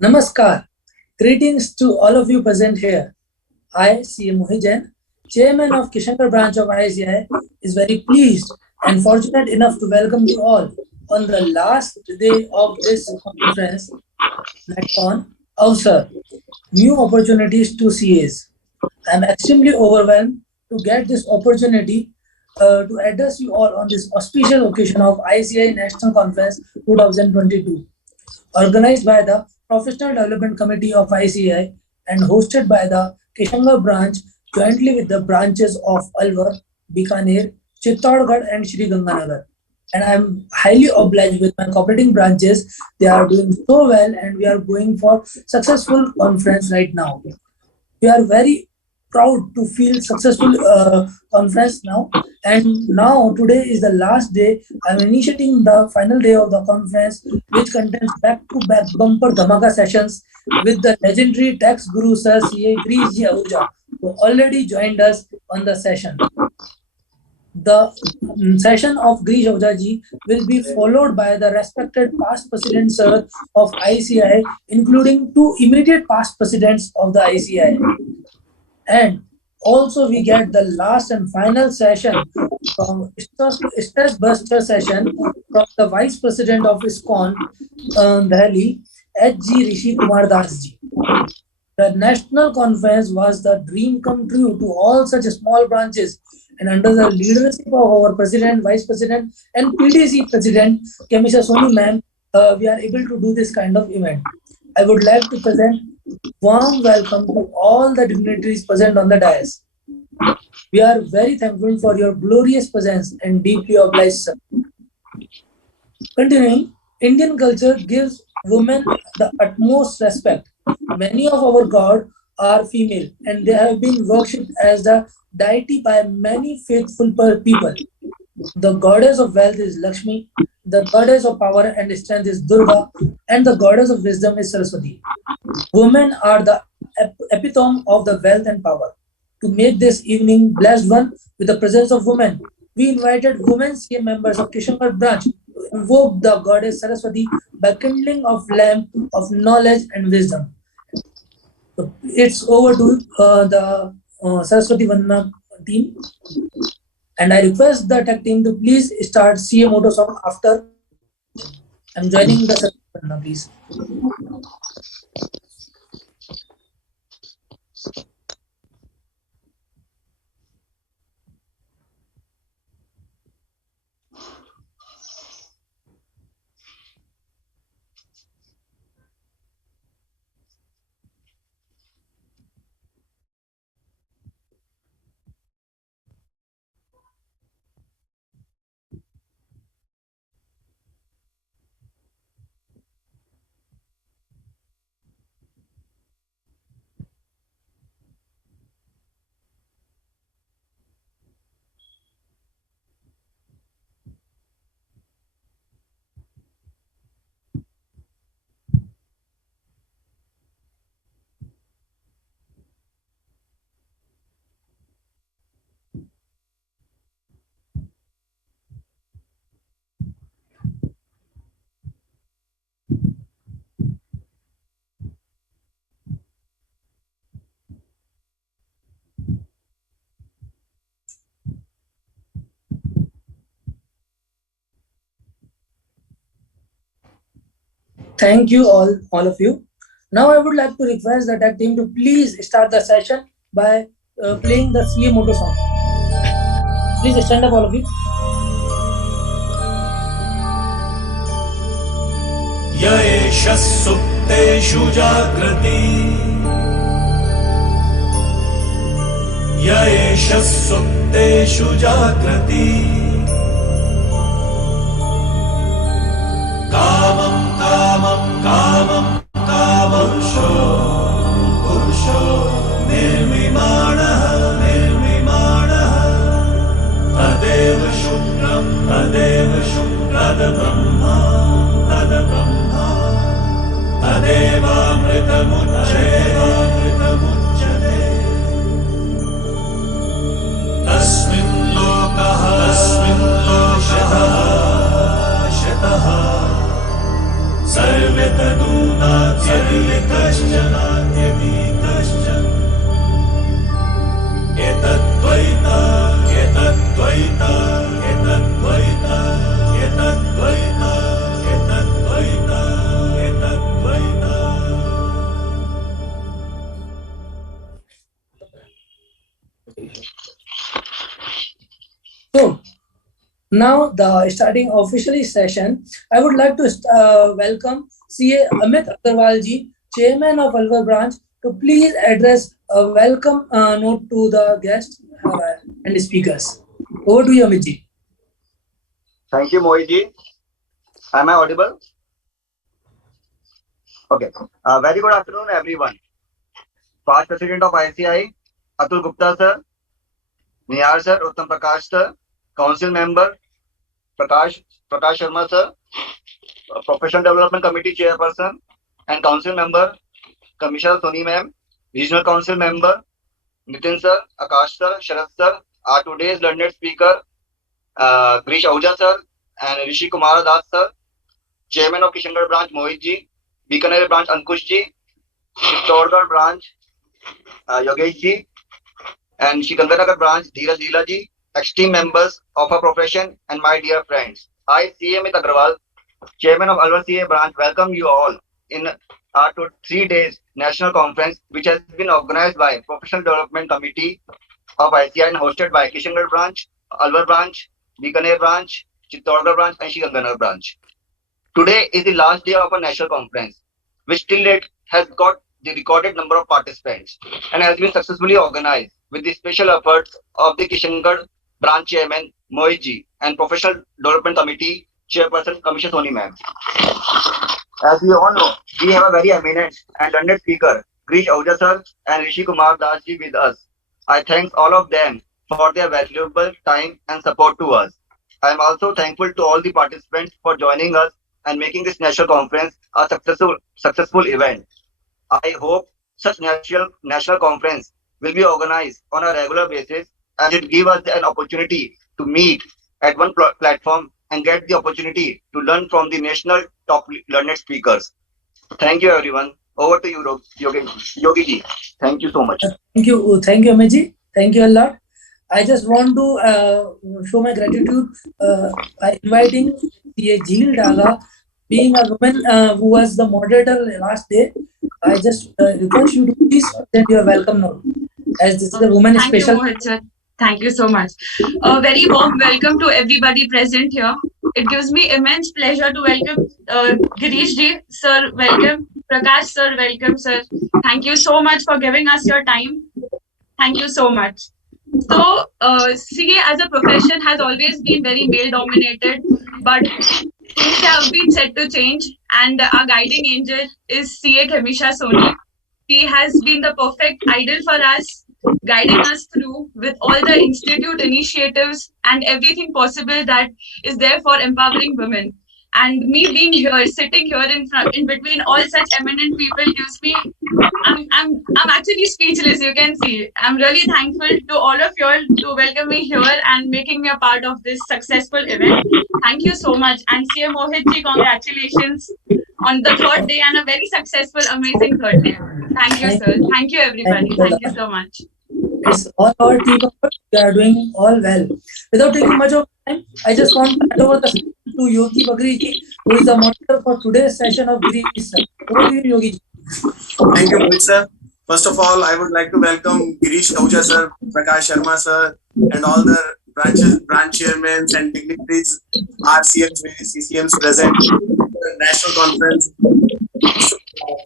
Namaskar. Greetings to all of you present here. I, CM Mohijan, Chairman of Kishangarh branch of ICAI, is very pleased and fortunate enough to welcome you all on the last day of this conference that on Avsar, New Opportunities to CAs. I am extremely overwhelmed to get this opportunity to address you all on this auspicious occasion of ICAI National Conference 2022, organized by the Professional Development Committee of ICAI and hosted by the Kishangarh branch jointly with the branches of Alwar, Bikaner, Chittorgarh and Shri Ganganagar. And I am highly obliged with my cooperating branches. They are doing so well and we are going for successful conference right now. We are very proud to feel successful conference now, and now today is the last day. I'm initiating the final day of the conference, which contains back-to-back bumper dhamaka sessions with the legendary tax guru sir CA Grish Ji Ahuja, who already joined us on the session. The session of Grish Ahuja ji will be followed by the respected past president sir of ICAI, including two immediate past presidents of the ICAI. And also we get the last and final session from stress buster session from the Vice President of ISKCON, Delhi, H.G. Rishi Kumar Das ji. The national conference was the dream come true to all such small branches, and under the leadership of our President, Vice President and PDC President, Kamisha Soni ma'am, we are able to do this kind of event. I would like to present warm welcome to all the dignitaries present on the dais. We are very thankful for your glorious presence and deeply obliged, sir. Continuing, Indian culture gives women the utmost respect. Many of our gods are female and they have been worshipped as the deity by many faithful people. The goddess of wealth is Lakshmi, the goddess of power and strength is Durga, and the goddess of wisdom is Saraswati. Women are the epitome of the wealth and power. To make this evening blessed one with the presence of women, we invited women CA members of Kishangarh branch to invoke the goddess Saraswati by kindling of lamp of knowledge and wisdom. So it's over to the Saraswati Vandana team. And I request the tech team to please start CA Moto song after I'm joining the Saraswati Vandana, please. Thank you all of you. Now I would like to request the tech team to please start the session by playing the CA Moto song. Please stand up all of you. Yaesha sukteshu jagrati Yaesha sukteshu jagrati Kamam Purusho Nirvimanah Tadeva Shukram Tada Brahma Tadeva Amritamucchate Tasmin Lokaha परिलितश्चनाद्यतीतश्च एतद्वैता एतद्वैता एतद्वैता एतद्वैता एतद्वैता एतद्वैता. So now the starting officially session, I would like to welcome CA Amit Agarwal ji, Chairman of Alwar Branch, to please address a welcome note to the guests and speakers. Over to you, Amit ji. Thank you, Mohit ji. Am I audible? Okay. Very good afternoon, everyone. Past President of ICAI, Atul Gupta sir, Niyar sir, Uttam Prakash sir, Council Member Prakash Sharma sir, Professional Development Committee Chairperson and Council Member Commissioner Soni ma'am, Regional Council Member Nitin sir, Akash sir, Sharad sir, our today's learned speaker Girish Ahuja sir and Rishi Kumar Das sir, Chairman of Kishangarh Branch Mohit ji, Bikaner Branch Ankush ji, Chittorgarh Branch Yogesh ji, and Gandhinagar Branch Dheeraj Leela ji, esteemed members of our profession and my dear friends. I, CA Amit Agarwal, Chairman of Alwar CA Branch, welcome you all in our 3 days national conference which has been organized by Professional Development Committee of ICAI and hosted by Kishangarh Branch, Alwar Branch, Bikaner Branch, Chittorgarh Branch and Gandhinagar Branch. Today is the last day of our national conference, which till date has got the recorded number of participants and has been successfully organized with the special efforts of the Kishangarh Branch Chairman Mohit ji and Professional Development Committee Chairperson Commissioner Soni ma'am. As we all know, we have a very eminent and learned speaker, Girish Ahuja sir and Rishi Kumar Das ji with us. I thank all of them for their valuable time and support to us. I am also thankful to all the participants for joining us and making this national conference a successful event. I hope such national conference will be organized on a regular basis as it gives us an opportunity to meet at one platform and get the opportunity to learn from the national top learned speakers. Thank you, everyone. Over to you, Yogi ji. Thank you so much. Thank you, Amit ji. Thank you a lot. I just want to show my gratitude by inviting CA Jheel Daga, being a woman who was the moderator last day. I just request you to please present your welcome note, as this is a woman special. Thank you, Mohit sir. Thank you so much. A very warm welcome to everybody present here. It gives me immense pleasure to welcome Girish ji, sir, welcome. Prakash sir, welcome, sir. Thank you so much for giving us your time. Thank you so much. So, CA as a profession has always been very male dominated, but things have been set to change, and our guiding angel is CA Kamisha Soni. She has been the perfect idol for us, guiding us through with all the institute initiatives and everything possible that is there for empowering women. And me being here, sitting here in between all such eminent people gives me, I'm actually speechless. You can see. I'm really thankful to all of you all to welcome me here and making me a part of this successful event. Thank you so much. And CM Mohit ji, congratulations on the 3rd day and a very successful, amazing 3rd day. Thank you, sir. Thank you, everybody. Thank you so much. It's all our team effort. We are doing all well. Without taking much of time, I just want to hand over the session to Yogi Bagri ji, who is the moderator for today's session of Girish sir. Over to you, Yogi ji. Thank you, Mohit sir. First of all, I would like to welcome Girish Ahuja sir, Prakash Sharma sir, and all the branch chairmen and dignitaries, RCMs, CCMs present in the national conference.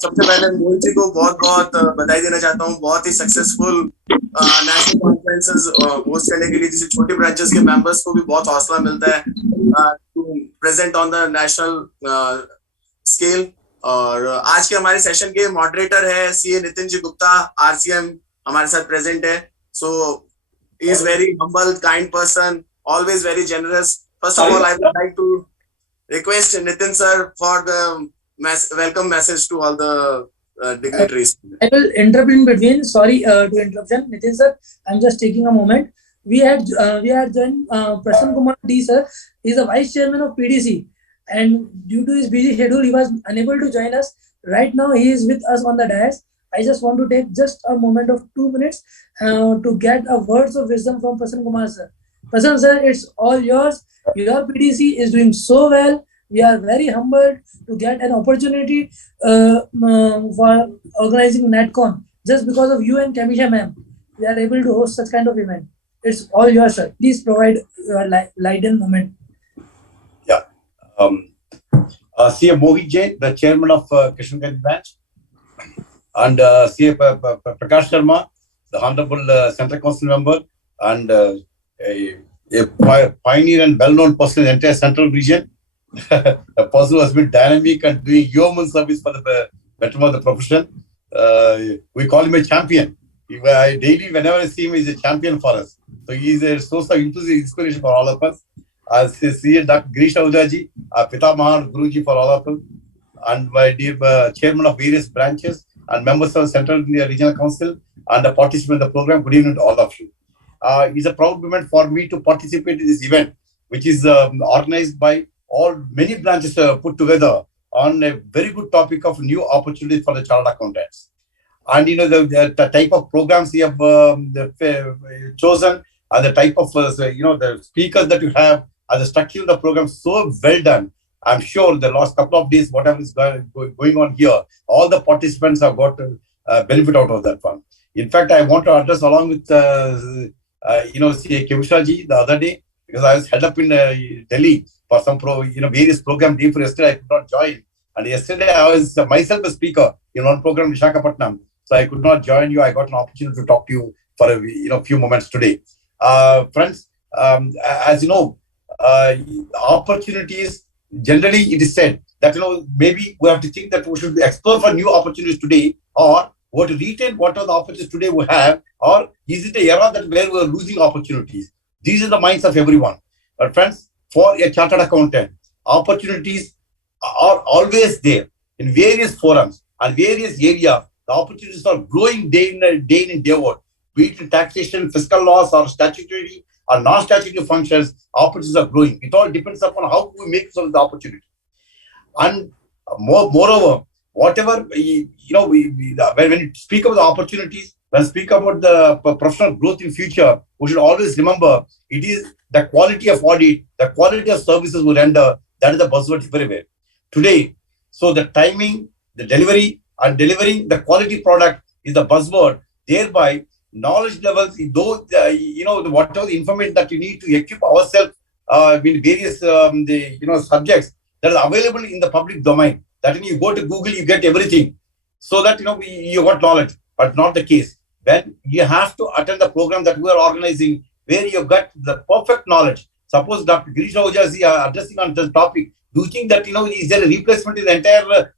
सबसे पहले मोहित जी को बहुत बहुत बधाई देना चाहता हूँ. बहुत ही सक्सेसफुल नेशनल कॉन्फ्रेंसेस होस्ट करने के लिए, जिससे छोटे ब्रांचेस के मेंबर्स को भी बहुत हौसला मिलता है to present on the national scale. और आज के हमारे सेशन के मॉडरेटर है सीए नितिन जी गुप्ता, आरसीएम हमारे साथ प्रेजेंट है. So he is very humble, kind person, always very generous. First of all, I would like to request Nitin sir for the welcome message to all the dignitaries. I will interrupt in between. Sorry to interruption, Nitin sir. I'm just taking a moment. We had joined Prasan Kumar D sir. He is the vice chairman of PDC, and due to his busy schedule, he was unable to join us. Right now, he is with us on the dais. I just want to take just a moment of 2 minutes to get a words of wisdom from Prasanna Kumar sir. Prasanna sir, it's all yours. Your PDC is doing so well. We are very humbled to get an opportunity for organizing NetCon. Just because of you and Kamisha ma'am, we are able to host such kind of event. It's all yours, sir. Please provide your lighten moment. Yeah. CA Mohit Jain, the chairman of Kishanganj branch, and CA Prakash Sharma, the honorable Central Council member, and a pioneer and well-known person in the entire Central region, a person who has been dynamic and doing yeoman service for the betterment of the profession. We call him a champion. Daily, whenever I see him, he's a champion for us. So he's a source of inspiration for all of us. As CA Dr. Girish Ahujaji, Pitamaha Guruji for all of us, and my dear chairman of various branches and members of Central India Regional Council and the participants in the program. Good evening to all of you. It's a proud moment for me to participate in this event, which is organized by many branches put together on a very good topic of new opportunities for the chartered accountants. And the type of programs you have chosen, and the type of the speakers that you have, and the structure of the program, so well done. I'm sure the last couple of days, whatever is going on here, all the participants have got benefit out of that one. In fact, I want to address along with C.A. Kevishaji the other day, because I was held up in Delhi for some various program day for yesterday. I could not join, and yesterday I was myself a speaker in one program in Visakhapatnam, so I could not join you. I got an opportunity to talk to you for a few moments today, friends. As you know, opportunities. Generally, it is said that maybe we have to think that we should explore for new opportunities today, or what to retain what are the opportunities today we have, or is it an era that where we are losing opportunities? These are the minds of everyone. But friends, for a chartered accountant, opportunities are always there in various forums and various areas. The opportunities are growing day in and day out, be it in taxation, fiscal laws, or statutory or non-statutory functions. Opportunities are growing. It all depends upon how we make use of the opportunity. And moreover, whatever when we speak about the opportunities, when we speak about the professional growth in future, we should always remember it is the quality of audit, the quality of services we render. That is the buzzword everywhere today. So the timing, the delivery, and delivering the quality product is the buzzword. Thereby, knowledge levels, though whatever the information that you need to equip ourselves in various subjects that are available in the public domain. That when you go to Google, you get everything, so that you got knowledge. But not the case. When you have to attend the program that we are organizing, where you got the perfect knowledge. Suppose Dr. Girish Ahuja is addressing on this topic. Do you think that is there a replacement in the entire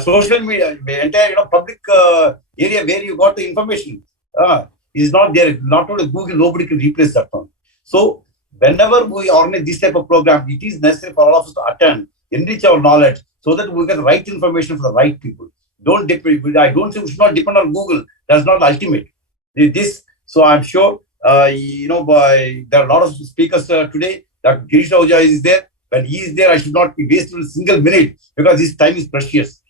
social media, entire public area where you got the information? Is not there. Not only Google, nobody can replace that one. So whenever we organize this type of program, it is necessary for all of us to attend, enrich our knowledge, so that we get the right information for the right people. Don't depend. I don't say we should not depend on Google. That's not ultimate. So I'm sure there are a lot of speakers today. Dr. Girish Ahuja is there. When he is there, I should not be wasting a single minute, because his time is precious.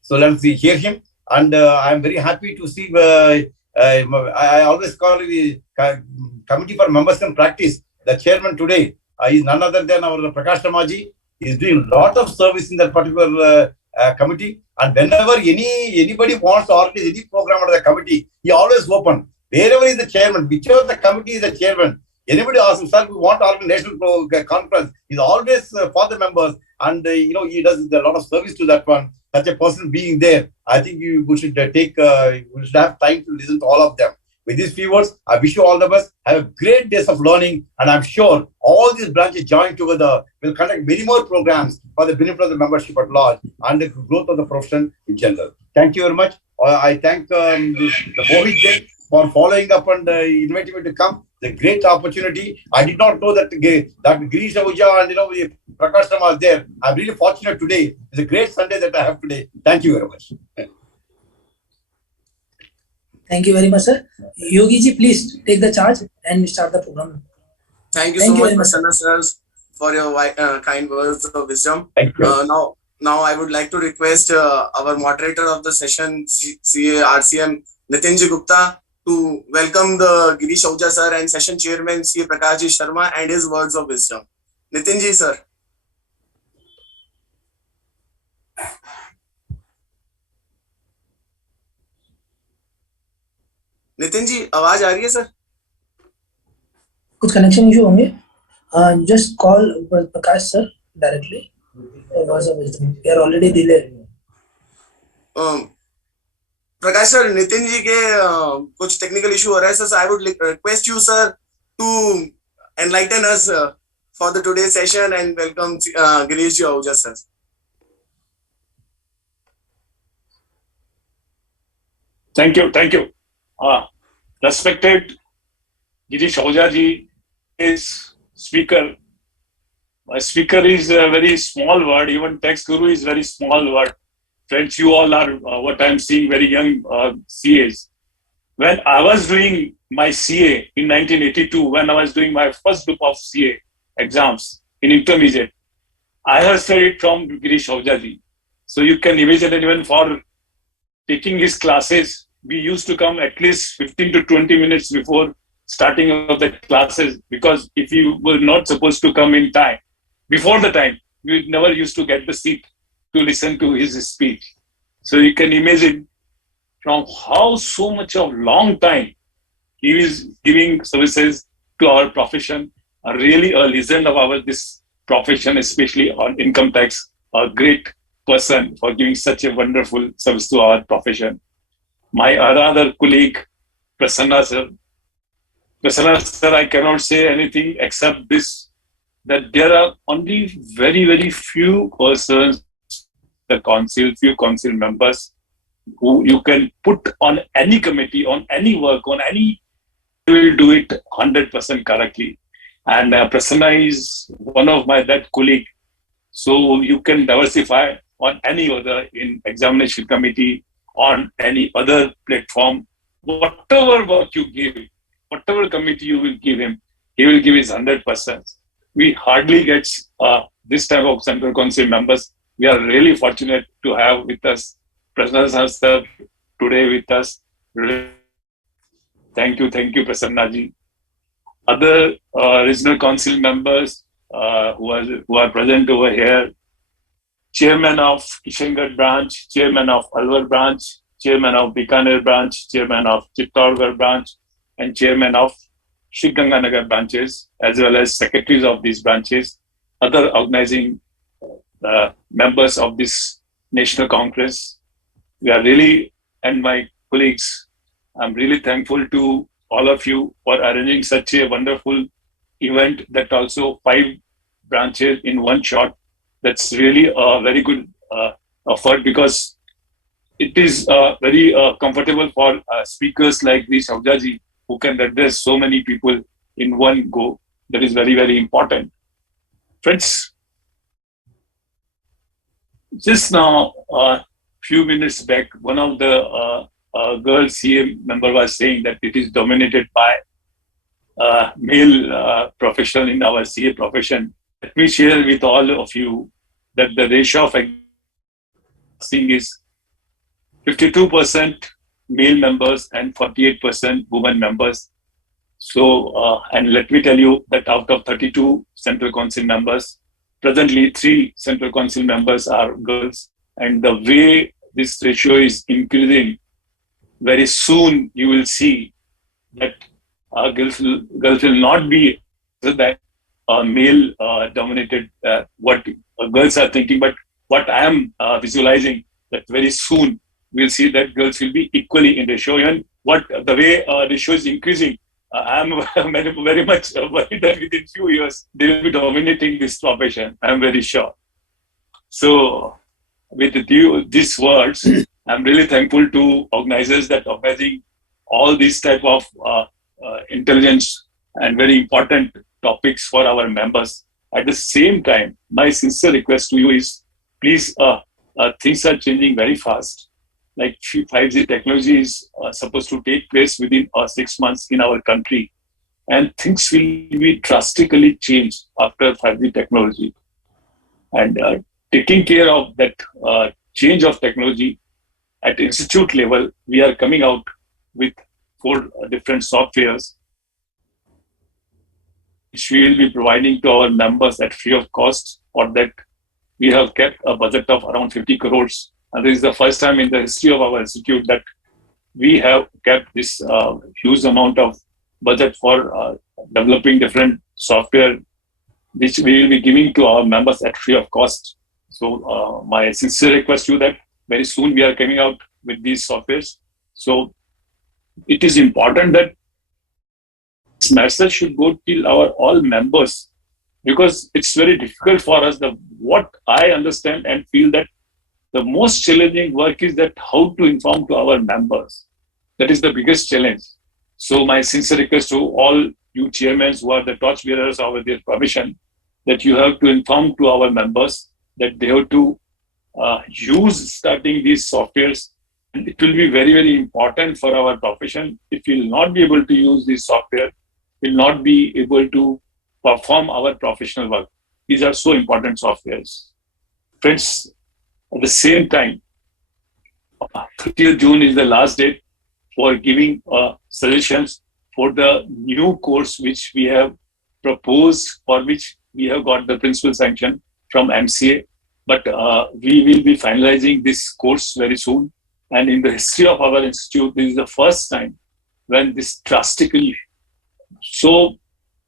So let's hear him. And I'm very happy to see. I always call the Committee for Members and Practice. The chairman today is none other than our Prakash Sharmaji. He is doing a lot of service in that particular committee. And whenever anybody wants to organize any program under the committee, he always open. Wherever is the chairman, whichever the committee is the chairman, anybody asks himself, we want to organize national conference, he's always for the members, and he does a lot of service to that one. Such a person being there, I think we should we should have time to listen to all of them. With these few words, I wish you all the best. Have a great days of learning, and I'm sure all these branches joined together will conduct many more programs for the benefit of the membership at large and the growth of the profession in general. Thank you very much. I thank the Mohit Jain for following up and inviting me to come. It's a great opportunity. I did not know that Girish Ahuja and Prakash Sharma was there. I'm really fortunate today. It's a great Sunday that I have today. Thank you very much. Thank you very much, sir. Yogi ji, please take the charge and start the program. Thank you so much, Prasanna sir, for your kind words of wisdom. Thank you. Now, now I would like to request our moderator of the session, RCM Nitinji Gupta, to welcome the Girish Ahuja sir and session chairman CA Prakashji Sharma and his words of wisdom. Nitinji sir. Nitin ji आवाज आ रही है sir? कुछ connection issue होंगे. Just call Prakash sir directly. We are already delayed. Prakash sir, Nitin ji के कुछ technical issue हो रहा है sir. I would request you sir to enlighten us for the today session and welcome Girish ji Ahuja sir. Thank you. Respected Girish Ahuja ji is speaker. Speaker is a very small word. Even text guru is very small word. Friends, you all are what I'm seeing very young CAs. When I was doing my CA in 1982, when I was doing my first group of CA exams in intermediate, I have studied from Girish Ahuja ji. So you can imagine that even for taking his classes, we used to come at least 15 to 20 minutes before starting of the classes, because if you were not supposed to come in time, before the time, we never used to get the seat to listen to his speech. So you can imagine from how so much of long time he is giving services to our profession, really a legend of our this profession, especially on income tax, a great person for giving such a wonderful service to our profession. My other colleague, Prasanna sir, I cannot say anything except this, that there are only very, very few persons, few council members who you can put on any committee, on any work, on any, will do it 100% correctly. And Prasanna is one of that colleague. So you can diversify on any other in examination committee, on any other platform, whatever work you give, whatever committee you will give him, he will give his 100%. We hardly get this type of central council members. We are really fortunate to have with us Prasanna sir today with us. Thank you, Prasanna ji. Other regional council members who are present over here, Chairman of Kishangarh branch, Chairman of Alwar branch, Chairman of Bikaner branch, Chairman of Chittorgarh branch, and Chairman of Sri Ganganagar branches, as well as secretaries of these branches, other organizing members of this National Congress. We are really, and my colleagues, I'm really thankful to all of you for arranging such a wonderful event that also 5 branches in one shot. That's really a very good effort, because it is very comfortable for speakers like this Ahuja ji, who can address so many people in one go. That is very, very important. Friends, just now, a few minutes back, one of the girl CA member was saying that it is dominated by male professional in our CA profession. Let me share with all of you that the ratio of is 52% male members and 48% women members. So, and let me tell you that out of 32 Central Council members, presently 3 Central Council members are girls. And the way this ratio is increasing, very soon you will see that girls will not be that male dominated what girls are thinking, but what I am visualizing, that very soon we'll see that girls will be equally in ratio. Even what the way ratio is increasing, I am very much worried that within few years they will be dominating this profession. I am very sure. So with these words, I'm really thankful to organizers that organizing all these type of intelligence and very important topics for our members. At the same time, my sincere request to you is, please, things are changing very fast. Like 5G technology is supposed to take place within 6 months in our country, and things will be drastically changed after 5G technology. And taking care of that change of technology at institute level, we are coming out with 4 different softwares which we will be providing to our members at free of cost. For that, we have kept a budget of around 50 crores. And this is the first time in the history of our institute that we have kept this huge amount of budget for developing different software, which we will be giving to our members at free of cost. So my sincere request to you that very soon we are coming out with these softwares. So it is important that this message should go till our all members, because it's very difficult for us. What I understand and feel that the most challenging work is that how to inform to our members. That is the biggest challenge. So my sincere request to all you chairmen who are the torch bearers over their permission, that you have to inform to our members that they have to use starting these softwares. And it will be very, very important for our profession. If we will not be able to use this software, we will not be able to perform our professional work. These are so important softwares. Friends, at the same time, 30th June is the last date for giving suggestions for the new course which we have proposed, for which we have got the principal sanction from MCA. But we will be finalizing this course very soon. And in the history of our institute, this is the first time when this drastically, so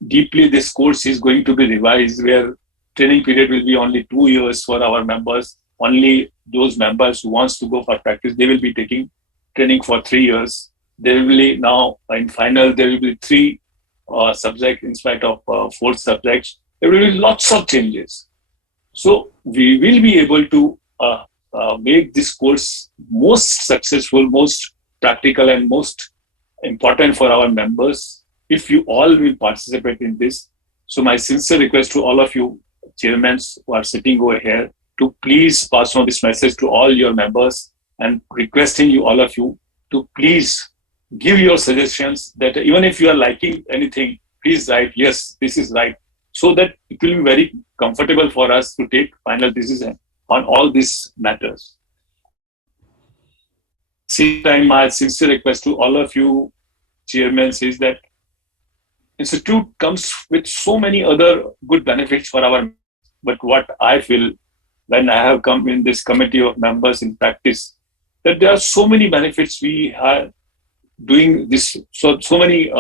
deeply this course is going to be revised, where training period will be only 2 years for our members. Only those members who wants to go for practice, they will be taking training for 3 years. There will be now, in final, there will be 3 subjects in spite of 4 subjects. There will be lots of changes. So we will be able to make this course most successful, most practical, and most important for our members if you all will participate in this. So my sincere request to all of you chairmen who are sitting over here to please pass on this message to all your members, and requesting you, all of you, to please give your suggestions, that even if you are liking anything, please write, yes, this is right, so that it will be very comfortable for us to take final decision on all these matters. Same time, my sincere request to all of you chairmen is that institute comes with so many other good benefits for our, but what I feel when I have come in this committee of members in practice, that there are so many benefits we are doing this, so many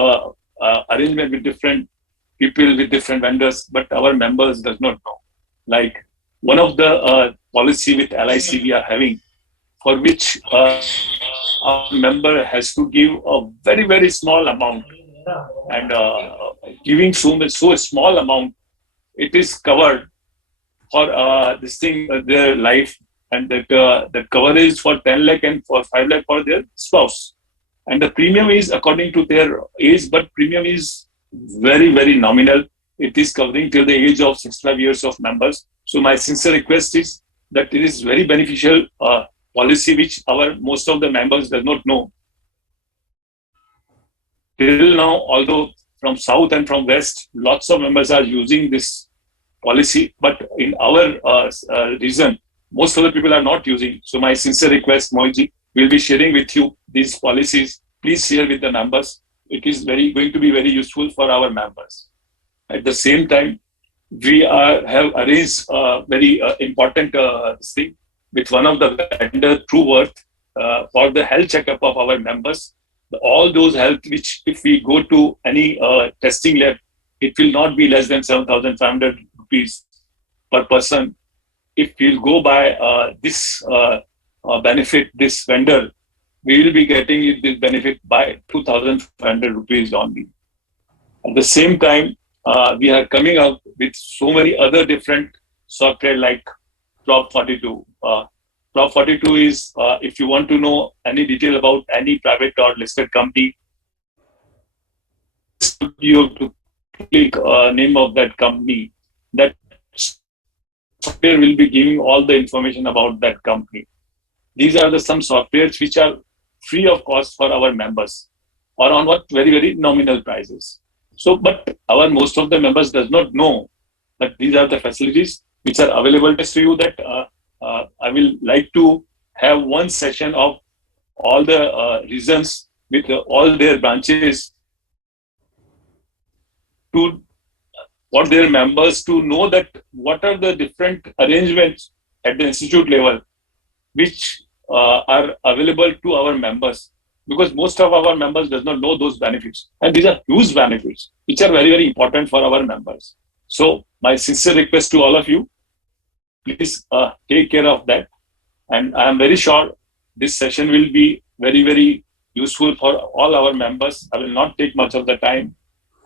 arrangement with different people, with different vendors, but our members does not know. Like one of the policy with LIC we are having, for which our member has to give a very, very small amount, and giving so small amount, it is covered for this thing, their life, and that the coverage for 10 lakh and for 5 lakh for their spouse. And the premium is according to their age, but premium is very, very nominal. It is covering till the age of 65 years of members. So my sincere request is that it is very beneficial policy which our most of the members does not know. Till now, although from south and from west, lots of members are using this policy, but in our region, most of the people are not using. So my sincere request, Mohitji, we'll be sharing with you these policies. Please share with the members. It is going to be very useful for our members. At the same time, we have arranged a very important thing with one of the vendor, TrueWorth, for the health checkup of our members. All those health, which if we go to any testing lab, it will not be less than 7,500 rupees per person. If we'll go by this benefit, this vendor, we will be getting this benefit by 2,500 rupees only. At the same time, we are coming out with so many other different software like Prop 42. Prop 42 is, if you want to know any detail about any private or listed company, you have to click name of that company. That software will be giving all the information about that company. These are some softwares which are free of cost for our members, or on what very, very nominal prices. So, but our most of the members does not know that these are the facilities which are available to you, that I will like to have one session of all the reasons with all their branches to for their members to know that what are the different arrangements at the institute level which are available to our members, because most of our members does not know those benefits, and these are huge benefits which are very, very important for our members. So my sincere request to all of you, please take care of that, and I am very sure this session will be very, very useful for all our members. I will not take much of the time,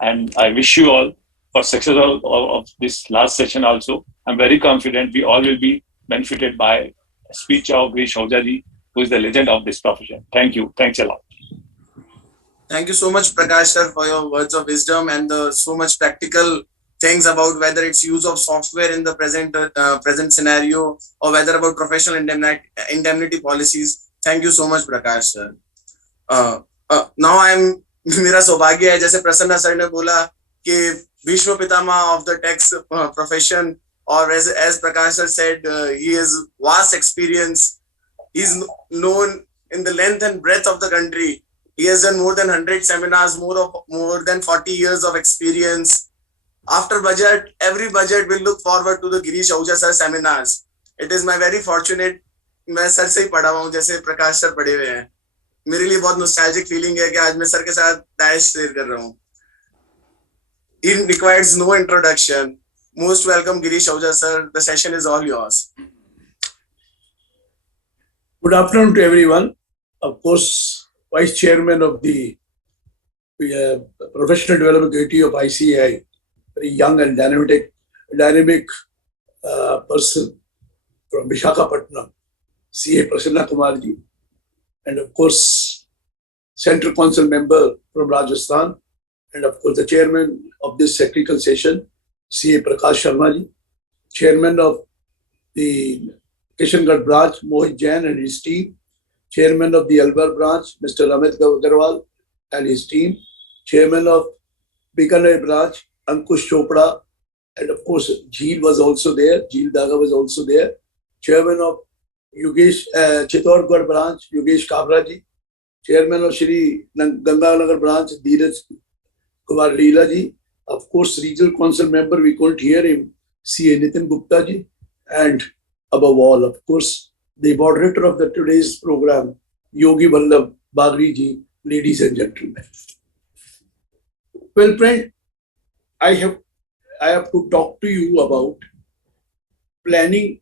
and I wish you all for success of this last session also. I'm very confident we all will be benefited by a speech of Girish Ahuja ji, who is the legend of this profession. Thank you. Thanks a lot. Thank you so much, Prakash sir, for your words of wisdom and so much practical things about whether it's use of software in the present scenario or whether about professional indemnity policies. Thank you so much, Prakash sir. Now मेरा सौभाग्य है, जैसे Prasanna sir ने बोला कि विश्व पितामह of the tax profession, or as Prakash sir said, he has vast experience. He's known in the length and breadth of the country. He has done more than 100 seminars, more than 40 years of experience. After budget, every budget will look forward to the Girish Ahuja sir seminars. It is my very fortunate, मैं sir से ही पढ़ा हुआ हूँ जैसे प्रकाश sir पढ़े हुए हैं. मेरे लिए बहुत नॉस्टैल्जिक फीलिंग है कि आज मैं सर के साथ डैश शेयर कर रहा हूँ. It requires no introduction. Most welcome, Girish Ahuja sir. The session is all yours. Good afternoon to everyone. Of course, Vice Chairman of the Professional Development Committee of ICAI, very young and dynamic person from Visakhapatnam, CA Prasanna Kumar ji, and of course, Central Council member from Rajasthan, and of course, the chairman of this technical session, CA Prakash Sharma ji, chairman of the Kishangarh branch, Mohit Jain and his team, chairman of the Alwar branch, Mr. Amit Agarwal and his team, chairman of Bikaner branch, Ankush Chopra, and of course, Jheel was also there, Jheel Daga was also there, chairman of Chittorgarh branch, Yogesh Kabra ji, chairman of Shri Ganganagar branch, Dheeraj Kumar Leela ji, of course, regional council member, we couldn't hear him, CA Nitin Gupta ji, and above all, of course, the moderator of the today's program, Yogi Vallabh Bagri ji, ladies and gentlemen. Well, friend, I have to talk to you about planning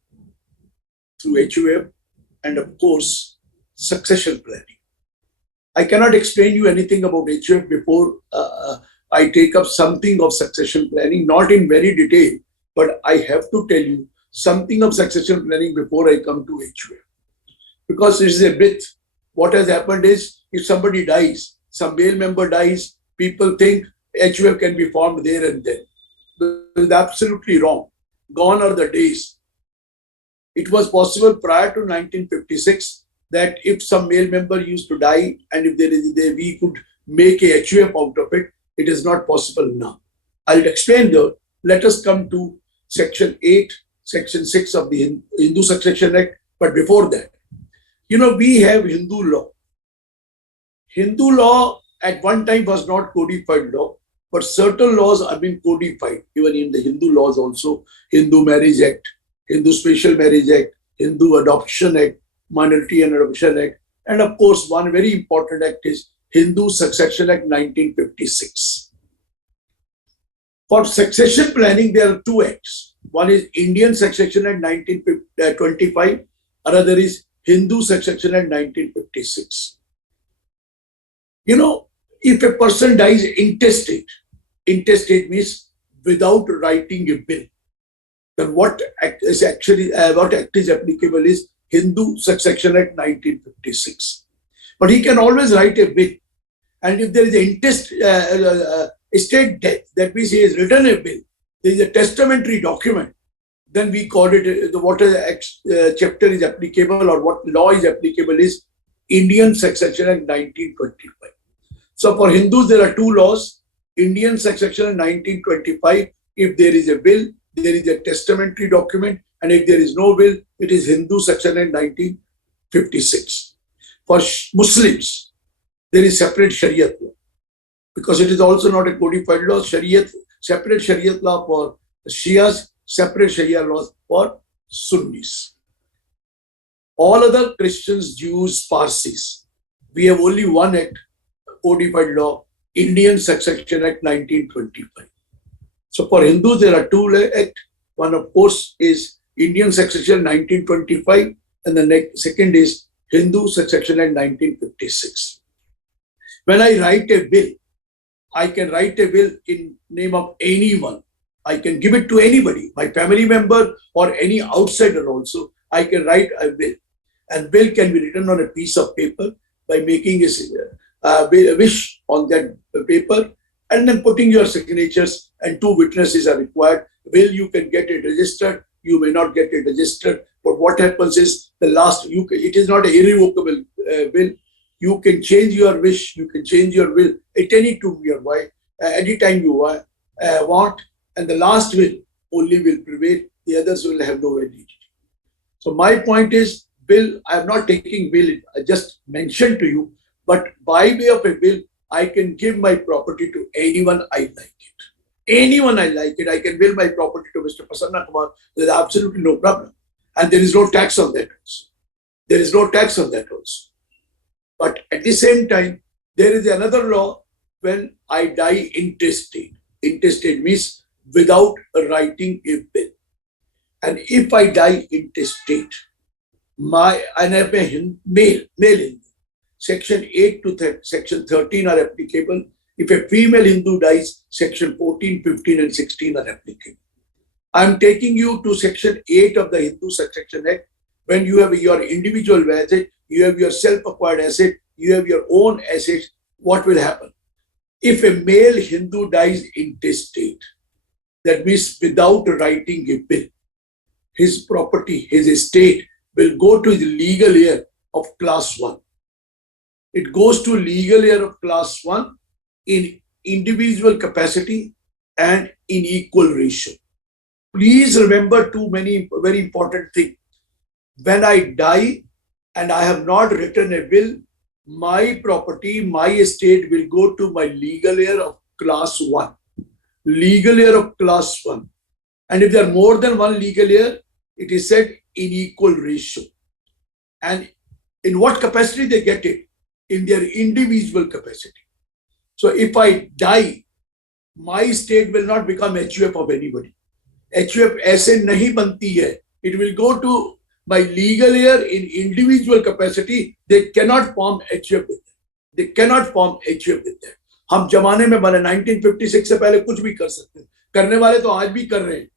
through HUF and of course, succession planning. I cannot explain you anything about HUF before I take up something of succession planning, not in very detail, but I have to tell you something of succession planning before I come to HUF. Because it is a myth. What has happened is, if somebody dies, some male member dies, people think HUF can be formed there and then. This is absolutely wrong. Gone are the days. It was possible prior to 1956 that if some male member used to die and if we could make a HUF out of it, it is not possible now. I'll explain that. Let us come to Section 8, Section 6 of the Hindu Succession Act. But before that, we have Hindu law. Hindu law at one time was not codified law, but certain laws have been codified, even in the Hindu laws also. Hindu Marriage Act, Hindu Special Marriage Act, Hindu Adoption Act, Minority and Adoption Act, and of course, one very important act is Hindu Succession Act 1956. For succession planning, there are two acts. One is Indian Succession Act 1925, another is Hindu Succession Act 1956. If a person dies intestate means without writing a will, then what act is applicable is Hindu Succession Act 1956. But he can always write a will. And if there is an estate death, that means he has written a will, there is a testamentary document, then we call it what chapter is applicable or what law is applicable is Indian Succession Act 1925. So for Hindus, there are two laws. Indian Succession Act 1925, if there is a will, there is a testamentary document, and if there is no will, it is Hindu Succession Act 1956. For Muslims, there is separate Shariat law, because it is also not a codified law. Shariat, separate Shariat law for Shias, separate Sharia laws for Sunnis. All other Christians, Jews, Parsis, we have only one act, codified law, Indian Succession Act 1925. So for Hindus, there are two acts. One, of course, is Indian Succession 1925, and the second is Hindu Succession Act 1956. When I write a will, I can write a will in name of anyone. I can give it to anybody, my family member or any outsider also. I can write a will. And will can be written on a piece of paper by making a wish on that paper and then putting your signatures, and two witnesses are required. Will, you can get it registered, you may not get it registered. But what happens is it is not an irrevocable will. You can change your wish, you can change your will at any anytime you want, and the last will only will prevail. The others will have no validity. So my point is, will, I am not taking will, I just mentioned to you, but by way of a will, I can give my property to anyone I like it. Anyone I like it, I can will my property to Mr. Prasanna Kumar. There is absolutely no problem. And there is no tax on that also. There is no tax on that also. But at the same time, there is another law when I die intestate. Intestate means without writing a will. And if I die intestate, and I have a male Hindu, Section 8 to Section 13 are applicable. If a female Hindu dies, Section 14, 15, and 16 are applicable. I am taking you to Section 8 of the Hindu Succession Act. When you have your individual asset, you have your self-acquired asset, you have your own assets, what will happen? If a male Hindu dies intestate, that means without writing a will, his property, his estate will go to the legal heir of class 1. It goes to legal heir of class 1 in individual capacity and in equal ratio. Please remember very important things. When I die and I have not written a will, my property, my estate will go to my legal heir of class 1. Legal heir of class 1. And if there are more than one legal heir, it is said in equal ratio. And in what capacity they get it? In their individual capacity. So if I die, my estate will not become HUF of anybody. HUF ऐसे नहीं बनती है. It will go to my legal heir in individual capacity. They cannot form HUF with them. They cannot form HUF with them. हम जमाने में बने 1956 से पहले कुछ भी कर सकते हैं. करने वाले तो आज भी कर रहे हैं.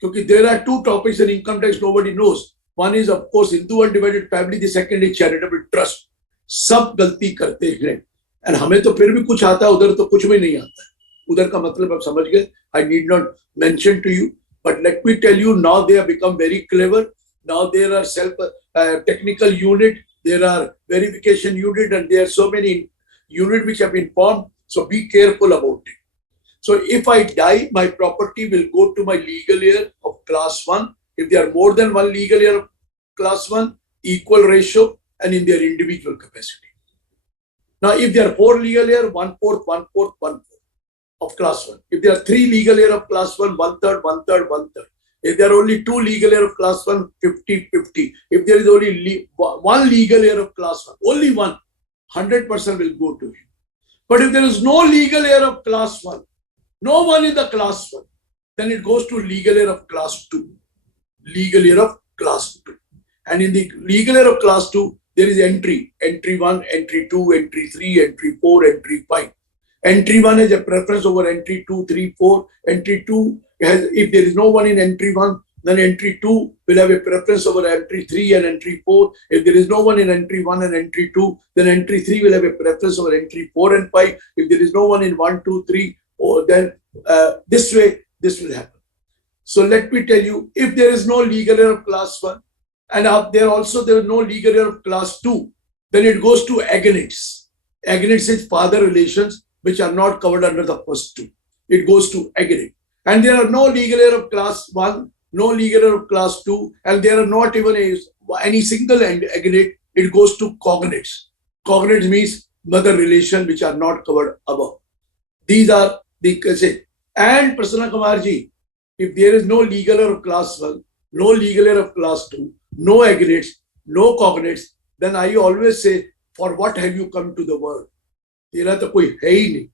क्योंकि there are two topics in income tax nobody knows. One is of course Hindu undivided family. The second is charitable trust. सब गलती करते हैं. And हमें तो फिर भी कुछ आता है, उधर तो कुछ भी नहीं आता है. उधर का मतलब आप समझ गए. I need not mention to you, but let me tell you, now they have become very clever. Now there are technical unit, there are verification unit, and there are so many units which have been formed. So be careful about it. So if I die, my property will go to my legal heir of class 1. If there are more than one legal heir of class 1, equal ratio, and in their individual capacity. Now, if there are 4 legal heirs, 1/4, 1/4, 1/4 of class 1. If there are 3 legal heirs of class 1, 1/3, 1/3, 1/3. If there are only 2 legal heirs of class 1, 50-50. If there is only one legal heir of class 1, only one, 100% will go to him. But if there is no legal heir of class 1, no one in the class 1, then it goes to legal heir of class 2. Legal heir of class 2. And in the legal heir of class 2, there is entry 1, entry 2, entry 3, entry 4, entry 5. Entry 1 has a preference over entry 2, 3, 4. Entry 2 has, if there is no one in entry 1, then entry 2 will have a preference over entry 3 and entry 4. If there is no one in entry 1 and entry 2, then entry 3 will have a preference over entry 4 and 5. If there is no one in 1, 2, 3, then this way, this will happen. So let me tell you, if there is no legal heir of class 1, and there is no legal heir of class 2, then it goes to agonists. Agonists is father relations which are not covered under the first two. It goes to agonist. And there are no legal heir of class 1, no legal heir of class 2, and there are not even any single aggregate. It goes to cognates. Cognates means mother relation which are not covered above. These are the say. And Prasanna Kumarji, if there is no legal heir of class 1, no legal heir of class 2, no aggregates, no cognates, then I always say, for what have you come to the world? Tera to koi hai hi nahi.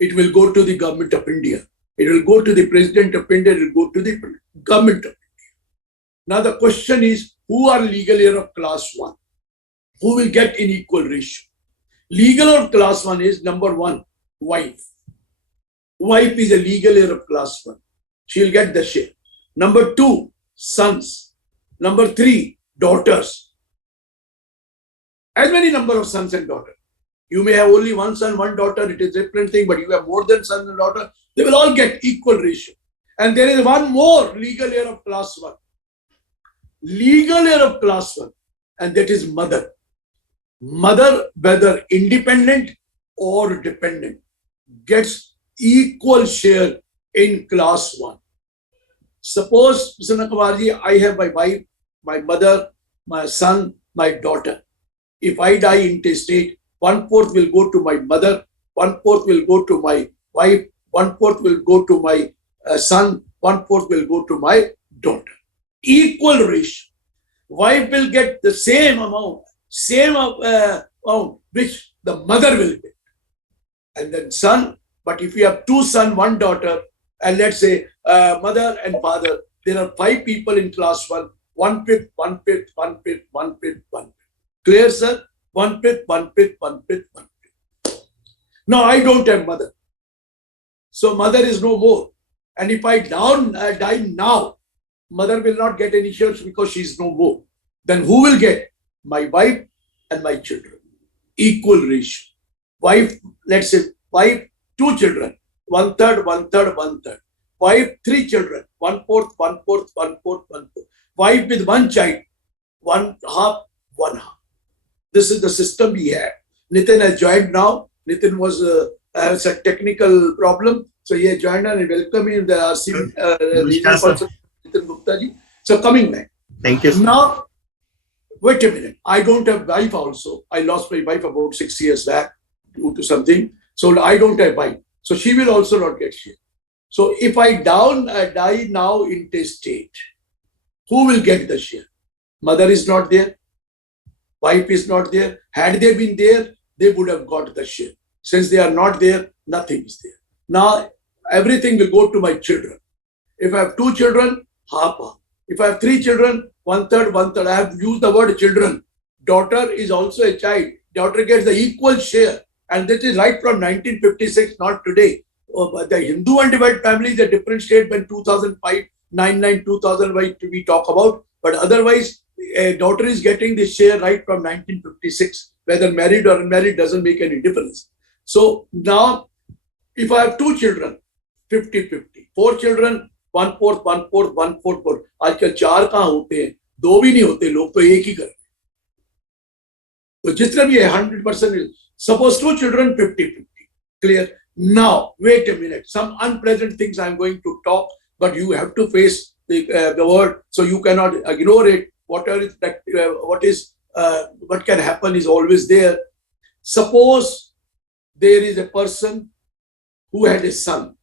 It will go to the government of India. It will go to the president of India. It will go to the government of India. Now the question is, who are legal heir of class 1? Who will get in equal ratio? Legal heir of class 1 is number 1, wife. Wife is a legal heir of class 1. She will get the share. Number 2, sons. Number 3, daughters. As many number of sons and daughters. You may have only one son, one daughter, it is a different thing, but you have more than son and daughter, they will all get equal ratio. And there is one more legal heir of class 1. Legal heir of class 1, and that is mother. Mother, whether independent or dependent, gets equal share in class 1. Suppose, Mr. Kumarji, I have my wife, my mother, my son, my daughter. If I die intestate, 1/4 will go to my mother, 1/4 will go to my wife, 1/4 will go to my son, 1/4 will go to my daughter. Equal ratio. Wife will get the same amount which the mother will get. And then son, but if you have 2 sons, 1 daughter, and let's say mother and father, there are 5 people in class 1, 1/5, 1/5, 1/5, 1/5, 1/5. Clear, sir? 1/5, 1/5, 1/5, 1/5. Now I don't have mother. So mother is no more. And if I die now, mother will not get any shares because she is no more. Then who will get? My wife and my children. Equal ratio. Wife, let's say wife, 2 children. 1/3, 1/3, 1/3. Wife, 3 children. 1/4, 1/4, 1/4, 1/4. Wife with 1 child. 1/2, 1/2. This is the system we have. Nitin has joined now. Nitin was has a technical problem. So he has joined and welcome him. There are Nitin Gupta ji. So coming back. Thank you. Now, wait a minute. I don't have wife also. I lost my wife about 6 years back due to something. So I don't have wife. So she will also not get share. So if I die now intestate, who will get the share? Mother is not there. Wife is not there. Had they been there, they would have got the share. Since they are not there, nothing is there. Now, everything will go to my children. If I have 2 children, half. If I have 3 children, 1/3, 1/3. I have used the word children. Daughter is also a child. Daughter gets the equal share. And that is right from 1956, not today. The Hindu undivided family is a different statement, 2005, 99, 2005 we talk about. But otherwise, a daughter is getting the share right from 1956. Whether married or unmarried doesn't make any difference. So now, if I have 2 children, 50-50. 4 children, 1/4, 1/4, 1/4, 4. आजकल 4 कहाँ होते हैं? 2 भी नहीं होते, लोग तो 1 ही करते. तो जितना भी है 100%. Suppose 2 children, 50-50. Clear? Now, wait a minute. Some unpleasant things I'm going to talk, but you have to face the word, so you cannot ignore it. What can happen is always there. Suppose there is a person who had a son,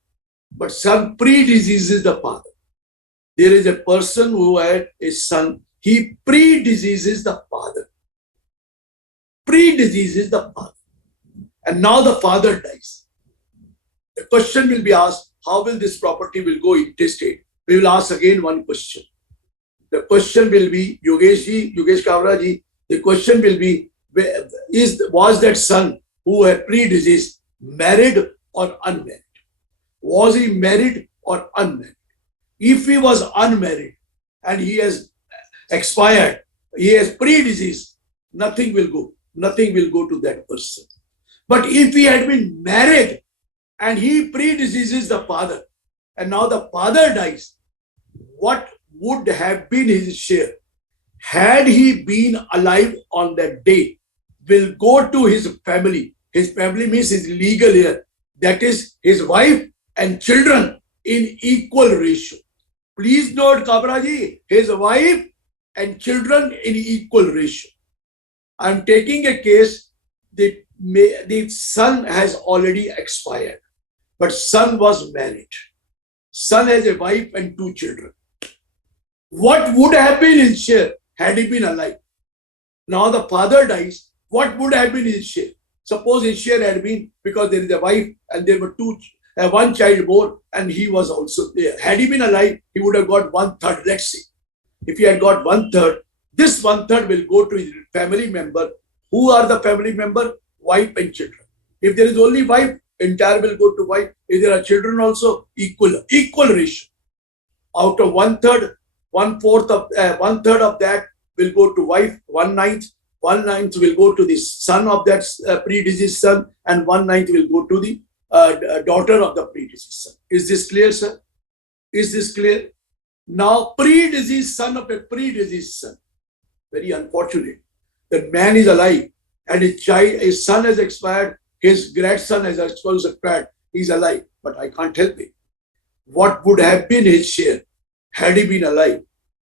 but son pre-diseases the father. There is a person who had a son, he pre-diseases the father. Pre-diseases the father. And now the father dies. The question will be asked, how will this property will go intestate? We will ask again one question. The question will be, Yogesh Kavra ji, the question will be, was that son who had pre-disease married or unmarried? Was he married or unmarried? If he was unmarried and he has expired, he has pre-disease, nothing will go. Nothing will go to that person. But if he had been married and he pre-diseases the father, and now the father dies, what would have been his share? Had he been alive on that day, will go to his family. His family means his legal heir. That is his wife and children in equal ratio. Please note, Kabraji, his wife and children in equal ratio. I'm taking a case, the son has already expired, but son was married. Son has a wife and 2 children. What would have been his share had he been alive? Now the father dies, what would have been his share? Suppose his share had been, because there is a wife and there were 1 child more and he was also there. Had he been alive, he would have got 1/3, let's say. If he had got 1/3, this 1/3 will go to his family member. Who are the family member? Wife and children. If there is only wife, entire will go to wife. If there are children also, equal ratio. Out of 1/3, 1/3 of that will go to wife, 1/9 will go to the son of that predeceased son, and 1/9 will go to the daughter of the predeceased son. Is this clear, sir? Is this clear? Now, predeceased son of a predeceased son. Very unfortunate. The man is alive and his son has expired, his grandson has expired, he's alive, but I can't help it. What would have been his share had he been alive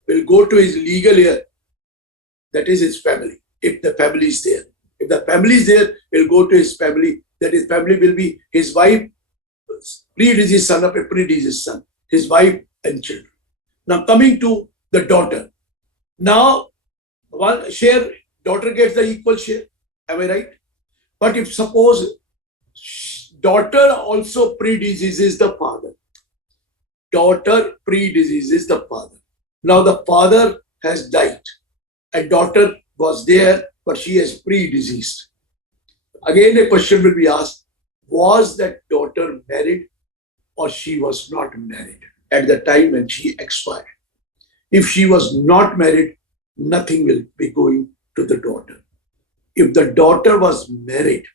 will go to his legal heir, that is his family, if the family is there. If the family is there, it will go to his family, that his family will be his wife, predeceased son of a predeceased son, his wife and children. Now coming to the daughter. Now, one share, daughter gets the equal share. Am I right? But if suppose daughter also predeceases the father. Daughter predeceases the father. Now the father has died. A daughter was there, but she has predeceased. Again, a question will be asked, was that daughter married or she was not married at the time when she expired? If she was not married, nothing will be going to the daughter. If the daughter was married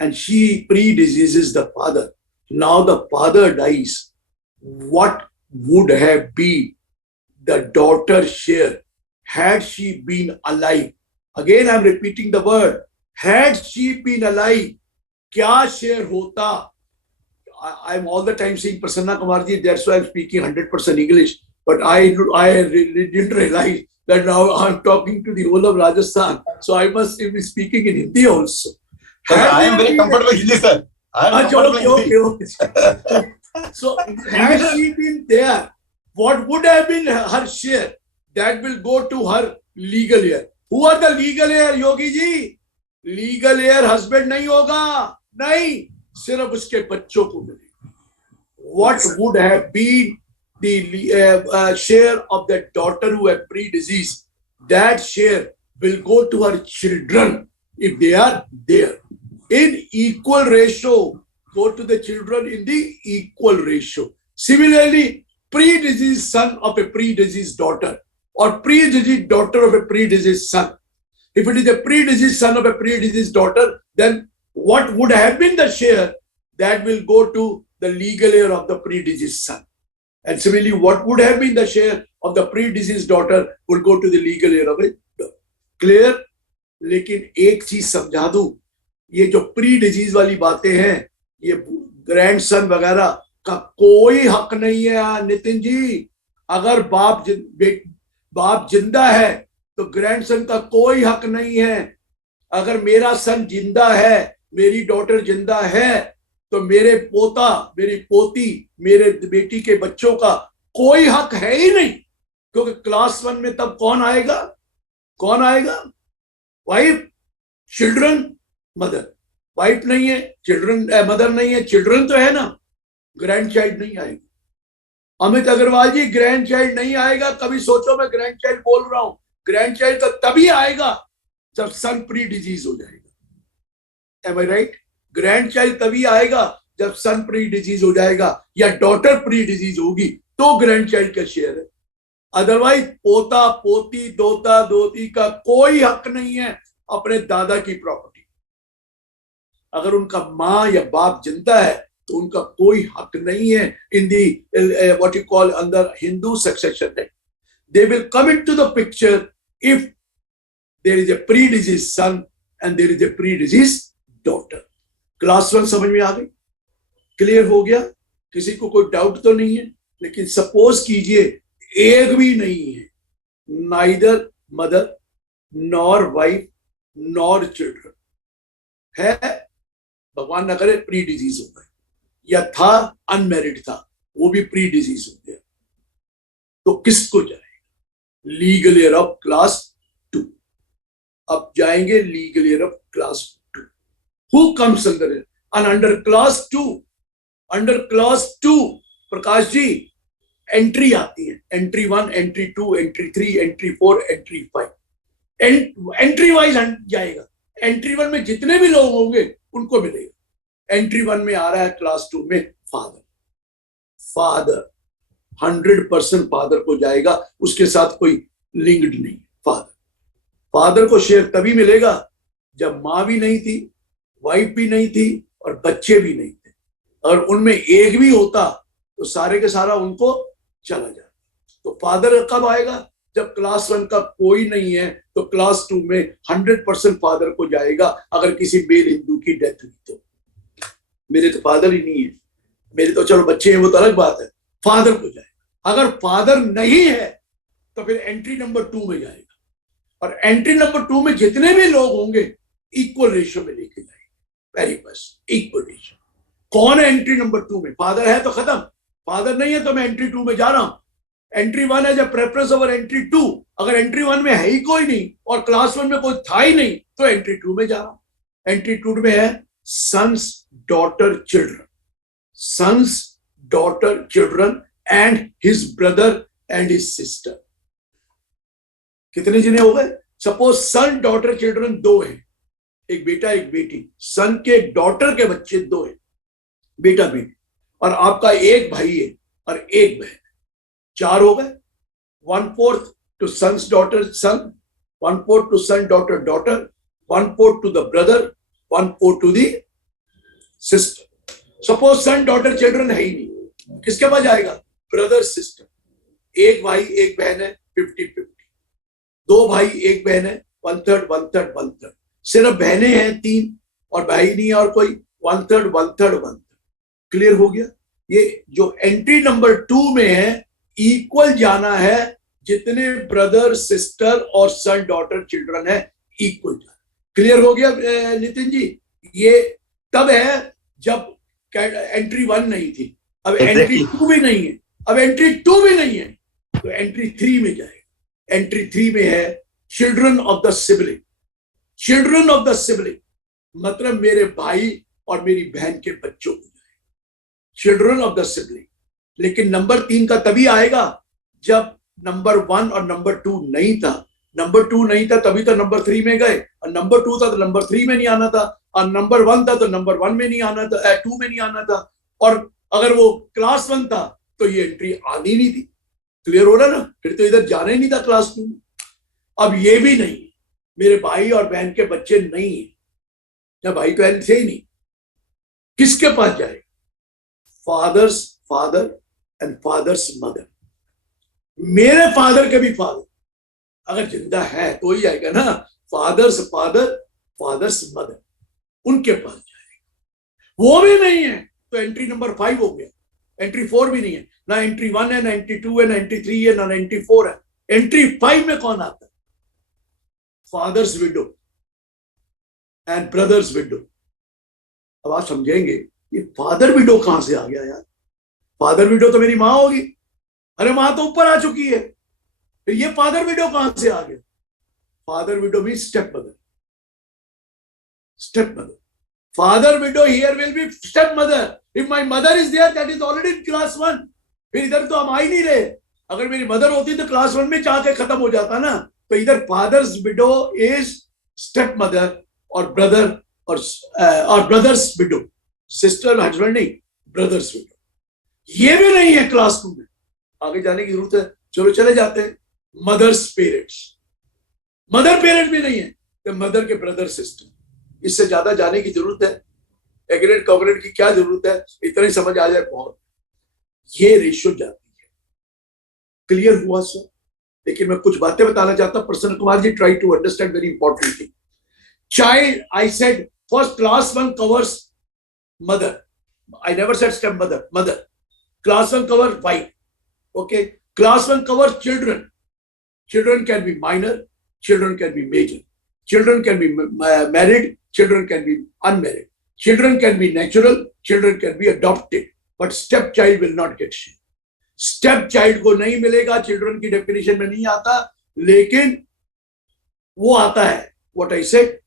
and she predeceases the father, now the father dies, what would have been the daughter's share had she been alive? Again, I'm repeating the word. Had she been alive, kya share hota? I'm all the time saying Prasanna Kumarji, that's why I'm speaking 100% English. But I didn't realize that now I'm talking to the whole of Rajasthan. So I must be speaking in Hindi also. Sir, I am very comfortable in Hindi, sir. I am comfortable in Hindi. So had she been there, what would have been her share? That will go to her legal heir. Who are the legal heir, Yogi ji? Legal heir husband nahi hoga. Nahi. Sirf uske bachcho ko milega. What would have been the share of the daughter who had predeceased? That share will go to her children if they are there. In equal ratio, go to the children in the equal ratio. Similarly, predeceased son of a predeceased daughter or predeceased daughter of a predeceased son. If it is a predeceased son of a predeceased daughter, then what would have been the share that will go to the legal heir of the predeceased son? And similarly, what would have been the share of the predeceased daughter will go to the legal heir of a daughter. Clear? लेकिन एक चीज समझा दूं, ये जो pre disease वाली बातें हैं, ये ग्रैंडसन वगैरह का कोई हक नहीं है नितिन जी. अगर बाप जिंदा है तो ग्रैंडसन का कोई हक नहीं है. अगर मेरा सन जिंदा है, मेरी डॉटर जिंदा है, तो मेरे पोता, मेरी पोती, मेरे बेटी के बच्चों का कोई हक है ही नहीं. क्योंकि क्लास 1 में तब कौन आएगा? कौन आएगा? Wife, children, mother. वाइफ नहीं है, चिल्ड्रन, मदर नहीं है, चिल्ड्रन तो है ना, ग्रैंड चाइल्ड नहीं आएगा. अमित अग्रवाल जी, ग्रैंड चाइल्ड नहीं आएगा. कभी सोचो मैं ग्रैंड चाइल्ड बोल रहा हूं. ग्रैंड चाइल्ड तो तभी आएगा जब सन प्री डिजीज हो जाएगा. M I right? Grand child तभी आएगा जब सन प्री डिजीज हो जाएगा या डॉटर प्री डिजीज होगी, तो ग्रैंड चाइल्ड का शेयर है. अदरवाइज पोता, पोती, दोता, दोती का कोई हक नहीं है अपने दादा की प्रॉपर्टी. अगर उनका माँ या बाप जिंदा है तो उनका कोई हक नहीं है in the what you call under Hindu succession act. They will come into the picture if there is a predeceased son and there is a predeceased daughter. Class 1 समझ में आ गई? क्लियर हो गया? किसी को कोई डाउट तो नहीं है? लेकिन सपोज कीजिए एक भी नहीं है, neither mother nor wife nor children है, भगवान ना करे प्री डिजीज हो गए, या था अनमेरिड था वो भी प्री डिजीज हो गया, तो किसको जाएगा? Legal heir of class 2। अब जाएंगे legal heir of class 2। Who comes under under class 2? Under class 2 Prakash ji entry आती है, entry 1, entry 2, entry 3, entry 4, entry 5। Entry wise जाएगा। एंट्री 1 में जितने भी लोग होंगे उनको मिलेगा। एंट्री 1 में आ रहा है क्लास 2 में फादर 100% फादर को जाएगा, उसके साथ कोई लिंक्ड नहीं। फादर को शेयर तभी मिलेगा जब माँ भी नहीं थी, वाइफ भी नहीं थी और बच्चे भी नहीं थे। और उनमें एक भी होता तो सारे के सारा उनको चला जाता। तो फादर कब आएगा? जब क्लास 1 का कोई नहीं है तो क्लास 2 में 100% फादर को जाएगा। अगर किसी मेल हिंदू की डेथ हुई तो मेरे तो फादर ही नहीं है, मेरे तो चलो बच्चे हैं वो तो अलग बात है, फादर को जाएगा। अगर फादर नहीं है तो फिर एंट्री नंबर 2 में जाएगा, और एंट्री नंबर 2 में जितने भी लोग होंगे इक्वल रेशियो में लेके जाएंगे। वेरी बस इक्वल रेशियो। कौन है एंट्री नंबर 2 में? फादर है तो खत्म, फादर नहीं है तो मैं एंट्री 2 में जा रहा हूं। एंट्री 1 है जब प्रेफरेंस ओवर एंट्री 2। अगर एंट्री 1 में है ही कोई नहीं और क्लास 1 में कोई था ही नहीं तो एंट्री 2 में जा रहा हूं। एंट्री 2 में है sons daughter children, sons daughter children and his brother and his sister. कितने जने हो गए? सपोज सन डॉटर चिल्ड्रन 2 हैं, एक बेटा एक बेटी। सन के डॉटर के बच्चे 2 हैं, बेटा बेटी, और आपका एक भाई है और एक बहन, 4 हो गए। 1/4 to sons daughter son, 1/4 to son daughter daughter, 1/4 to the brother, 1/4 to the sister. Suppose son daughter children है ही नहीं, किसके पास जाएगा? Brother sister. एक भाई एक बहन है 50-50, 2 भाई एक बहन है 1/3 1/3 1/3। सिर्फ बहनें हैं 3 और भाई नहीं है और कोई 1/3 1/3 1/3। क्लियर हो गया? ये जो एंट्री नंबर 2 में है इक्वल जाना है, जितने ब्रदर सिस्टर और सन डॉटर चिल्ड्रन है इक्वल जाना। क्लियर हो गया नितिन जी? ये तब है जब एंट्री 1 नहीं थी, अब एंट्री 2 भी नहीं है, अब एंट्री 2 भी नहीं है तो एंट्री 3 में जाएगा। एंट्री 3 में है children of the sibling. Children of the sibling मतलब मेरे भाई और मेरी बहन के बच्चों को, चिल्ड्रन ऑफ द सिबलिंग। लेकिन नंबर 3 का तभी आएगा जब नंबर 1 और नंबर 2 नहीं था। नंबर 2 नहीं था तभी तो नंबर 3 में गए, और नंबर 2 था तो नंबर 3 में नहीं आना था, और नंबर 1 था तो नंबर 1 में नहीं आना था, 2 में नहीं आना था। और अगर वो क्लास 1 था तो ये एंट्री आनी नहीं थी। क्लियर हो रहा ना? फिर तो इधर जाना ही नहीं था क्लास 2 में। अब ये भी नहीं, मेरे भाई और बहन के बच्चे नहीं है, या भाई बहन थे ही नहीं, किसके पास जाएगा? Father's father and father's mother. मेरे फादर के भी फादर अगर जिंदा है तो ही जाएगा ना। फादर्स फादर फादर्स मदर, उनके पास जाएगा। वो भी नहीं है तो एंट्री नंबर 5 हो गया। एंट्री 4 भी नहीं है, ना एंट्री 1 है, ना एंट्री 2 है, ना एंट्री 3 है, ना एंट्री 4 है। एंट्री 5 में कौन आता है? Father's widow and brother's widow. अब आप समझेंगे ये फादर विडो कहां से आ गया यार? फादर विडो तो मेरी माँ होगी, अरे माँ तो ऊपर आ चुकी है, फिर ये फादर विडो कहां से आ गया? Father widow mean step mother. Step mother, father widow here will be step mother. If my mother is there that is already in class 1, फिर इधर तो हम आ ही नहीं रहे। अगर मेरी मदर होती तो क्लास 1 में जाके खत्म हो जाता ना। तो इधर father's widow is step mother, और ब्रदर और ब्रदर्स विडो, सिस्टर हस्बैंड नहीं, ब्रदर्स विडो। ये भी नहीं है क्लास 2 में, आगे जाने की जरूरत है। चलो चले जाते हैं। मदर्स पेरेंट्स, मदर पेरेंट भी नहीं है तो मदर के ब्रदर सिस्टर। इससे ज्यादा जाने की जरूरत है? एग्रेड कॉग्रेड की क्या जरूरत है? इतना ही समझ आ जाए बहुत। ये रेशियो जाती है। क्लियर हुआ सर? लेकिन मैं कुछ बातें बताना चाहता हूं। Prasanna Kumar ji, try to understand very important thing. Child, I said first class 1 covers mother, I never said stepmother, mother. Class 1 cover wife. Okay. Class 1 covers children. Children can be minor, children can be major. Children can be married, children can be unmarried. Children can be natural, children can be adopted. But stepchild will not get share. Stepchild को नहीं मिलेगा, children की definition में नहीं आता, लेकिन वो आता है. What I said,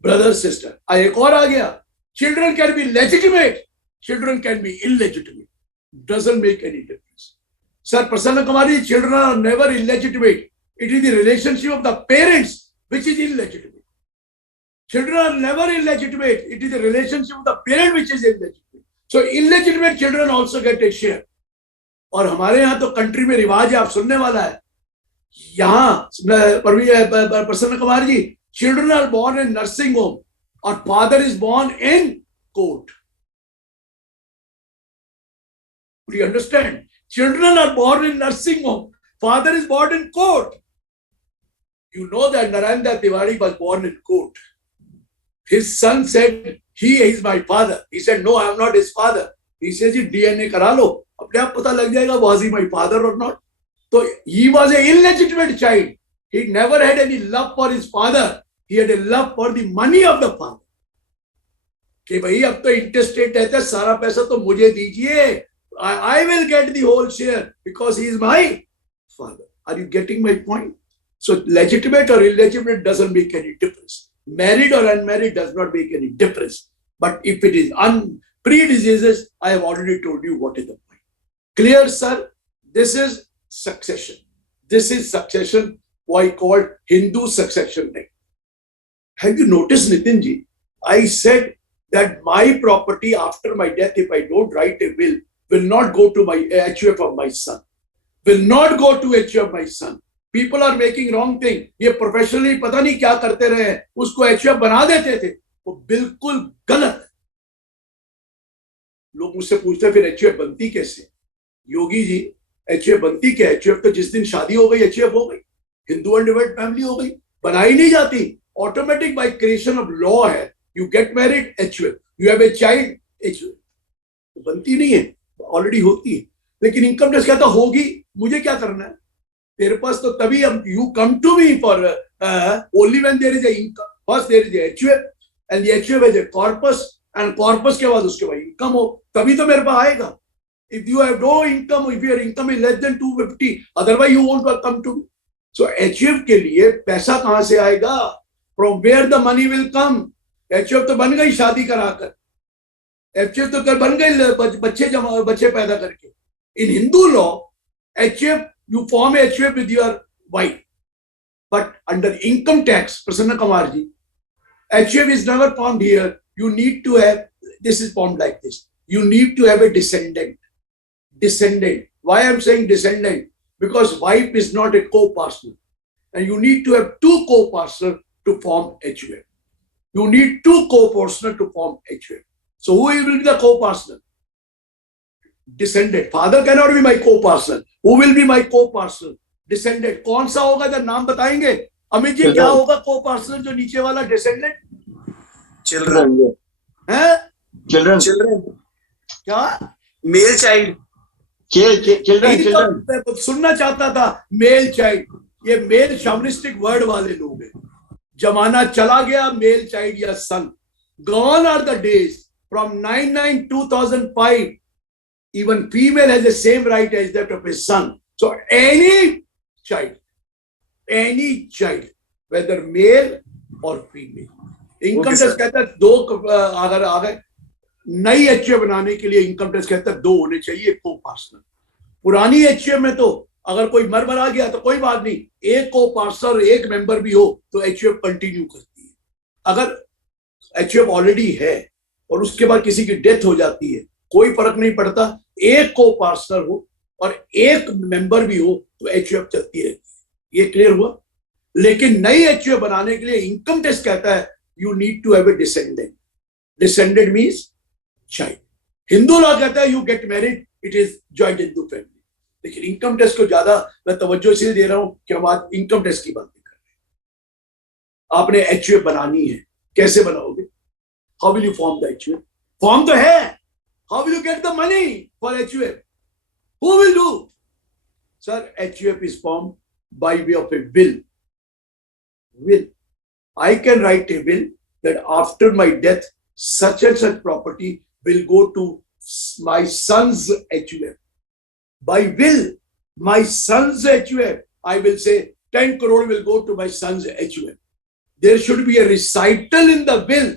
brother, sister. एक और आ गया. Children can be legitimate, children can be illegitimate. Doesn't make any difference. Sir, Prasanna Kumari, children are never illegitimate. It is the relationship of the parents which is illegitimate. Children are never illegitimate. It is the relationship of the parent which is illegitimate. So illegitimate children also get a share. और हमारे यहाँ तो country में रिवाज है, आप सुनने वाला है. यहाँ प्रसन्न कुमार जी, children are born in nursing home और father is born in court. Do you understand? Children are born in nursing home. Father is born in court. You know that Narendra Tiwari was born in court. His son said, he is my father. He said, no, I am not his father. He says, DNA करा लो, अपने आप पता लग जाएगा, was he my father or not? So he was an illegitimate child. He never had any love for his father. He had a love for the money of the father. कि भाई अब तो इंटरेस्टेड रहता है, सारा पैसा तो मुझे दीजिए. I will get the whole share because he is my father. Are you getting my point? So legitimate or illegitimate doesn't make any difference. Married or unmarried does not make any difference. But if it is pre-diseases, I have already told you what is the point. Clear, sir? This is succession. This is succession, what I call Hindu succession. Have you noticed, Nitin ji? I said that my property after my death, if I don't write a will not go to my HUF of my son. Will not go to HUF of my son. People are making wrong thing. ये professionally पता नहीं क्या करते रहे हैं, उसको HUF बना देते थे. वो बिल्कुल गलत है. लोग मुझसे पूछते हैं फिर HUF बनती कैसे? योगी जी, HUF बनती क्या? HUF तो जिस दिन शादी हो गई HUF हो गई. हिंदू अनडिवाइडेड फैमिली हो गई. बनाई नहीं जाती. Automatic by creation of law है. You get married HUF. You have a child HUF. बनती नहीं है. ऑलरेडी होती है. लेकिन इनकम टैक्स कहता होगी, मुझे क्या करना है? तेरे पास तो तभी हम you come to me for only when there is a income. First there is a HUF and the HUF is a corpus and corpus के बाद उसके बाद इनकम हो, तभी तो मेरे पास आएगा. If you have no income, if your income is less than 250, otherwise you won't come to me. So HUF के लिए पैसा कहां से आएगा? From where the money will come. HUF तो बन गई शादी कराकर. HUF तो बन गए बच्चे पैदा करके. In Hindu law, HUF, you form a HUF with your wife. But under income tax, Prasanna Kamarji, HUF is never formed here. You need to have, this is formed like this. You need to have a descendant. Descendant. Why I'm saying descendant? Because wife is not a co-partner. And you need to have two co-partners to form HUF. You need two co-partners to form HUF. So who will be the co-partner? Descendant. Father cannot be my co-partner. Who will be my co-partner? Descendant. कौन सा होगा? जब नाम बताएंगे. अमित जी क्या होगा co-partner जो नीचे वाला descendant? Children. हैं? Children. क्या? Male child. Children. मैं सुनना चाहता था male child. ये male chauvinistic word वाले लोग हैं. जमाना चला गया male child या son. Gone are the days. From 99-2005, even female has the same right as that of a son. So any child, whether male or female, income tax कहता है दो. अगर आ गए नई HUF बनाने के लिए इनकम टैक्स कहता है दो होने चाहिए को पार्टनर. पुरानी HUF में तो अगर कोई मर गया तो कोई बात नहीं, एक को पार्टनर एक मेंबर भी हो तो HUF कंटिन्यू करती है. अगर HUF ऑलरेडी है और उसके बाद किसी की डेथ हो जाती है, कोई फर्क नहीं पड़ता, एक को पार्टनर हो और एक मेंबर भी हो तो HUF चलती रहती है. ये क्लियर हुआ. लेकिन नई HUF बनाने के लिए इनकम टैक्स कहता है you need to have a descendant. Descendant means child. Hindu law कहता है you get married, it is joint Hindu family. लेकिन इनकम टैक्स को ज्यादा मैं तवज्जो इसलिए दे रहा हूं कि हम आज इनकम टैक्स की बातें कर रहे हैं. आपने HUF बनानी है, कैसे बनाओगे? How will you form the HUF? Form तो है. How will you get the money for HUF? Who will do? Sir, HUF is formed by way of a will. Will. I can write a will that after my death, such and such property will go to my son's HUF. By will, my son's HUF, I will say 10 crore will go to my son's HUF. There should be a recital in the will.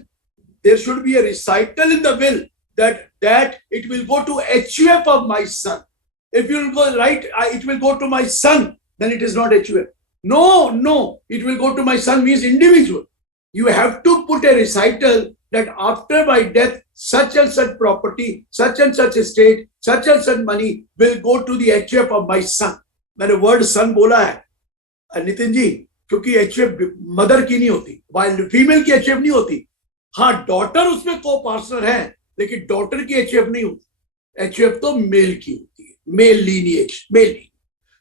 There should be a recital in the will that it will go to HUF of my son. If you go right, it will go to my son, then it is not HUF. No, it will go to my son means individual. You have to put a recital that after my death, such and such property, such and such estate, such and such money will go to the HUF of my son. मैंने word son बोला है नितिन जी, क्योंकि HUF mother की नहीं होती, while female की HUF नहीं होती. हाँ, डॉटर उसमें को पार्टनर है, लेकिन डॉटर की HUF नहीं होती. HUF तो मेल की होती है, male lineage, male.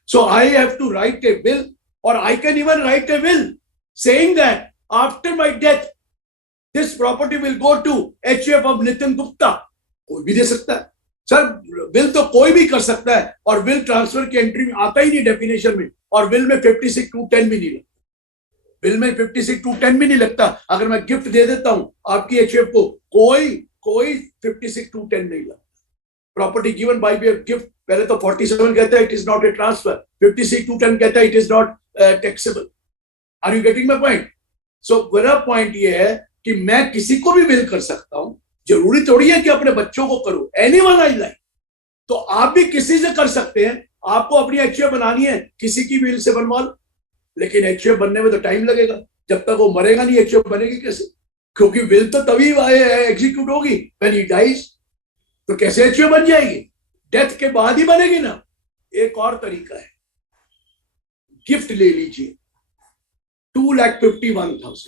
So I have to write a will, or I can even write a will saying that after my death, this property will go to HUF of Nitin Gupta. कोई भी दे सकता है sir. Will तो कोई भी कर सकता है, और विल ट्रांसफर की एंट्री में आता ही नहीं डेफिनेशन में, और विल में 56(2)(10 भी नहीं लगता. विल में 56(2)(10 भी नहीं लगता. अगर मैं गिफ्ट दे देता हूं आपकी HUF को, कोई 56(2)(10 नहीं लगता. Property given by way of gift, पहले तो 47 कहता है it is not a transfer, 56(2)(10 कहता है it is not taxable. Are you getting my point? So मेरा पॉइंट ये है कि मैं किसी को भी विल कर सकता हूं. जरूरी थोड़ी है कि अपने बच्चों को करो, एनीवन आई लाइक. तो आप भी किसी से कर सकते हैं. आपको अपनी HUF बनानी है, किसी की विल से बनवा लो, लेकिन HUF बनने में तो टाइम लगेगा. जब तक वो मरेगा नहीं HUF बनेगी कैसे? क्योंकि विल तो तभी एग्जीक्यूट होगी व्हेन ही डाइज. तो कैसे HUF बन जाएगी? डेथ के बाद ही बनेगी ना. एक और तरीका है, गिफ्ट ले लीजिए 2,51,000.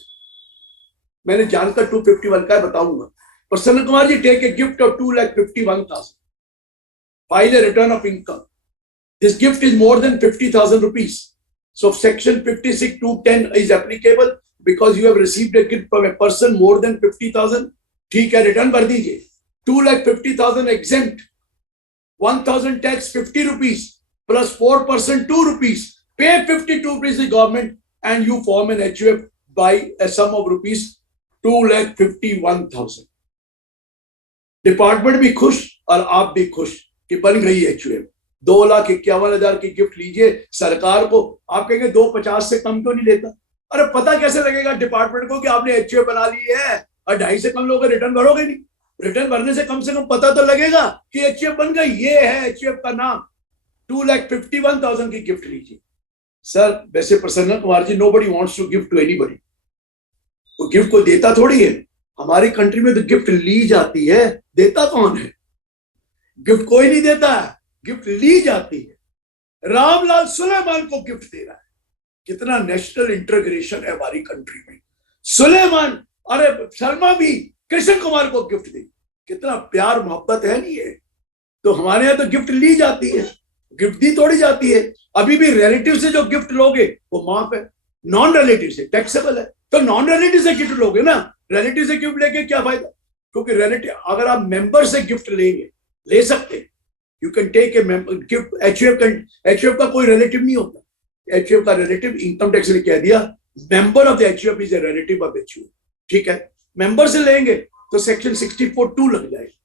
मैंने जानकर 251 का बताऊंगा. Prasanna Kumar ji, take a gift of 2,51,000. File a return of income. This gift is more than 50,000 rupees. So section 56(2)(10 is applicable because you have received a gift from a person more than 50,000. ठीक है, return भर दीजिए. 2,50,000 exempt. 1,000 tax 50 rupees plus 4% 2 rupees. Pay 52 rupees to the government and you form an HUF by a sum of rupees 2,51,000. Department भी खुश और आप भी खुश कि बन गई HUF. 2,51,000 की गिफ्ट लीजिए सरकार को. आप कहेंगे 250 से कम क्यों नहीं लेता? अरे पता कैसे लगेगा डिपार्टमेंट को कि आपने HUF बना ली है, और 2.5 से कम लोग रिटर्न भरोगे नहीं. रिटर्न भरने से कम पता तो लगेगा कि HUF बन गई. ये है HUF का नाम. 2,51,000 की गिफ्ट लीजिए. सर वैसे Prasanna Kumar ji, nobody wants to give to anybody. वो गिफ्ट को देता थोड़ी है. हमारी कंट्री में तो गिफ्ट ली जाती है, देता कौन है? गिफ्ट कोई नहीं देता है, गिफ्ट ली जाती है. रामलाल सुलेमान को गिफ्ट दे रहा है. कितना नेशनल इंटीग्रेशन है हमारी कंट्री में. सुलेमान, अरे शर्मा भी कृष्ण कुमार को गिफ्ट दे. कितना प्यार मोहब्बत है नहीं है. तो हमारे यहाँ तो गिफ्ट ली जाती है, गिफ्ट दी तोड़ी जाती है. अभी भी रिलेटिव से जो गिफ्ट लोगे वो माफ है, नॉन रिलेटिव से टैक्सेबल है. तो नॉन रिलेटिव से गिफ्ट लोगे ना, रिलेटिव से गिफ्ट लेके क्या फायदा? क्योंकि रिलेटिव, अगर आप मेंबर से गिफ्ट लेंगे, ले सकते हैं. You can take a gift. HUF का कोई रिलेटिव नहीं होता. HUF का रिलेटिव, इनकम टैक्स ने कह दिया, member of the HUF is a relative of HUF. ठीक है, मेंबर से लेंगे तो सेक्शन 64(2) लग जाएगा.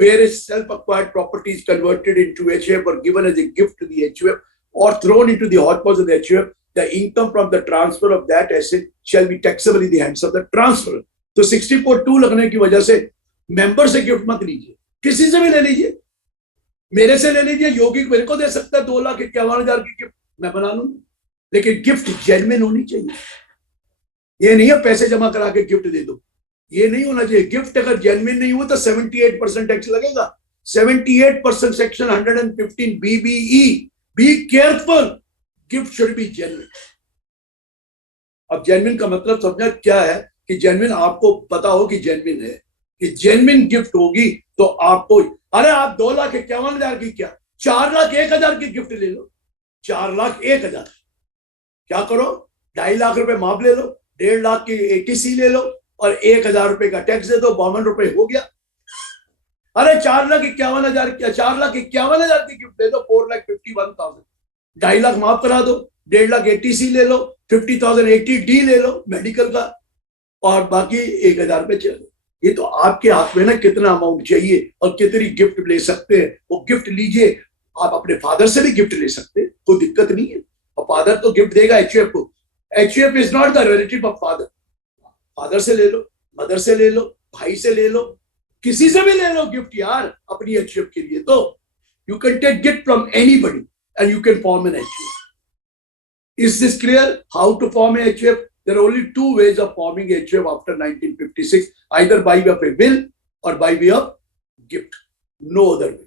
Where is self-acquired property is converted into HUF or given as a gift to the HUF or thrown into the hodgepodge of the HUF, the income from the transfer of that asset shall be taxable in the hands of the transferor. तो 64(2) लगने की वजह से member से gift मत लीजिए, किसी से भी ले लीजिए. मेरे से ले लीजिए, योगी मेरे को दे सकता है 2,51,000 की गिफ्ट, मैं बना लूंगा. लेकिन गिफ्ट जेन्युइन होनी चाहिए. ये नहीं है पैसे जमा करा के गिफ्ट दे दो, ये नहीं होना चाहिए. गिफ्ट अगर जेन्युइन नहीं हुआ तो 78% टैक्स लगेगा. 78% section 115 BBE. Be careful, gift should be genuine. अब जेन्युइन का मतलब समझना क्या है कि जेन्युइन आपको पता हो कि जेन्युइन है, कि जेन्युइन गिफ्ट होगी तो आपको. अरे आप 2,51,000 की क्या, 4,01,000 की गिफ्ट ले लो. 4,01,000 क्या करो, 2.5 लाख रुपए माफ ले लो, 1.5 लाख की ATC ले लो और 1,000 रुपए का टैक्स दे दो, 52 रुपए हो गया. अरे 4,51,000 की गिफ्ट दे दो, 4,51,000, 2.5 लाख माफ करा दो, 1.5 लाख ATC ले लो, 50,000 ATD ले लो मेडिकल का, और बाकी 1,000 पे चलो। ये तो आपके हाथ में ना कितना अमाउंट चाहिए और कितनी गिफ्ट ले सकते हैं, वो गिफ्ट लीजिए। आप अपने फादर से भी गिफ्ट ले सकते हैं, कोई दिक्कत नहीं है, और फादर तो गिफ्ट देगा HUF को। HUF is not the relative of father. Father से ले लो, मदर से ले लो, भाई से ले लो, किसी से भी ले लो गिफ्ट यार अपनी HUF के लिए। तो you can take gift from anybody and you can form an HUF। Is this clear? How to form a HUF? There are only two ways of forming a HUF after 1956, either by way of a will or by way of gift. No other way.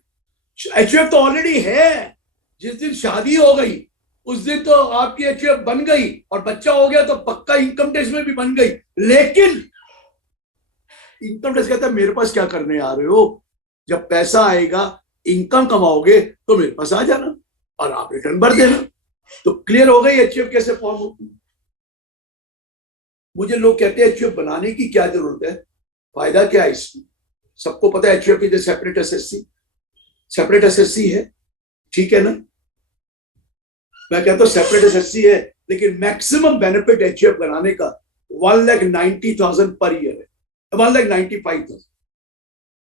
HUF तो already है। जिस दिन शादी हो गई उस दिन तो आपकी HUF बन गई, और बच्चा हो गया तो पक्का इनकम टैक्स में भी बन गई। लेकिन इनकम टैक्स कहता है मेरे पास क्या करने आ रहे हो, जब पैसा आएगा, इनकम कमाओगे तो मेरे पास आ जाना और आप रिटर्न भर देना। तो क्लियर हो गई HUF कैसे फॉर्म होती है। मुझे लोग कहते हैं HUF बनाने की क्या जरूरत है, फायदा क्या है इसमें। सबको पता है HUF is separate SSC, separate SSC है, ठीक है ना। मैं कहता हूं सेपरेट एसएससी है, लेकिन मैक्सिमम बेनिफिट HUF बनाने का 1,90,000 पर ईयर है, 1,95,000।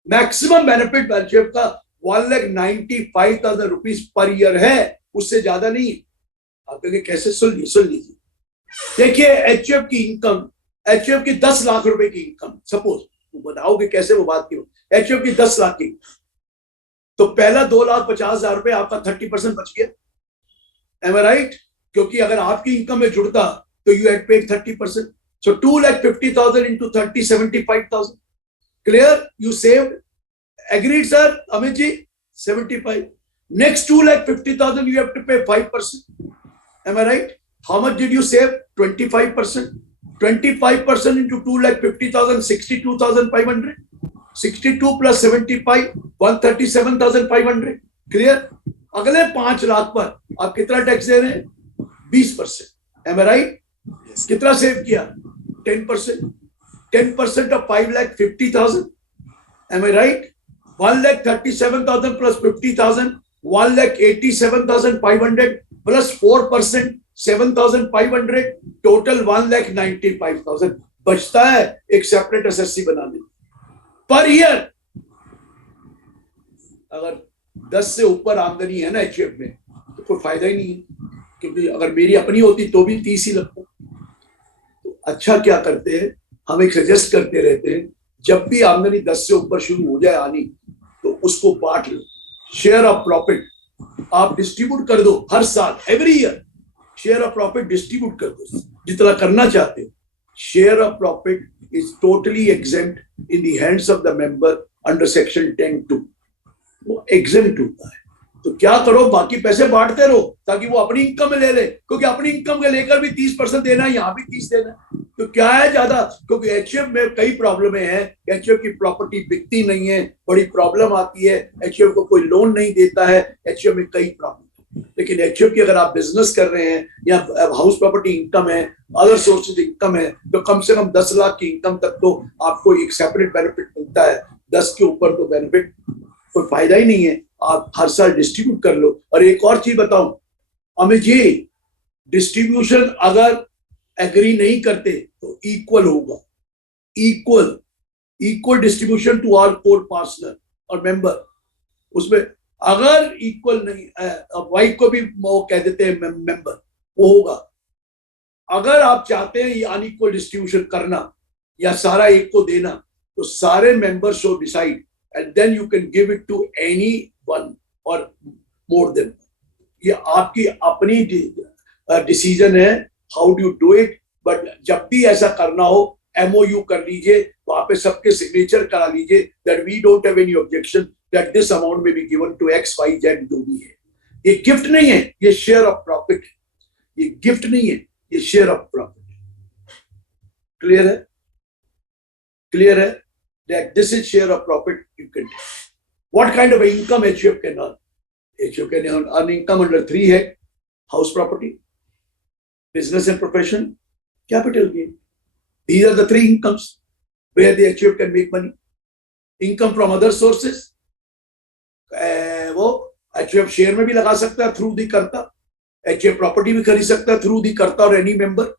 मैक्सिमम बेनिफिट HUF का 1,95,000 रुपीज पर ईयर है, उससे ज्यादा नहीं है। आप कहेंगे कैसे, सुन लीजिए। देखिए HUF की इनकम, HUF की 10 लाख रुपए की इनकम, सपोज बताओगे कैसे वो बात की, HUF की 10 लाख की, तो पहला 2,50,000 रुपए आपका 30% बच गया। Am I right? क्योंकि अगर आपकी इनकम में जुड़ता तो you had paid 30%, so 2,50,000 into 30, 75,000। Clear? You saved. Agreed sir Amit ji? 75। Next 2,50,000 you have to pay 5%. Am I right? How much did you save? 25%. 25% into 2,50,000, 62,500. 62 plus 75, 137,500. Clear? अगले 5 लाख पर आप कितना टैक्स दे रहे हैं? 20%. Am I right? Yes. कितना save किया? 10%. 10% of 5,50,000. Am I right? 1,37,000 plus 50,000, 1,87,500 plus 4%, 7,500, total 1,95,000 बचता है एक सेपरेट एसएससी बनाने पर ईयर। अगर 10 से ऊपर आमदनी है ना HUF में तो कोई फायदा ही नहीं है, क्योंकि अगर मेरी अपनी होती तो भी 30 ही लगता। तो अच्छा क्या करते हैं, हम एक सजेस्ट करते रहते हैं, जब भी आमदनी 10 से ऊपर शुरू हो जाए आनी तो उसको बांट लो, शेयर ऑफ प्रॉफिट आप डिस्ट्रीब्यूट कर दो हर साल, every year share of profit distribute कर दो जितना करना चाहते हो। Share of profit is totally exempt in the hands of the member under section 10(2), वो एग्जेम्प्ट होता है। तो क्या करो, बाकी पैसे बांटते रहो ताकि वो अपनी इनकम में ले ले, क्योंकि अपनी इनकम के लेकर भी 30% देना है, यहाँ भी 30 देना है। तो क्या है ज्यादा, क्योंकि HUF में कई प्रॉब्लमें हैं, HUF की प्रॉपर्टी बिकती नहीं है, बड़ी प्रॉब्लम आती है, HUF को कोई लोन नहीं देता है, HUF में कई प्रॉब्लम। लेकिन HUF की अगर आप बिजनेस कर रहे हैं या हाउस प्रॉपर्टी इनकम है, अदर सोर्सेज इनकम है, तो कम से कम 10 लाख की इनकम तक तो आपको एक सेपरेट बेनिफिट मिलता है। 10 के ऊपर तो बेनिफिट कोई फायदा ही नहीं है, आप हर साल डिस्ट्रीब्यूट कर लो। और एक और चीज बताऊं अमित जी, डिस्ट्रीब्यूशन अगर एग्री नहीं करते तो इक्वल होगा, equal distribution to our core partner और मेंबर। उसमें अगर इक्वल नहीं, वाइफ को भी वो कह देते हैं मेंबर, वो होगा। अगर आप चाहते हैं ये अनइक्वल डिस्ट्रीब्यूशन करना या सारा एक को देना, तो सारे members show decide and then you can give it to anyone or more than one. ये आपकी अपनी डिसीजन है, how do do it. But जब भी ऐसा करना हो MOU कर लीजिए, वहां पे सबके सिग्नेचर करा लीजिए that we don't have any objection that this amount may be given to XYZ जो भी है। ये गिफ्ट नहीं है, ये शेयर ऑफ प्रॉफिट है। ये गिफ्ट नहीं है, ये शेयर ऑफ प्रॉफिट है। क्लियर है? क्लियर है that this is share of profit you can take. What kind of income HUF can earn? HUF can earn income under 3 head: house property, business and profession, capital gain. These are the 3 incomes where the HUF can make money. Income from other sources, वो HUF share में भी लगा सकता है through the कर्ता, HUF property भी खरीद सकता है थ्रू दी कर्ता और एनी मेंबर।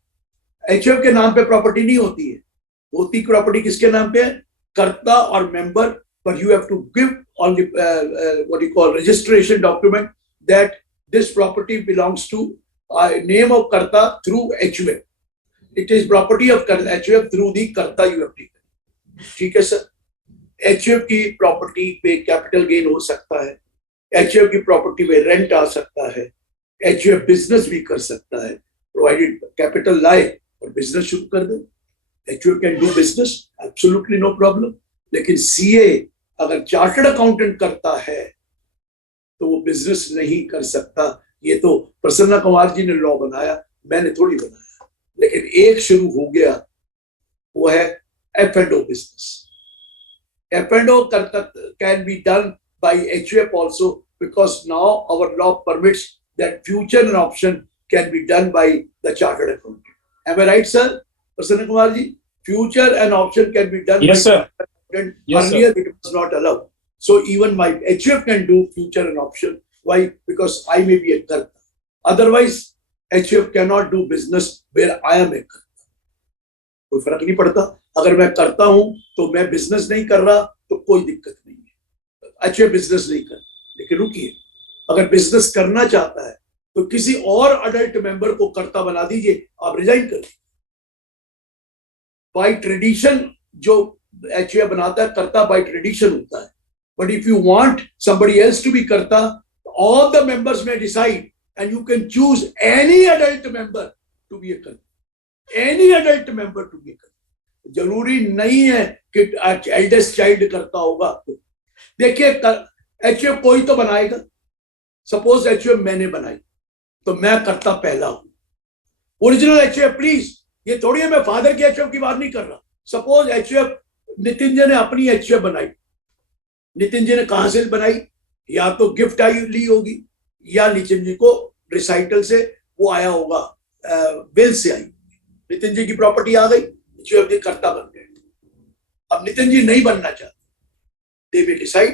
एचयूएफ के नाम पे प्रॉपर्टी नहीं होती है, होती प्रॉपर्टी किसके नाम पे है? कर्ता और member. But you have to give on the what you call registration document that this property belongs to name of karta through HUF. It is property of HUF through the karta you have taken. ठीक है sir. HUF की property पे capital gain हो सकता है, HUF की property में rent आ सकता है, एचयूएफ बिजनेस भी कर सकता है प्रोवाइडेड कैपिटल लाए और बिजनेस शुरू कर दे। HUF can do business, absolutely no problem. लेकिन सीए अगर चार्टर्ड अकाउंटेंट करता है तो वो बिजनेस नहीं कर सकता। ये तो प्रसन्ना कुमार जी ने लॉ बनाया, मैंने थोड़ी बनाया। लेकिन एक शुरू हो गया, वो है F&O business. F&O can be done by HUF also, because now our law permits that future and option can be done by the chartered accountant. Am I right, sir? Prasanna Kumar ji, future and option can be done Yes, by sir. chartered accountant. Yes, Earlier it was not allowed. So even my HUF can do future and option. Why? Because I may be a karta. Otherwise, HUF cannot do business where I am a karta. कोई फर्क नहीं पड़ता। अगर मैं करता हूं तो मैं बिजनेस नहीं कर रहा तो कोई दिक्कत नहीं है, अच्छे बिजनेस नहीं कर। लेकिन रुकिए, अगर बिजनेस करना चाहता है तो किसी और अडल्ट मेंबर को कर्ता बना दीजिए, आप रिजाइन कर दीजिए। बाय ट्रेडिशन जो एचयूएफ बनाता है कर्ता बाय ट्रेडिशन होता है। But if you want somebody else to be karta, all the members may decide and you can choose any adult member to be a कर्ता, any adult member to be a कर्ता। जरूरी नहीं है कि eldest child करता होगा। देखिए HUF कोई तो बनाएगा। सपोज एचयूएफ मैंने बनाई तो मैं करता पहला हूं। ओरिजिनल एचयूएफ प्लीज, ये थोड़ी है मैं फादर की एचयूएफ की बात नहीं कर रहा। सपोज एचयूएफ नितिन जी ने अपनी एचयूएफ बनाई, नितिन जी ने कहां से बनाई? या तो गिफ्ट आई ली होगी या नितिन जी को रिसाइटल से वो आया होगा, बिल से आई। नितिन जी की प्रॉपर्टी आ गई, एचयूएफ जी कर्ता बन गए। अब नितिन जी नहीं बनना चाहते, they will decide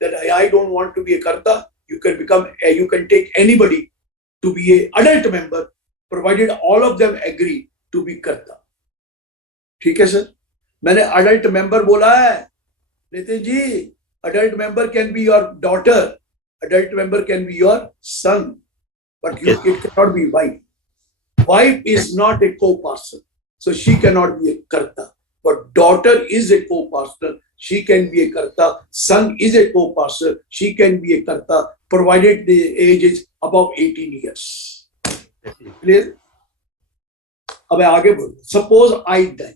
that I don't want to be a karta. You can take anybody to be a adult member, provided all of them agree to be karta. ठीक है सर, मैंने adult member बोला है। Nitin ji, adult member can be your daughter, adult member can be your son, but it cannot be wife. Wife is not a co-parcel, so she cannot be a karta. But daughter is a co-parcel, she can be a karta. Son is a co-parcel, she can be a karta, provided the age is above 18 years. Clear? अब मैं आगे बोल। Suppose I die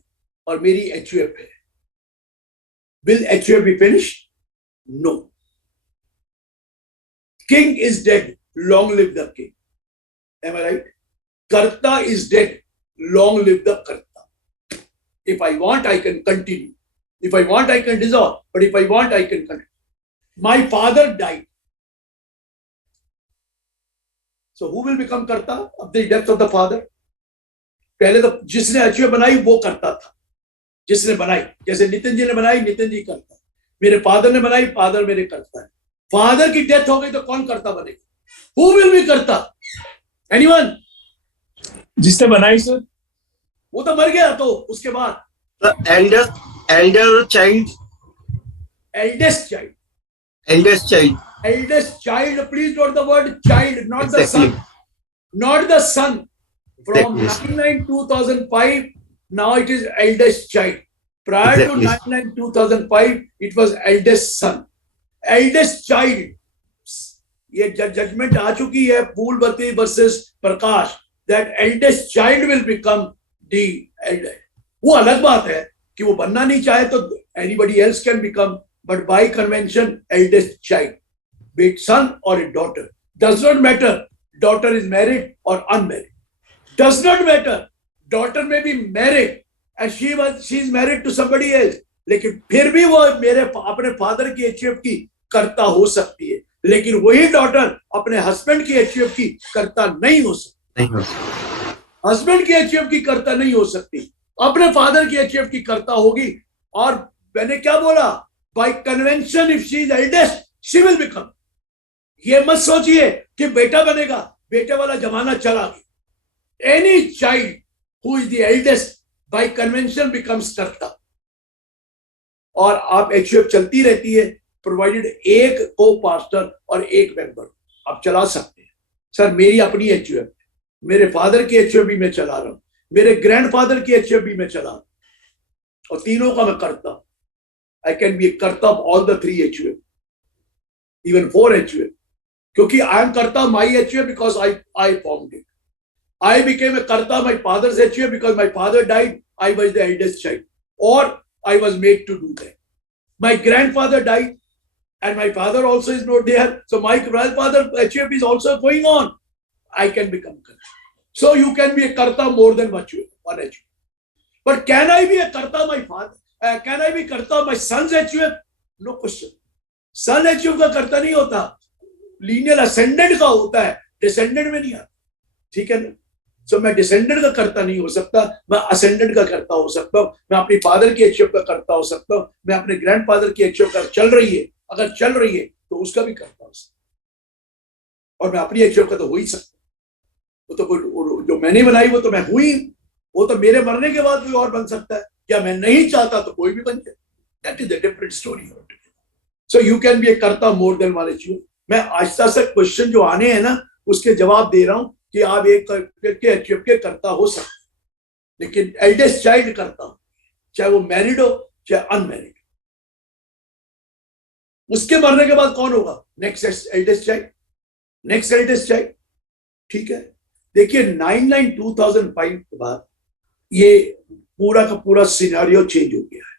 और मेरी HUF है, will HUF be finished? No. King is dead, long live the king. Am I right? Karta is dead, long live the karta. If I want, I can continue. If I want, I can dissolve. But if I want, I can continue. My father died. So who will become karta of the death of the father? पहले तो जिसने HUF बनाई वो करता था, जिसने बनाई। जैसे नितिन जी ने बनाई, नितिन जी करता है। मेरे फादर ने बनाई, फादर मेरे करता है। फादर की डेथ हो गई तो कौन करता बनेगा? Who will be करता? Anyone? जिसने बनाई सर, वो तो मर गया। तो उसके बाद elder child, eldest child, eldest child. eldest child. Please note the word child, not the Exactly. son, not the son. From Exactly. 99-2005, now it is eldest child. Prior Exactly. to 99-2005, it was eldest son, eldest child. ये judgement आ चुकी है, Phoolwati versus Prakash, that eldest child will become the elder. वो अलग बात है कि वो बनना नहीं चाहे तो anybody else can become, but by convention eldest child, be it son or a daughter, does not matter. Daughter is married or unmarried, does not matter. Daughter may be married and she is married to somebody else, लेकिन फिर भी वो मेरे अपने father की HUF की करता हो सकती है, लेकिन वही डॉटर अपने हस्बैंड की एचयूएफ की करता नहीं हो सकती। हस्बैंड की एचयूएफ की करता नहीं हो सकती, अपने फादर की एचयूएफ की करता होगी। और मैंने क्या बोला? By convention, if she is eldest, she will become. ये मत सोचिए कि बेटा बनेगा, बेटे वाला जमाना चला गया. Any child who is the eldest by convention becomes कर्ता. और आप HUF चलती रहती है प्रोवाइडेड एक को पास्टर और एक मेंबर आप चला सकते हैं. सर मेरी अपनी HUF, मेरे फादर की HUF भी मैं चला रहा हूँ, मेरे ग्रैंडफादर की HUF भी मैं चला रहा हूँ, और तीनों का मैं करता हूँ. I can be a karta of all the 3 HUF, even 4 HUF. क्योंकि I am karta of my HUF because I formed it. I became a karta of my father's HUF because my father died. I was the eldest child, or I was made to do that. My grandfather died, and my father also is not there. So my grandfather HUF is also going on. I can become karta. So you can be a karta more than one HUF. But can I be a karta of my father? Can I be karta of my son's HUF? No question. Son HUF का karta नहीं होता, lineal ascendant का होता है, descendant में नहीं आता. ठीक है ना? So मैं descendant का karta नहीं हो सकता, मैं ascendant का करता हो सकता हूँ, मैं अपनी father की HUF का करता हो सकता हूँ, मैं अपने grandfather की HUF का चल रही है, अगर चल रही है तो उसका भी करता हो सकता, और मैं अपनी HUF का तो हो ही सकता. वो तो जो मैंने बनाई वो तो मैं हुई, वो तो मेरे मरने के बाद कोई और बन सकता है, या मैं नहीं चाहता तो कोई भी बन जाए. That is a different story. So you can be a karta more than one HUF. मैं आहिस्ता से क्वेश्चन जो आने हैं ना उसके जवाब दे रहा हूं कि आप एक करके HUF के करता हो सकते, लेकिन एल्डेस्ट चाइल्ड करता हो, चाहे वो मैरिड हो चाहे अनमैरिड. उसके मरने के बाद कौन होगा? Next eldest child. ठीक है. देखिए 9/9/2005 के बाद ये पूरा का पूरा सिनेरियो चेंज हो गया है.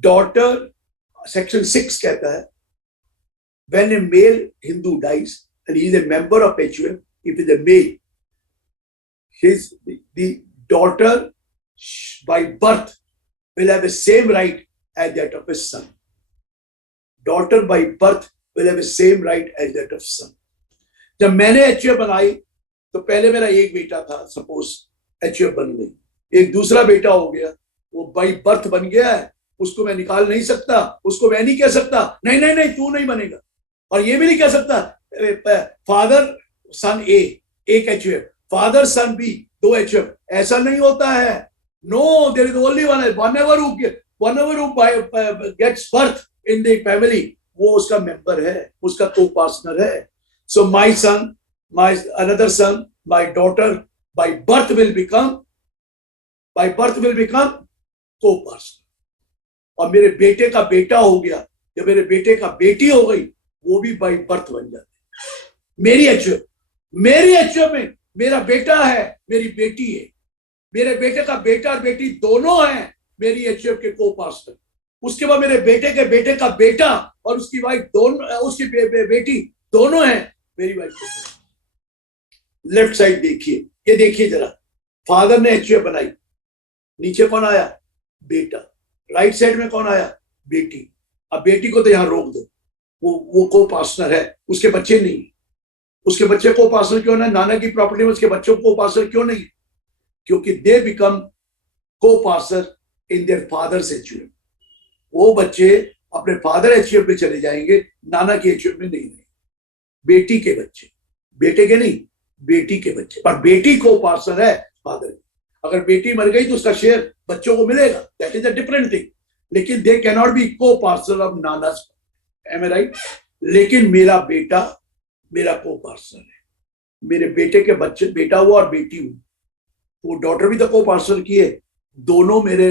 डॉटर सेक्शन 6 कहता है when a male Hindu dies and he is a member of HUF, if he is a male, the daughter by birth will have the same right as that of his son. Daughter by birth will have the same right as that of son. जब मैंने HUF बनाई तो पहले मेरा एक बेटा था, suppose HUF बन गई, एक दूसरा बेटा हो गया, वो बाई बर्थ बन गया है, उसको मैं निकाल नहीं सकता, उसको मैं नहीं कह सकता नहीं नहीं नहीं तू नहीं बनेगा, और ये भी नहीं कह सकता फादर सन ए एक HUF, father son B 2 HUF. ऐसा नहीं होता है. No, there is only one. whenever who gets birth in the family, वो उसका मेंबर है, उसका को पार्टनर है. So my son, my another son, my daughter by birth will become co-partner. और मेरे बेटे का बेटा हो गया या मेरे बेटे का बेटी हो गई, वो भी बाई बर्थ बन जाते. मेरी HUF में मेरा बेटा है, मेरी बेटी है, मेरे बेटे का बेटा और बेटी दोनों हैं मेरी HUF के को पार्टनर. उसके बाद मेरे बेटे का बेटा और उसकी वाइफ दोनों, उसकी बेटी दोनों हैं मेरी वाइफ. लेफ्ट साइड देखिए, ये देखिए जरा, फादर ने HUF बनाई, नीचे कौन आया? बेटा. राइट साइड में कौन आया? बेटी. अब बेटी को तो यहां रोक दो, वो को पार्टनर है, उसके बच्चे नहीं. उसके बच्चे को पार्टनर क्यों नहीं? नाना की प्रॉपर्टी में उसके बच्चों को पार्टनर क्यों नहीं? क्योंकि they become co partner in their father's HUF. वो बच्चे अपने फादर HUF में चले जाएंगे, नाना की HUF में नहीं रहेंगे. बेटी के बच्चे, बेटे के नहीं, बेटी के बच्चे. पर बेटी को पार्टनर है फादर. अगर बेटी मर गई तो उसका शेयर बच्चों को मिलेगा, that is a different thing. लेकिन they can not be co partner of नानास. Am I right? लेकिन मेरा बेटा मेरा को पार्टनर है. मेरे बेटे के बच्चे, बेटा हुआ और बेटी हुई, वो डॉटर भी तो को पार्टनर की है. दोनों मेरे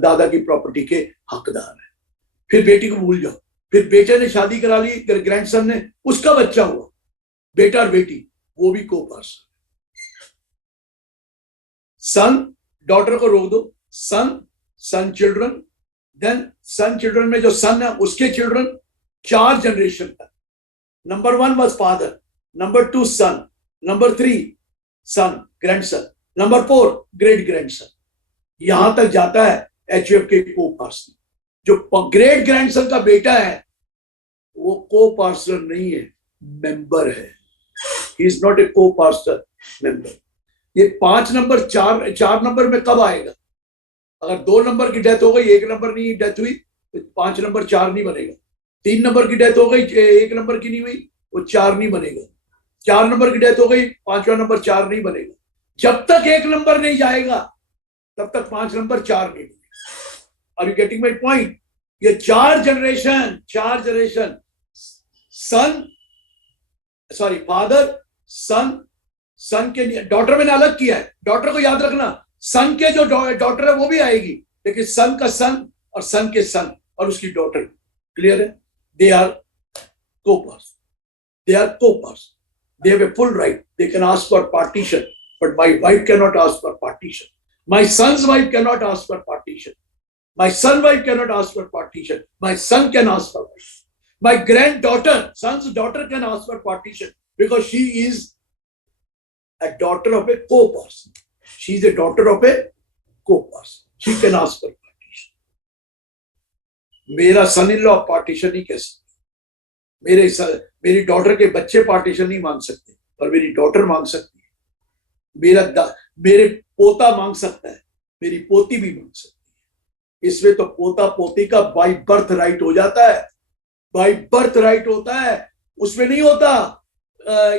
दादा की प्रॉपर्टी के हकदार हैं. फिर बेटी को भूल जाओ. फिर बेटे ने शादी करा ली, ग्रैंडसन ने, उसका बच्चा हुआ, बेटा और बेटी, वो भी को पार्टनर. सन, डॉटर को रोक दो, son children, then son children में जो सन है उसके चिल्ड्रन, 4 जनरेशन तक. Number 1 was father, number 2 son, number 3 son grandson, number 4 great grandson. यहां तक जाता है HUF के को पार्टनर. जो ग्रेट ग्रैंडसन का बेटा है वो को पार्टनर नहीं है, मेंबर है. ही इज नॉट ए को पार्टनर, मेंबर. ये 5 नंबर 4 नंबर में कब आएगा? अगर 2 नंबर की डेथ हो गई, 1 नंबर नहीं डेथ हुई, तो 5 नंबर 4 नहीं बनेगा। 3 नंबर की डेथ हो गई, 1 नंबर की नहीं हुई, वो 4 नहीं बनेगा। 4 नंबर की डेथ हो गई, 5वां नंबर 4 नहीं बनेगा। जब तक 1 नंबर नहीं जाएगा तब तक 5 नंबर 4 नहीं बनेगा। Are you getting my point? ये 4 generation son, sorry father son के डॉटर मैंने अलग किया है। डॉटर को याद रखना, सन के जो डॉटर है वो भी आएगी, लेकिन सन का सन और सन के सन और उसकी डॉटर, क्लियर है? They are co-pass. They are co-pass. They have a full right. They can ask for partition, but my wife cannot ask for partition. My son's wife cannot ask for partition. My son's wife cannot ask for partition. My son can ask for partition. My granddaughter, son's daughter can ask for partition because she is a daughter of a co-pass. She is a daughter of a co-pass. She can ask for partition. मेरा सन in law partition नहीं कह सकते, मेरी daughter के बच्चे partition नहीं मांग सकते, पर मेरी डॉटर मांग सकती है। मेरे पोता मांग सकता है, मेरी पोती भी मांग सकती है। इसमें तो पोता पोती का बाय बर्थ राइट हो जाता है, बाय बर्थ राइट होता है। उसमें नहीं होता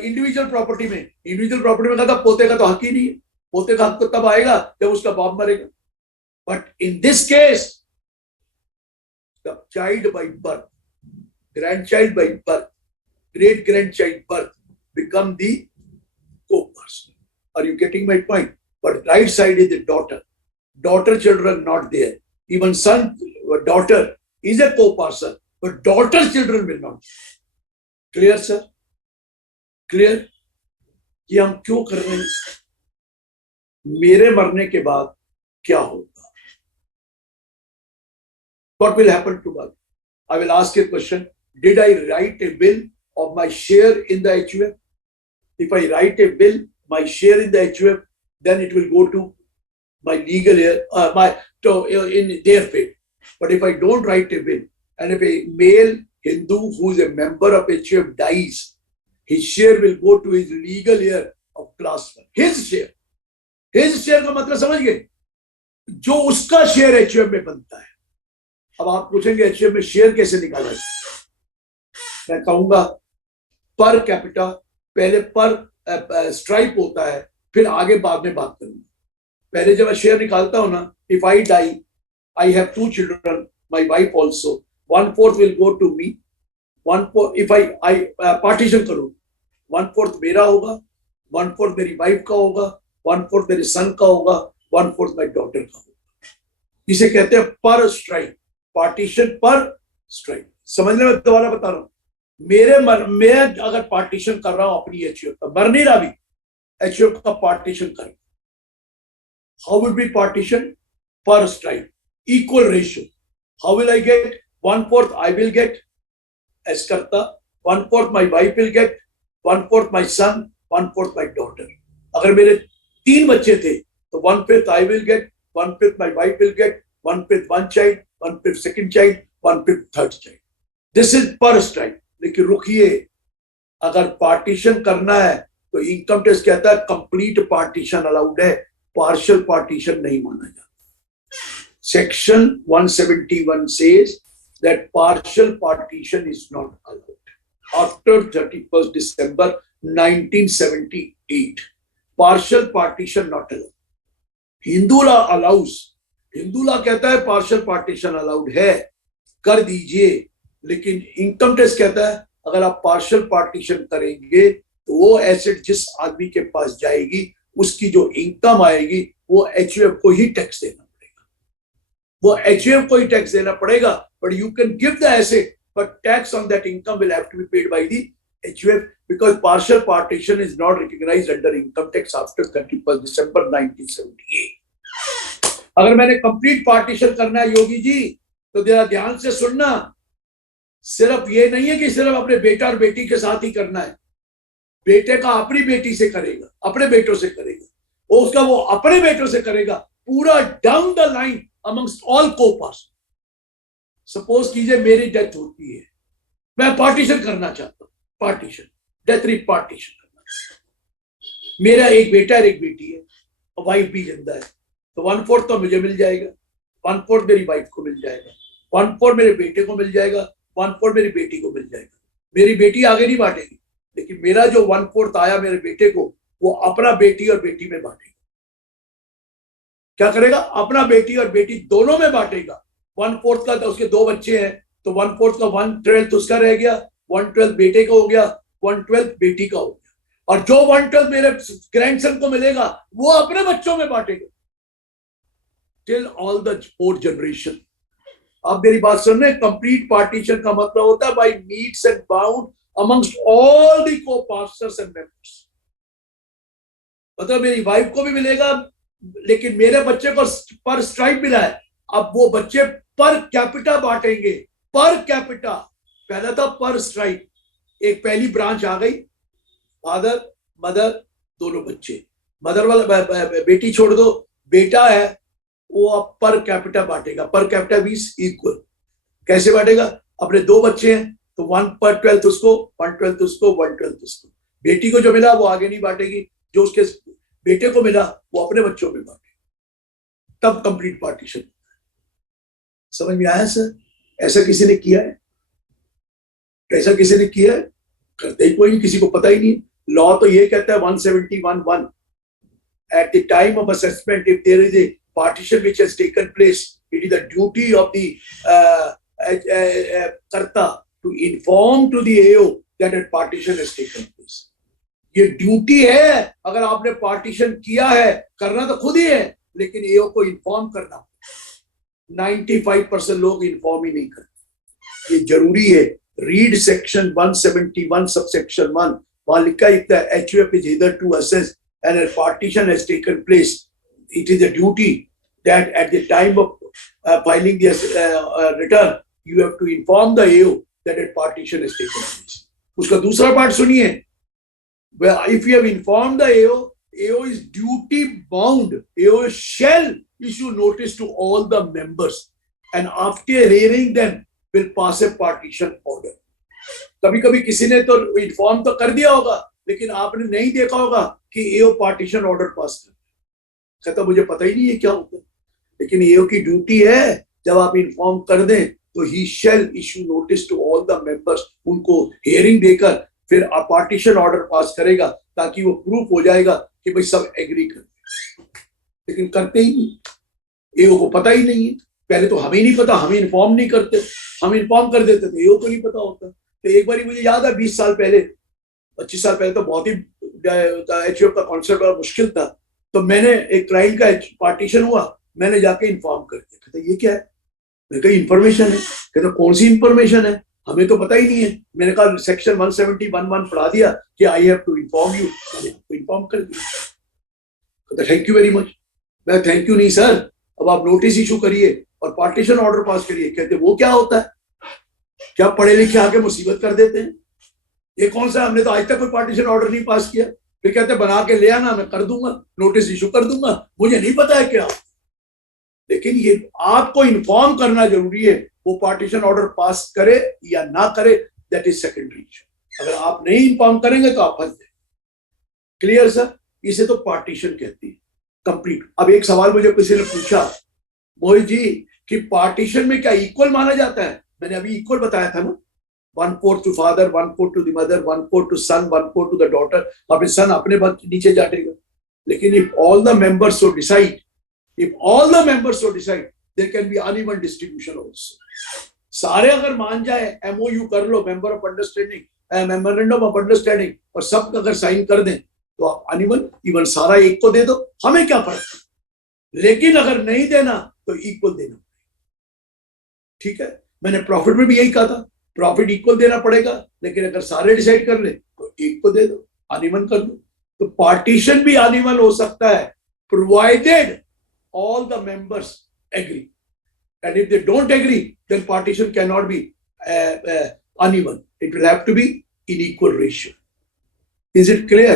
इंडिविजुअल प्रॉपर्टी में। इंडिविजुअल प्रॉपर्टी में कहता पोते का तो हक ही नहीं है। पोते का हक तो तब आएगा जब उसका बाप मरेगा। But in this case the child by birth, grandchild by birth, great grandchild birth become the co-person. Are you getting my point? But right side is the daughter. Daughter children not there. Even son or daughter is a co-person, but daughter children will not. Clear, sir? Clear? कि हम क्यों कर रहे हैं? मेरे मरने के बाद क्या होगा? What will happen to us? I will ask a question. Did I write a will of my share in the HUF? If I write a will, my share in the HUF, then it will go to my legal heir, in their fate. But if I don't write a will, and if a male Hindu who is a member of HUF dies, his share will go to his legal heir of class 1. His share. His share का मतलब समझ गए? जो उसका share HUF में बनता है। अब आप पूछेंगे HUF में शेयर कैसे निकाला है? मैं कहूंगा पर कैपिटा, पहले पर स्ट्राइप होता है, फिर आगे बाद में बात करूंगा। पहले जब मैं शेयर निकालता हूं ना, if I die, I have 2 children, my wife also, 1/4 will go to me, 1/4 if I partition करूं, 1/4 मेरा होगा, 1/4 मेरी वाइफ का होगा, 1/4 मेरे सन का होगा, 1/4 माय डॉटर का होगा। इसे कहते हैं पर स्ट्राइक, पार्टीशन पर स्ट्राइक। समझने में दोबारा बता रहा हूं, मैं अगर पार्टीशन कर रहा हूं अपनी HUF का, मर नहीं रहा भी, HUF का पार्टीशन कर, how will be partition? Per strike, equal ratio. How will I get? 1/4 I will get as karta, 1/4 my wife will get, 1/4 my son, 1/4 my daughter. अगर मेरे 3 बच्चे थे तो 1/5 I will get, 1/5 my wife will get, 1/5 one child, 1/5 second child, 1/5 third child. This is per strike. लेकिन रुकिए, अगर partition करना है तो इनकम टैक्स कहता है कंप्लीट पार्टीशन अलाउड है, पार्शियल पार्टीशन नहीं माना जाता। Section 171 says that partial partition is not allowed after 31st December 1978. Partial partition not allowed. Hindu law allows, Hindu law कहता है पार्शियल पार्टीशन अलाउड है, कर दीजिए। लेकिन इनकम टैक्स कहता है अगर आप पार्शियल पार्टीशन करेंगे तो वो एसेट जिस आदमी के पास जाएगी, उसकी जो इनकम आएगी वो HUF को ही टैक्स देना पड़ेगा, वो HUF को ही टैक्स देना पड़ेगा। But you can give the asset, but tax on that income will have to be paid by the HUF because partial partition is not recognized under income tax after 31st December 1978. अगर मैंने complete partition करना है योगी जी, तो जरा ध्यान से सुनना, सिर्फ ये नहीं है कि सिर्फ अपने बेटा और बेटी के साथ ही करना है। बेटे का अपनी बेटी से करेगा, अपने बेटों से करेगा, उसका वो अपने बेटों से करेगा, पूरा down the line amongst all कोपास। सपोज कीजिए मेरी डेथ होती है, मैं पार्टीशन करना चाहता हूं, पार्टीशन, डेथ रिपार्टीशन करना। मेरा एक बेटा और एक बेटी है और वाइफ भी जिंदा है, तो 1/4 तो मुझे मिल जाएगा, 1/4 मेरी वाइफ को मिल जाएगा, 1/4 मेरे बेटे को मिल जाएगा, 1/4 मेरी बेटी को मिल जाएगा। मेरी बेटी आगे नहीं बांटेगी, लेकिन मेरा जो 1/4 आया मेरे बेटे को, वो अपना बेटी और बेटी में बांटेगा। क्या करेगा? अपना बेटी और बेटी दोनों में बांटेगा। 1/4 का, तो उसके 2 बच्चे हैं, तो 1/4 का 1/12 उसका रह गया, 1/12 बेटे का हो गया, 1/12 बेटी का हो गया, और जो 1/12 मेरे ग्रैंडसन को मिलेगा वो अपने बच्चों में बांटेगा, टिल ऑल द 4 जनरेशन। आप मेरी बात सुन रहे हैं? कंप्लीट पार्टीशन का मतलब होता है by metes and bound amongst all the को-पास्टर्स एंड मेंबर्स। मतलब मेरी वाइफ को भी मिलेगा, लेकिन मेरे बच्चे को पर स्ट्राइप मिला है, अब वो बच्चे पर कैपिटा बांटेंगे। पर कैपिटा, पहला था पर स्ट्राइप, एक पहली ब्रांच आ गई, फादर मदर दोनों बच्चे, मदर वाला बेटी छोड़ दो, बेटा है वो अब per capita बांटेगा। Per capita means equal. कैसे बांटेगा? अपने 2 बच्चे हैं तो 1/12 उसको, 1/12 उसको, 1/12 उसको। बेटी को जो मिला वो आगे नहीं बांटेगी, जो उसके बेटे को मिला वो अपने बच्चों में बांटेगी। तब कंप्लीट पार्टीशन। समझ में आया सर? ऐसा किसी ने किया है? ऐसा किसी ने किया है? करते ही कोई नहीं, किसी को पता ही नहीं। लॉ तो ये कहता है 171(1) at the time of assessment, if there is a partition which has taken place, it is the duty of the karta to inform to the AO that a partition has taken place. ये duty है। अगर आपने partition किया है, करना तो खुद ही है, लेकिन एओ को इन्फॉर्म करना। 95% लोग इन्फॉर्म ही नहीं करते। ये जरूरी है। रीड सेक्शन 171 सबसेक्शन 1, वहां लिखा है HUF is either to assess and a partition has taken place. It is a duty that at the time of filing the return, you have to inform the AO that a partition has taken place. उसका दूसरा part सुनिए। Well, if you have informed the AO is duty bound. AO shall issue notice to all the members, and after hearing them, will pass a partition order. कभी कभी किसी ने तो inform तो कर दिया होगा, लेकिन आपने नहीं देखा होगा कि एओ पार्टीशन ऑर्डर पास कर, कहता मुझे पता ही नहीं है क्या होता है। लेकिन एओ की ड्यूटी है, जब आप इन्फॉर्म कर दें तो ही shall issue notice to all the members, उनको हियरिंग देकर फिर पार्टीशन ऑर्डर पास करेगा, ताकि वो प्रूफ हो जाएगा कि भाई सब एग्री करते। लेकिन करते ही नहीं, एओ को पता ही नहीं है। पहले तो हमें नहीं पता, हमें इन्फॉर्म नहीं करते, हम इन्फॉर्म कर देते थे, एओ को नहीं पता होता। तो एक बार मुझे याद है 20 साल पहले, 25 साल पहले, तो बहुत ही HUF का कॉन्सेप्ट बड़ा मुश्किल था। तो मैंने एक क्लाइंट का पार्टीशन हुआ, मैंने जाके इन्फॉर्म कर दिया। कहते ये क्या है? मैंने कहा इन्फॉर्मेशन है। कहते कौन सी इन्फॉर्मेशन है, हमें तो पता ही नहीं है। मैंने कहा सेक्शन 171(1) पढ़ा दिया कि I have to inform you. मैंने आपको इन्फॉर्म कर दिया। कहते थैंक यू वेरी मच। मैं थैंक यू नहीं सर, अब आप नोटिस इशू करिए और पार्टीशन ऑर्डर पास करिए। कहते वो क्या होता है? क्या पढ़े लिखे आके मुसीबत कर देते हैं? ये कौन सा, हमने तो आज तक कोई पार्टीशन ऑर्डर नहीं पास किया। फिर कहते बना के ले आना, मैं कर दूंगा, नोटिस इशू कर दूंगा, मुझे नहीं पता है क्या। लेकिन ये आपको इन्फॉर्म करना जरूरी है, वो पार्टीशन ऑर्डर पास करे या ना करे, दैट इज सेकेंडरी। अगर आप नहीं इन्फॉर्म करेंगे तो आप फंस जाएंगे। Clear sir? इसे तो पार्टीशन कहती है कंप्लीट। अब एक सवाल मुझे किसी ने पूछा, मोहित जी कि पार्टीशन में क्या इक्वल माना जाता है? मैंने अभी इक्वल बताया था ना, 1/4 to father, 1/4 to the mother, 1/4 to son, 1/4 to the daughter. अब सन अपने नीचे जाटेगा। लेकिन if all the members so decide, if all the members so decide, there can be uneven distribution also. सारे अगर मान जाए, MOU कर लो, member of understanding, memorandum of understanding, और सब अगर साइन कर दें तो आप अनइवन, इवन सारा एक को दे दो, हमें क्या फर्क। लेकिन अगर नहीं देना तो इक्वल देना। ठीक है, मैंने प्रॉफिट में भी यही कहा था, प्रॉफिट इक्वल देना पड़ेगा, लेकिन अगर सारे डिसाइड कर ले तो एक को दे दो, अनइवन कर दो। तो पार्टीशन भी अनइवन हो सकता है, provided all the members agree, and if they don't agree, then partition cannot be uneven. It will have to be in equal ratio. Is it clear?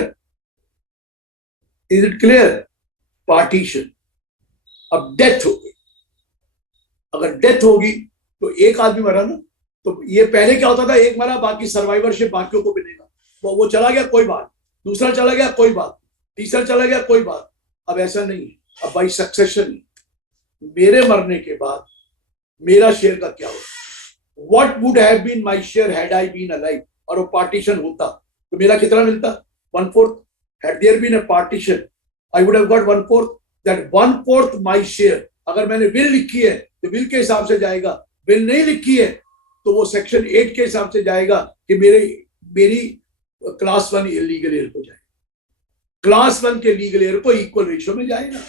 Is it clear? Partition. अब death हो गई, अगर death होगी तो एक आदमी मरा ना, तो ये पहले क्या होता था, एक मरा बाकी सर्वाइवरशिप बाकियों को मिलेगा, वो चला गया कोई बात, दूसरा चला गया कोई बात, तीसरा चला गया कोई बात। अब ऐसा नहीं है, अब बाई सक्सेशन, मेरे मरने के बाद मेरा शेयर का क्या होगा, what would have been my share had I been alive, और वो पार्टीशन होता तो मेरा कितना मिलता, 1/4. Had there been a partition I would have got 1/4. That 1/4 my share. अगर मैंने विल लिखी है तो विल के हिसाब से जाएगा, विल नहीं लिखी है तो वो सेक्शन 8 के हिसाब से जाएगा कि मेरी क्लास 1 लीगल एयर को जाएगा, क्लास 1 के लीगल एयर को इक्वल रेशियो में जाएगा.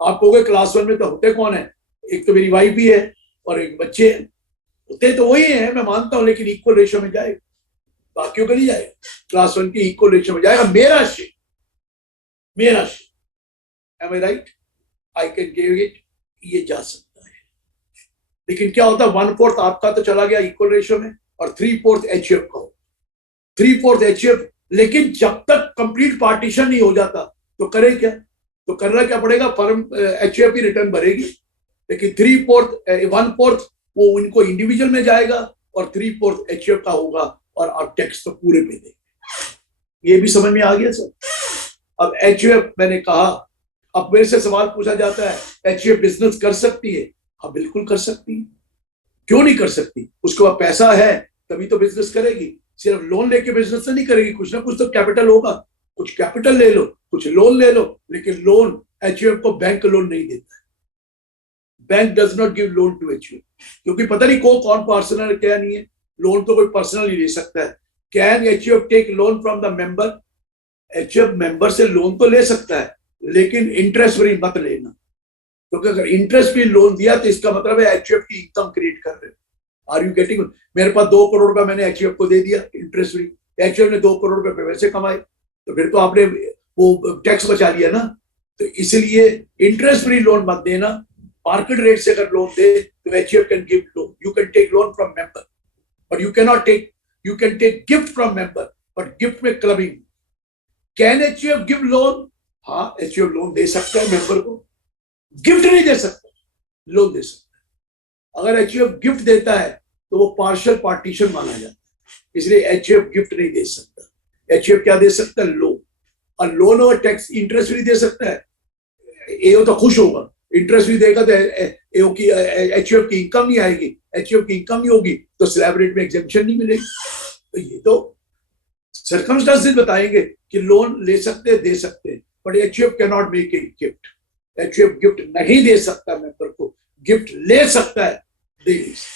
आप कहोगे क्लास 1 में तो होते कौन है, एक तो मेरी वाइफ भी है और एक बच्चे हैं, होते तो वही है, मैं मानता हूं, लेकिन इक्वल रेशियो में जाएगा, बाकियों का नहीं जाएगा, क्लास 1 की इक्वल रेशियो में जाएगा. मेरा share, am I right, I can give it, ये जा सकता है. लेकिन क्या होता है, 1/4 आपका तो चला गया इक्वल रेशियो में और 3/4 एचयूएफ का हो, 3/4 एचयूएफ. लेकिन जब तक कंप्लीट पार्टीशन नहीं हो जाता तो करे क्या, तो करना क्या पड़ेगा, फर्म एचयूएफ ही रिटर्न भरेगी, लेकिन 1/4 वो उनको इंडिविजुअल में जाएगा और 3/4 एचयूएफ का होगा और आप टैक्स तो पूरे पे देंगे. ये भी समझ में आ गया सर. अब एचयूएफ मैंने कहा, अब मेरे से सवाल पूछा जाता है एचयूएफ बिजनेस कर सकती है? हाँ बिल्कुल कर सकती है, क्यों नहीं कर सकती, उसके पास पैसा है तभी तो बिजनेस करेगी. सिर्फ लोन लेके बिजनेस तो नहीं करेगी, कुछ ना कुछ तो कैपिटल होगा, कुछ कैपिटल ले लो, कुछ लोन ले लो. लेकिन लोन एचयूएफ को बैंक लोन नहीं देता है, bank does not give loan to HUF, क्योंकि पता नहीं कौन पर्सनल क्या नहीं है, लोन तो कोई पर्सनल ही ले सकता है. Can HUF take loan from the member? HUF member से लोन तो ले सकता है, लेकिन इंटरेस्ट फ्री मत लेना, क्योंकि अगर इंटरेस्ट फ्री लोन दिया तो इसका मतलब है एचयूएफ की इनकम क्रिएट कर रहे हो. Are you getting? मेरे पास 2 करोड़ रुपया मैंने एचयूएफ को दे दिया इंटरेस्ट फ्री, एचयूएफ ने 2 करोड़ रुपए वैसे कमाए, तो फिर तो आपने वो टैक्स बचा लिया ना. तो इसलिए इंटरेस्ट फ्री लोन मत देना, मार्केट रेट से अगर लोन दे तो HUF can give loan. You can take loan from member but you can take gift from member, but gift में clubbing. Can HUF give loan? हाँ एचयूएफ लोन दे सकता है मेंबर को, गिफ्ट नहीं दे सकता, लोन दे सकता है. अगर एचयूएफ गिफ्ट देता है तो वो पार्शियल पार्टीशन माना जाता है, इसलिए एचयूएफ गिफ्ट नहीं दे सकता. एचयूएफ क्या दे सकता है? लोन. और लोन और टैक्स इंटरेस्ट भी दे सकता है. एओ तो खुश होगा, इंटरेस्ट भी देगा तो एओ की एचयूएफ की इनकम नहीं आएगी, एचयूएफ की इनकम नहीं होगी तो स्लैब रेट में एग्जेम्पशन नहीं मिलेगी. तो ये तो सर्कमस्टांसेस बताएंगे कि लोन ले सकते दे सकते, but HUF can not make a gift. HUF gift नहीं दे सकता मेंबर को, गिफ्ट ले सकता है, दे नहीं सकता.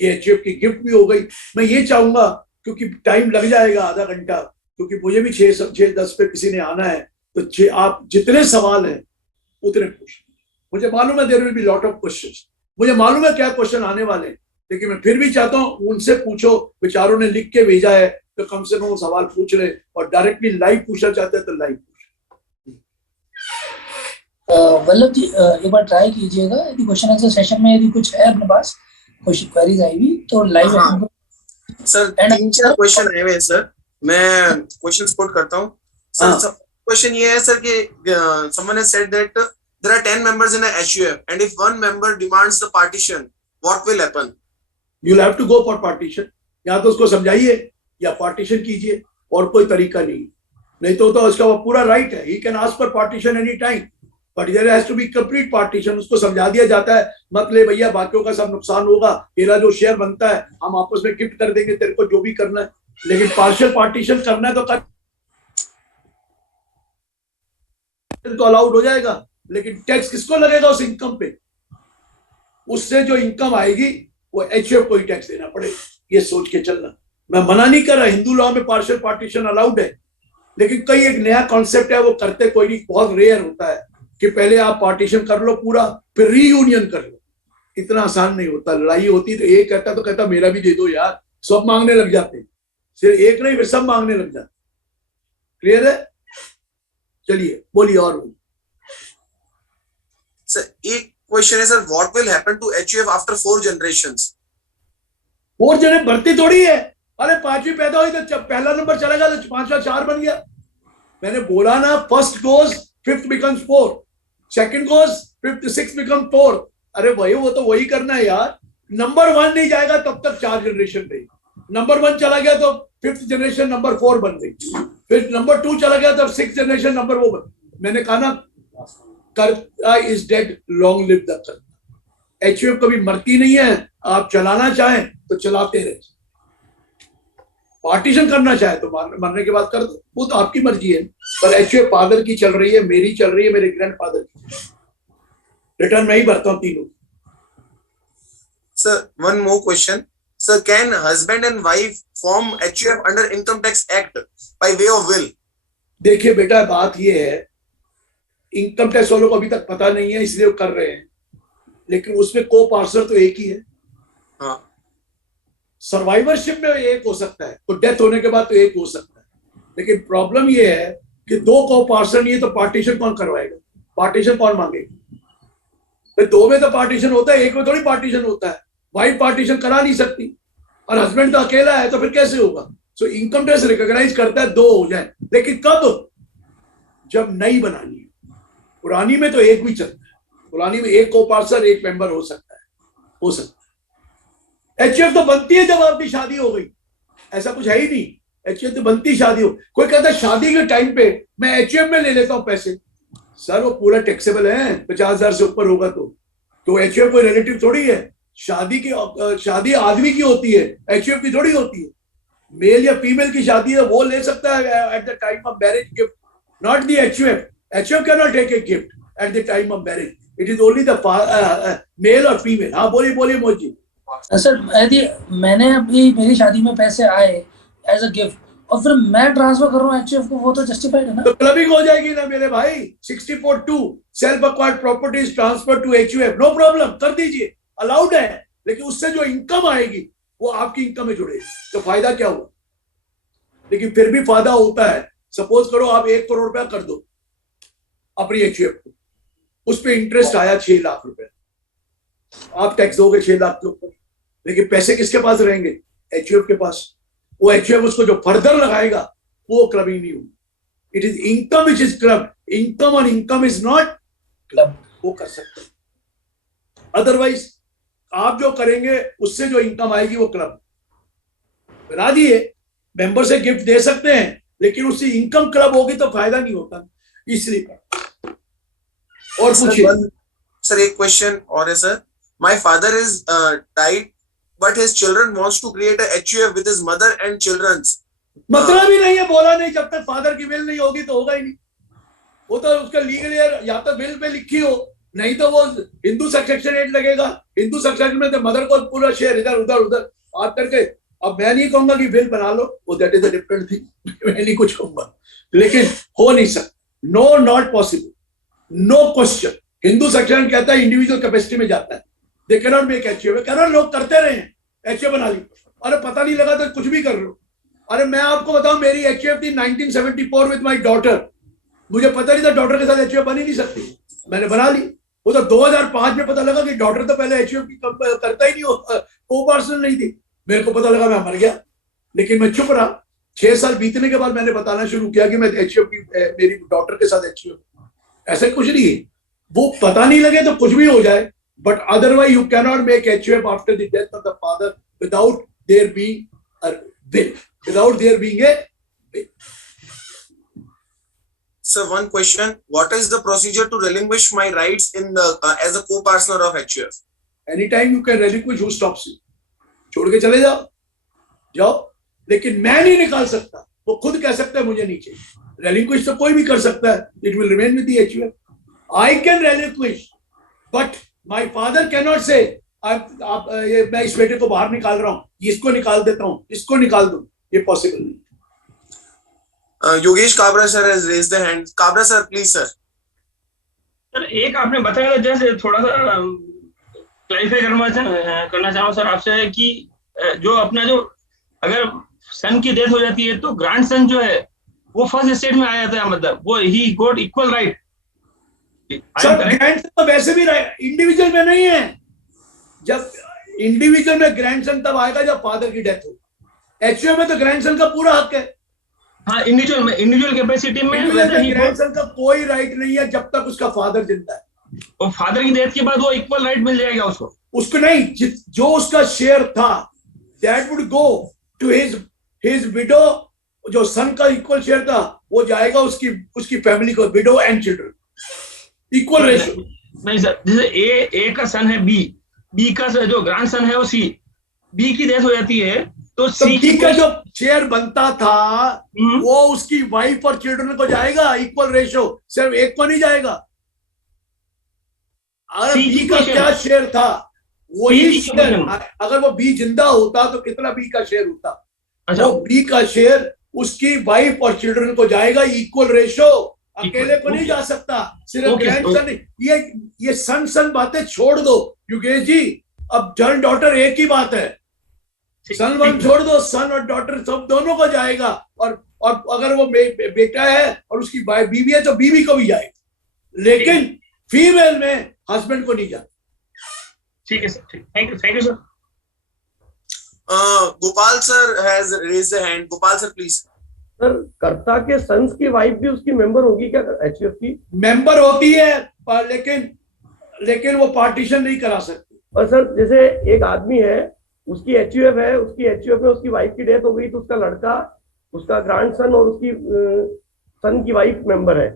ये एचयूएफ की गिफ्ट भी हो गई. मैं ये चाहूंगा, क्योंकि टाइम लग जाएगा आधा घंटा, क्योंकि मुझे भी 6:10 पे किसी ने आना है, तो आप जितने सवाल हैं उतने पूछ. मुझे मालूम है there will be lot of questions, मुझे मालूम है क्या क्वेश्चन आने वाले हैं, लेकिन मैं फिर भी चाहता हूँ उनसे पूछो. बेचारों ने लिख के भेजा है तो कम से कम सवाल पूछ ले, और डायरेक्टली लाइव पूछना चाहते हैं तो लाइव पूछ. वल्लभ जी एक बार ट्राई कीजिएगा, यदि क्वेश्चन आंसर सेशन में यदि कुछ है अपने पास कुछ क्वेरीज आई हुई तो लाइव. सर 3-4 क्वेश्चन आए हुए हैं सर, मैं क्वेश्चन पुट करता हूँ सर. क्वेश्चन ये है सर कि someone has said that there are 10 members in a HUF and if one member demands the partition, what will happen? You'll have to go for partition. या तो उसको समझाइए या पार्टीशन कीजिए, और कोई तरीका नहीं तो उसका वो पूरा राइट है. He can ask for partition any time, but there has to be complete partition. उसको समझा दिया जाता है, मत ले भैया बाकियों का सब नुकसान होगा, तेरा जो शेयर बनता है हम आपस में गिफ्ट कर देंगे, तेरे को जो भी करना है. लेकिन पार्शियल पार्टीशन करना है तो कर, तो अलाउड हो जाएगा. लेकिन टैक्स किसको लगेगा उस इनकम पे? उससे जो इनकम आएगी वो एचयूएफ को ही टैक्स देना पड़ेगा. ये सोच के चलना. मैं मना नहीं कर रहा, हिंदू लॉ में पार्शियल पार्टीशन अलाउड है, लेकिन कई एक नया कॉन्सेप्ट है वो करते कोई नहीं, बहुत रेयर होता है कि पहले आप पार्टीशन कर लो पूरा फिर रीयूनियन कर लो. इतना आसान नहीं होता. लड़ाई होती तो एक कहता तो कहता मेरा भी दे दो यार, सब मांगने लग जाते, सिर्फ एक नहीं फिर सब मांगने लग जाते. क्लियर है? चलिए बोलिए और बोलिए. सर एक क्वेश्चन है sir, what will happen to HUF after 4 generations? 4 जने भर्ती थोड़ी है. अरे 5वीं पैदा हुई तो पहला नंबर चला गया तो 5वां 4 बन गया. मैंने बोला ना, first goes 5th becomes 4, second goes 5th 6th becomes 4. अरे भाई वो तो वही करना है यार. नंबर 1 नहीं जाएगा तब तक 4 जनरेशन रही. नंबर 1 चला गया तो 5th जनरेशन नंबर 4 बन गई, फिर नंबर 2 चला गया तब 6th जनरेशन नंबर वो बन. मैंने कहा ना, कर्ता is dead, long live the कर्ता. एचयूएफ कभी मरती नहीं है, आप चलाना चाहें तो चलाते रहे, पार्टीशन करना चाहे तो मरने के बाद कर दो, वो तो आपकी मर्जी है। पर एचयूएफ फादर की चल रही है, मेरी चल रही है, मेरे ग्रैंडफादर की, रिटर्न मैं ही भरता हूँ तीनों। Sir, one more question. Sir, can husband and wife form HUF under Income Tax Act by way of will? देखिए बेटा, बात ये है, इनकम टैक्स वालों को अभी तक पता नहीं है इसलिए वो कर रहे हैं, लेकिन उसमें को पार्सर तो एक ही है। हाँ। सर्वाइवरशिप में एक हो सकता है, तो डेथ होने के बाद तो एक हो सकता है, लेकिन प्रॉब्लम ये है कि दो को पार्सर नहीं है तो पार्टीशन कौन करवाएगा, पार्टीशन कौन मांगेगा? फिर दो में तो पार्टीशन होता है, एक में थोड़ी पार्टीशन होता है। वाइफ पार्टीशन करा नहीं सकती और हस्बैंड तो अकेला है, तो फिर कैसे होगा? सो इनकम टैक्स रिकॉग्नाइज करता है दो हो जाए, लेकिन कब? जब नई बनानी है। पुरानी में तो एक भी चलता है, पुरानी में एक को पार्सर एक मेंबर हो सकता है। एचयूएफ तो बनती है जब आपकी शादी हो गई, ऐसा कुछ है ही नहीं। एचयूएफ तो बनती शादी हो, कोई कहता है शादी के टाइम पे मैं एचयूएफ में ले लेता हूं पैसे, सर वो पूरा टैक्सेबल है, 50,000 से ऊपर होगा तो एचयूएफ कोई रिलेटिव थोड़ी है। शादी आदमी की होती है, एचयूएफ की थोड़ी होती है। मेल या फीमेल की शादी है, वो ले सकता है at the time of marriage gift, not the HUF. HUF can not take a gift at the time of marriage, it is only the male और फीमेल। हाँ बोलिए मोजी। सर यदि मैंने अभी मेरी शादी में पैसे आए एज अ गिफ्ट और फिर मैं ट्रांसफर कर रहा हूँ एचयूएफ को, वो तो जस्टिफाइड है ना? तो क्लबिंग हो जाएगी ना मेरे भाई। 64(2) self acquired properties transfer to HUF, no problem, कर दीजिए, अलाउड है। लेकिन उससे जो इनकम आएगी वो आपकी इनकम में जुड़ेगी, तो फायदा क्या हुआ? लेकिन फिर भी फायदा होता है। सपोज करो आप 1 करोड़ रुपया कर दो अपनी एचयूएफ को, उस पर इंटरेस्ट आया 6 लाख रुपए, आप टैक्स दोगे 6 लाख के ऊपर, लेकिन पैसे किसके पास रहेंगे? एचयूएफ के पास। वो एचयूएफ उसको जो फर्दर लगाएगा वो क्लबिंग नहीं होगी। It is income which is club, income और इनकम इज नॉट क्लब, वो कर सकते हैं। अदरवाइज आप जो करेंगे उससे जो इनकम आएगी वो क्लब बना दिए, मेंबर से गिफ्ट दे सकते हैं, लेकिन उससे इनकम क्लब होगी तो फायदा नहीं होता, इसलिए। और पूछिए सर। एक क्वेश्चन और है sir, my father is died but his children wants to create a HUF with his mother and children's. मतलब ही नहीं है, बोला नहीं, जब तक फादर की विल नहीं होगी तो होगा ही नहीं। वो तो उसका लीगल या तो विल में लिखी हो, नहीं तो वो हिंदू सक्सेशन एड लगेगा। हिंदू सक्सेशन में तो मदर को पूरा शेयर इधर उधर आप करके। अब मैं नहीं कहूंगा कि विल बना लो, वो that is a different thing, मैं नहीं कुछ कहूंगा, लेकिन हो नहीं सकता। No, not possible, no question. Hindu succession कहता है इंडिविजुअल कैपेसिटी में जाता है, they can not make HUF. Can not, लोग करते रहे हैं, एचयूएफ बना ली, अरे पता नहीं लगा तो कुछ भी कर रहे हो। अरे मैं आपको बताऊं, मेरी एचयूएफ थी 1974 विद माय डॉटर, मुझे पता नहीं था डॉटर के साथ एचयूएफ बन ही नहीं सकती, मैंने बना ली। वो तो 2005 में पता लगा कि डॉटर तो पहले एचयूएफ की करता ही नहीं, को पार्सनल नहीं थी। मेरे को पता लगा, मैं मर गया, लेकिन मैं चुप रहा। 6 साल बीतने के बाद मैंने बताना शुरू किया कि मैं एचयूएफ की, मेरी डॉटर के साथ एचयूएफ, ऐसा कुछ नहीं है। वो पता नहीं लगे तो कुछ भी हो जाए, but otherwise you cannot make HUF after the death of the father without there being a will, without there being a will. Sir, one question, what is the procedure to relinquish my rights in the as a co-partner of HUF? Anytime you can relinquish, who stops you? छोड़ के चले जाओ, लेकिन मैं नहीं निकाल सकता, वो खुद कह सकता है मुझे नहीं चाहिए। relinquish तो कोई भी कर सकता है, it will remain with the HUF. I can relinquish, but my father cannot say ये मैं इस बेटे को बाहर निकाल रहा हूं, इसको निकाल देता हूं, इसको निकाल दूं, ये पॉसिबल नहीं। Yogesh Kabra sir has raised the hand. Kabra sir, please sir. Sir एक आपने बताया था, जैसे थोड़ा सा क्लैरिफाई करना चाहूँ सर आपसे कि जो अपना जो अगर सन की डेथ हो जाती है तो ग्रैंड सन जो है वो फर्स्ट स्टेट में आ जाता है, मतलब वो he got equal right. Sir grandson तो वैसे भी इंडिविजुअल में नहीं है। जब इंडिविजुअल में ग्रैंडसन तब आएगा जब फादर की डेथ हो। एचयूएफ में तो ग्रैंडसन का पूरा हक है। हाँ, इंडिविजुअल कैपेसिटी में ग्रैंडसन का कोई राइट नहीं है जब तक उसका फादर जिंदा है। और फादर की डेथ के बाद वो इक्वल राइट मिल जाएगा उसको नहीं, जो उसका शेयर था that would go to his widow. जो सन का इक्वल शेयर था वो जाएगा उसकी फैमिली को, window and children, equal ratio. नहीं सर, जैसे ए का सन है बी, बी का जो ग्रैंडसन है वो सी, बी की डेथ हो जाती है तो तो सी बी का जो शेयर बनता था हम्म, वो उसकी वाइफ और चिल्ड्रन को जाएगा, इक्वल रेशो, सिर्फ एक को नहीं जाएगा। अगर सी बी की का क्वेश्चन, क्या शेयर था सी वही की शेयर, क्वेश्चन। अगर वो बी जिंदा होता तो कितना बी का शेयर होता? अच्छा, वो बी का शेयर उसकी वाइफ और चिल्ड्रन को जाएगा, इक्वल रेशो, अकेले को नहीं ओके जा सकता, सिर्फ ओके ग्रैंडसन नहीं। ये सन बातें छोड़ दो योगेश जी, अब सन डॉटर एक ही बात है। सन वन छोड़ दो, सन और डॉटर सब दोनों को जाएगा। और अगर वो बेटा है और उसकी बीवी है तो बीवी को भी जाएगा, लेकिन फीमेल में हस्बैंड को नहीं जाता। ठीक है सर, ठीक, thank you sir. Gopal sir has raised a hand. Gopal sir, please. Sir कर्ता के सन्स की वाइफ भी उसकी मेंबर होगी क्या एचयूएफ की? मेंबर होती है लेकिन वो पार्टीशन नहीं करा सकती। और सर जैसे एक आदमी है, उसकी एचयूएफ है, उसकी एचयूएफ में उसकी वाइफ की डेथ हो गई तो उसका लड़का, उसका ग्रैंडसन और उसकी सन की वाइफ मेंबर है।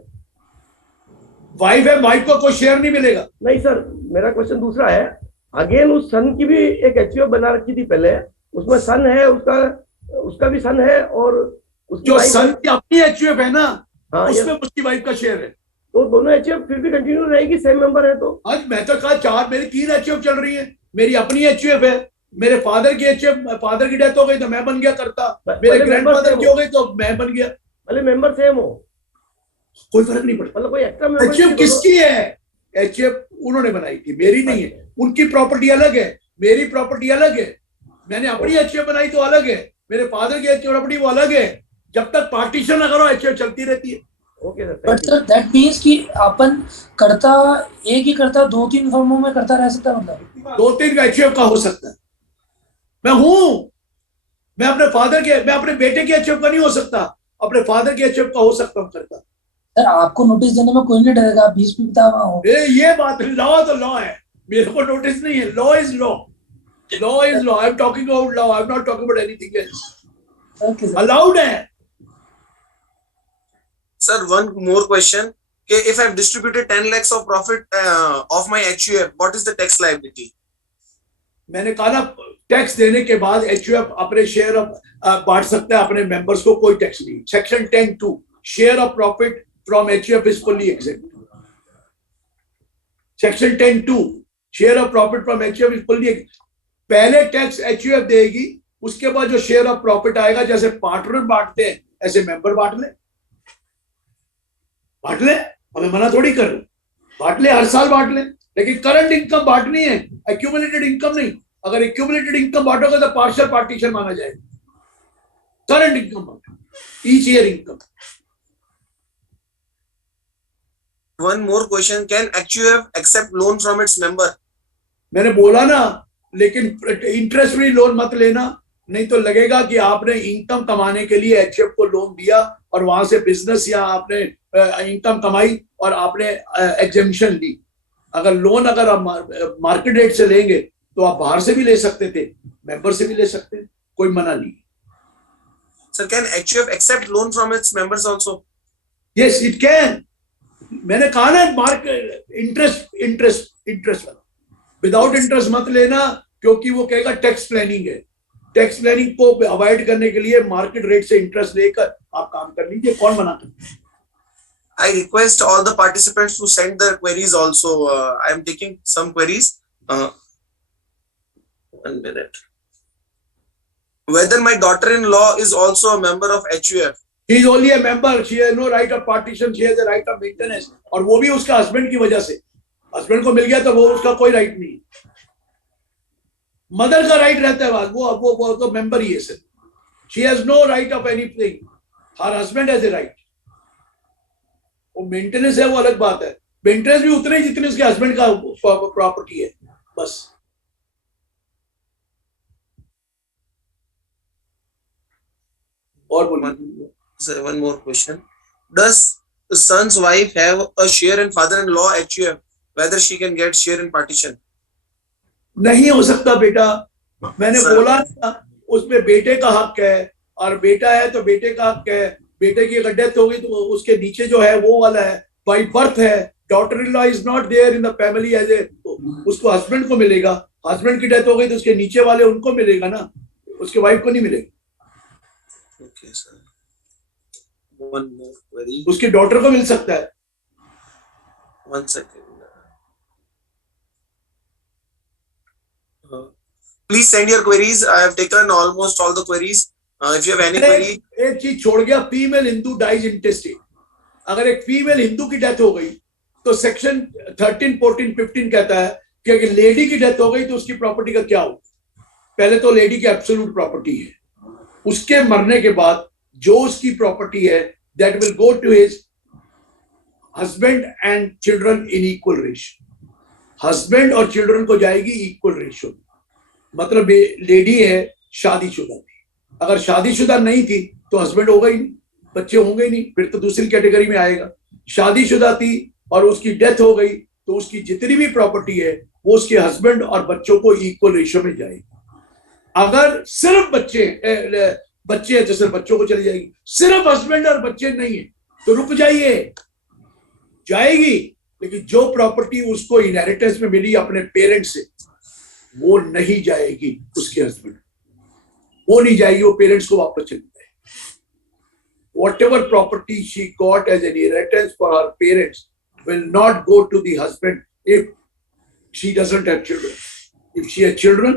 वाइफ है, वाइफ को कोई शेयर नहीं मिलेगा। नहीं सर, मेरा क्वेश्चन दूसरा है। अगेन उस सन की भी एक एचयूएफ बना रखी थी पहले, उसमें सन है, उसका भी सन है और उसकी जो सन की अपनी एचयूएफ है ना, हाँ, उसमें उसकी वाइफ का शेयर है। तो दोनों एचयूएफ फिर भी कंटिन्यू रहेगी, सेम मेंबर है तो? आज मैं तो कहा मेरी 3 एचयूएफ चल रही है। मेरी अपनी एचयूएफ है, मेरे फादर की एचयूएफ, फादर की डेथ हो गई तो मैं बन गया करता, मेरे ग्रैंडफादर की हो गई तो मैं बन गया। भले मेंबर सेम हो, कोई फर्क नहीं पड़ता। मतलब कोई एक्स्ट्रा मेंबर एचयूएफ किसकी है? एचयूएफ उन्होंने बनाई थी, मेरी नहीं है। उनकी प्रॉपर्टी अलग है, मेरी प्रॉपर्टी अलग है। मैंने अपनी एचयूएफ बनाई तो अलग है, मेरे फादर की एचयूएफ प्रॉपर्टी वो अलग है। जब तक पार्टीशन ना करो एचयूएफ चलती रहती है। Okay sir, but sir that means कि अपन करता एक ही करता 2-3 फर्मों में करता रह सकता है, मतलब 2-3 एचयूएफ का हो सकता है। मैं हूं, मैं अपने बेटे की एचयूएफ का नहीं हो सकता, अपने फादर की एचयूएफ का हो सकता हूं करता। सर आपको नोटिस देने में कोई नहीं डरेगा, आप 20 भी बता हो। ये बात, लॉ तो लॉ है, मेरे को नोटिस नहीं है। Law is law, law is law. I am talking about law, I am not talking about anything else. Okay sir, allowed है। Sir, one more question. Okay, if I've distributed 10 lakhs of profit of my HUF, what is the tax liability? मैंने कहा ना, tax देने के बाद HUF अपने share बांट सकता है अपने मेंबर्स को, कोई टैक्स नहीं। Section 10(2) share of profit from HUF is fully exempt. Section 10(2) share of profit from HUF is fully exempt. पहले टैक्स एचयूएफ देगी, उसके बाद जो शेयर ऑफ प्रॉफिट आएगा, जैसे पार्टनर बांटते हैं ऐसे मेंबर बांट ले, हमें मना थोड़ी कर रहे, बांट ले, हर साल बांट ले। लेकिन करंट इनकम बांटनी है, एक्यूमुलेटेड इनकम नहीं। अगर एक्यूमुलेटेड इनकम बांटोगे तो पार्शियल पार्टीशन माना जाएगा। करंट इनकम बांटो, each year income. One more question. Can HUF accept loan from its member? मैंने बोला ना, लेकिन इंटरेस्ट फ्री लोन मत लेना, नहीं तो लगेगा कि आपने इनकम कमाने के लिए एचएफ को लोन दिया और वहां से बिजनेस या आपने इनकम कमाई और आपने एग्जेम्पशन ली। अगर आप मार्केट रेट से लेंगे तो आप बाहर से भी ले सकते थे, मेंबर से भी ले सकते हैं, कोई मना नहीं। Sir, can HUF accept loan from its members also? Yes it can. मैंने कहा ना, मार्केट इंटरेस्ट वाला, विदाउट इंटरेस्ट मत लेना, क्योंकि वो कहेगा टैक्स प्लानिंग है। टैक्स प्लानिंग को अवॉइड करने के लिए मार्केट रेट से इंटरेस्ट लेकर आप काम कर लीजिए, कौन मना करता है? I request all the participants to send their queries also. I am taking some queries. 1 minute. Whether my daughter-in-law is also a member of HUF? She is only a member. She has no right of partition. She has a right of maintenance. और वो भी उसका husband की वजह से, husband को मिल गया तो वो उसका कोई राइट नहीं। मदर का राइट रहता है, वो तो मेंबर ही है सिर्फ। She has no right of anything, her husband has a right. वो मेंटेनेंस है, वो अलग बात है। मेंटेनेंस भी उतने ही जितने उसके हस्बैंड का प्रॉपर्टी है, बस। और बोलिए। Sir, one more question. Does the son's wife have a share in father-in-law HUF? Whether she can get share in partition? नहीं हो सकता बेटा, मैंने Sir. बोला था, उसमें बेटे का हक है, और बेटा है तो बेटे का हक है। बेटे की अगर डेथ हो गई तो उसके नीचे जो है वो वाला है, बाई बर्थ है, daughter in law is not there in the family as a, उसको हस्बैंड को मिलेगा, हस्बैंड की डेथ हो गई तो उसके नीचे वाले उनको मिलेगा ना, उसके वाइफ को नहीं मिलेगा। Okay, sir. One more query. उसकी डॉटर को मिल सकता है। One second. Please send your queries. I have taken almost all the queries. If you have any query, एक चीज छोड़ गया, फीमेल हिंदू डाइज इंटेस्टेट। अगर एक फीमेल हिंदू की डेथ हो गई तो सेक्शन 13, 14, 15 कहता है कि अगर लेडी की डेथ हो गई तो उसकी प्रॉपर्टी का क्या हो। पहले तो लेडी की एब्सोल्यूट प्रॉपर्टी है, उसके मरने के बाद जो उसकी प्रॉपर्टी है that will go to his husband and children in equal ratio. Husband और चिल्ड्रन को जाएगी इक्वल रेशियो। मतलब लेडी है शादीशुदा थी, अगर शादीशुदा नहीं थी तो हस्बैंड होगा ही नहीं, बच्चे होंगे ही नहीं, फिर तो दूसरी कैटेगरी में आएगा। शादीशुदा थी और उसकी डेथ हो गई तो उसकी जितनी भी प्रॉपर्टी है वो उसके हस्बैंड और बच्चों को इक्वल रेशियो में जाएगी। अगर सिर्फ बच्चे हैं तो सिर्फ बच्चों को चली जाएगी, सिर्फ हस्बैंड और बच्चे नहीं है तो रुक जाइए, जाएगी, लेकिन जो प्रॉपर्टी उसको इनहेरिटेंस में मिली अपने पेरेंट्स से वो नहीं जाएगी उसके हस्बैंड, वो नहीं जाएगी, वो पेरेंट्स को वापस चली जाएगी। Whatever property she got as an inheritance for her parents will not go to the husband if she doesn't have children. If she has children,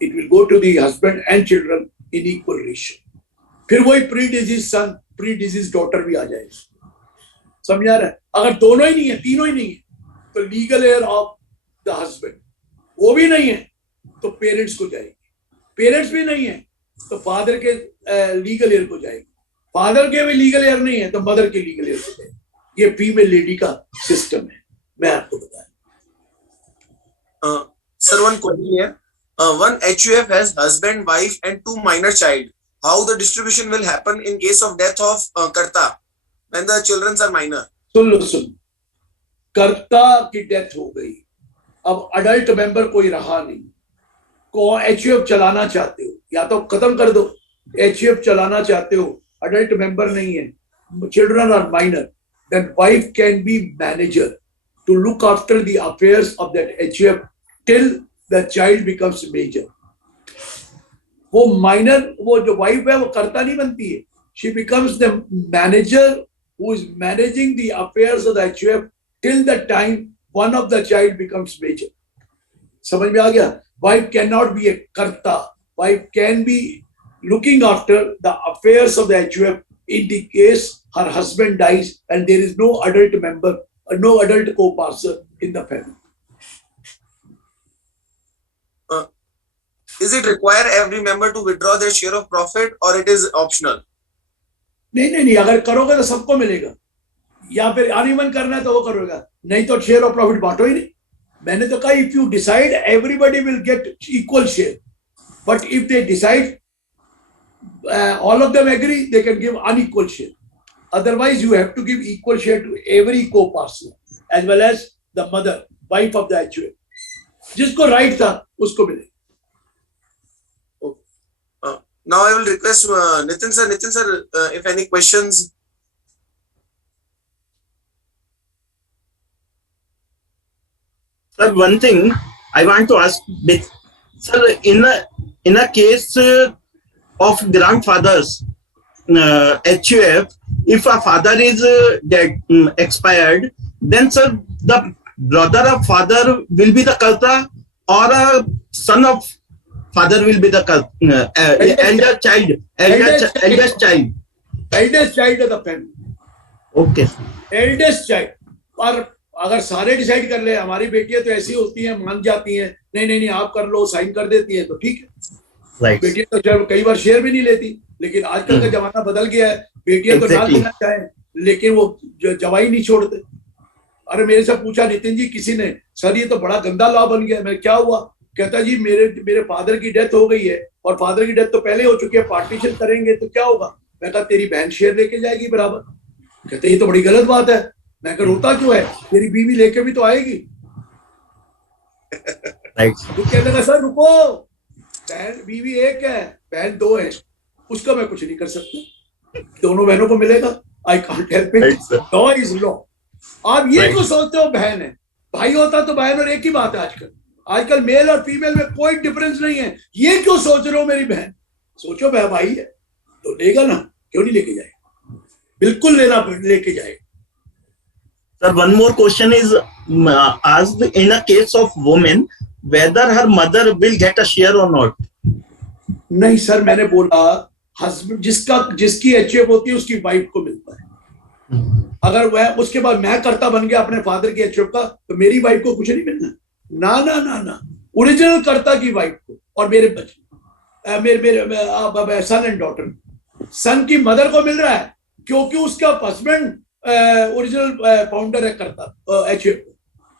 it will go to the husband and children in equal ratio. फिर वही pre-deceased son, pre-deceased daughter भी आ जाएगी। समझ आ रहा है? अगर दोनों ही नहीं है, तीनों ही नहीं है तो legal heir of the husband वो भी नहीं है तो पेरेंट्स को जाएगी, पेरेंट्स भी नहीं है तो फादर के लीगल हेयर को जाएगी, फादर के भी लीगल हेयर नहीं है तो मदर के लीगल हेयर को जाएगी। ये फीमेल लेडी का सिस्टम है, मैं आपको बताया। sir, one query here. One HUF has husband, wife, and 2 minor child. How the distribution will happen in case of death of Karta when the children are minor? सुन लो, कर्ता की death हो गई, अब अडल्ट मेंबर कोई रहा नहीं, को HUF चलाना चाहते हो या तो खत्म कर दो, HUF चलाना चाहते हो, अडल्ट मेंबर नहीं है, children are minor, then wife can be manager to look after the affairs of that HUF till the child becomes major. वो माइनर, वो जो वाइफ है वो कर्ता नहीं बनती है, she becomes the manager who is managing the affairs of the HUF till the time one of the child becomes major. समझ में आ गया? Wife cannot be a कर्ता, wife can be looking after the affairs of the HUF in the case her husband dies and there is no adult member, no adult co-passer in the family. Is it require every member to withdraw their share of profit or it is optional? नहीं, अगर करोगे तो सबको मिलेगा, या फिर uneven करना है तो वो करोगा, नहीं तो शेयर ऑफ प्रॉफिट बांटो ही नहीं। मैंने तो कहा if you decide everybody will get equal share, but if they decide all of them agree, they can give unequal share. Otherwise, you have to give equal share to every co-partner as well as the mother, wife of the HUF. जिसको right था उसको मिले। Now I will request Nitin sir, if any questions. Sir, one thing I want to ask, sir, in a case of grandfathers, HUF, if a father is dead, expired, then sir, the brother of father will be the Karta or a son of father will be the eldest child. Eldest child of the family. Okay. Eldest child. और अगर सारे decide कर ले, हमारी बेटियां तो ऐसी होती हैं, मान जाती हैं, नहीं आप कर लो, साइन कर देती हैं तो ठीक है। Right. बेटियां तो कई बार शेयर भी नहीं लेती, लेकिन आजकल का जमाना बदल गया है, बेटियां तो डाल देना चाहे लेकिन वो जवाई नहीं छोड़ते। अरे मेरे से पूछा नितिन जी किसी ने, सर ये तो बड़ा गंदा लॉ बन गया। मैं क्या हुआ? कहता जी मेरे फादर की डेथ हो गई है और फादर की डेथ तो पहले हो चुकी है, पार्टीशन करेंगे तो क्या होगा? मैं कहा तेरी बहन शेयर लेके जाएगी बराबर। कहते ये तो बड़ी गलत बात है। मैं कहा रोता क्यों है, तेरी बीवी लेके भी तो आएगी। तो कहने लगा सर रुको, बहन बीवी एक है, बहन 2 है, उसका मैं कुछ नहीं कर सकता, दोनों बहनों को मिलेगा। I can't help it, law is law. आप ये Right. क्यों सोचते हो बहन है? भाई होता तो बहन और एक ही बात है आजकल। आजकल मेल और फीमेल में कोई डिफरेंस नहीं है। ये क्यों सोच रहे हो मेरी बहन? सोचो भाई है तो लेगा ना, क्यों नहीं लेके जाएगा? बिल्कुल लेके जाएगा। Sir, one more question is asked in a case of woman whether her mother will get a share or not. नहीं सर, मैंने बोला हस्बैंड जिसकी एचएफ होती है उसकी वाइफ को मिलता है। अगर वह उसके बाद मैं कर्ता बन गया अपने फादर की एचएफ का, तो मेरी वाइफ को कुछ नहीं मिलना। ना ना ना ना, ओरिजिनल कर्ता की वाइफ को और मेरे बच्चे, मेरे सन एंड डॉटर, सन की मदर को मिल रहा है क्योंकि उसका हस्बैंड ओरिजिनल फाउंडर है कर्ता एचएफ,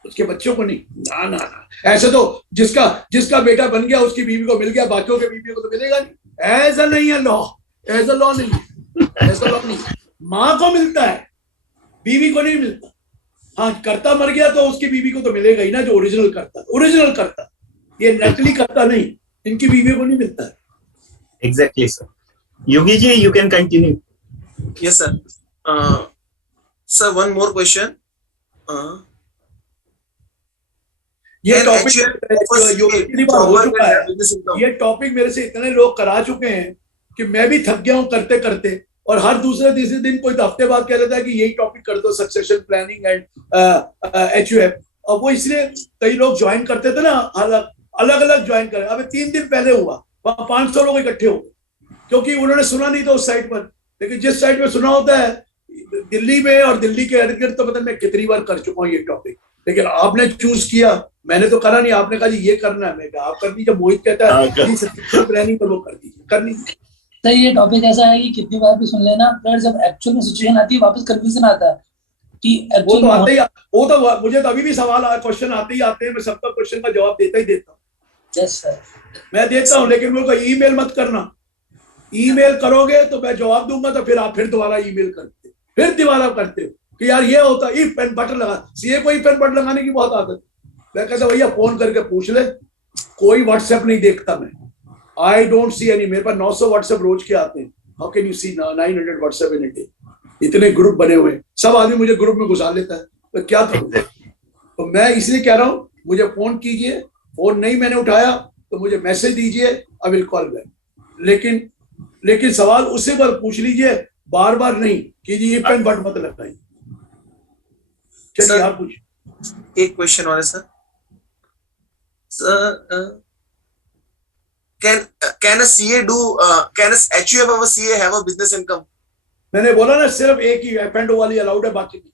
उसके बच्चों को नहीं। ना ना ना, ऐसे तो जिसका बेटा बन गया उसकी बीवी को मिल गया, बाकियों के बीवी को तो मिलेगा नहीं। ऐसा नहीं है लॉ, ऐसा लॉ नहीं, ऐसा लॉ नहीं। माँ को मिलता है, बीवी को नहीं मिलता। हाँ, कर्ता मर गया तो उसकी बीवी को तो मिलेगा ही ना, जो ओरिजिनल कर्ता। ये नकली कर्ता नहीं, इनकी बीवी को नहीं मिलता है। Exactly, sir. Yogi ji, you can continue. Yes, sir. Sir, one more question. ये Can टॉपिक HUF कितनी बार हो चुका है, ये टॉपिक मेरे से इतने लोग करा चुके हैं कि मैं भी थक गया हूँ करते करते। और हर दूसरे तीसरे दिन कोई हफ्ते बाद कह देता है कि यही टॉपिक कर दो, सक्सेशन प्लानिंग एंड एचयूएफ। और वो इसलिए कई लोग ज्वाइन करते थे ना, अलग अलग ज्वाइन करे। अबे 3 दिन पहले हुआ, वहां 500 लोग इकट्ठे हो गए क्योंकि उन्होंने सुना नहीं था उस साइट पर। लेकिन जिस साइट में सुना होता है, दिल्ली में और दिल्ली के इर्द गिर्द, तो मतलब मैं कितनी बार कर चुका हूँ ये टॉपिक। लेकिन आपने चूज किया, मैंने तो करा नहीं। आपने कहा जी ये करना है, मैं कहा आप कर दीजिए। मोहित कहता है प्लानिंग पर वो कर दीजिए, करनी। तो ये टॉपिक ऐसा है कि कितनी बार भी सुन लेना, फिर जब एक्चुअल में सिचुएशन आती है वापस कन्फ्यूजन आता है कि वो तो आते ही, वो तो मुझे तो अभी भी सवाल क्वेश्चन आते ही आते हैं। मैं सबका क्वेश्चन का जवाब देता ही देता हूँ। यस सर, मैं देता हूँ, लेकिन मुझे ईमेल मत करना। ईमेल करोगे तो मैं जवाब दूंगा, तो फिर आप फिर दोबारा ईमेल करते, फिर दोबारा करते हो कि यार ये होता, इफ एंड बटन लगा। सीए को इफ एंड बटन लगाने की बहुत आदत है। मैं कहता भैया फोन करके पूछ ले, कोई व्हाट्सएप नहीं देखता मैं। I don't see any. मेरे पास 900 व्हाट्सएप रोज के आते हैं। How can you see 900 WhatsApp in a day? इतने ग्रुप बने हुए हैं, सब आदमी मुझे ग्रुप में घुसा लेता है, तो क्या करूं? तो मैं इसलिए कह रहा हूं, मुझे फोन कीजिए। फोन नहीं मैंने उठाया तो मुझे मैसेज दीजिए, आई विल कॉल बैक। लेकिन सवाल उसी पर पूछ लीजिए, बार बार नहीं कि जी इफ एंड बट मत लगाइए। चलिए आप पूछिए। एक क्वेश्चन और है sir. Can a CA do? Can a HUF of a CA have a business income? मैंने बोला ना, सिर्फ एक ही एफ एंड ओ वाली अलाउड है, बाकी नहीं।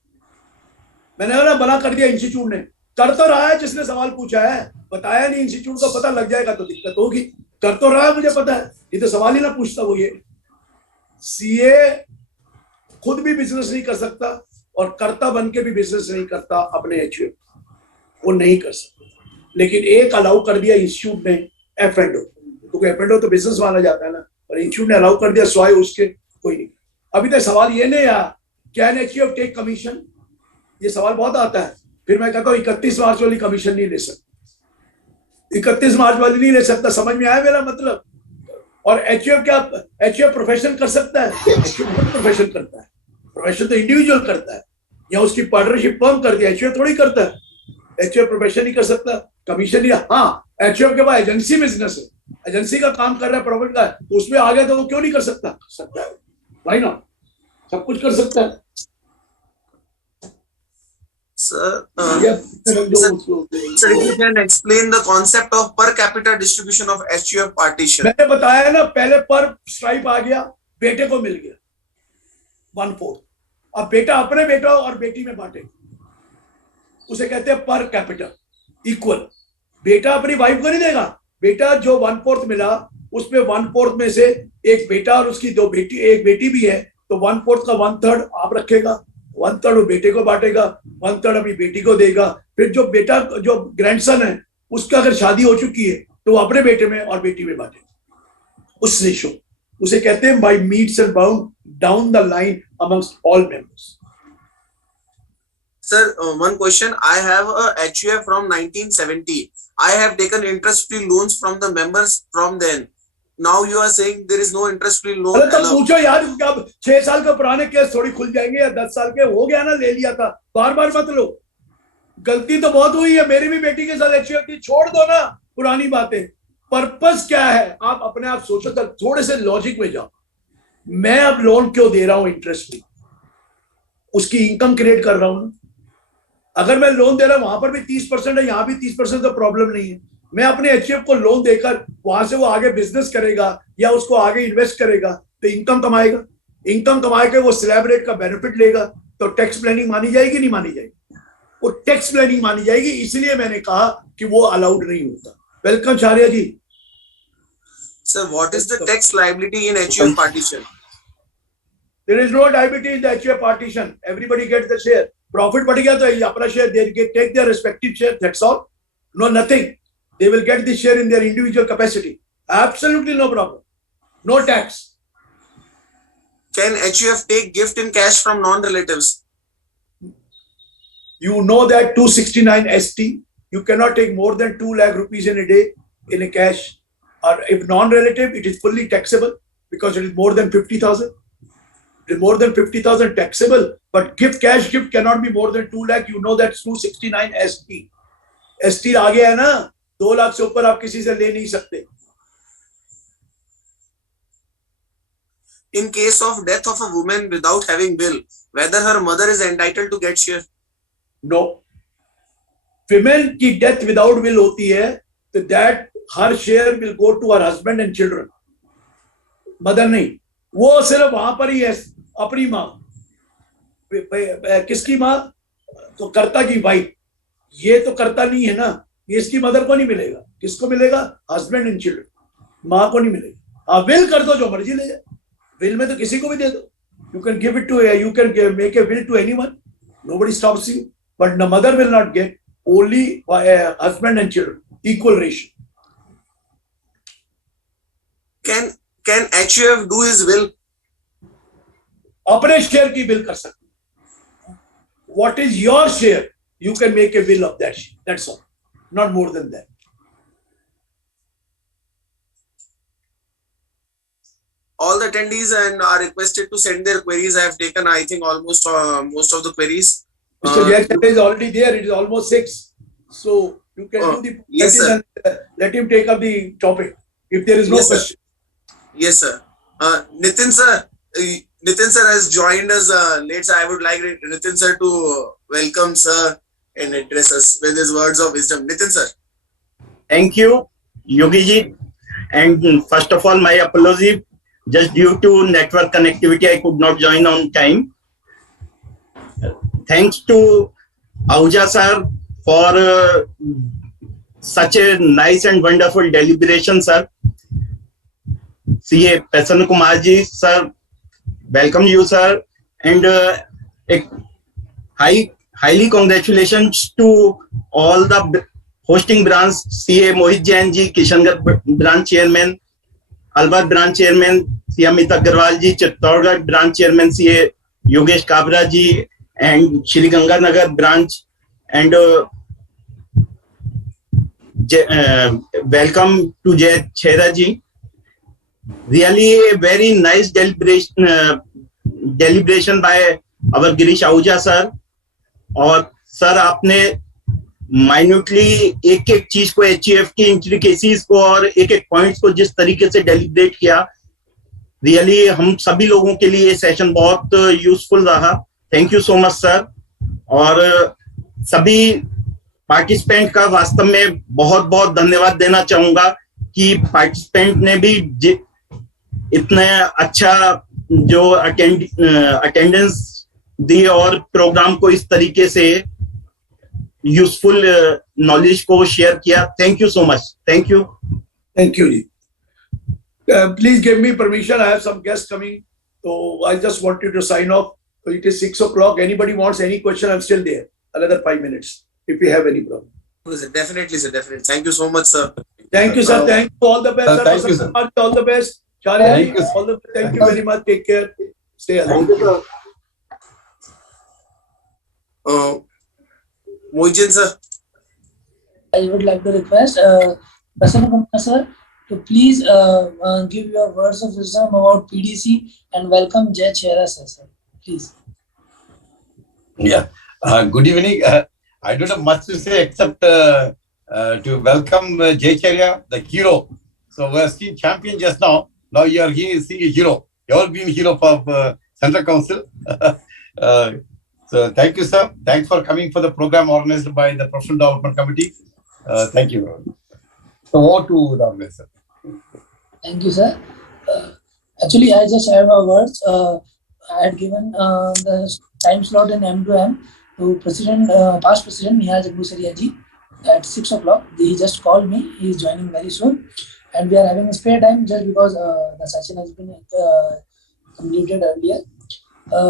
मैंने बोला बना कर दिया इंस्टीट्यूट ने। कर तो रहा है जिसने सवाल पूछा है, बताया नहीं। इंस्टीट्यूट का पता लग जाएगा तो दिक्कत होगी। कर तो रहा है, मुझे पता है, ये तो सवाल ही ना पूछता वो। ये सीए खुद भी बिजनेस नहीं कर सकता और कर्ता बन के भी बिजनेस नहीं करता अपने एचयूएफ, वो नहीं कर सकता। लेकिन एक अलाउ कर दिया इंस्टीट्यूट ने, एफ एंड ओ, क्योंकि एफ एंड ओ तो बिजनेस माना जाता है ना, और इंस्टीट्यूट ने अलाउ कर दिया, स्वाय उसके कोई नहीं। अभी तक सवाल ये नहीं आया कैन एचयूएफ टेक कमीशन, ये सवाल बहुत आता है। फिर मैं कहता हूँ 31 मार्च वाली कमीशन नहीं ले सकता, 31 मार्च वाली नहीं ले सकता। समझ में आया मेरा मतलब? और एचयूएफ क्या, एचयूएफ प्रोफेशन कर सकता है? एचयूएफ प्रोफेशन करता है, प्रोफेशन तो इंडिविजुअल करता है, या उसकी पार्टनरशिप फर्म करती है, एचयूएफ थोड़ी करता है। एचयूएफ प्रोफेशन नहीं कर सकता, कमीशन नहीं। हाँ, एचयूएफ के बाद एजेंसी बिजनेस है, एजेंसी का काम कर रहा है, प्रॉफिट का है, तो उसमें आ गया तो वो क्यों नहीं कर सकता? सकता है भाई ना, सब कुछ कर सकता है। Sir, if you can explain the concept of per capita distribution of HUF partition. मैंने बताया ना, पहले पर स्ट्राइप आ गया, बेटे को मिल गया 1/4। अब बेटा अपने बेटा और बेटी में बांटे, उसे कहते हैं पर कैपिटा इक्वल। बेटा अपनी वाइफ को नहीं देगा। बेटा जो 1/4 मिला, उसमें 1/4 में से एक बेटा और उसकी 2 बेटी, एक बेटी भी है, तो 1/4 का 1/3 आप रखेगा, 1/3 वो बेटे को बांटेगा, 1/3 अपनी बेटी को देगा। फिर जो बेटा, जो ग्रैंडसन है, उसका अगर शादी हो चुकी है तो वो अपने बेटे में और बेटी में बांटेगा उस रेशो। उसे कहते हैं by metes and bound down the line amongst all members. Sir, one question. I have a HUF from 1970. I have taken interest-free loans from the members from then. now you are saying there is no interest-free loan अरे तो allowed. पूछो यार, अब 6 साल के पुराने case थोड़ी खुल जाएंगे या 10 साल के, हो गया ना, ले लिया था, बार बार मत लो। गलती तो बहुत हुई है, मेरी भी बेटी के साथ एचयूएफ की, छोड़ दो ना पुरानी बातें। पर्पस क्या है आप अपने आप सोचो, तक थोड़े से लॉजिक में जाओ। मैं अब लोन क्यों दे रहा हूं इंटरेस्ट फ्री? उसकी इनकम क्रिएट कर रहा हूं ना। अगर मैं लोन दे रहा हूं वहां पर भी 30% है, यहां भी 30%, तो प्रॉब्लम नहीं है। मैं अपने एचयूएफ को लोन देकर वहां से वो आगे बिजनेस करेगा या उसको आगे इन्वेस्ट करेगा तो इनकम कमाएगा। इनकम कमाए के वो स्लैब रेट का बेनिफिट लेगा, तो टैक्स प्लानिंग मानी जाएगी नहीं मानी जाएगी? वो टैक्स प्लानिंग मानी जाएगी। इसलिए मैंने कहा कि वो अलाउड नहीं होता। Welcome Shariya ji. Sir, what is the tax liability in HUF partition? There is no liability in the HUF partition. Everybody gets the share. Profit बढ़ गया तो अपना share, they take their respective share. That's all. No, nothing. They will get the share in their individual capacity. Absolutely no problem. No tax. Can HUF take gift in cash from non-relatives? You know that 269 ST, you cannot take more than 2 lakh rupees in a day in a cash. Or if non-relative, it is fully taxable because it is more than 50,000. It is more than 50,000 taxable, but cash gift cannot be more than 2 lakh. You know that's 269 ST. ST आ गया है ना, 2 लाख से ऊपर आप किसी से ले नहीं सकते. In case of death of a woman without having will, whether her mother is entitled to get share? No. Women की death without will होती है, तो that her share will go to her husband and children. Mother नहीं, वो सिर्फ वहां पर ही है, अपनी माँ. किसकी माँ? तो कर्ता की वाइफ. ये तो कर्ता नहीं है ना, ये इसकी मदर को नहीं मिलेगा. किसको मिलेगा? Husband and children. माँ को नहीं मिलेगा. आप विल कर दो, जो मर्जी ले जाए. विल में तो किसी को भी दे दो. You can give it to, you can make a will to anyone. Nobody stops you. But the mother will not get, only husband and children. Equal ratio. Can HUF do his will? अपने share की bill कर सकते. What is your share? You can make a will of that share. That's all. Not more than that. All the attendees and are requested to send their queries. I have taken, I think, almost most of the queries. Mr. Jackson is already there. It is almost 6. So you can do the yes, sir. And, let him take up the topic if there is no Yes, sir. question. Yes, sir. Nitin sir has joined us late. So I would like Nitin sir to welcome sir and address us with his words of wisdom. Nitin sir. Thank you, Yogi ji. And first of all, my apology. Just due to network connectivity, I could not join on time. Thanks to Ahuja sir for such a nice and wonderful deliberation, sir. CA Prasanna Kumar ji, sir, welcome you, sir, and highly congratulations to all the hosting branch, CA Mohit Jain ji, Kishangarh branch chairman, Alwar branch chairman, CA Amit Agarwal ji, Chittorgarh branch chairman, CA Yogesh Kabra ji, and Shri Ganganagar branch, and welcome to Jay Chhera ji. Really a very nice deliberation by our Girish Ahuja sir. और sir आपने minutely एक एक चीज को, HUF की intricacies को और एक एक पॉइंट्स को जिस तरीके से डेलिब्रेट किया, रियली हम सभी लोगों के लिए ये सेशन बहुत यूजफुल रहा. Thank you so much sir. और सभी पार्टिसिपेंट का वास्तव में बहुत बहुत धन्यवाद देना चाहूंगा कि पार्टिसिपेंट ने भी इतने अच्छा जो अटेंडेंस दी और प्रोग्राम को इस तरीके से यूजफुल नॉलेज को शेयर किया. Thank you so much. Thank you. Thank you ji. Please give me permission. I have some guests coming. So I just want you to sign off. So it is 6 o'clock. Anybody wants any question? I'm still there. Another 5 minutes. If you have any problem. Definitely, sir. Definitely. Thank you so much, sir. Thank you, sir. Thank you. All the best, sir. Thank you, sir. All the best. Charlie, all the best. Thank you very much. Take care. Stay healthy. Mohit Jain sir. I would like to request Prasanna Kumar sir to please give your words of wisdom about PDC and welcome Jay Chera sir. Please. Yeah. Good evening. I don't have much to say except to welcome Jay Charya, the hero. So we have seen champion just now. Now you are here seeing a hero. You all been hero of Central Council. So thank you, sir. Thanks for coming for the program organized by the Professional Development Committee. Thank you. So over to the organizer. Thank you, sir. Actually, I just have a words. I had given the time slot in M2M to President, past President Nihal Jagbusaria ji at 6 o'clock. He just called me. He is joining very soon, and we are having a spare time just because the session has been completed earlier.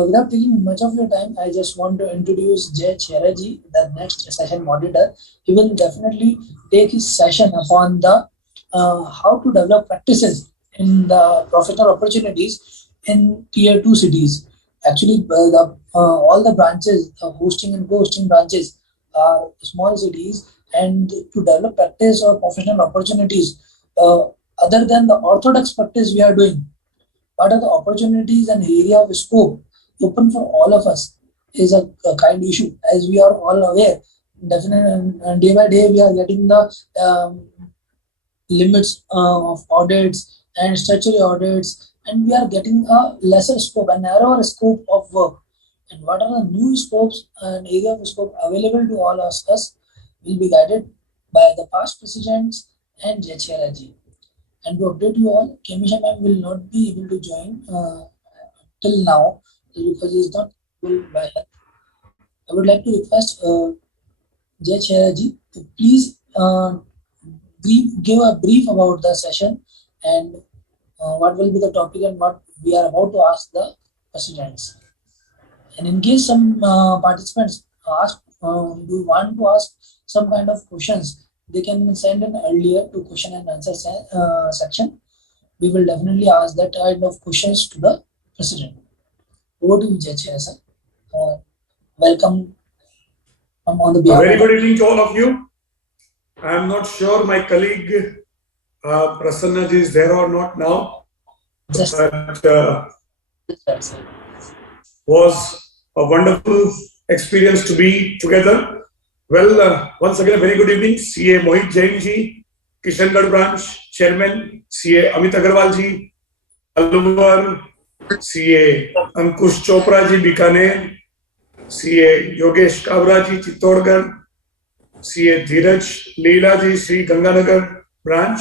Without taking much of your time, I just want to introduce Jay Chera ji, the next session moderator. He will definitely take his session upon the how to develop practices in the professional opportunities in tier 2 cities. Actually, all the branches, hosting and co-hosting branches are small cities, and to develop practice or professional opportunities other than the orthodox practice we are doing, what are the opportunities and area of scope open for all of us is a kind issue, as we are all aware. Definitely, day by day we are getting the limits of audits and statutory audits, and we are getting a lesser scope, a narrower scope of work. And what are the new scopes and area of scope available to all of us will be guided by the past presidents and Jay Chera ji. And to update you all, Kemisha ma'am will not be able to join till now because he is not able by health. I would like to request Jay Chera ji to please give a brief about the session and what will be the topic and what we are about to ask the presidents. And in case some participants do want to ask some kind of questions, they can send in earlier to question and answer section. We will definitely ask that kind of questions to the president. Over to you, Jay Chera, sir. Welcome on the behalf. A very good evening to all of you. I am not sure my colleague Prasanna ji is there or not now, but was a wonderful experience to be together. Well, once again, a very good evening, CA Mohit Jain ji, Kishangarh branch chairman, CA Amit Agarwal ji, Alwar, CA Ankush Chopra ji, Bikaner, CA Yogesh Kabra ji, Chittorgarh, CA Dheeraj Leela ji, Sri Ganganagar branch,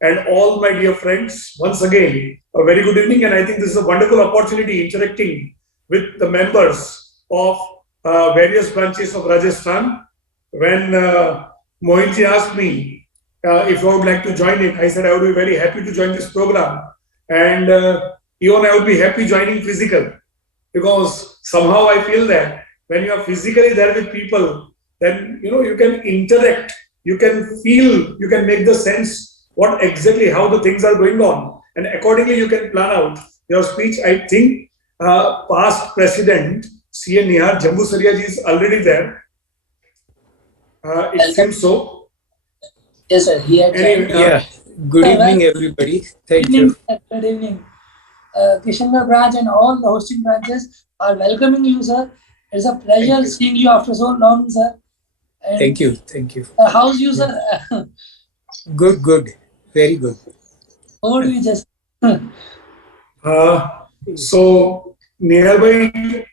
and all my dear friends, once again, a very good evening. And I think this is a wonderful opportunity interacting with the members of various branches of Rajasthan. When Mohit ji asked me if I would like to join it, I said I would be very happy to join this program. And even I would be happy joining physical, because somehow I feel that when you are physically there with people, then you can interact, you can feel, you can make the sense what exactly how the things are going on, and accordingly you can plan out your speech. I think past president CA Nihal Jagbusaria ji is already there. It seems so. Yes, sir. He had yeah. Good evening, everybody. Thank you. Good evening. Kishangarh branch and all the hosting branches are welcoming you, sir. It's a pleasure seeing you after so long, sir. And thank you. Thank you. How's you, sir? Good, good. Very good. Over to you, just. So, nearby,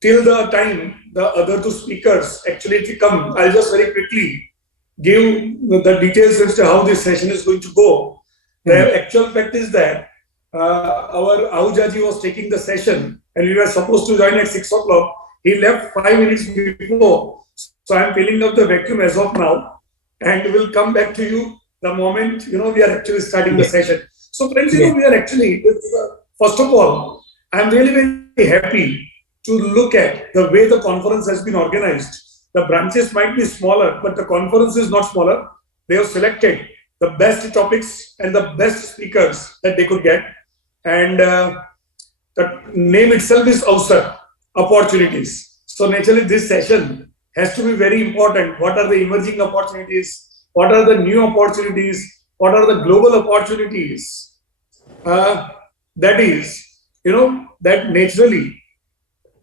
till the time the other two speakers actually come, I'll just very quickly give the details as to how this session is going to go. The actual fact is that our Ahujaji was taking the session and we were supposed to join at 6 o'clock. He left 5 minutes before. So I'm filling up the vacuum as of now, and we'll come back to you the moment we are actually starting the session. So friends, we are actually, first of all, I'm really very happy to look at the way the conference has been organized. The branches might be smaller, but the conference is not smaller. They have selected the best topics and the best speakers that they could get. And the name itself is Avsar, opportunities. So naturally this session has to be very important. What are the emerging opportunities? What are the new opportunities? what are the global opportunities, that is, that naturally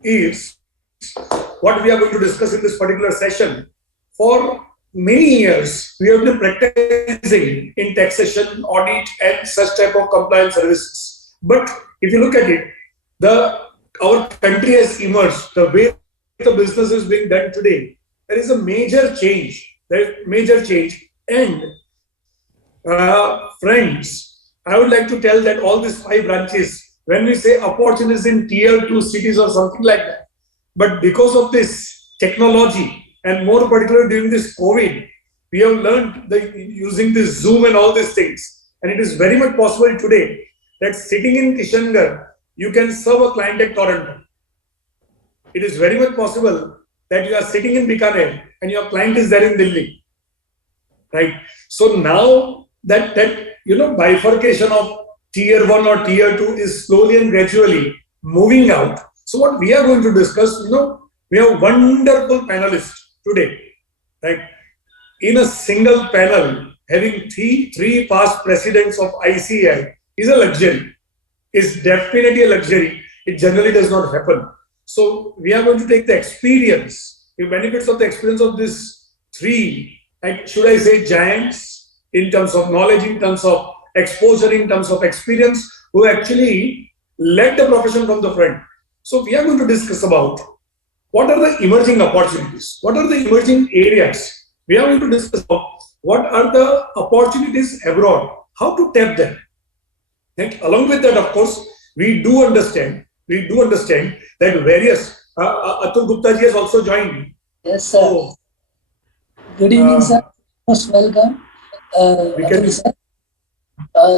is what we are going to discuss in this particular session. For many years, we have been practicing in taxation, audit, and such type of compliance services. But if you look at it, our country has emerged. The way the business is being done today, there is a major change. And friends, I would like to tell that all these 5 branches, when we say opportunities in tier 2 cities or something like that, but because of this technology and more particularly during this COVID, we have learned using this Zoom and all these things. And it is very much possible today that sitting in Kishangarh, you can serve a client at Toronto. It is very much possible that you are sitting in Bikaner and your client is there in Delhi. Right? So now that bifurcation of tier 1 or tier 2 is slowly and gradually moving out. So what we are going to discuss, we have wonderful panelists today, right? In a single panel, having three past presidents of ICAI is a luxury. It's definitely a luxury. It generally does not happen. So we are going to take the experience, the benefits of the experience of these 3, should I say giants, in terms of knowledge, in terms of exposure, in terms of experience, who actually led the profession from the front. So we are going to discuss about what are the emerging opportunities, what are the emerging areas. We are going to discuss about what are the opportunities abroad, how to tap them. And along with that, of course, we do understand that various, Atul Gupta ji has also joined. Yes, sir. So, good evening, sir. Most welcome.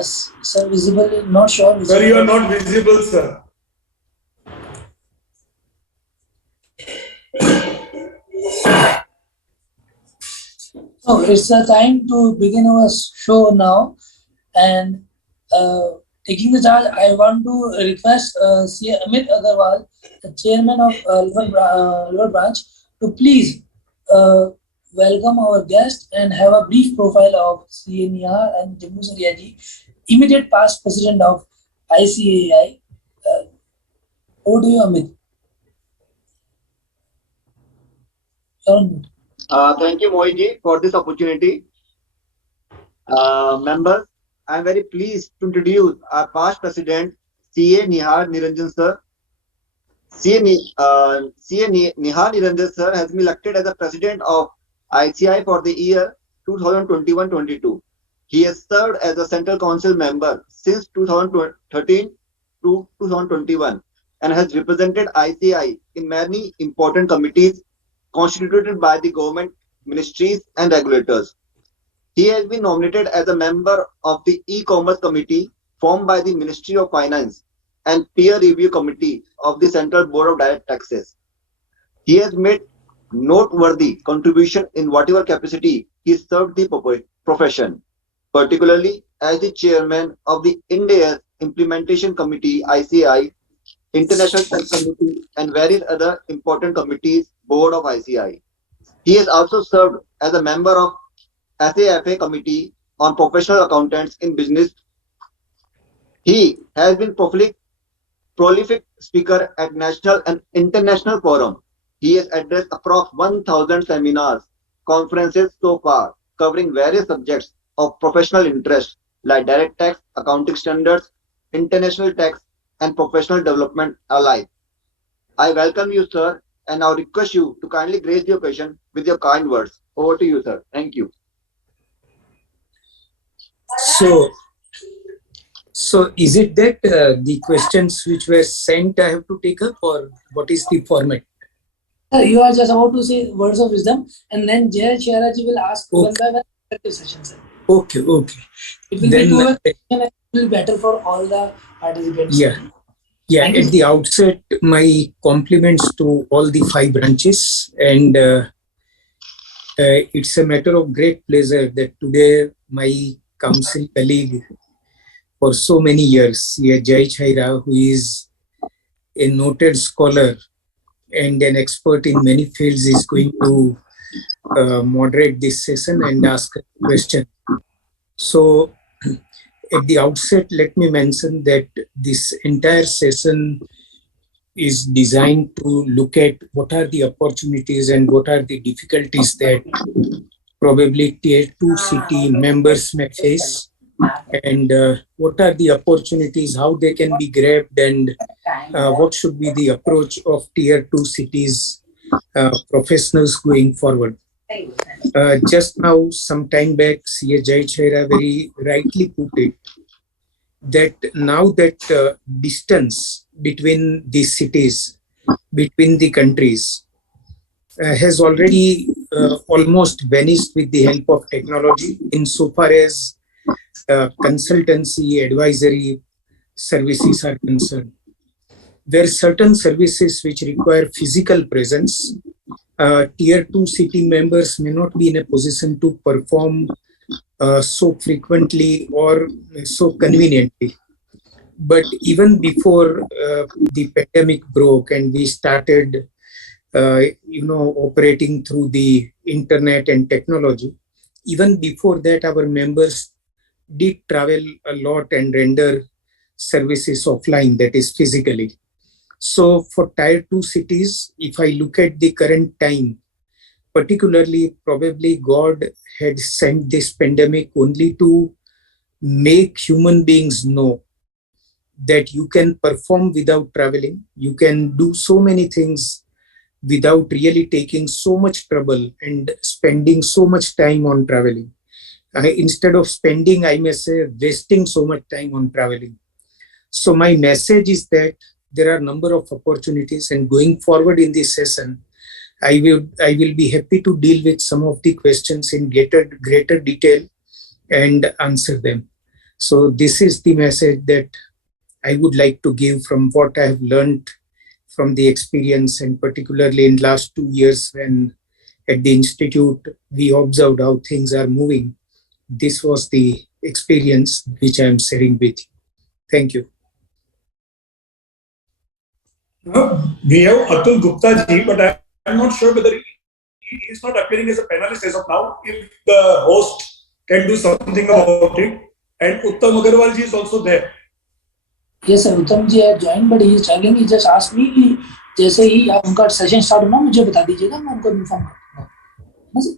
Sir, visible, not sure. Sir, you are not visible, sir. So it's the time to begin our show now, and taking the charge, I want to request CA Amit Agarwal, the chairman of River Branch, to please welcome our guest and have a brief profile of CA Nihar and Jammu Saria ji, immediate past president of ICAI. Over to you, Amit. Thank you, Mohit, for this opportunity. Members, I am very pleased to introduce our past president, CA Nihar Niranjan sir. CA Nihar Niranjan sir has been elected as the president of ICAI for the year 2021-22. He has served as a Central Council member since 2013 to 2021 and has represented ICAI in many important committees constituted by the government, ministries and regulators. He has been nominated as a member of the e-commerce committee formed by the Ministry of Finance and peer review committee of the Central Board of Direct Taxes. He has made noteworthy contribution in whatever capacity he served the profession, particularly as the chairman of the India's Implementation Committee (ICAI), International Tax Committee, and various other important committees board of ICAI. He has also served as a member of SAFA Committee on Professional Accountants in Business. He has been prolific speaker at national and international forum. He has addressed approx 1,000 seminars, conferences so far, covering various subjects of professional interest like direct tax, accounting standards, international tax, and professional development alike. I welcome you, sir, and now request you to kindly grace the occasion with your kind words. Over to you, sir. Thank you. So is it that the questions which were sent I have to take up, or what is the format? You are just about to say words of wisdom, and then Jay Chiaraji will ask one by one session, sir. Okay. It will be two and it will be better for all the participants. Yeah. At the outset, my compliments to all the 5 branches, and it's a matter of great pleasure that today my council colleague for so many years, Jai Chaira, who is a noted scholar and an expert in many fields, is going to moderate this session and ask a question. So at the outset, let me mention that this entire session is designed to look at what are the opportunities and what are the difficulties that probably tier 2 city members may face, and what are the opportunities, how they can be grabbed, and what should be the approach of tier 2 cities professionals going forward. Just now, some time back, C.A. Jai Chaira very rightly put it that now that distance between these cities, between the countries, has already almost vanished with the help of technology insofar as consultancy, advisory services are concerned. There are certain services which require physical presence. Tier 2 city members may not be in a position to perform so frequently or so conveniently. But even before the pandemic broke and we started, operating through the internet and technology, even before that, our members did travel a lot and render services offline, that is physically. So for tier 2 cities, if I look at the current time, particularly probably God had sent this pandemic only to make human beings know that you can perform without traveling. You can do so many things without really taking so much trouble and spending so much time on traveling. Instead of spending, I may say, wasting so much time on traveling. So my message is that there are a number of opportunities, and going forward in this session, I will be happy to deal with some of the questions in greater detail and answer them. So this is the message that I would like to give from what I have learned from the experience, and particularly in last 2 years when at the Institute we observed how things are moving. This was the experience which I am sharing with you. Thank you. We have Atul Gupta ji, but I'm not sure whether he is not appearing as a panelist as of now. If the host can do something about it. And Uttam Agarwal ji is also there. Yes, sir. Uttam ji have joined, but he is traveling. He just asked me कि जैसे ही आप उनका session start होना मुझे बता दीजिएगा, मैं उनको इन्फॉर्म कर दूंगा.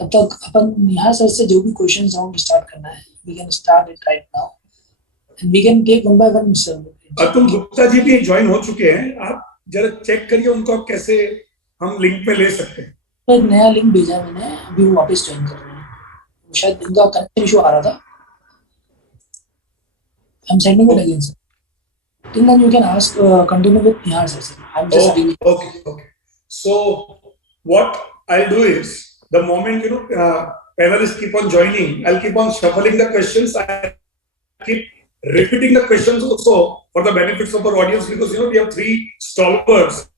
तब तक अपन यहाँ सर से जो भी क्वेश्चंस राउंड स्टार्ट करना है, we can start it right now, and we can take one by one. Sir, Atul Gupta ji भी ज्वाइन हो चुके हैं. आप जरा चेक करिए उनको कैसे हम लिंक पे ले सकते हैं. तो एक नया लिंक भेजा मैंने, अभी वो वापस ज्वाइन कर रहे हैं. शायद इनका कनेक्शन इशू आ रहा था. I'm sending it again, sir. Till then you can ask, continue with Nihar sir. I'm just reading. Okay. So what I'll do is, the moment panelists keep on joining, I'll keep on shuffling the questions. I keep repeating the questions also for the benefits of our audience, because we have 3 stalwarts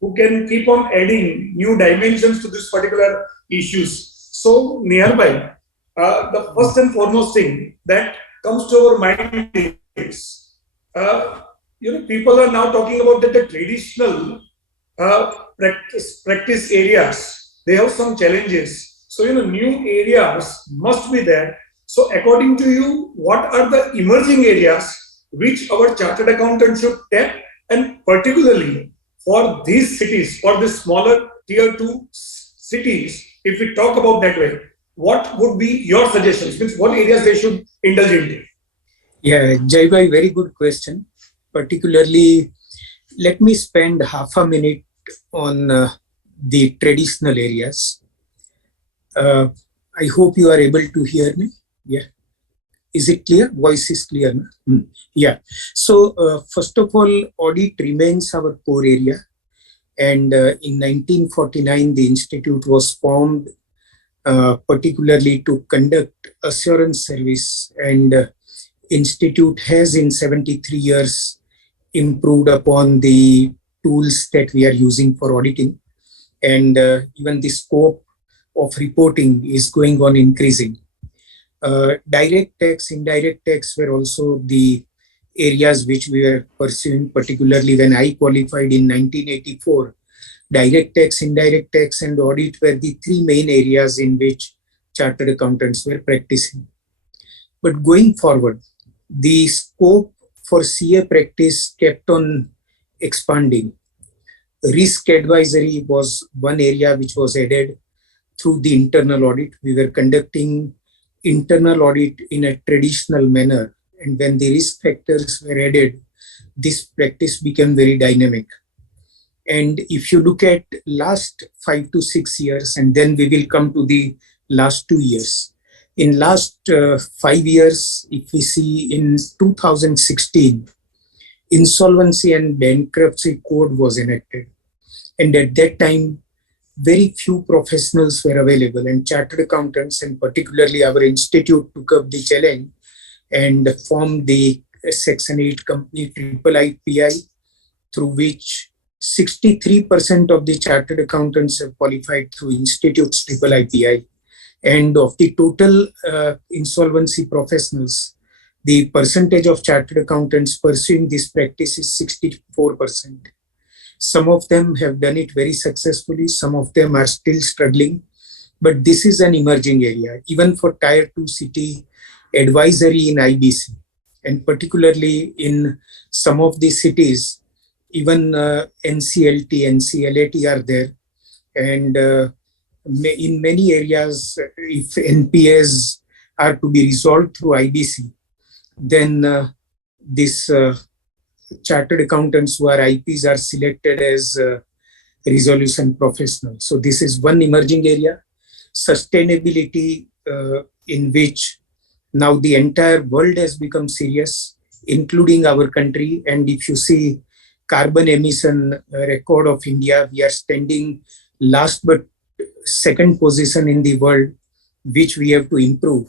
who can keep on adding new dimensions to this particular issues. So nearby, the first and foremost thing that comes to our mind is, people are now talking about that the traditional practice areas, they have some challenges. So, new areas must be there. So, according to you, what are the emerging areas which our chartered accountant should tap, and particularly for these cities, for the smaller tier 2 cities, if we talk about that way, what would be your suggestions? Means what areas they should indulge into? Yeah, Jai Bhai, very good question. Particularly, let me spend half a minute on the traditional areas. I hope you are able to hear me. Yeah. Is it clear? Voice is clear. Yeah. So, first of all, audit remains our core area. And in 1949, the Institute was formed particularly to conduct assurance service, and Institute has in 73 years improved upon the tools that we are using for auditing, and even the scope of reporting is going on increasing. Direct tax, indirect tax were also the areas which we were pursuing, particularly when I qualified in 1984. Direct tax, indirect tax, and audit were the 3 main areas in which chartered accountants were practicing. But going forward, the scope for CA practice kept on expanding. Risk advisory was one area which was added through the internal audit. We were conducting internal audit in a traditional manner. And when the risk factors were added, this practice became very dynamic. And if you look at last 5 to 6 years, and then we will come to the last 2 years. In last 5 years, if we see in 2016, Insolvency and Bankruptcy Code was enacted. And at that time, very few professionals were available, and chartered accountants, and particularly our institute, took up the challenge and formed the Section 8 company ICAI, through which 63% of the chartered accountants have qualified through institute's ICAI. And of the total insolvency professionals, the percentage of chartered accountants pursuing this practice is 64%. Some of them have done it very successfully. Some of them are still struggling. But this is an emerging area, even for Tier 2 city advisory in IBC. And particularly in some of the cities, even NCLT, NCLAT are there. And in many areas, if NPAs are to be resolved through IBC, then this chartered accountants who are IPs are selected as resolution professionals. So this is one emerging area. Sustainability, in which now the entire world has become serious, including our country. And if you see carbon emission record of India, we are standing last but second position in the world, which we have to improve.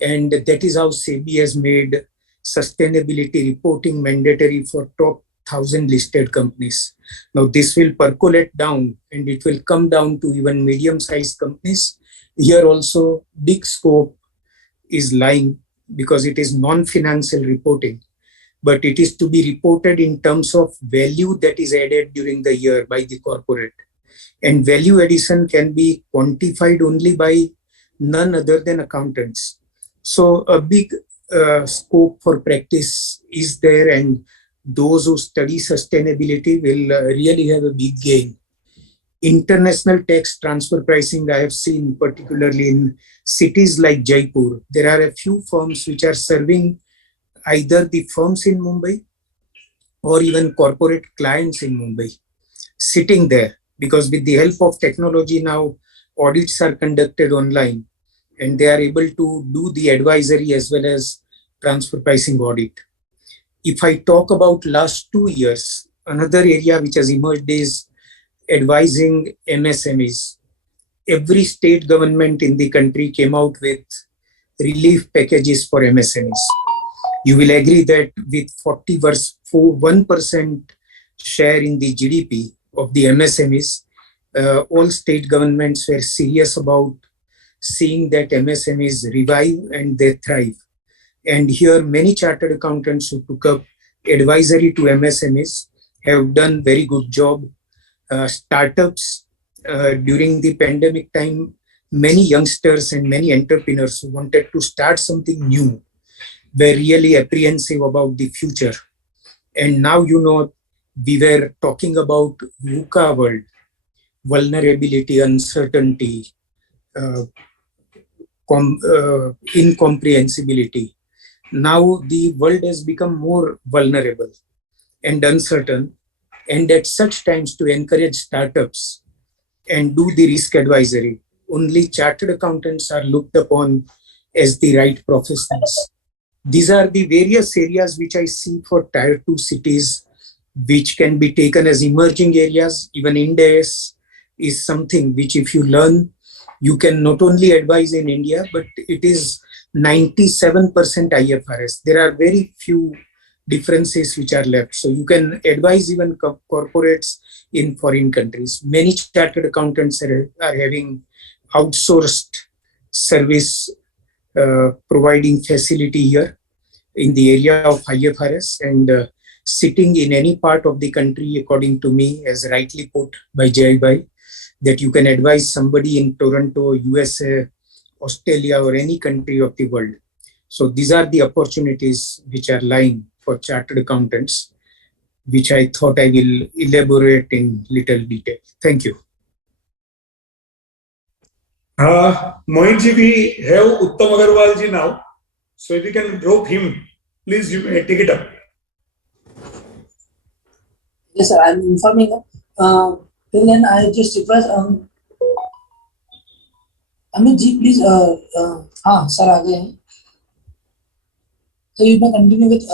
And that is how SEBI has made sustainability reporting mandatory for top 1,000 listed companies. Now this will percolate down and it will come down to even medium-sized companies. Here also big scope is lying because it is non-financial reporting, but it is to be reported in terms of value that is added during the year by the corporate. And value addition can be quantified only by none other than accountants. So a big scope for practice is there, and those who study sustainability will really have a big gain. International tax transfer pricing, I have seen particularly in cities like Jaipur, there are a few firms which are serving either the firms in Mumbai or even corporate clients in Mumbai, sitting there, because with the help of technology now, audits are conducted online and they are able to do the advisory as well as transfer pricing audit. If I talk about last 2 years, another area which has emerged is advising MSMEs. Every state government in the country came out with relief packages for MSMEs. You will agree that with 41% share in the GDP of the MSMEs, all state governments were serious about seeing that MSMEs revive and they thrive. And here many chartered accountants who took up advisory to MSMEs have done very good job. Startups during the pandemic time, many youngsters and many entrepreneurs who wanted to start something new were really apprehensive about the future. And now, you know, we were talking about VUCA world, vulnerability, uncertainty, incomprehensibility. Now the world has become more vulnerable and uncertain, and at such times to encourage startups and do the risk advisory, only chartered accountants are looked upon as the right professionals. These are the various areas which I see for Tier 2 cities, which can be taken as emerging areas. Even India is something which, if you learn, you can not only advise in India, but it is 97% IFRS. There are very few differences which are left. So you can advise even corporates in foreign countries. Many chartered accountants are having outsourced service providing facility here in the area of IFRS, and sitting in any part of the country, according to me, as rightly put by Jai Bhai, that you can advise somebody in Toronto, USA, Australia, or any country of the world. So these are the opportunities which are lying for chartered accountants, which I thought I will elaborate in little detail. Thank you. Mohit ji, we have Uttam Agarwal ji now. So if you can drop him, please you may take it up. Yes, sir. I'm informing. Till then, I just request Amit ji, please. हाँ, sir, आ गए हैं. So you may continue with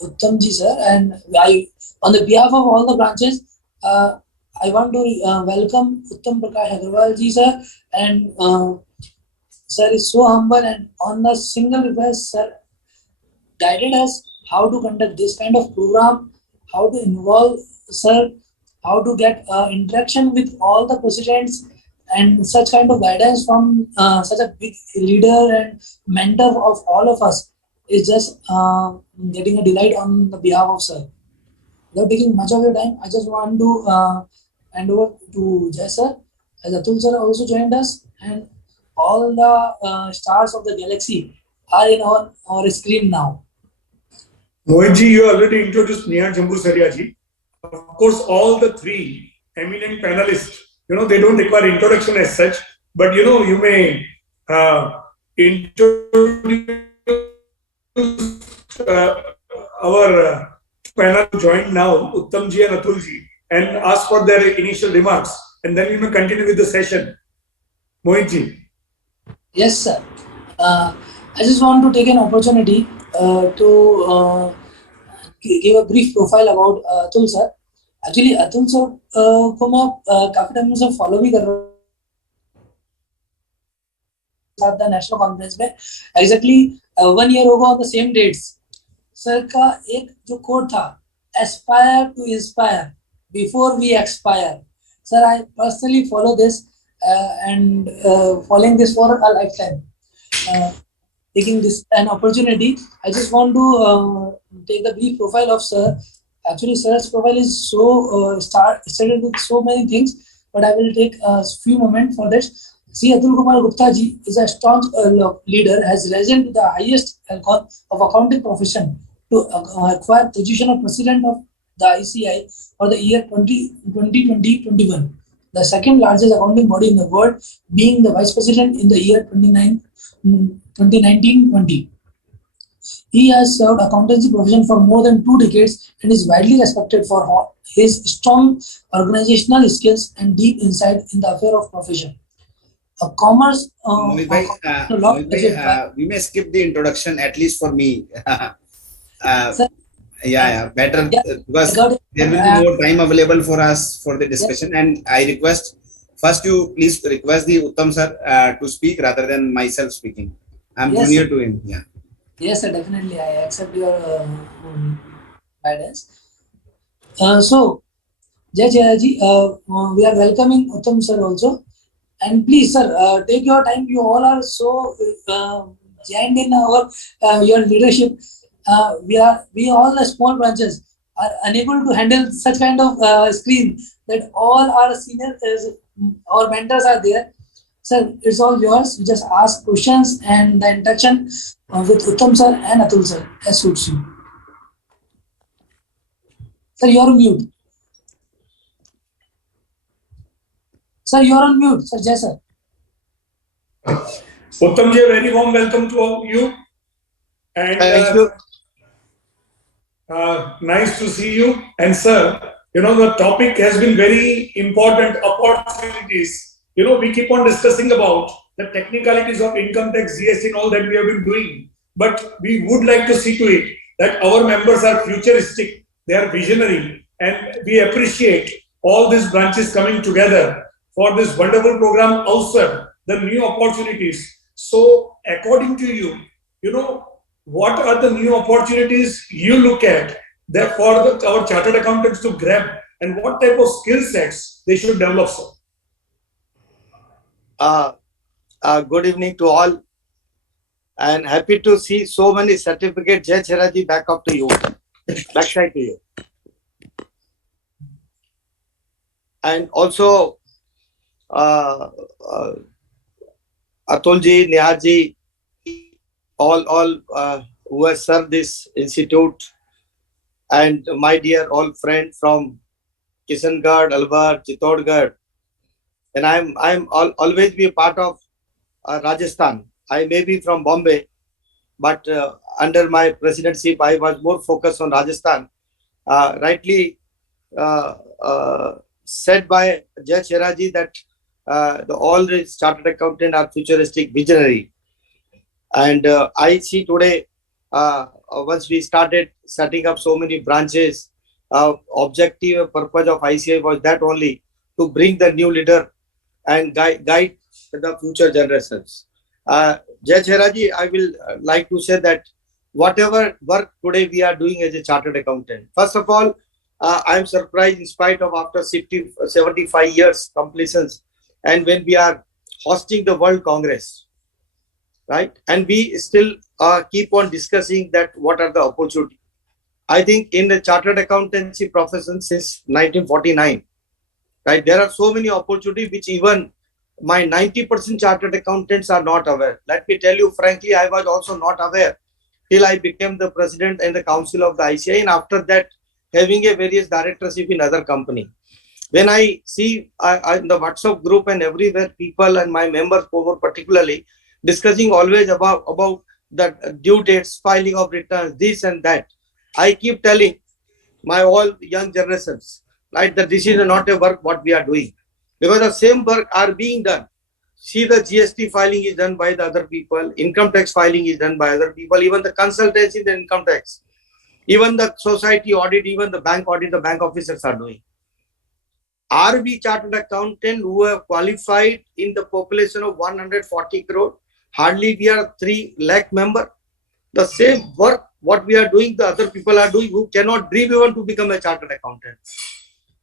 Uttam ji, sir. And I, on the behalf of all the branches, I want to welcome Uttam Prakash Agarwal ji, sir. And sir is so humble, and on the single request, sir guided us how to conduct this kind of program, how to involve, sir, how to get interaction with all the presidents, and such kind of guidance from such a big leader and mentor of all of us is just getting a delight on the behalf of sir. Without taking much of your time, I just want to hand over to Jai sir, as Atul sir also joined us, and all the stars of the galaxy are in our screen now. Mohit ji, you already introduced Neha Jambusaria ji. Of course, all the three eminent panelists, they don't require introduction as such, but you may introduce our panel joined now, Uttam ji and Atul ji, and ask for their initial remarks, and then continue with the session. Mohit ji. Yes, sir. I just want to take an opportunity to give a brief profile about Atul sir. Actually, Atul sir को मैं काफी time से follow भी कर रहा हूँ the national conference में. Exactly 1 year ago on the same dates. Sir का एक जो quote था, aspire to inspire before we expire. Sir, I personally follow this and following this for a lifetime. Taking this an opportunity, I just want to take the brief profile of sir. Actually, sir's profile is so started with so many things, but I will take a few moments for this. C. Atul Kumar Gupta ji is a staunch leader, has risen to the highest echelon of accounting profession to acquire position of president of the ICAI for the year 2020-21. The second largest accounting body in the world, being the vice president in the year 2019-20. He has served accountancy profession for more than 2 decades and is widely respected for his strong organizational skills and deep insight in the affair of profession. A commerce. Mohit bhai, we may skip the introduction at least for me. Sir, better because there will be more time available for us for the discussion, and I request first you please request the Uttam sir to speak rather than myself speaking. I'm junior to him. Yeah. Yes, sir, definitely. I accept your guidance. So, Jai Jayaji, we are welcoming Uttam sir also. And please, sir, take your time. You all are so joined in your leadership. We all the small branches are unable to handle such kind of screen that all our senior our mentors are there. Sir, it's all yours. You just ask questions and the interaction with Uttam sir and Atul sir as suits you. Sir, you're on mute. Sir, you're on mute. Sir, Jai sir. Uttam ji, a very warm welcome to all you. And thank you. Nice to see you. And sir, the topic has been very important, opportunities. We keep on discussing about the technicalities of income tax, GST and all that we have been doing. But we would like to see to it that our members are futuristic, they are visionary, and we appreciate all these branches coming together for this wonderful program, also the new opportunities. So according to you, what are the new opportunities you look at that for our chartered accountants to grab, and what type of skill sets they should develop, sir? Good evening to all, and happy to see so many certificates. Jai Cheraji, back up to you, backside to you. And also Atul ji, Neha ji, all who has served this institute, and my dear old friend from Kishangarh, Alwar, Chittorgarh, and I'm always be a part of Rajasthan. I may be from Bombay, but under my presidency, I was more focused on Rajasthan. Rightly uh, said by Jai Cheraji that all the chartered accountant are futuristic visionary. And I see today, once we started setting up so many branches, objective and purpose of ICAI was that only to bring the new leader and guide the future generations. Jai Cheraji, I will like to say that whatever work today we are doing as a chartered accountant, first of all, I am surprised in spite of after 75 years completions, and when we are hosting the World Congress, right? And we still keep on discussing that what are the opportunities. I think in the chartered accountancy profession since 1949, right, there are so many opportunities which even my 90% chartered accountants are not aware. Let me tell you frankly, I was also not aware till I became the president and the council of the ICAI, and after that having a various directorship in other company. When I see in the WhatsApp group and everywhere people and my members over particularly discussing always about the due dates, filing of returns, this and that, I keep telling my all young generations, right, that this is not a work what we are doing, because the same work are being done. See, the GST filing is done by the other people, income tax filing is done by other people, even the consultancy in the income tax, even the society audit, even the bank audit, the bank officers are doing. Are we chartered accountant who have qualified in the population of 140 crore? Hardly we are 3 lakh member. The same work what we are doing, the other people are doing who cannot dream even to become a chartered accountant.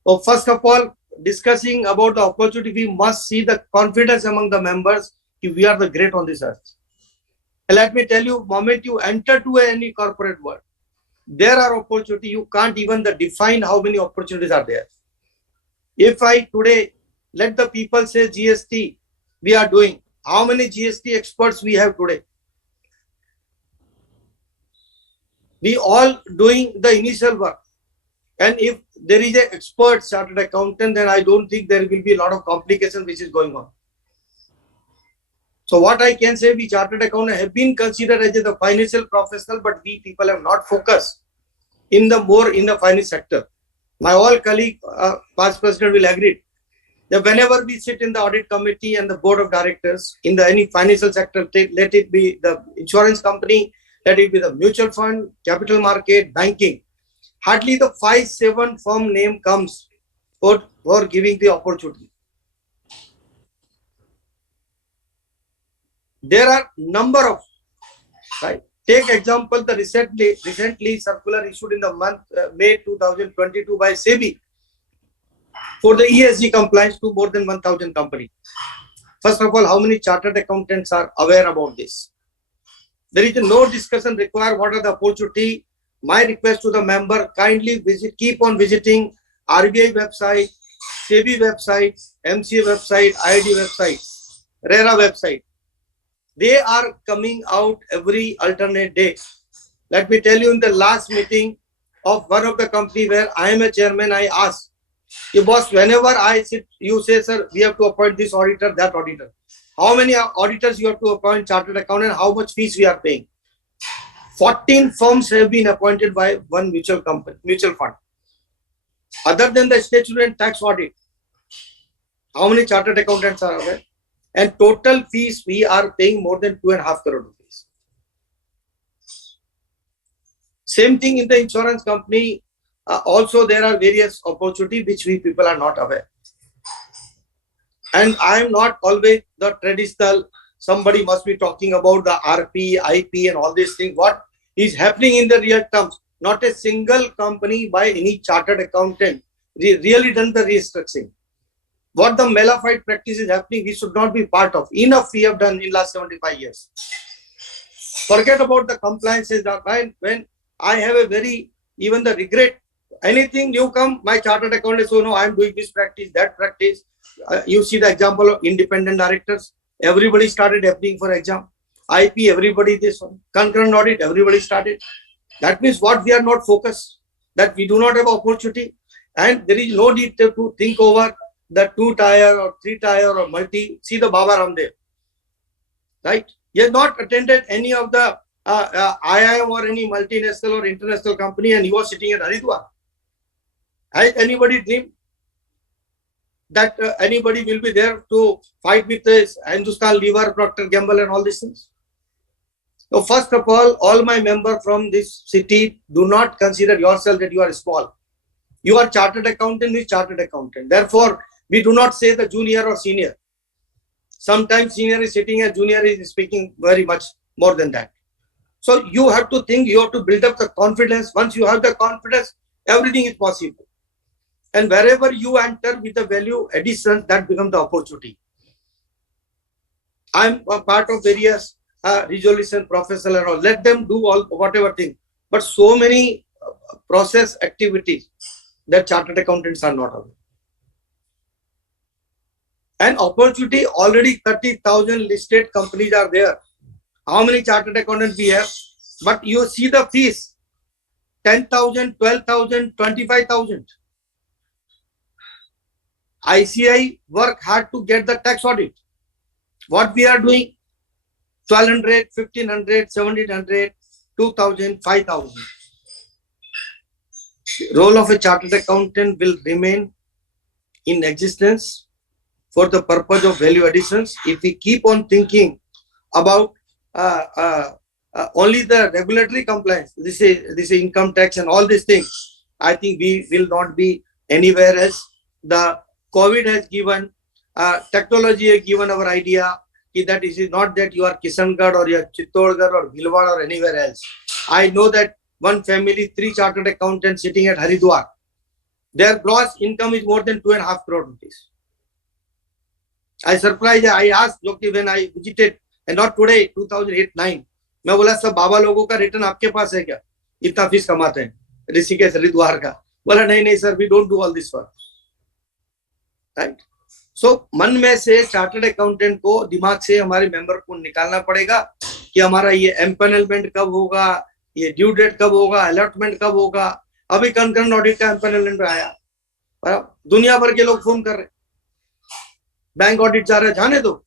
So first of all, discussing about the opportunity, we must see the confidence among the members if we are the great on this earth. And let me tell you, moment you enter to any corporate world, there are opportunities, you can't even define how many opportunities are there. If I today let the people say GST we are doing, how many GST experts we have today? We all doing the initial work. And if there is an expert chartered accountant, then I don't think there will be a lot of complication which is going on. So what I can say, we chartered accountant have been considered as the financial professional, but we people have not focused in the more in the finance sector. My all colleague, past president will agree that whenever we sit in the audit committee and the board of directors in the any financial sector, let it be the insurance company, let it be the mutual fund, capital market, banking, hardly the 5-7 firm name comes for giving the opportunity. There are number of, right? Take example, the recently circular issued in the month May 2022 by SEBI for the ESG compliance to more than 1,000 companies. First of all, how many chartered accountants are aware about this? There is no discussion required. What are the opportunity? My request to the member, kindly keep on visiting RBI website, SEBI website, MCA website, IID website, RERA website. They are coming out every alternate day. Let me tell you, in the last meeting of one of the company where I am a chairman, I asked, boss, whenever I sit, you say, sir, we have to appoint this auditor, that auditor. How many auditors you have to appoint, chartered accountant, how much fees we are paying? 14 firms have been appointed by one mutual fund. Other than the statutory and tax audit, how many chartered accountants are aware? And total fees we are paying more than 2.5 crore rupees. Same thing in the insurance company. Also, there are various opportunities which we people are not aware. And I am not always the traditional, somebody must be talking about the RP, IP and all these things. What is happening in the real terms? Not a single company by any chartered accountant really done the restructuring. What the malified practice is happening, we should not be part of. Enough we have done in last 75 years. Forget about the compliances. When I have a very, even the regret, anything new come, my chartered accountant says, oh no, I am doing this practice, that practice. You see the example of independent directors. Everybody started applying for exam. IP, everybody this one. Concurrent audit, everybody started. That means what we are not focused, that we do not have opportunity, and there is no need to think over the 2-tier or 3-tier or multi. See the Baba Ramdev, right? He has not attended any of the IIM or any multinational or international company, and he was sitting at Haridwar. Has anybody dreamed that anybody will be there to fight with this Hindustan Lever, Procter Gamble, and all these things? So first of all my members from this city, do not consider yourself that you are small. You are chartered accountant is chartered accountant. Therefore, we do not say the junior or senior. Sometimes senior is sitting and junior is speaking very much more than that. So you have to think, you have to build up the confidence. Once you have the confidence, everything is possible. And wherever you enter with the value addition, that becomes the opportunity. I'm a part of various resolution professional and all. Let them do all whatever thing. But so many process activities that chartered accountants are not aware. And opportunity, already 30,000 listed companies are there. How many chartered accountants we have? But you see the fees, 10,000, 12,000, 25,000. ICAI work hard to get the tax audit. What we are doing? 1,200, 1,500, 1,700, 2,000, 5,000. Role of a chartered accountant will remain in existence for the purpose of value additions. If we keep on thinking about only the regulatory compliance, this is income tax and all these things, I think we will not be anywhere else. The COVID has given, technology has given our idea that it is not that you are Kishangarh or you are Chittorgarh or Bhilwara or anywhere else. I know that one family, 3 chartered accountants sitting at Haridwar, their gross income is more than 2.5 crore rupees. I surprised, I asked when I visited, and not today, 2008-9, मैं बोला सब बाबा लोगों का return आपके पास है क्या, इतना fees कमाते हैं ऋषिकेश हरिद्वार का? बोला नहीं sir, we don't do all this work. Right? So मन में से चार्टर्ड अकाउंटेंट को, दिमाग से हमारे मेंबर को निकालना पड़ेगा कि हमारा ये एम्पैनलमेंट कब होगा, ये ड्यू डेट कब होगा, अलॉटमेंट कब होगा. अभी कंकरेंट ऑडिट का एम्पैनलमेंट आया, दुनिया भर के लोग फोन कर रहे, बैंक ऑडिट जा रहा है, जाने दो.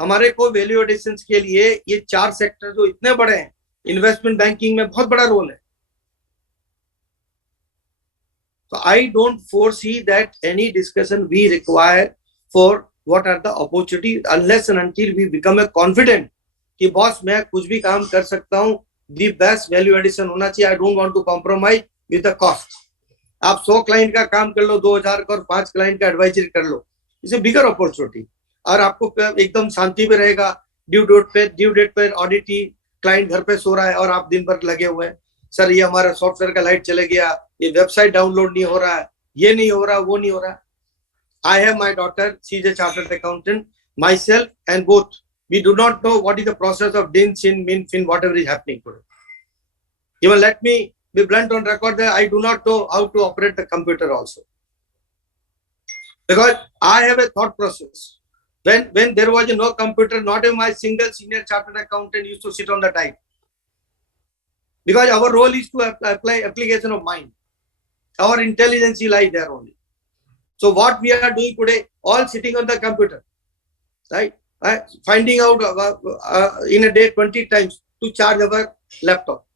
हमारे को वैल्यू एडिशन के लिए ये 4 सेक्टर जो इतने बड़े हैं, इन्वेस्टमेंट बैंकिंग में बहुत बड़ा रोल है. So I don't foresee that any discussion we require for what are the opportunities unless and until we become a confident कि बॉस मैं कुछ भी काम कर सकता हूँ, the best value addition होना चाहिए. I don't want to compromise with the cost. आप 100 क्लाइंट का काम कर लो 2000 का और 5 क्लाइंट का एडवाइजरी कर लो, इसे बिगर अपॉर्चुनिटी. और आपको एकदम शांति में रहेगा. ड्यू डेट पे ऑडिट ही क्लाइंट घर पे सो रहा है और आप दिन भर लगे हुए हैं, सर ये हमारा सॉफ्टवेयर का लाइट चले गया, ये वेबसाइट डाउनलोड नहीं हो रहा है, ये नहीं हो रहा, वो नहीं हो रहा. I have my daughter, she is a chartered accountant, myself, and both we do not know what is the process of DIN, SIN, MIN, FIN, whatever is happening today. Even let me be blunt on record that I do not know how to operate the computer also, because I have a thought process. When there was no computer, not even my single senior chartered accountant used to sit on the type, because our role is to apply application of mind. Our intelligence lies there only. So what we are doing today, all sitting on the computer, right? Finding out in a day 20 times to charge our laptop.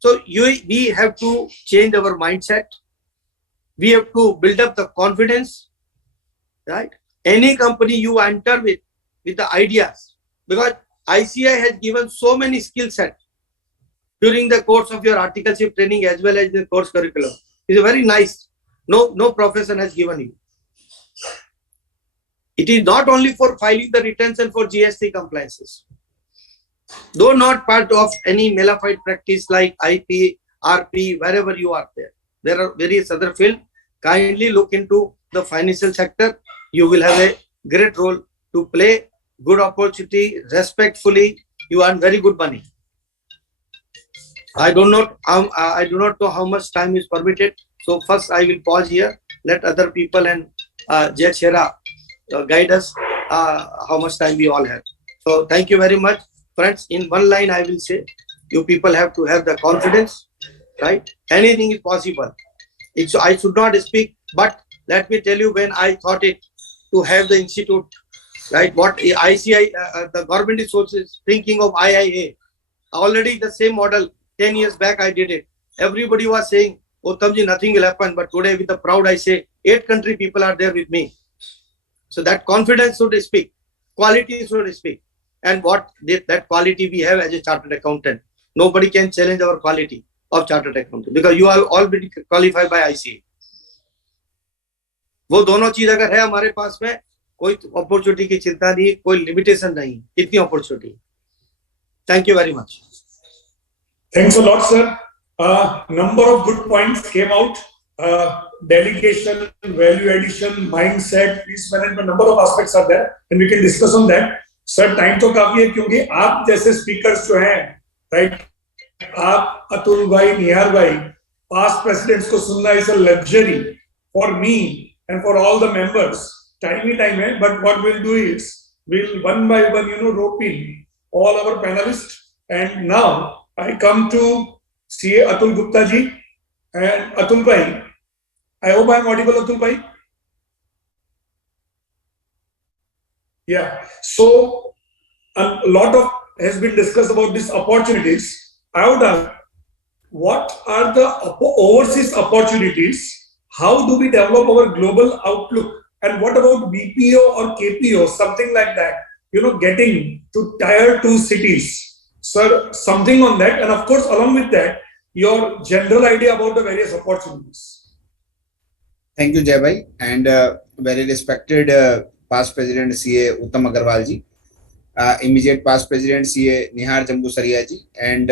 So we have to change our mindset. We have to build up the confidence, right? Any company you enter with the ideas, because ICAI has given so many skill sets during the course of your articleship training as well as the course curriculum. It's very nice. No profession has given you. It is not only for filing the returns and for GST compliances. Though not part of any malified practice like IP, RP, wherever you are there. There are various other fields. Kindly look into the financial sector. You will have a great role to play. Good opportunity, respectfully, you earn very good money. I do not know how much time is permitted. So first I will pause here. Let other people and Jay Chera guide us how much time we all have. So thank you very much, friends. In one line, I will say, you people have to have the confidence, right? Anything is possible. I should not speak, but let me tell you, when I thought it to have the institute, right? What ICI, the government is also thinking of IIA. Already the same model 10 years back I did it. Everybody was saying, "Oh, Tamji, nothing will happen." But today, with the proud, I say, 8 country people are there with me. So that confidence should speak, quality should speak, and that quality we have as a chartered accountant. Nobody can challenge our quality of chartered accountant because you are already qualified by ICAI. वो दोनों चीज अगर है हमारे पास में, कोई opportunity की चिंता नहीं, कोई लिमिटेशन नहीं, इतनी opportunity. Thank you very much. Thanks a lot, sir. Number of good points came out. Delegation, value addition, mindset, risk management, number of aspects are there, and we can discuss on that. Sir, time तो काफी है क्योंकि आप जैसे speakers जो हैं, right? आप अतुल भाई, निहार भाई, past presidents को सुनना is a luxury for me and for all the members. Time है, but what we'll do is we'll one by one, rope in all our panelists. And now I come to CA Atul Gupta ji and Atul bhai. I hope I am audible, Atul bhai. Yeah. So a lot of has been discussed about these opportunities. I would ask, what are the overseas opportunities? How do we develop our global outlook? And what about BPO or KPO, something like that? Getting to tier 2 cities. Sir, something on that. And of course, along with that, your general idea about the various opportunities. Thank you, Jai Bhai, and very respected past President CA Uttam Agarwal ji, immediate past President CA Nihar Jambu Saria ji, and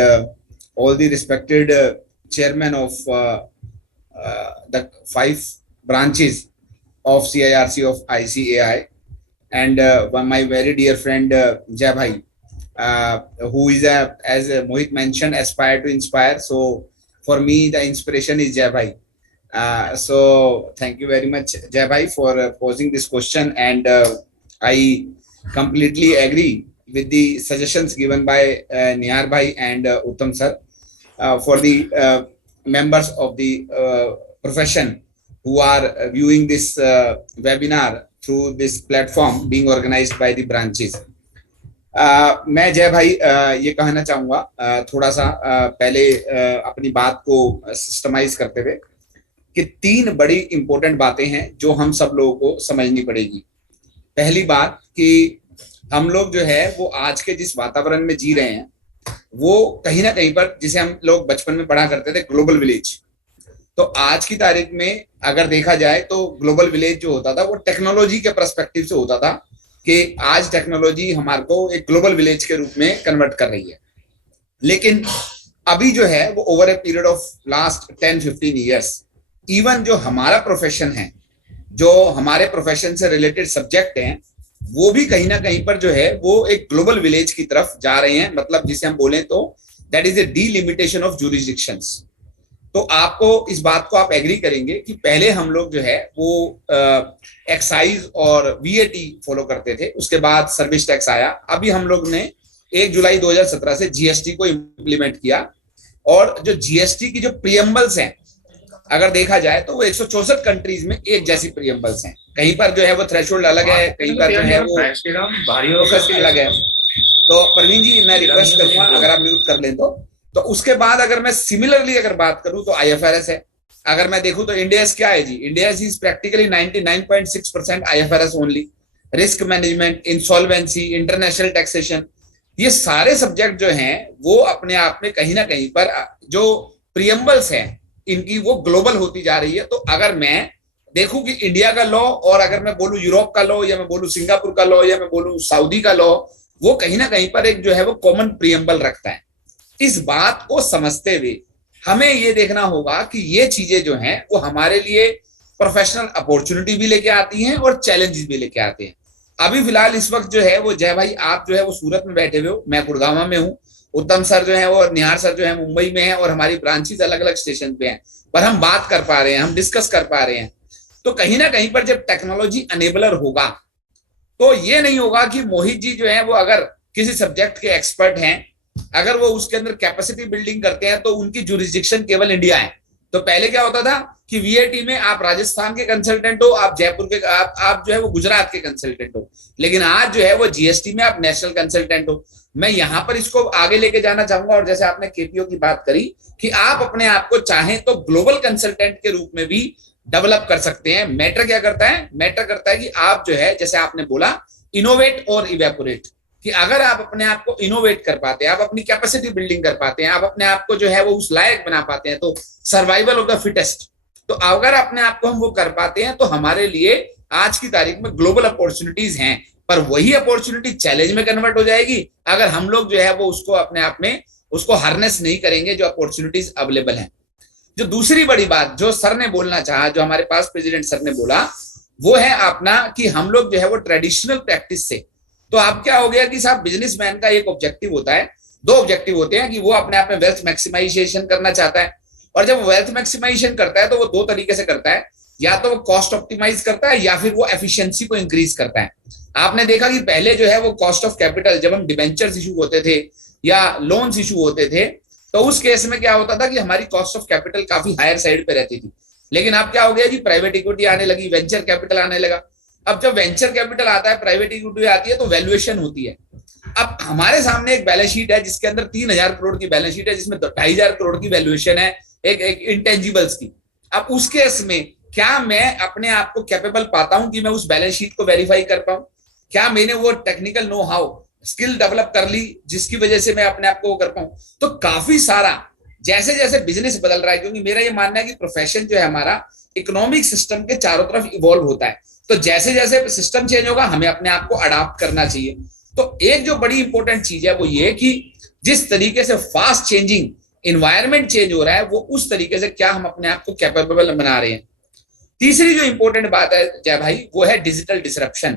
all the respected chairman of the 5 branches of CIRC of ICAI, and my very dear friend Jai Bhai, who is, as Mohit mentioned, aspire to inspire. So for me, the inspiration is Jai Bhai. So thank you very much, Jai Bhai, for posing this question, and I completely agree with the suggestions given by Nihar Bhai and Uttam sir for the members of the profession who are viewing this webinar through this platform being organized by the branches. मैं जय भाई ये कहना चाहूँगा थोड़ा सा पहले अपनी बात को सिस्टमाइज करते हुए कि 3 बड़ी इंपॉर्टेंट बातें हैं जो हम सब लोगों को समझनी पड़ेगी. पहली बात कि हम लोग जो है वो आज के जिस वातावरण में जी रहे हैं वो कहीं ना कहीं पर, जिसे हम लोग बचपन में पढ़ा करते थे, ग्लोबल विलेज. तो आज की तारीख में अगर देखा जाए तो ग्लोबल विलेज जो होता था वो टेक्नोलॉजी के पर्सपेक्टिव से होता था कि आज टेक्नोलॉजी हमारे को एक ग्लोबल विलेज के रूप में कन्वर्ट कर रही है. लेकिन अभी जो है वो over a period of last 10-15 years, even जो हमारा प्रोफेशन है, जो हमारे प्रोफेशन से रिलेटेड सब्जेक्ट हैं, वो भी कहीं ना कहीं पर जो है वो एक ग्लोबल विलेज की तरफ जा रहे हैं. मतलब जिसे हम बोलें तो that is a delimitation of jurisdictions. तो आपको इस बात को आप एग्री करेंगे कि पहले हम लोग जो है वो एक्साइज और वीएटी फॉलो करते थे, उसके बाद सर्विस टैक्स आया. अभी हम लोग ने 1 जुलाई 2017 से जीएसटी को इम्प्लीमेंट किया, और जो जीएसटी की जो प्रीएम्बल्स हैं अगर देखा जाए तो वो 164 कंट्रीज में एक जैसी प्रीएम्बल्स हैं. कहीं पर जो है वो थ्रेशोल्ड अलग है, कहीं पर जो है वो प्रोसेस अलग है. तो प्रवीण जी मैं रिक्वेस्ट करूंगा अगर आप म्यूट कर लें तो उसके बाद अगर मैं सिमिलरली अगर बात करूं तो आईएफआरएस है. अगर मैं देखूं तो इंडिया क्या है जी, India is practically 99.6% IFRS only. Risk management, insolvency, international taxation, ये सारे सब्जेक्ट जो हैं वो अपने आप में कहीं ना कहीं पर जो प्रीएम्बल्स हैं इनकी वो ग्लोबल होती जा रही है. तो अगर मैं देखूं कि इंडिया का लॉ और अगर मैं बोलूं यूरोप का लॉ, या मैं बोलूं सिंगापुर का लॉ, या मैं बोलूं सऊदी का लॉ, वो कहीं ना कहीं पर एक जो है वो कॉमन प्रीएम्बल रखता है. इस बात को समझते हुए हमें ये देखना होगा कि ये चीजें जो हैं वो हमारे लिए प्रोफेशनल अपॉर्चुनिटी भी लेके आती हैं और चैलेंजेस भी लेके आते हैं. अभी फिलहाल इस वक्त जो है वो जय भाई आप जो है वो सूरत में बैठे हुए हो, मैं गुड़गांव में हूँ, उत्तम सर जो है वो और निहार सर जो है मुंबई में है, और हमारी ब्रांचेस अलग अलग स्टेशन पे हैं, पर हम बात कर पा रहे हैं, हम डिस्कस कर पा रहे हैं. तो कहीं ना कहीं पर जब टेक्नोलॉजी अनेबलर होगा तो ये नहीं होगा कि मोहित जी जो है वो अगर किसी सब्जेक्ट के एक्सपर्ट हैं, अगर वो उसके अंदर कैपेसिटी बिल्डिंग करते हैं तो उनकी जुरिस्डिक्शन केवल इंडिया है। तो पहले क्या होता था कि वीएटी में आप राजस्थान के कंसल्टेंट हो, आप जयपुर के, आप जो है वो गुजरात के कंसल्टेंट हो, लेकिन आज जो है वो जीएसटी में आप नेशनल कंसल्टेंट हो। मैं यहाँ पर इसको आगे लेके जाना चाहूंगा, और जैसे आपने केपीओ की बात करी कि आप अपने आप को चाहें तो ग्लोबल कंसल्टेंट के रूप में भी डेवलप कर सकते हैं। मैटर क्या करता है? मैटर करता है कि आप जो है, जैसे आपने बोला, इनोवेट और इवेपोरेट, कि अगर आप अपने आप को इनोवेट कर पाते हैं, आप अपनी कैपेसिटी बिल्डिंग कर पाते हैं, आप अपने आप को जो है वो उस लायक बना पाते हैं, तो सर्वाइवल ऑफ द फिटेस्ट, तो अगर अपने आप को हम वो कर पाते हैं तो हमारे लिए आज की तारीख में ग्लोबल अपॉर्चुनिटीज हैं। पर वही अपॉर्चुनिटी चैलेंज में कन्वर्ट हो जाएगी अगर हम लोग जो है वो उसको अपने आप में उसको हार्नेस नहीं करेंगे जो अपॉर्चुनिटीज अवेलेबल हैं। जो दूसरी बड़ी बात जो सर ने बोलना चाहा, जो हमारे पास प्रेसिडेंट सर ने बोला, वो है अपना कि हम लोग जो है वो ट्रेडिशनल प्रैक्टिस से, तो अब क्या हो गया कि साहब बिजनेसमैन का एक ऑब्जेक्टिव होता है, दो ऑब्जेक्टिव होते हैं कि वो अपने आप में वेल्थ मैक्सिमाइजेशन करना चाहता है, और जब वेल्थ मैक्सिमाइजेशन करता है तो वो दो तरीके से करता है, या तो वो कॉस्ट ऑप्टिमाइज करता है या फिर वो एफिशिएंसी को इंक्रीज करता है। आपने देखा कि पहले जो है वो कॉस्ट ऑफ कैपिटल, जब हम डिबेंचर्स इशू होते थे या लोन्स इशू होते थे, तो उस केस में क्या होता था कि हमारी कॉस्ट ऑफ कैपिटल काफी हायर साइड पे रहती थी। लेकिन अब क्या हो गया जी, प्राइवेट इक्विटी आने लगी, वेंचर कैपिटल आने लगा। अब जब वेंचर कैपिटल आता है, प्राइवेट इक्विटी आती है, तो वैल्यूएशन होती है। अब हमारे सामने एक बैलेंस शीट है जिसके अंदर 3000 करोड़ की बैलेंस शीट है, जिसमें 2500 करोड़ की वैल्यूएशन है एक इंटेंजिबल्स की। अब उस केस में क्या मैं अपने आप को कैपेबल पाता हूं कि मैं उस बैलेंस शीट को वेरीफाई कर पाऊं? क्या मैंने वो technical know how skill develop कर ली जिसकी वजह से मैं अपने आप को कर पाऊं? तो काफी सारा जैसे जैसे बिजनेस बदल रहा है, क्योंकि मेरा ये मानना है कि प्रोफेशन जो है हमारा इकोनॉमिक सिस्टम के चारों तरफ इवॉल्व होता है, तो जैसे जैसे सिस्टम चेंज होगा हमें अपने आप को अडॉप्ट करना चाहिए। तो एक जो बड़ी इंपॉर्टेंट चीज है वो ये कि जिस तरीके से फास्ट चेंजिंग इन्वायरमेंट चेंज हो रहा है, वो उस तरीके से क्या हम अपने आप को कैपेबल बना रहे हैं। तीसरी जो इंपॉर्टेंट बात है जय भाई, वो है digital disruption.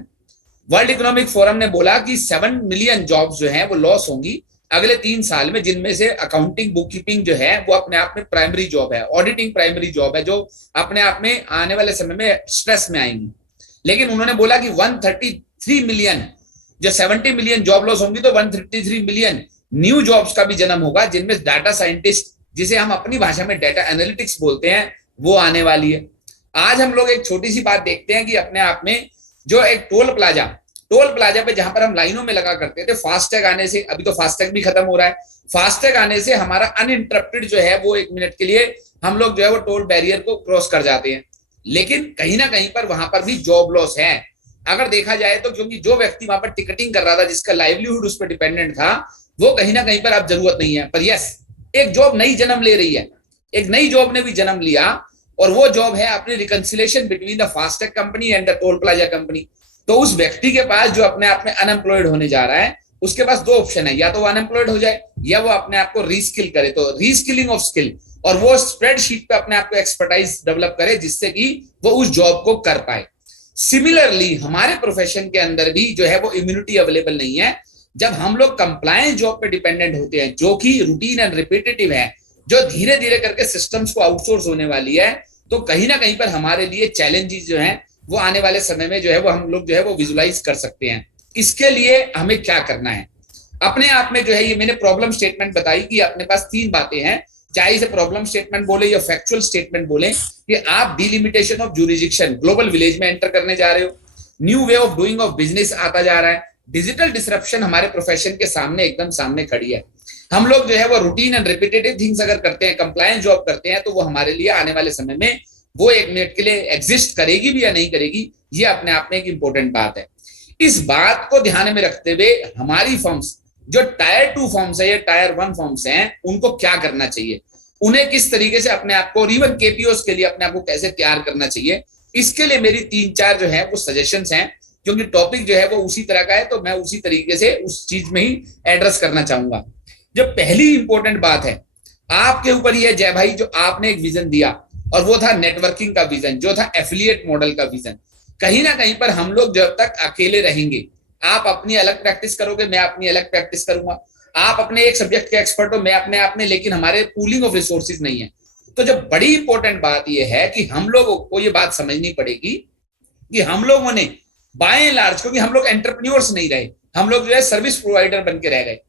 World economic forum ने बोला कि 7 मिलियन जॉब्स जो हैं वो लॉस होंगी अगले 3 साल में, जिनमें से अकाउंटिंग बुक कीपिंग जो है वो अपने आप में प्राइमरी जॉब है, ऑडिटिंग प्राइमरी जॉब है, जो अपने आप में आने वाले समय में स्ट्रेस में आएंगी। लेकिन उन्होंने बोला कि 133 मिलियन, जो 70 मिलियन जॉब लॉस होंगी तो 133 मिलियन न्यू जॉब्स का भी जन्म होगा, जिनमें डाटा साइंटिस्ट, जिसे हम अपनी भाषा में डाटा एनालिटिक्स बोलते हैं, वो आने वाली है। आज हम लोग एक छोटी सी बात देखते हैं कि अपने आप में जो एक टोल प्लाजा पे जहां पर हम लाइनों में लगा करते थे, फास्टैग आने से, अभी तो फास्टैग भी खत्म हो रहा है, फास्टैग आने से हमारा अनइंटरप्टेड जो है वो 1 मिनट के लिए हम लोग जो है वो टोल बैरियर को क्रॉस कर जाते हैं। लेकिन कहीं ना कहीं पर वहां पर भी जॉब लॉस है अगर देखा जाए तो, क्योंकि जो व्यक्ति वहां पर टिकटिंग कर रहा था, जिसका लाइवलीहुड उस पर डिपेंडेंट था, वो कहीं ना कहीं पर अब जरूरत नहीं है। पर यस, एक जॉब नई जन्म ले रही है, एक नई जॉब ने भी जन्म लिया, और वो जॉब है अपनी reconciliation between the FASTag company and the toll plaza company. तो उस व्यक्ति के पास जो अपने आप में अनएम्प्लॉयड होने जा रहा है, उसके पास 2 ऑप्शन है, या तो वो अनएम्प्लॉयड हो जाए या वो अपने आप को रीस्किल करे। तो रीस्किलिंग ऑफ स्किल, और वो स्प्रेडशीट पे अपने आप को एक्सपर्टाइज डेवलप करे जिससे कि वो उस जॉब को कर पाए। सिमिलरली हमारे प्रोफेशन के अंदर भी जो है वो इम्यूनिटी अवेलेबल नहीं है। जब हम लोग कंप्लायंस जॉब पे डिपेंडेंट होते हैं, जो कि रूटीन एंड रिपीटेटिव है, जो धीरे धीरे करके सिस्टम्स को आउटसोर्स होने वाली है, तो कहीं ना कहीं पर हमारे लिए चैलेंजेस जो हैं वो आने वाले समय में जो है वो हम लोग जो है वो विजुलाइज कर सकते हैं। इसके लिए हमें क्या करना है? अपने आप में जो है, ये मैंने प्रॉब्लम स्टेटमेंट बताई कि अपने पास 3 बातें हैं, चाहे इसे प्रॉब्लम स्टेटमेंट बोले या फैक्चुअल स्टेटमेंट बोले, कि आप delimitation of jurisdiction, global village में एंटर करने जा रहे हो, new way of doing of business आता जा रहा है, डिजिटल डिसरप्शन हमारे प्रोफेशन के सामने एकदम सामने खड़ी है। हम लोग जो है वो रूटीन एंड रिपीटेटिव थिंग्स अगर करते हैं, कंप्लायंस जॉब करते हैं, तो वो हमारे लिए आने वाले समय में वो 1 मिनट के लिए एग्जिस्ट करेगी भी या नहीं करेगी, ये अपने आप में एक इंपॉर्टेंट बात है। इस बात को ध्यान में रखते हुए हमारी फर्म्स जो टायर 2 फर्म्स है या टायर 1 फर्म्स हैं, उनको क्या करना चाहिए, उन्हें किस तरीके से अपने आप को, इवन केपीओस के लिए अपने आप को कैसे तैयार करना चाहिए, इसके लिए मेरी 3-4 जो है वो सजेशंस हैं। क्योंकि टॉपिक जो है वो उसी तरह का है, तो मैं उसी तरीके से उस चीज में ही एड्रेस करना चाहूंगा। जो पहली इंपॉर्टेंट बात है आपके ऊपर ही है जय भाई, जो आपने एक विजन दिया, और वो था नेटवर्किंग का विजन, जो था एफिलिएट मॉडल का विजन। कहीं ना कहीं पर हम लोग जब तक अकेले रहेंगे, आप अपनी अलग प्रैक्टिस करोगे, मैं अपनी अलग प्रैक्टिस करूंगा, आप अपने एक सब्जेक्ट के एक्सपर्ट हो, मैं अपने आप में, लेकिन हमारे पूलिंग ऑफ रिसोर्सेज नहीं है। तो जब बड़ी इंपॉर्टेंट बात यह है कि हम लोगों को ये बात समझनी पड़ेगी कि हम लोगों ने बाय एंड लार्ज, क्योंकि हम लोग एंटरप्रेन्योर्स नहीं रहे, हम लोग जो है सर्विस प्रोवाइडर बन के रह गए।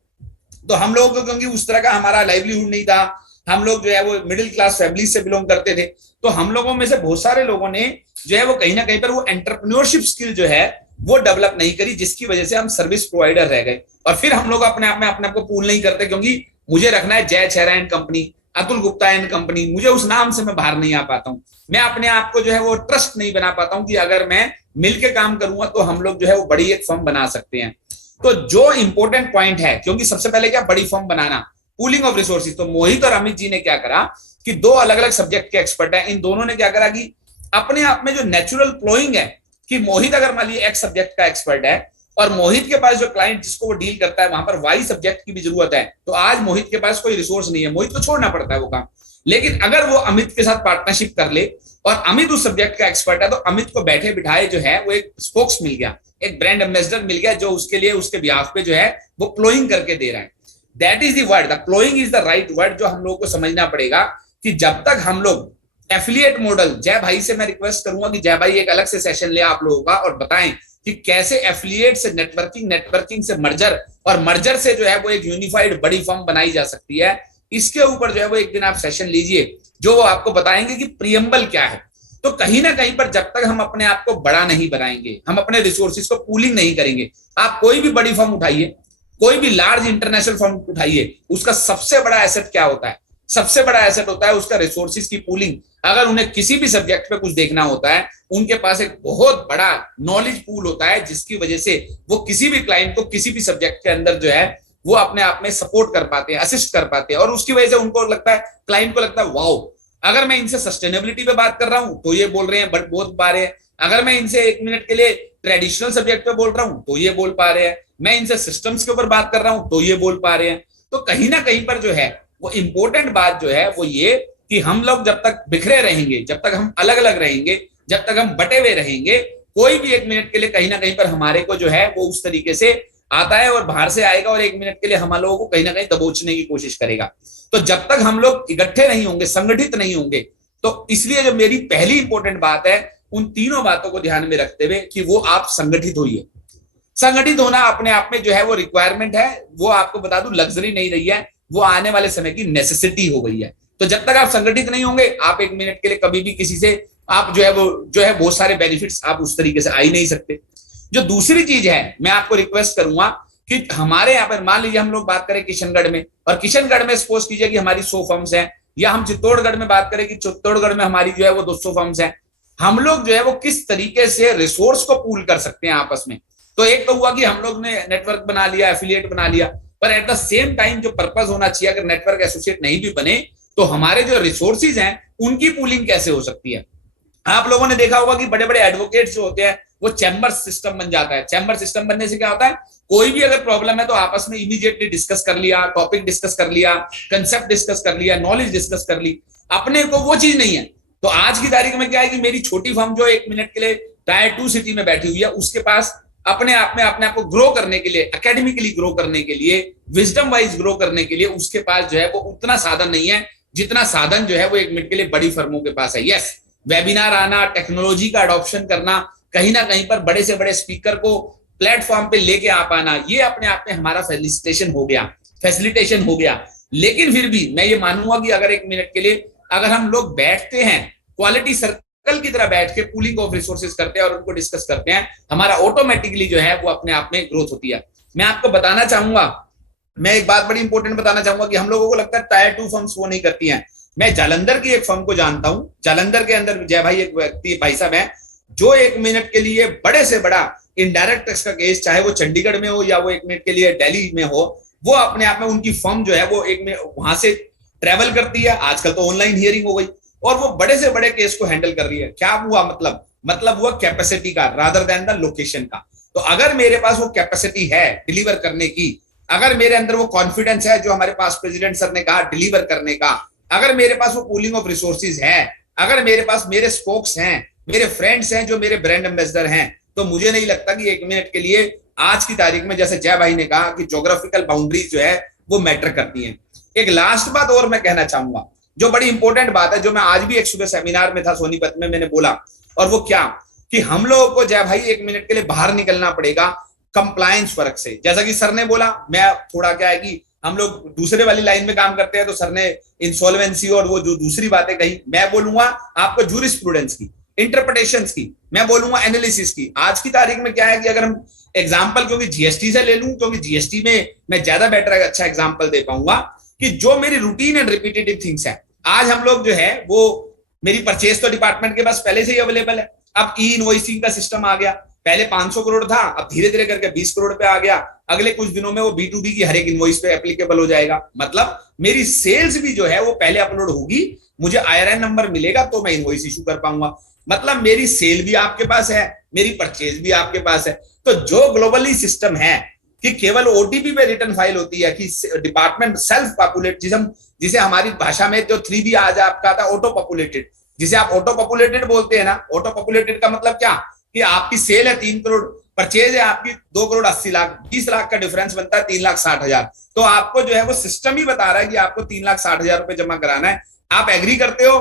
तो हम लोगों को क्योंकि उस तरह का हमारा लाइवलीहुड नहीं था, हम लोग जो है वो मिडिल क्लास फैमिली से बिलोंग करते थे, तो हम लोगों में से बहुत सारे लोगों ने जो है वो कहीं ना कहीं पर वो एंटरप्रेन्योरशिप स्किल जो है वो डेवलप नहीं करी, जिसकी वजह से हम सर्विस प्रोवाइडर रह गए। और फिर हम लोग अपने आप को पूल नहीं करते, क्योंकि मुझे रखना है Jai Chhera and company, Atul Gupta and company, मुझे उस नाम से मैं बाहर नहीं आ पाता हूँ। मैं अपने आप को जो है वो ट्रस्ट नहीं बना पाता हूँ कि अगर मैं मिलके काम करूंगा तो हम लोग जो है वो बड़ी एक फर्म बना सकते हैं। तो जो इंपॉर्टेंट पॉइंट है, क्योंकि सबसे पहले क्या, बड़ी firm banana, pooling of resources. तो मोहित और अमित जी ने क्या करा कि दो अलग अलग सब्जेक्ट के एक्सपर्ट है, इन दोनों ने क्या करा कि अपने आप में जो नेचुरल फ्लोइंग है कि मोहित अगर मान लीजिए एक्स सब्जेक्ट का एक्सपर्ट है और मोहित के पास जो क्लाइंट जिसको वो डील करता है वहां पर वाई सब्जेक्ट की भी जरूरत है, तो आज मोहित के पास कोई रिसोर्स नहीं है, मोहित को छोड़ना पड़ता है वो काम। लेकिन अगर वो अमित के साथ पार्टनरशिप कर ले और अमित उस सब्जेक्ट का एक्सपर्ट है, तो अमित को बैठे बिठाए जो है वो एक स्पोक्स मिल गया, एक ब्रांड एम्बेसडर मिल गया, जो उसके लिए उसके बिहाफ पे जो है वो प्लोइंग करके दे रहा है। That is the word, the ploughing is the right word, जो हम लोगों को समझना पड़ेगा कि जब तक हम लोग एफिलिएट मॉडल, जय भाई से मैं रिक्वेस्ट करूंगा कि जय भाई एक अलग से सेशन ले आप लोगों का और बताएं कि कैसे एफिलिएट से नेटवर्किंग, नेटवर्किंग से मर्जर और मर्जर से जो है वो एक यूनिफाइड बड़ी फर्म बनाई जा सकती है। इसके ऊपर जो है वो एक दिन आप सेशन लीजिए, जो वो आपको बताएंगे कि प्रियम्बल क्या है। तो कहीं ना कहीं पर जब तक हम अपने आप को बड़ा नहीं बनाएंगे, हम अपने रिसोर्सेज को पूलिंग नहीं करेंगे, आप कोई भी बड़ी फर्म उठाइए, कोई भी लार्ज इंटरनेशनल फर्म उठाइए, उसका सबसे बड़ा एसेट क्या होता है? सबसे बड़ा एसेट होता है उसका रिसोर्सेज की पूलिंग। अगर उन्हें किसी भी सब्जेक्ट पे कुछ देखना होता है, उनके पास एक बहुत बड़ा नॉलेज पूल होता है, जिसकी वजह से वो किसी भी क्लाइंट को किसी भी सब्जेक्ट के अंदर जो है वो अपने आप में सपोर्ट कर पाते हैं, असिस्ट कर पाते हैं। और उसकी वजह से उनको लगता है, क्लाइंट को लगता है वाओ, अगर मैं इनसे सस्टेनेबिलिटी पे बात कर रहा हूं तो ये बोल रहे हैं, बट बहुत पा रहे हैं। अगर मैं इनसे एक मिनट के लिए ट्रेडिशनल सब्जेक्ट पे बोल रहा हूं तो ये बोल पा रहे हैं। मैं इनसे सिस्टम्स के ऊपर बात कर रहा हूं तो ये बोल पा रहे हैं। तो कहीं ना कहीं पर जो है वो इंपॉर्टेंट बात जो है वो ये कि हम लोग जब तक बिखरे रहेंगे, जब तक हम अलग अलग रहेंगे, जब तक हम बटे हुए रहेंगे, कोई भी एक मिनट के लिए कहीं ना कहीं पर हमारे को जो है वो उस तरीके से आता है और बाहर से आएगा और एक मिनट के लिए हम लोगों को कहीं ना कहीं दबोचने की कोशिश करेगा। तो जब तक हम लोग इकट्ठे नहीं होंगे, संगठित नहीं होंगे, तो इसलिए जो मेरी पहली इंपॉर्टेंट बात है, उन तीनों बातों को ध्यान में रखते हुए कि वो आप संगठित होइए। संगठित होना अपने आप में जो है वो रिक्वायरमेंट है, वो आपको बता दूं लग्जरी नहीं रही है, वो आने वाले समय की नेसेसिटी हो गई है। तो जब तक आप संगठित नहीं होंगे, आप एक मिनट के लिए कभी भी किसी से आप जो है बहुत सारे बेनिफिट्स आप उस तरीके से आ ही नहीं सकते। जो दूसरी चीज है, मैं आपको रिक्वेस्ट करूंगा कि हमारे यहाँ पर मान लीजिए हम लोग बात करें किशनगढ़ में, और किशनगढ़ में सपोज कीजिए कि हमारी 100 फर्म्स हैं, या हम चित्तौड़गढ़ में बात करें कि चित्तौड़गढ़ में हमारी जो है वो 200 फर्म्स हैं। हम लोग जो है वो किस तरीके से रिसोर्स को पूल कर सकते हैं आपस में। तो एक तो हुआ कि हम लोग ने नेटवर्क बना लिया, एफिलिएट बना लिया, पर एट द सेम टाइम जो पर्पस होना चाहिए, अगर नेटवर्क एसोसिएट नहीं भी बने तो हमारे जो रिसोर्सेज हैं उनकी पूलिंग कैसे हो सकती है। आप लोगों ने देखा होगा कि बड़े बड़े एडवोकेट्स जो होते हैं वो चैम्बर सिस्टम बन जाता है। चैम्बर सिस्टम बनने से क्या होता है, कोई भी अगर प्रॉब्लम है तो आपस में इमीडिएटली डिस्कस कर लिया, टॉपिक डिस्कस कर लिया, कंसेप्ट डिस्कस कर लिया, नॉलेज डिस्कस कर ली। अपने को वो चीज नहीं है। तो आज की तारीख में क्या है कि मेरी छोटी फर्म जो एक मिनट के लिए टायर 2 सिटी में बैठी हुई है, उसके पास अपने आप में को ग्रो करने के लिए, एकेडमिकली ग्रो करने के लिए, विजडम वाइज ग्रो करने के लिए उसके पास जो है वो उतना साधन नहीं है जितना साधन जो है वो एक मिनट के लिए बड़ी फर्मों के पास है। यस, वेबिनार आना, टेक्नोलॉजी का अडॉप्शन करना, कहीं ना कहीं पर बड़े से बड़े स्पीकर को प्लेटफॉर्म पे लेके आ पाना, ये अपने आप में हमारा फैसिलिटेशन हो गया। लेकिन फिर भी मैं ये मानूंगा कि अगर एक मिनट के लिए अगर हम लोग बैठते हैं, क्वालिटी सर्कल की तरह बैठ के पूलिंग ऑफ रिसोर्सेज करते हैं और उनको डिस्कस करते हैं, हमारा ऑटोमेटिकली जो है वो अपने आप में ग्रोथ होती है। मैं आपको बताना चाहूंगा, मैं एक बात बड़ी इंपॉर्टेंट बताना चाहूंगा कि हम लोगों को लगता है टायर 2 फर्म्स वो नहीं करती हैं। मैं जालंधर की एक फर्म को जानता हूं। जालंधर के अंदर जय भाई एक व्यक्ति भाई साहब हैं जो एक मिनट के लिए बड़े से बड़ा इनडायरेक्ट टैक्स का केस, चाहे वो चंडीगढ़ में हो या वो एक मिनट के लिए दिल्ली में हो, वो अपने आप में उनकी फर्म जो है वो एक मिनट वहां से ट्रेवल करती है। आजकल तो ऑनलाइन हियरिंग हो गई और वो बड़े से बड़े केस को हैंडल कर रही है। क्या हुआ मतलब हुआ कैपेसिटी का रादर देन द लोकेशन का। तो अगर मेरे पास वो कैपेसिटी है डिलीवर करने की, अगर मेरे अंदर वो कॉन्फिडेंस है जो हमारे पास प्रेसिडेंट सर ने कहा डिलीवर करने का, अगर मेरे पास वो पूलिंग ऑफ रिसोर्सेज है, अगर मेरे पास मेरे स्पोक्स हैं, मेरे फ्रेंड्स हैं जो मेरे ब्रांड एम्बेसडर हैं, तो मुझे नहीं लगता कि एक मिनट के लिए आज की तारीख में, जैसे जय भाई ने कहा कि ज्योग्राफिकल बाउंड्रीज जो है वो मैटर करती हैं। एक लास्ट बात और मैं कहना चाहूंगा जो बड़ी इंपॉर्टेंट बात है, जो मैं आज भी एक सुबह सेमिनार में था सोनीपत में, मैंने बोला, और वो क्या कि हम लोगों को जय भाई एक मिनट के लिए बाहर निकलना पड़ेगा कंप्लायंस वर्क से। जैसा कि सर ने बोला, मैं थोड़ा क्या है कि हम लोग दूसरे वाली लाइन में काम करते हैं, तो सर ने इंसॉल्वेंसी और वो जो दूसरी बातें कही, मैं बोलूंगा आपको जूरिस्प्रूडेंस की, इंटरप्रिटेशंस की, मैं बोलूंगा एनालिसिस की। आज की तारीख में क्या है कि अगर हम एग्जाम्पल, क्योंकि जीएसटी से ले लूं, क्योंकि जीएसटी में मैं ज्यादा बेटर अच्छा एग्जाम्पल दे पाऊंगा कि जो मेरी रूटीन एंड रिपीटेटिव थिंग्स है, आज हम लोग जो है वो मेरी परचेज तो डिपार्टमेंट के पास पहले से ही अवेलेबल है। अब ई इनवॉइसिंग का सिस्टम आ गया, पहले 500 करोड़ था, अब धीरे धीरे करके 20 करोड़ पे आ गया। अगले कुछ दिनों में वो B2B की हर एक इनवॉइस पे एप्लीकेबल हो जाएगा। मतलब मेरी सेल्स भी जो है वो पहले अपलोड होगी, मुझे IRN नंबर मिलेगा तो मैं इनवॉइस इशू कर पाऊंगा। मतलब मेरी सेल भी आपके पास है, मेरी परचेज भी आपके पास है। तो जो ग्लोबली सिस्टम है कि केवल OTP पे रिटर्न फाइल होती है, कि डिपार्टमेंट सेल्फ पॉपुलेट, जिसे हमारी भाषा में जो 3B आज आपका था ऑटो पॉपुलेटेड, जिसे आप ऑटो पॉपुलेटेड बोलते हैं ना। ऑटो पॉपुलेटेड का मतलब क्या कि आपकी सेल है 3 करोड़, परचेज है आपकी 2 करोड़ 80 लाख, 20 लाख का डिफरेंस बनता है 3,60,000। तो आपको जो है वो सिस्टम ही बता रहा है कि आपको 3,60,000 रुपए जमा कराना है। आप एग्री करते हो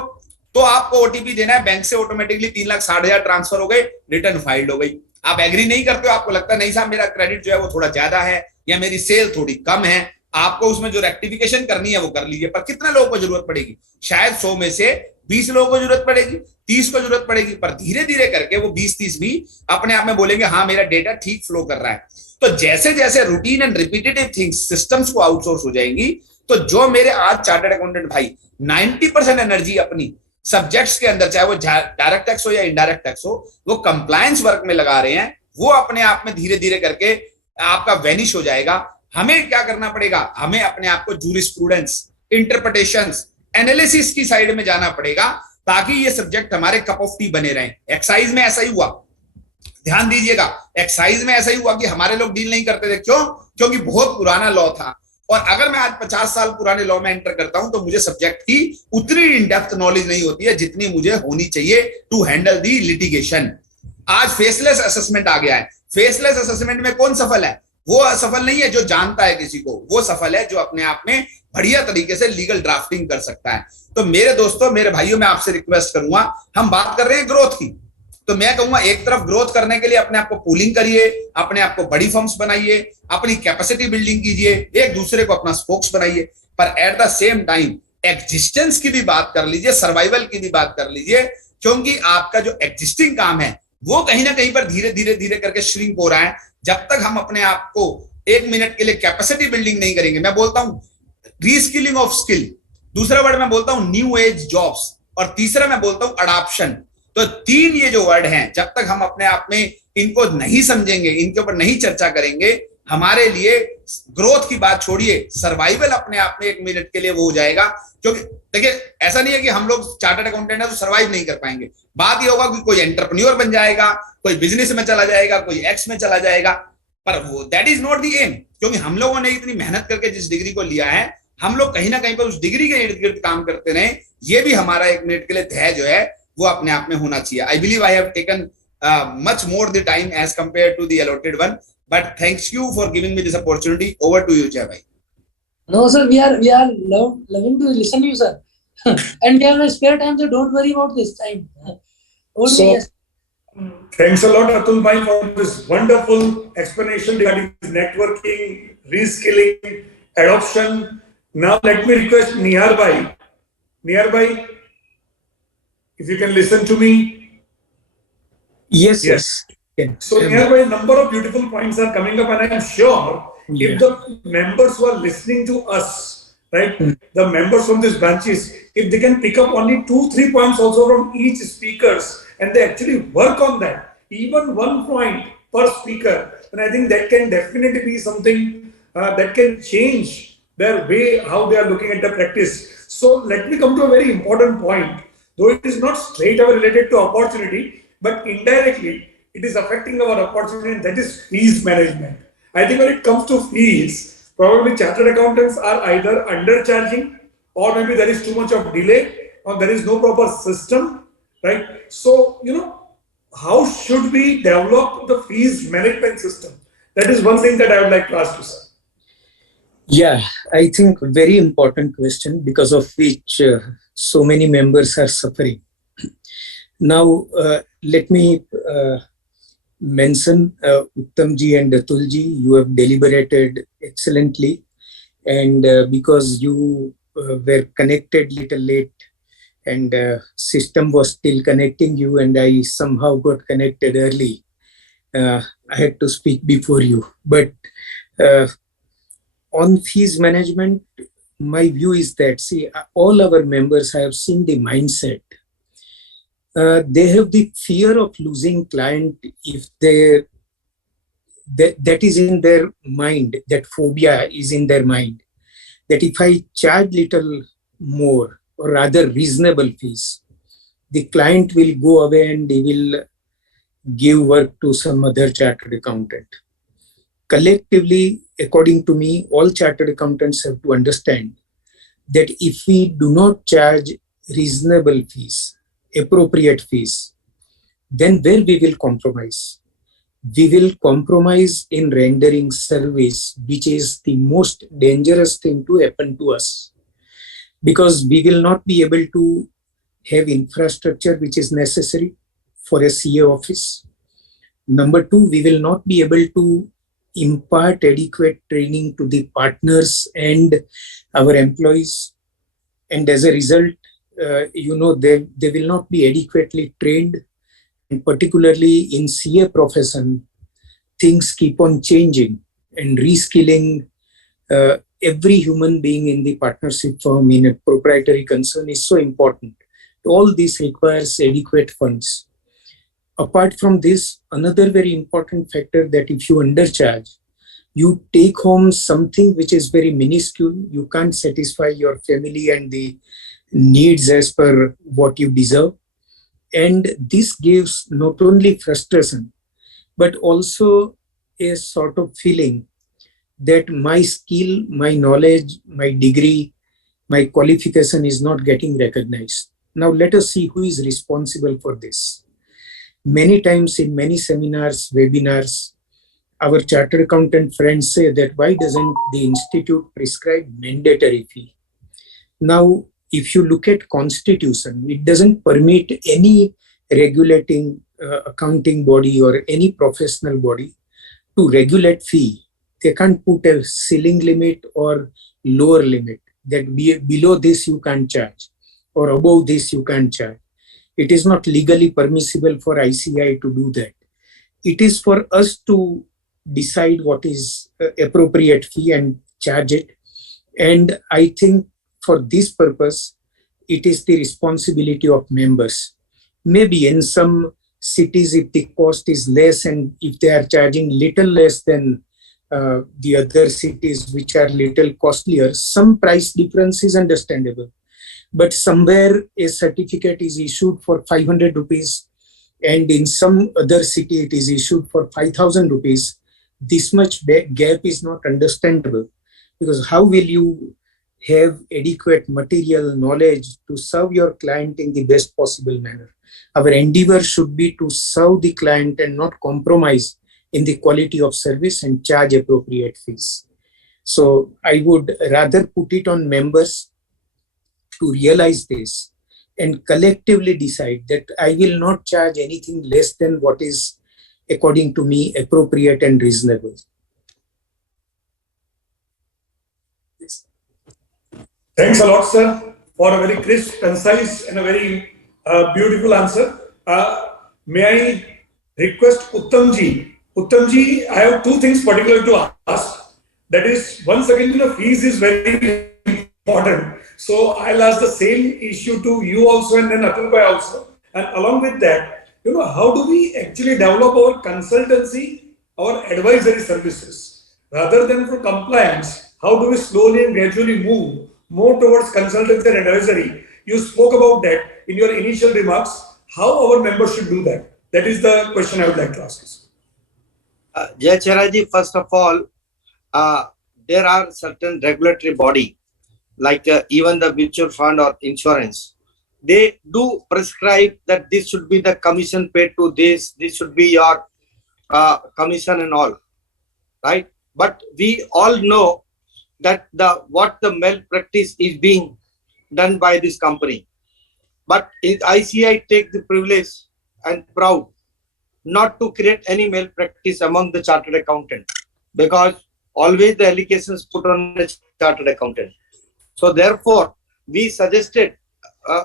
तो आपको OTP देना है, बैंक से ऑटोमेटिकली 3,60,000 ट्रांसफर हो गए, रिटर्न फाइल्ड हो गई। आप एग्री नहीं करते हो, आपको लगता है नहीं साहब मेरा क्रेडिट जो है वो थोड़ा ज्यादा है या मेरी सेल थोड़ी कम है, आपको उसमें जो रेक्टिफिकेशन करनी है वो कर लीजिए। पर कितने लोगों को जरूरत पड़ेगी? शायद 100 में से 20 लोगों को जरूरत पड़ेगी, 30 को जरूरत पड़ेगी, पर धीरे धीरे करके वो 20-30 भी अपने आप में बोलेंगे हाँ मेरा डेटा ठीक फ्लो कर रहा है। तो जैसे जैसे routine and repetitive things systems को आउटसोर्स हो जाएंगी, तो जो मेरे आज चार्टर्ड अकाउंटेंट भाई 90% एनर्जी अपनी सब्जेक्ट्स के अंदर, चाहे वो डायरेक्ट टैक्स हो या इनडायरेक्ट टैक्स हो, वो कंप्लायंस वर्क में लगा रहे हैं, वो अपने आप में धीरे धीरे करके आपका वैनिश हो जाएगा। हमें क्या करना पड़ेगा? हमें अपने आप को जूरिस्प्रूडेंस, इंटरप्रिटेशंस, एनालिसिस की साइड में जाना पड़ेगा, ताकि ये सब्जेक्ट हमारे कप ऑफ टी बने रहें। एक्साइज में ऐसा ही हुआ, ध्यान दीजिएगा, एक्साइज में ऐसा ही हुआ कि हमारे लोग डील नहीं करते थे। क्यों? क्योंकि बहुत पुराना लॉ था। और अगर मैं आज 50 साल पुराने लॉ में एंटर करता हूं तो मुझे सब्जेक्ट की उतनी इन डेप्थ नॉलेज नहीं होती है जितनी मुझे होनी चाहिए टू हैंडल दी लिटिगेशन। आज फेसलेस असेसमेंट आ गया है। फेसलेस असेसमेंट में कौन सफल है? वो सफल नहीं है जो जानता है किसी को, वो सफल है जो अपने आप में बढ़िया तरीके से लीगल ड्राफ्टिंग कर सकता है। तो मेरे दोस्तों, मेरे भाइयों, मैं आपसे रिक्वेस्ट करूंगा, हम बात कर रहे हैं ग्रोथ की, तो मैं कहूंगा एक तरफ ग्रोथ करने के लिए अपने आप को पूलिंग करिए, अपने आप को बड़ी फर्म्स बनाइए, अपनी कैपेसिटी बिल्डिंग कीजिए, एक दूसरे को अपना स्पोक्स बनाइए, पर at the same time existence की भी बात कर लीजिए, सर्वाइवल की भी बात कर लीजिए, क्योंकि आपका जो एग्जिस्टिंग काम है वो कहीं ना कहीं पर धीरे धीरे धीरे करके श्रिंक हो रहा है। जब तक हम अपने आप को 1 मिनट के लिए कैपेसिटी बिल्डिंग नहीं करेंगे, मैं बोलता हूं रीस्किलिंग ऑफ स्किल, दूसरा वर्ड मैं बोलता हूं न्यू एज जॉब्स, और तीसरा मैं बोलता हूं अडॉप्शन। तो 3 ये जो वर्ड हैं, जब तक हम अपने आप में इनको नहीं समझेंगे, इनके ऊपर नहीं चर्चा करेंगे, हमारे लिए ग्रोथ की बात छोड़िए, सर्वाइवल अपने आप में 1 मिनट के लिए वो हो जाएगा। क्योंकि देखिए, ऐसा नहीं है कि हम लोग चार्टर्ड अकाउंटेंट है तो सर्वाइव नहीं कर पाएंगे। बात ये होगा कि कोई एंटरप्रेन्योर बन जाएगा, कोई बिजनेस में चला जाएगा, कोई एक्स में चला जाएगा, पर वो that is not the aim. क्योंकि हम लोगों ने इतनी मेहनत करके जिस डिग्री को लिया है, हम लोग कहीं ना कहीं पर उस डिग्री के इर्द गिर्द काम करते रहे। ये भी हमारा 1 मिनट के लिए ध्येय जो है वो अपने आप में होना चाहिए। I believe I have taken much more the time as compared to the allotted one, but thanks you for giving me this opportunity. Over to you, Jai bhai. No, sir, we are loving to listen to you, sir. And we have a spare time, so don't worry about this time. So, thanks a lot, Atul bhai, for this wonderful explanation regarding networking, reskilling, adoption. Now, let me request Nihar bhai. Nihar bhai, if you can listen to me. Yes. So here a number of beautiful points are coming up, and I am sure if the members who are listening to us, right, the members from these branches, if they can pick up only 2-3 points also from each speakers, and they actually work on that, even 1 point per speaker, then I think that can definitely be something that can change their way how they are looking at the practice. So let me come to a very important point, though it is not straight away related to opportunity, but indirectly it is affecting our opportunity, and that is fees management. I think when it comes to fees, probably chartered accountants are either undercharging, or maybe there is too much of delay, or there is no proper system, right? So, how should we develop the fees management system? That is one thing that I would like to ask you, sir. Yeah, I think very important question, because of which so many members are suffering. Now, let me mention, Uttamji and Atulji, you have deliberated excellently, and because you were connected little late and system was still connecting you and I somehow got connected early, I had to speak before you. But on fees management, my view is that, see, all our members, I have seen the mindset. They have the fear of losing client if they that is in their mind, that phobia is in their mind, that if I charge little more or rather reasonable fees, the client will go away and he will give work to some other chartered accountant. Collectively, according to me, all chartered accountants have to understand that if we do not charge reasonable fees, appropriate fees, then where we will compromise? We will compromise in rendering service, which is the most dangerous thing to happen to us, because we will not be able to have infrastructure which is necessary for a CA office. Number two, we will not be able to impart adequate training to the partners and our employees. And as a result, they will not be adequately trained. And particularly in CA profession, things keep on changing, and reskilling every human being in the partnership firm in a proprietary concern is so important. All this requires adequate funds. Apart from this, another very important factor, that if you undercharge, you take home something which is very minuscule. You can't satisfy your family and the needs as per what you deserve. And this gives not only frustration, but also a sort of feeling that my skill, my knowledge, my degree, my qualification is not getting recognized. Now let us see who is responsible for this. Many times in many seminars, webinars, our chartered accountant friends say that why doesn't the institute prescribe mandatory fee? Now, if you look at constitution, it doesn't permit any regulating accounting body or any professional body to regulate fee. They can't put a ceiling limit or lower limit, that below this you can't charge or above this you can't charge. It is not legally permissible for ICAI to do that. It is for us to decide what is appropriate fee and charge it. And I think for this purpose, it is the responsibility of members. Maybe in some cities, if the cost is less and if they are charging little less than the other cities which are little costlier, some price difference is understandable. But somewhere a certificate is issued for 500 rupees and in some other city it is issued for 5,000 rupees. This much gap is not understandable, because how will you have adequate material knowledge to serve your client in the best possible manner? Our endeavor should be to serve the client and not compromise in the quality of service and charge appropriate fees. So I would rather put it on members to realize this and collectively decide that I will not charge anything less than what is, according to me, appropriate and reasonable. Thanks a lot, sir, for a very crisp, concise, and a very beautiful answer. May I request Uttamji? Uttamji, I have two things particular to ask. That is, once again, fees is very important. So I'll ask the same issue to you also and then Atul Bhai also. And along with that, how do we actually develop our consultancy, our advisory services? Rather than for compliance, how do we slowly and gradually move more towards consultancy and advisory? You spoke about that in your initial remarks, how our members should do that. That is the question I would like to ask you. Jai Charaji, first of all, there are certain regulatory body, like even the mutual fund or insurance. They do prescribe that this should be the commission paid to this should be your commission and all, right? But we all know that what the malpractice is being done by this company. But ICAI take the privilege and proud not to create any malpractice among the chartered accountant, because always the allegations put on the chartered accountant. So therefore, we suggested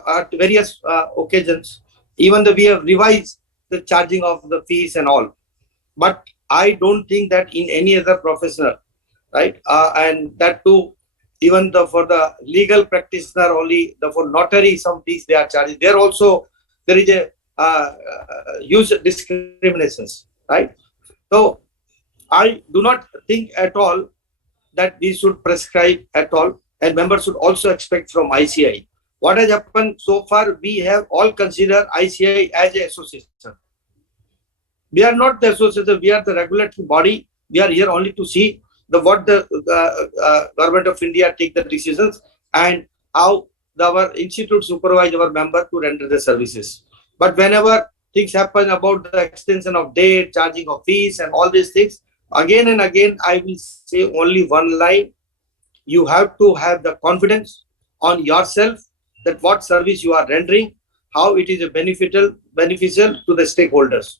at various occasions, even though we have revised the charging of the fees and all. But I don't think that in any other professional, right? And that too, even for the legal practitioner only, for notary, some fees they are charging. There also, there is a huge discriminations, right? So I do not think at all that we should prescribe at all, and members should also expect from ICAI. What has happened so far, we have all considered ICAI as an association. We are not the association, we are the regulatory body. We are here only to see what the government of India take the decisions and how our institute supervise our member to render the services. But whenever things happen about the extension of date, charging of fees and all these things, again and again, I will say only one line. You have to have the confidence on yourself that what service you are rendering, how it is beneficial to the stakeholders.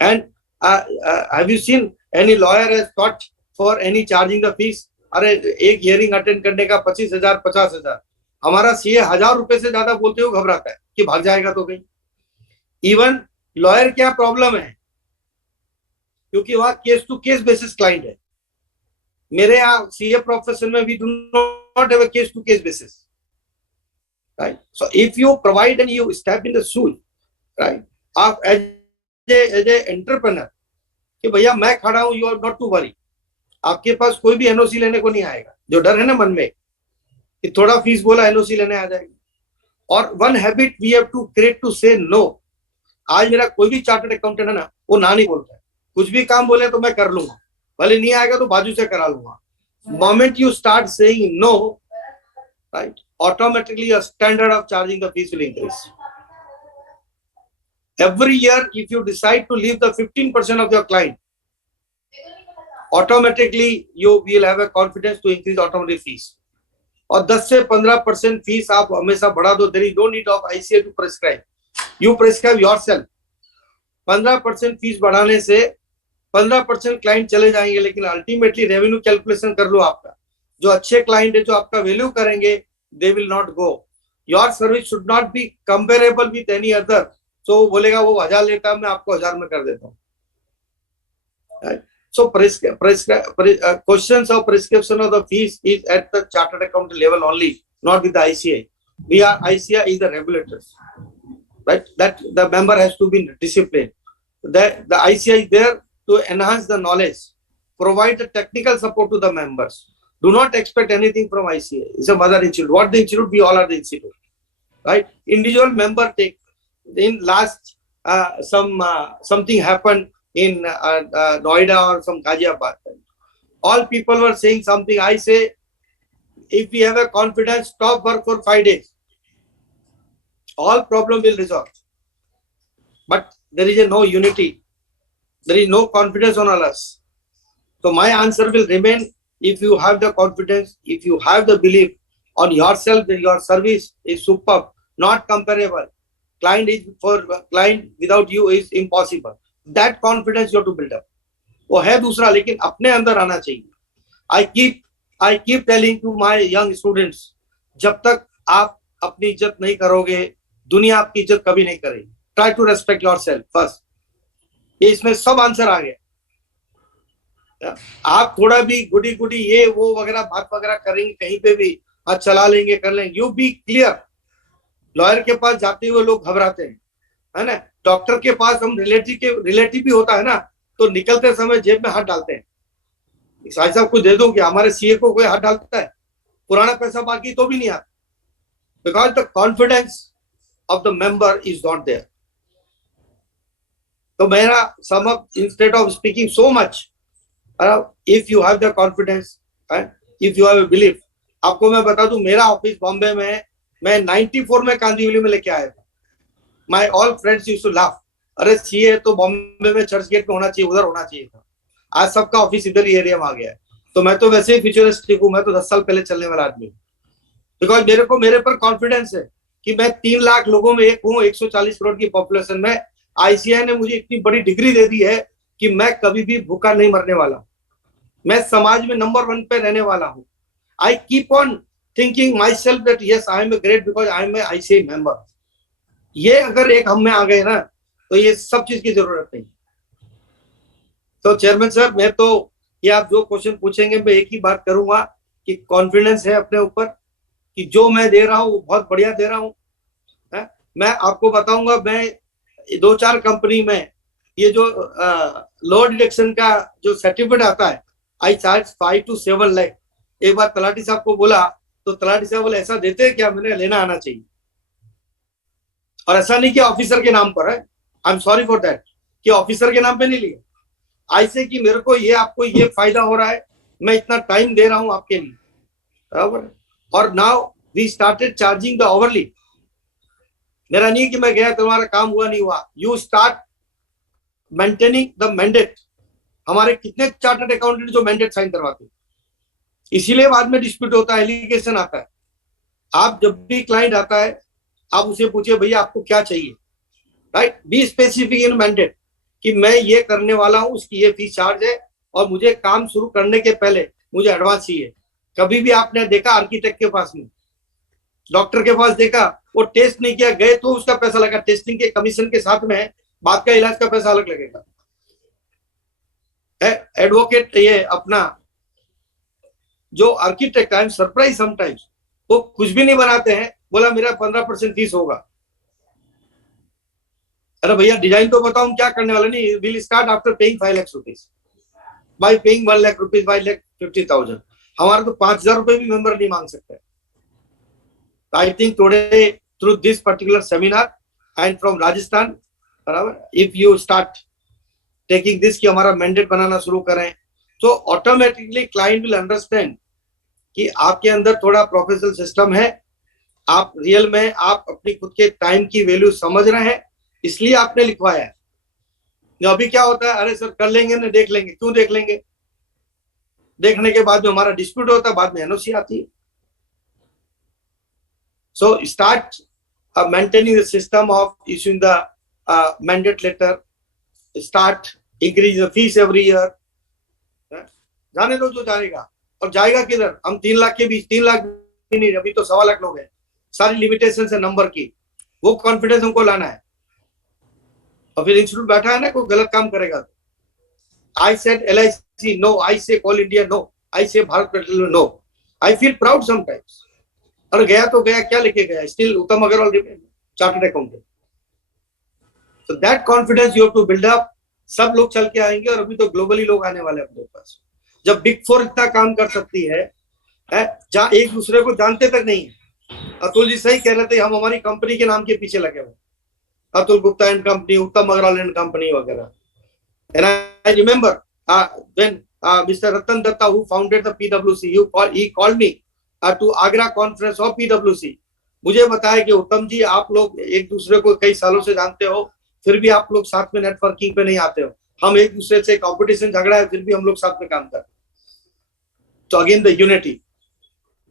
And have you seen any lawyer has thought for any charging the fees? अरे एक hearing attend करने का 25,000 50,000, हमारा CA 1,000 रुपए से ज्यादा बोलते हुए घबराता है कि भाग जाएगा तो कहीं. इवन लॉयर क्या प्रॉब्लम है, क्योंकि वहां case to case basis client है. मेरे यहाँ सीए प्रोफेशन में we do not have a case to case basis, right? So if you provide and you step in the shoes, right, आप as a entrepreneur कि भैया मैं खड़ा हूं, you are not to worry. आपके पास कोई भी एनओसी लेने को नहीं आएगा. जो डर है ना मन में कि थोड़ा फीस बोला एनओसी लेने आ जाएगा. और one habit we have to create to say no. आज मेरा कोई भी चार्टर्ड अकाउंटेंट है ना, वो ना नहीं बोलता है. कुछ भी काम बोले तो मैं कर लूंगा, भले नहीं आएगा तो बाजू से करा लूंगा. Moment you start saying no, right, automatically your standard of charging the fees will increase. Every year, if you decide to leave the 15% of your client, automatically you will have a confidence to increase automatic fees. और 10 से 15% fees आप हमेशा बढ़ा दो. There is no need of ICAI to prescribe. You prescribe yourself. 15% fees बढ़ाने से 15% client चले जाएंगे, लेकिन अल्टीमेटली रेवेन्यू कैलकुलेशन कर लो आपका. जो अच्छे क्लाइंट है, जो आपका वैल्यू करेंगे, they will not go. Your service should not be comparable with any other. So बोलेगा वो 1,000 लेता है, मैं आपको 1,000 में कर देता हूँ. Right? So questions of prescription of the fees is at the chartered accountant level only, not with the ICAI. ICAI is the regulators, right? That the member has to be disciplined. The ICAI is there to enhance the knowledge, provide the technical support to the members. Do not expect anything from ICAI. It's a mother institute. What the institute? We all are the institute, right? Individual member take. In last something happened in Noida or some Ghaziabad. All people were saying something. I say, if we have a confidence, stop work for 5 days. All problem will resolve. But there is no unity. There is no confidence on us. So my answer will remain: if you have the confidence, if you have the belief on yourself that your service is superb, not comparable. Client without you is impossible. That confidence you have to build up. वो है दूसरा, लेकिन अपने अंदर आना चाहिए. I keep telling to my young students, जब तक आप अपनी इज्जत नहीं करोगे, दुनिया आपकी इज्जत कभी नहीं करेगी. Try to respect yourself first. ये इसमें सब आंसर आ गया. आप थोड़ा भी गुडी ये वो वगैरह बात वगैरह करेंगे कहीं पे भी, आज चला लेंगे कर लेंगे. You be clear. लॉयर के पास जाते हुए लोग घबराते हैं, है ना. डॉक्टर के पास हम रिलेटिव भी होता है ना, तो निकलते समय जेब में हाथ डालते हैं. साहब साहब को दे दो कि हमारे सीए को कोई हाथ डालता है, पुराना पैसा बाकी तो भी नहीं आता. Because the confidence of the member is not there. तो मेरा sum up, instead of speaking so much, if you have the confidence, if you have a belief. आपको मैं बता दूं, मेरा ऑफिस बॉम्बे में है. मैं 94 में कांदिवली में लेके आया था. My all friends used to laugh. अरे सीए तो बॉम्बे में चर्च गेट में होना चाहिए, उधर होना चाहिए था. आज सबका ऑफिस इधर ही एरिया में आ गया है. तो मैं तो वैसे ही फ्यूचरिस्टिक हूँ. मैं तो 10 साल पहले चलने वाला आदमी हूँ. बिकॉज मेरे पर कॉन्फिडेंस है कि मैं 3 लाख लोगों में एक हूँ, 140 करोड़ की पॉपुलेशन में. आईसीआई ने मुझे इतनी बड़ी डिग्री दे दी है कि मैं कभी भी भूखा नहीं मरने वाला, मैं समाज में नंबर 1 पे रहने वाला हूँ। I keep on thinking myself that yes I am a great because I am a ICI member. ये अगर एक हम में आ गए ना तो ये सब चीज की जरूरत नहीं। तो चेयरमैन सर, मैं तो ये आप जो क्वेश्चन पूछेंगे मैं एक ही बात करूंगा कि कॉन्फिडेंस है अपने ऊपर कि जो मैं दे रहा हूँ वो बहुत बढ़िया दे रहा हूँ। मैं आपको बताऊंगा, मैं 2-4 कंपनी में ये जो लो डिडक्शन का जो सर्टिफिकेट आता है, आई चार्ज 5 to 7 लाख। एक बार तलाटी साहब को बोला तो तलाटी साहब बोले ऐसा देते हैं क्या? मैंने लेना आना चाहिए। और ऐसा नहीं कि ऑफिसर के नाम पर है, I am sorry for that, कि ऑफिसर के नाम पे नहीं लिया, ऐसे कि मेरे को ये आपको ये फायदा हो रहा है, मैं इतना टाइम दे रहा हूं आपके लिए, बराबर। और now we started charging the overly. मेरा नहीं कि मैं गया तुम्हारा काम हुआ नहीं हुआ, you start maintaining the mandate. हमारे कितने चार्टर्ड अकाउंटेंट जो मैंडेट साइन करवाते हैं, इसीलिए बाद में डिस्प्यूट होता है, एलिगेशन आता है। आप जब भी क्लाइंट आता है आप उसे पूछिए भैया आपको क्या चाहिए, right? Be specific in mandate कि मैं ये करने वाला हूं, उसकी ये फीस चार्ज है और मुझे काम शुरू करने के पहले मुझे एडवांस चाहिए। कभी भी आपने देखा आर्किटेक्ट के पास में, डॉक्टर के पास देखा, वो टेस्ट नहीं किया, गए तो उसका पैसा लगा, टेस्टिंग के कमीशन के साथ में है, बाद का इलाज का पैसा अलग लगेगा। एडवोकेट ये अपना जो architect, I am surprise sometimes, वो कुछ भी नहीं बनाते हैं, बोला मेरा 15% फीस होगा। अरे भैया डिजाइन तो बताओ हम क्या करने वाले नहीं, will start after paying 5 lakh rupees, bye paying 1 lakh rupees, 5,50,000। हमारा तो 5,000 रुपए भी मेंबर नहीं मांग सकते। I think today through this particular seminar and from Rajasthan, बराबर, if you start taking this कि हमारा मैंडेट बनाना शुरू करें, तो ऑटोमेटिकली क्लाइंट विल अंडरस्टैंड कि आपके अंदर थोड़ा प्रोफेशनल सिस्टम है, आप रियल में आप अपनी खुद के टाइम की वैल्यू समझ रहे हैं, इसलिए आपने लिखवाया है। अभी क्या होता है, अरे सर कर लेंगे ना, देख लेंगे। क्यों देख लेंगे? देखने के बाद में हमारा डिस्प्यूट होता है, बाद में एनओसी आती है। So start maintaining the system of issuing the mandate letter, start increase the fees every year. जाने दो जो जाएगा, और जाएगा किधर? हम 3 लाख के बीच, 3 लाख भी नहीं, अभी तो 1.25 लाख लोग हैं, सारी लिमिटेशन है नंबर की, वो कॉन्फिडेंस हमको लाना है। और फिर इंस्टीट्यूट बैठा है ना, कोई गलत काम करेगा तो I said LIC no, I say all India no, I say Bharat petroleum no, I feel proud sometimes. और गया तो गया, क्या लेके गया? Still Uttam Agarwal remain chartered accountant. So that confidence you have to build up. सब लोग चल के आएंगे, और अभी तो ग्लोबली लोग आने वाले अपने पास। जब बिग 4 इतना काम कर सकती है, जहाँ एक दूसरे को जानते तक नहीं है। अतुल जी सही कह रहे थे, हम हमारी कंपनी के नाम के पीछे लगे हुए, अतुल गुप्ता एंड कंपनी, उत्तम अग्रवाल एंड कंपनी वगैरह। And I remember when Mr. Ratan Datta, who founded the PwC, he called me to Agra conference of PwC. मुझे बताया कि उत्तम जी आप लोग एक दूसरे को कई सालों से जानते हो, फिर भी आप लोग साथ में नेटवर्किंग पे नहीं आते हो। हम एक दूसरे से कंपटीशन झगड़ा है, फिर भी हम लोग साथ में काम करते हैं। तो again the unity,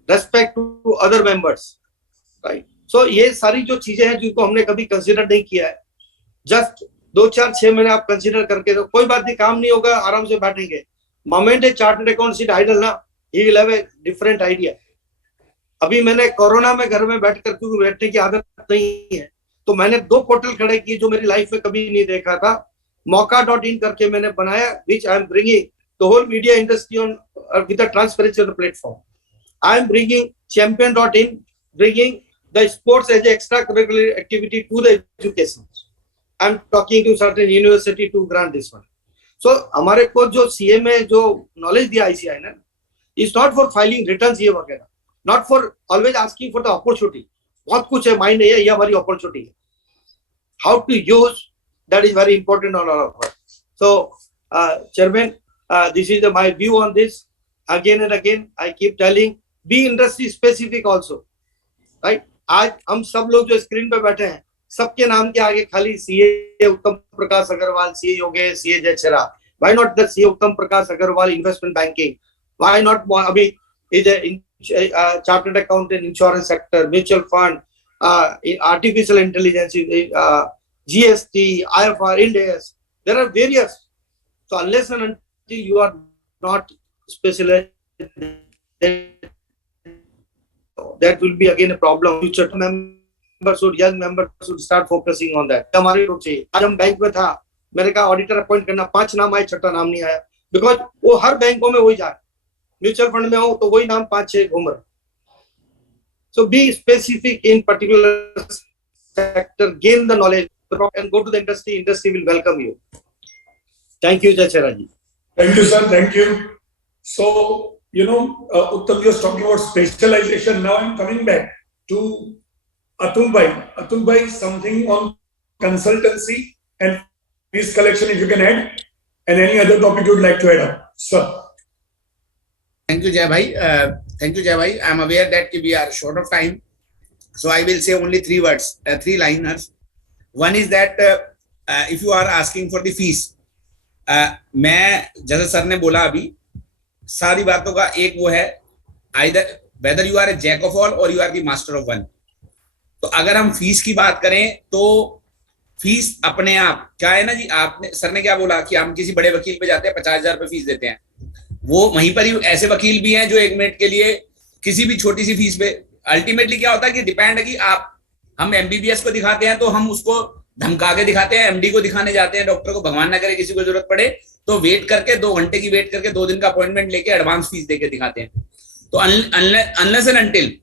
respect to other members, right? So ये सारी जो चीजें हैं जिनको हमने कभी कंसिडर नहीं किया है, जस्ट 2-4-6 महीने आप कंसिडर करके, तो कोई बात नहीं, काम नहीं होगा, आराम से बैठेंगे। मोमेंट ए चार्टर्ड अकाउंट सीट आइडल ना, he will have a different idea. अभी मैंने कोरोना में घर में बैठ कर, क्योंकि बैठने की आदत नहीं है, तो मैंने 2 पोर्टल खड़े किए जो मेरी लाइफ में कभी नहीं देखा था। Mocha.in करके मैंने बनाया, which I am bringing the whole media industry on with the transparency of the platform. I am bringing Champion.in, bringing the sports as an extracurricular activity to the education. I am talking to certain university to grant this one. So हमारे को जो CA में जो knowledge दिया ICAI ने, is not for filing returns ये वगैरह, not for always asking for the opportunity. बहुत कुछ है, माइंड है, ये हमारी अपॉर्चुनिटी है। How to use, that is very important on all of us. So, Chairman, this is my view on this. Again and again, I keep telling, be industry specific also, right? आज हम सब लोग जो screen पे बैठे हैं, सबके नाम के आगे खाली CA उत्तम प्रकाश अग्रवाल, CA योगेश, CA जय छरा. Why not the CA उत्तम Prakash Agarwal investment banking? Why not? I mean, is a chartered accountant, insurance sector, mutual fund, artificial intelligence, GST, IFR, Ind AS. There are various. So unless and until you are not specialized, that will be again a problem. Future members should, young members should start focusing on that. हमारे लोग चाहिए. आज हम bank में था, मैंने कहा auditor appoint करना, 5 नाम आए, 6ठा नाम नहीं आया, बिकॉज वो हर बैंकों में वही जाए. म्यूचुअल फंड में हो तो वही नाम 5-6 घूम रहे. So be specific in particular sector, gain the knowledge, and go to the industry. Industry will welcome you. Thank you, Jacharaji. Thank you, sir. Thank you. So, Uttam, you was talking about specialization. Now I'm coming back to Atul Bhai. Atul Bhai, something on consultancy and fees collection, if you can add, and any other topic you would like to add up. Sir. Thank you, Jai Bhai. Thank you, Jai Bhai. I'm aware that we are short of time. So I will say only 3 words, 3 liners. One is that if you are asking for the fees, मैं जैसे sir ने बोला अभी सारी बातों का एक वो है, either whether you are a jack of all or you are the master of one. तो अगर हम फीस की बात करें तो फीस अपने आप क्या है ना जी, आपने सर ने क्या बोला कि हम किसी बड़े वकील पे जाते हैं 50,000 रुपए फीस देते हैं. वो वहीं पर ही ऐसे वकील भी हैं जो 1 मिनट के लिए किसी भी छोटी सी फीस पे, अल्टीमेटली क्या होता है कि डिपेंड है कि हम एमबीबीएस को दिखाते हैं तो हम उसको धमका के दिखाते हैं, एमडी को दिखाने जाते हैं, डॉक्टर को भगवान ना करे किसी को जरूरत पड़े तो वेट करके 2 घंटे की वेट करके 2 दिन का अपॉइंटमेंट लेके एडवांस फीस देके दिखाते हैं. तो अनलेस एंड अनटिल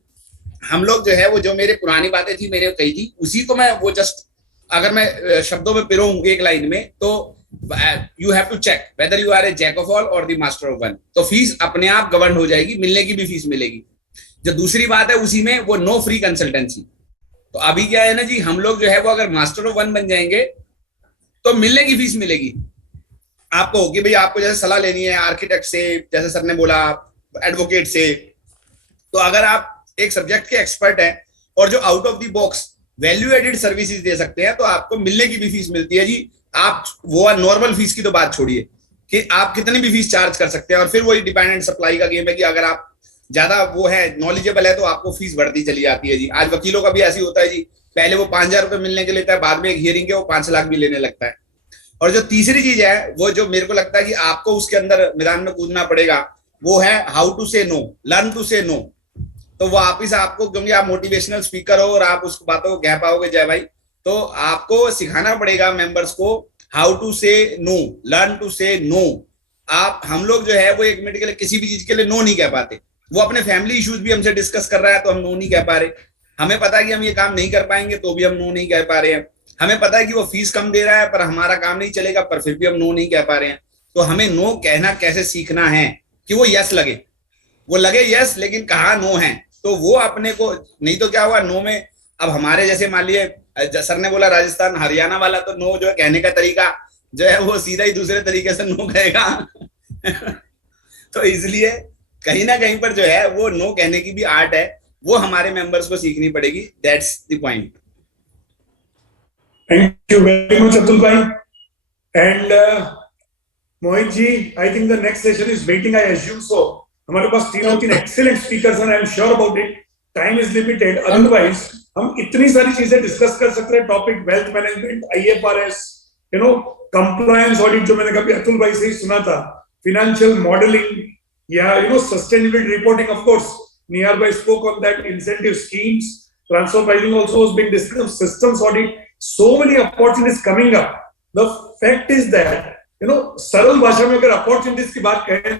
हम लोग जो है वो जो मेरे पुरानी बातें थी मैंने कही थी उसी को मैं वो जस्ट अगर मैं शब्दों में पिरोऊं एक लाइन में तो you have to check whether you are a jack of all or the master of one. तो फीस अपने आप गवर्न हो जाएगी, मिलने की भी फीस मिलेगी. जो दूसरी बात है उसी में वो नो फ्री कंसल्टेंसी. तो अभी क्या है ना जी, हम लोग जो है वो अगर मास्टर ऑफ वन बन जाएंगे तो मिलने की फीस मिलेगी आपको कि भाई आपको जैसे सलाह लेनी है आर्किटेक्ट से, जैसे सर ने बोला एडवोकेट से, तो अगर आप एक सब्जेक्ट के एक्सपर्ट हैं और जो out of the box value added services दे सकते हैं तो आपको मिलने की भी फीस मिलती है जी. आप वो नॉर्मल फीस की तो बात छोड़िए कि आप कितनी भी फीस चार्ज कर सकते हैं. और फिर वही डिपेंडेंट सप्लाई का गेम है कि अगर आप ज्यादा वो है नॉलेजेबल है तो आपको फीस बढ़ती चली जाती है जी. आज वकीलों का भी ऐसे होता है जी, पहले वो 5,000 रुपए मिलने के लेता है, बाद में एक हियरिंग के वो 5 लाख भी लेने लगता है. और जो तीसरी चीज है वो जो मेरे को लगता है कि आपको उसके अंदर मैदान में कूदना पड़ेगा वो है how to say no, learn to say no. तो वो वापिस आपको, क्योंकि आप मोटिवेशनल स्पीकर हो और आप उस बातों को कह पाओगे जय भाई, तो आपको सिखाना पड़ेगा मेंबर्स को how to say no, learn to say no. हम लोग जो है वो 1 मिनट के लिए किसी भी चीज के लिए नो नहीं कह पाते. वो अपने फैमिली इश्यूज भी हमसे डिस्कस कर रहा है तो हम नो नहीं कह पा रहे. हमें पता है कि हम ये काम नहीं कर पाएंगे तो भी हम नो नहीं कह पा रहे हैं. हमें पता है कि वो फीस कम दे रहा है पर हमारा काम नहीं चलेगा पर फिर भी हम नो नहीं कह पा रहे हैं. तो हमें नो कहना कैसे सीखना है कि वो यस लगे, वो लगे यस लेकिन कहा नो है. तो वो अपने को, नहीं तो क्या हुआ नो में, अब हमारे जैसे मान लिए सर ने बोला राजस्थान हरियाणा वाला, तो नो जो है कहने का तरीका जो है वो सीधा ही दूसरे तरीके से नो कहेगा. तो इसलिए कहीं ना कहीं पर जो है वो नो कहने की भी आर्ट है, वो हमारे मेंबर्स को सीखनी पड़ेगी. That's the point. Thank you very much, Atul Bhai. And Mohit ji, I think the next session is waiting. I assume so. हमारे पास 3 excellent speakers हैं. I am sure about it. Time is limited. Otherwise, हम इतनी सारी चीजें discuss कर सकते हैं. Topic wealth management, IFRS, compliance audit जो मैंने कभी अतुल भाई से ही सुना था, फाइनेंशियल मॉडलिंग या sustainability reporting. Of course Nihar bhai spoke on that. Incentive schemes, transfer pricing also was being discussed. Systems audit. So many opportunities coming up. The fact is that सरल भाषा में अगर अपॉर्चुनिटीज की बात करें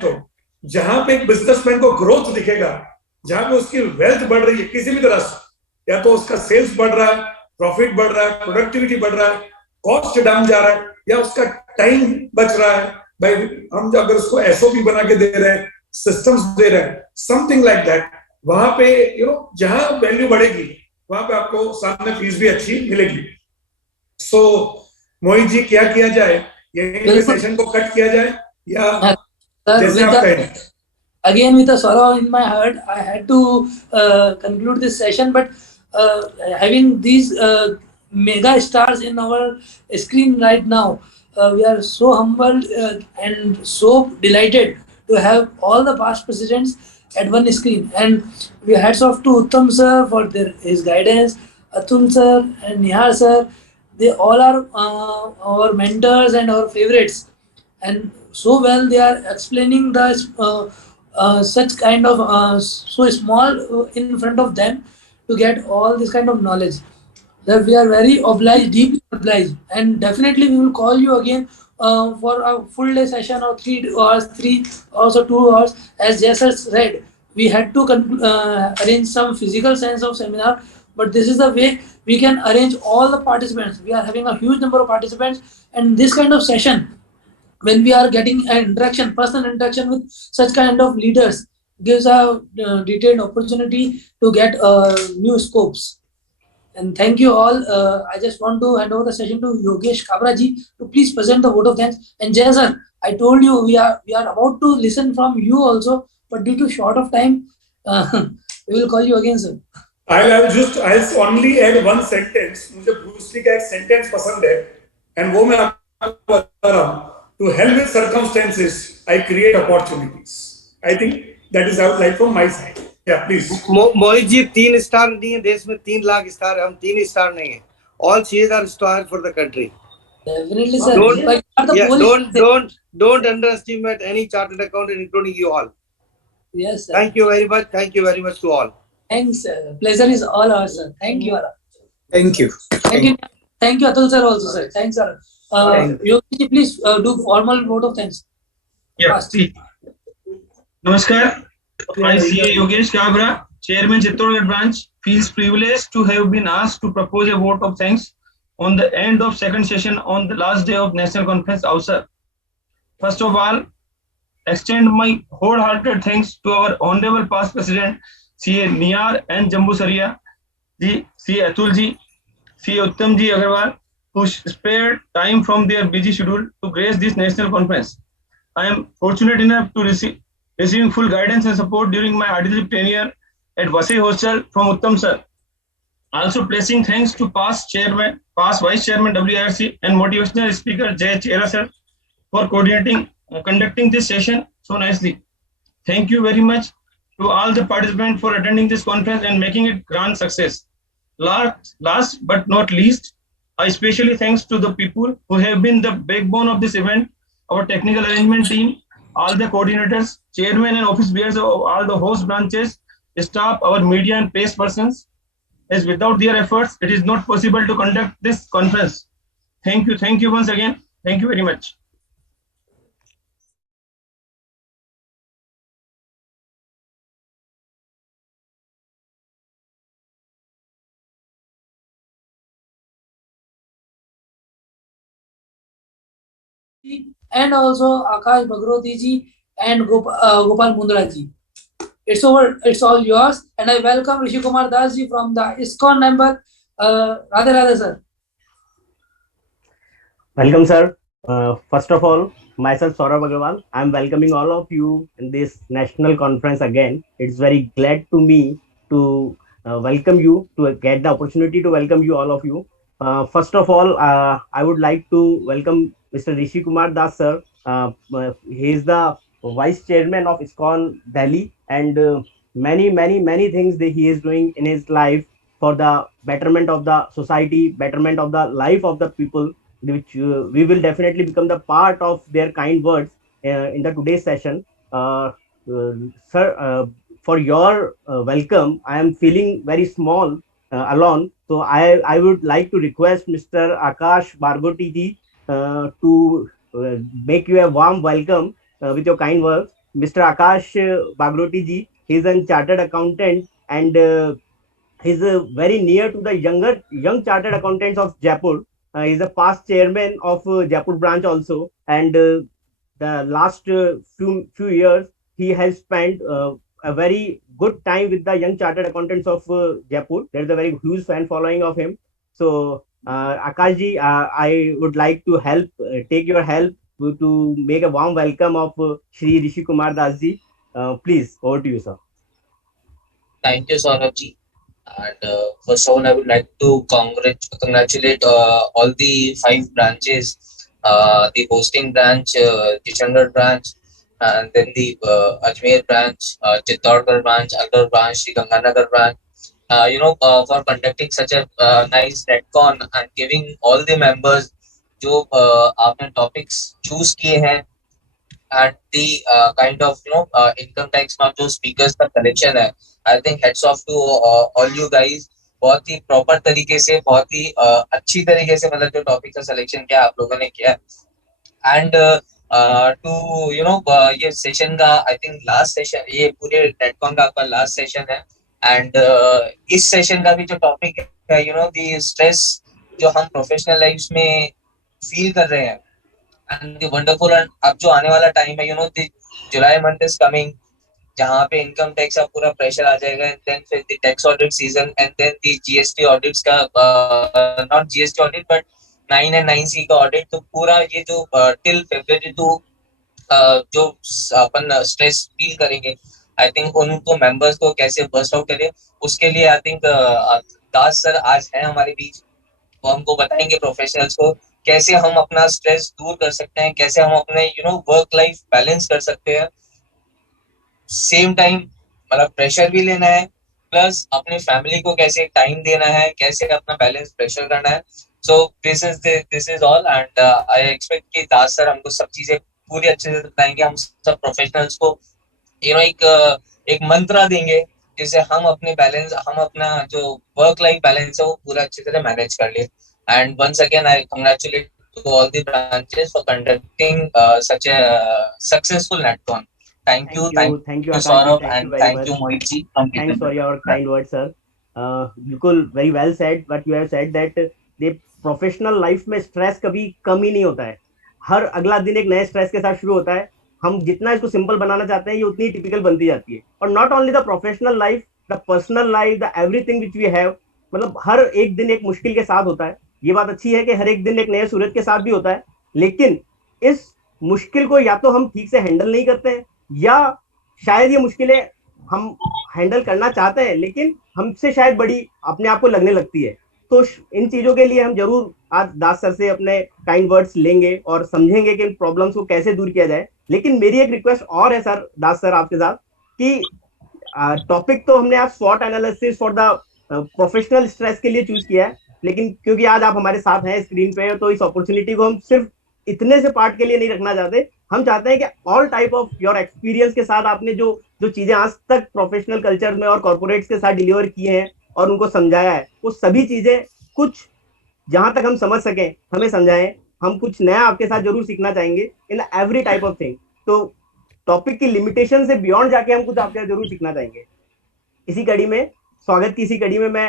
तो जहां पे एक बिजनेसमैन को ग्रोथ दिखेगा, जहां पे उसकी वेल्थ बढ़ रही है किसी भी तरह से, या तो उसका सेल्स बढ़ रहा है, प्रॉफिट बढ़ रहा है, प्रोडक्टिविटी बढ़ रहा है, कॉस्ट डाउन जा रहा है, या उसका टाइम बच रहा है, भाई हम अगर उसको एसओपी बना के दे रहे हैं, सिस्टम्स दे रहे हैं, समथिंग लाइक दैट, वहां पे जहां वैल्यू बढ़ेगी वहां पे आपको सामने फीस भी अच्छी मिलेगी. सो मोहित जी, क्या किया जाए? ये सेशन को कट किया जाए या जैसे आप कहें? Again, with a sorrow in my heart, I had to conclude this session. But having these mega stars in our screen right now, we are so humbled and so delighted to have all the past presidents at one screen. And we hats off to Uttam sir for his guidance, Atul sir and Nihar sir. They all are our mentors and our favorites, and so well they are explaining the such kind of so small in front of them to get all this kind of knowledge, that we are very obliged, deeply obliged, and definitely we will call you again for a full day session of 3 hours, 3 hours or 2 hours. As Jaisal said, we had to arrange some physical sense of seminar, but this is the way we can arrange all the participants. We are having a huge number of participants, and this kind of session, when we are getting an interaction, personal interaction with such kind of leaders, gives a detailed opportunity to get new scopes. And thank you all. I just want to hand over the session to Yogesh Kabra ji to please present the vote of thanks. And Jay sir, I told you we are about to listen from you also, but due to short of time, we will call you again, sir. I'll only add one sentence. मुझे Bruce Lee का एक sentence पसंद है, and वो मैं आपको बता रहा हूँ. To hell with circumstances, I create opportunities. I think that is out like from my side. Yeah, please. Mohit ji 3 star नहीं है देश में, 3 लाख स्टार है, हम 3 स्टार नहीं है. All cheers are star for the country. Definitely, sir. Don't underestimate any chartered accountant, including you all. Yes, sir. Thank you very much. Thank you very much to all. Thanks, sir. Pleasure is all ours, sir. Thank you, all. Thank you. Thank you, Atul sir, also, sir. Thanks, sir. Yogi, please do formal vote of thanks. Yeah. Namaskar. I, CA Yogesh Kabra, Chairman Chittorgarh Branch, feels privileged to have been asked to propose a vote of thanks on the end of second session on the last day of National Conference Avsar. First of all, extend my wholehearted thanks to our Honorable Past President, CA Niyar and Jambu Saria, CA Atul ji, CA Uttam ji Agarwal, who spared time from their busy schedule to grace this national conference. I am fortunate enough to receiving full guidance and support during my artillery tenure at Vasai Hostel from Uttam sir. Also placing thanks to past Vice Chairman WIRC and motivational speaker Jay Chera sir for coordinating, conducting this session so nicely. Thank you very much to all the participants for attending this conference and making it grand success. Last but not least, I especially thanks to the people who have been the backbone of this event, our technical arrangement team, all the coordinators, chairmen and office bearers of all the host branches, staff, our media and press persons, as without their efforts, it is not possible to conduct this conference. Thank you once again. Thank you very much. And also Akash Bhagroti ji and Gopal Mundra ji. It's over. It's all yours. And I welcome Rishi Kumar Das ji from the ISKCON member. Radhe Radhe sir. Welcome, sir. First of all, myself Saurabh Agarwal. I'm welcoming all of you in this national conference again. It's very glad to me to welcome you, to get the opportunity to welcome you, all of you. First of all, I would like to welcome Mr. Rishi Kumar Das sir. He is the Vice Chairman of ISKCON Delhi, and many things that he is doing in his life for the betterment of the society, betterment of the life of the people, which we will definitely become the part of their kind words in the today's session. Sir, for your welcome, I am feeling very small alone. So I would like to request Mr. Akash Bhargoti ji to make you a warm welcome with your kind words. Mr. Akash Bhargoti ji, he is a chartered accountant, and he's very near to the young chartered accountants of Jaipur. He's a past chairman of Jaipur branch also, and the last few years he has spent a very good time with the young chartered accountants of Jaipur. There's a very huge fan following of him. So Akash ji, I would like to take your help to make a warm welcome of Shri Rishi Kumar Das ji. Please, over to you, sir. Thank you, Saurabh ji. And first of all, I would like to congratulate all the 5 branches, the hosting branch, Kishangarh branch, and then the Ajmer branch, Chittorgarh branch, Agar branch, the Ganganagar branch, for conducting such a nice netcon and giving all the members जो आपने topics choose किए हैं and the kind of income tax में जो speakers का collection है, I think heads off to all you guys. बहुत ही proper तरीके से, बहुत ही अच्छी तरीके से मतलब जो टॉपिक का सिलेक्शन किया आप लोगों ने किया एंड टू ये सेशन का आई थिंक लास्ट सेशन, ये पूरे नेटकॉन का आपका लास्ट सेशन है एंड इस सेशन का भी जो टॉपिक है दी स्ट्रेस जो हम प्रोफेशनल लाइफ में फील कर रहे हैं एंड द वंडरफुल, एंड अब जो आने वाला टाइम है the July month is coming जहाँ पे इनकम टैक्स का पूरा प्रेशर आ जाएगा एंड देन फिर the tax audit season and then the GST audits का not GST audit but 9 and 9C का ऑडिट, तो पूरा ये जो टिल फरवरी टू जो अपन स्ट्रेस फील करेंगे आई थिंक उनको मेंबर्स को कैसे बर्स्ट आउट करें उसके लिए आई थिंक दास सर आज हैं हमारे बीच, वो हमको बताएंगे प्रोफेशनल्स को कैसे हम अपना स्ट्रेस दूर कर सकते हैं, कैसे हम अपने वर्क लाइफ बैलेंस कर सकते हैं, सेम टाइम मतलब प्रेशर भी लेना है प्लस अपने फैमिली को कैसे टाइम देना है, कैसे अपना बैलेंस प्रेशर करना है. सो this is all and I expect कि दास सर हमको सब चीजें पूरी अच्छे से बताएंगे. हम सब प्रोफेशनल्स को एक मंत्र देंगे जिससे हम अपने बैलेंस, हम अपना जो वर्क लाइफ बैलेंस है वो पूरा अच्छी तरह मैनेज कर ले. And once again I congratulate to all the branches for conducting such a successful NetCon. Thank you, Akash Saurabh, ji, and very thank much. you, Mohit ji. Thanks for your kind words, sir. बिल्कुल very well said. What you have said that the professional life में stress कभी कम ही नहीं होता है. हर अगला दिन एक नए stress के साथ शुरू होता है. हम जितना इसको सिंपल बनाना चाहते हैं ये उतनी टिपिकल बनती जाती है. और not only the professional life, the personal life, the everything which we have, मतलब हर एक दिन एक मुश्किल के साथ होता है. ये बात अच्छी है कि हर एक दिन एक नए सूरज के साथ भी होता है, लेकिन इस मुश्किल को या तो हम ठीक से हैंडल नहीं करते हैं या शायद ये मुश्किलें हम हैंडल करना चाहते हैं लेकिन हमसे शायद बड़ी अपने आप को लगने लगती है. तो इन चीजों के लिए हम जरूर आज दास सर से अपने काइंड वर्ड्स लेंगे और समझेंगे कि इन प्रॉब्लम्स को कैसे दूर किया जाए. लेकिन मेरी एक रिक्वेस्ट और है सर, दास सर आपके साथ, कि टॉपिक तो हमने आज स्वॉट analysis for the professional stress के लिए चूज किया है, लेकिन क्योंकि आज आप हमारे साथ हैं स्क्रीन पे तो इस अपॉर्चुनिटी को हम सिर्फ इतने से पार्ट के लिए नहीं रखना चाहते. हम चाहते हैं कि all type of your experience के साथ आपने जो जो चीजें आज तक प्रोफेशनल कल्चर में और कॉर्पोरेट्स के साथ डिलीवर किए हैं और उनको समझाया है, वो सभी चीजें कुछ जहां तक हम समझ सकें हमें समझाएं. हम कुछ नया आपके साथ जरूर सीखना चाहेंगे in every type of thing. तो टॉपिक की लिमिटेशन से बियॉन्ड जाके हम कुछ आपके जरूर सीखना चाहेंगे. इसी कड़ी में स्वागत की इसी कड़ी में मैं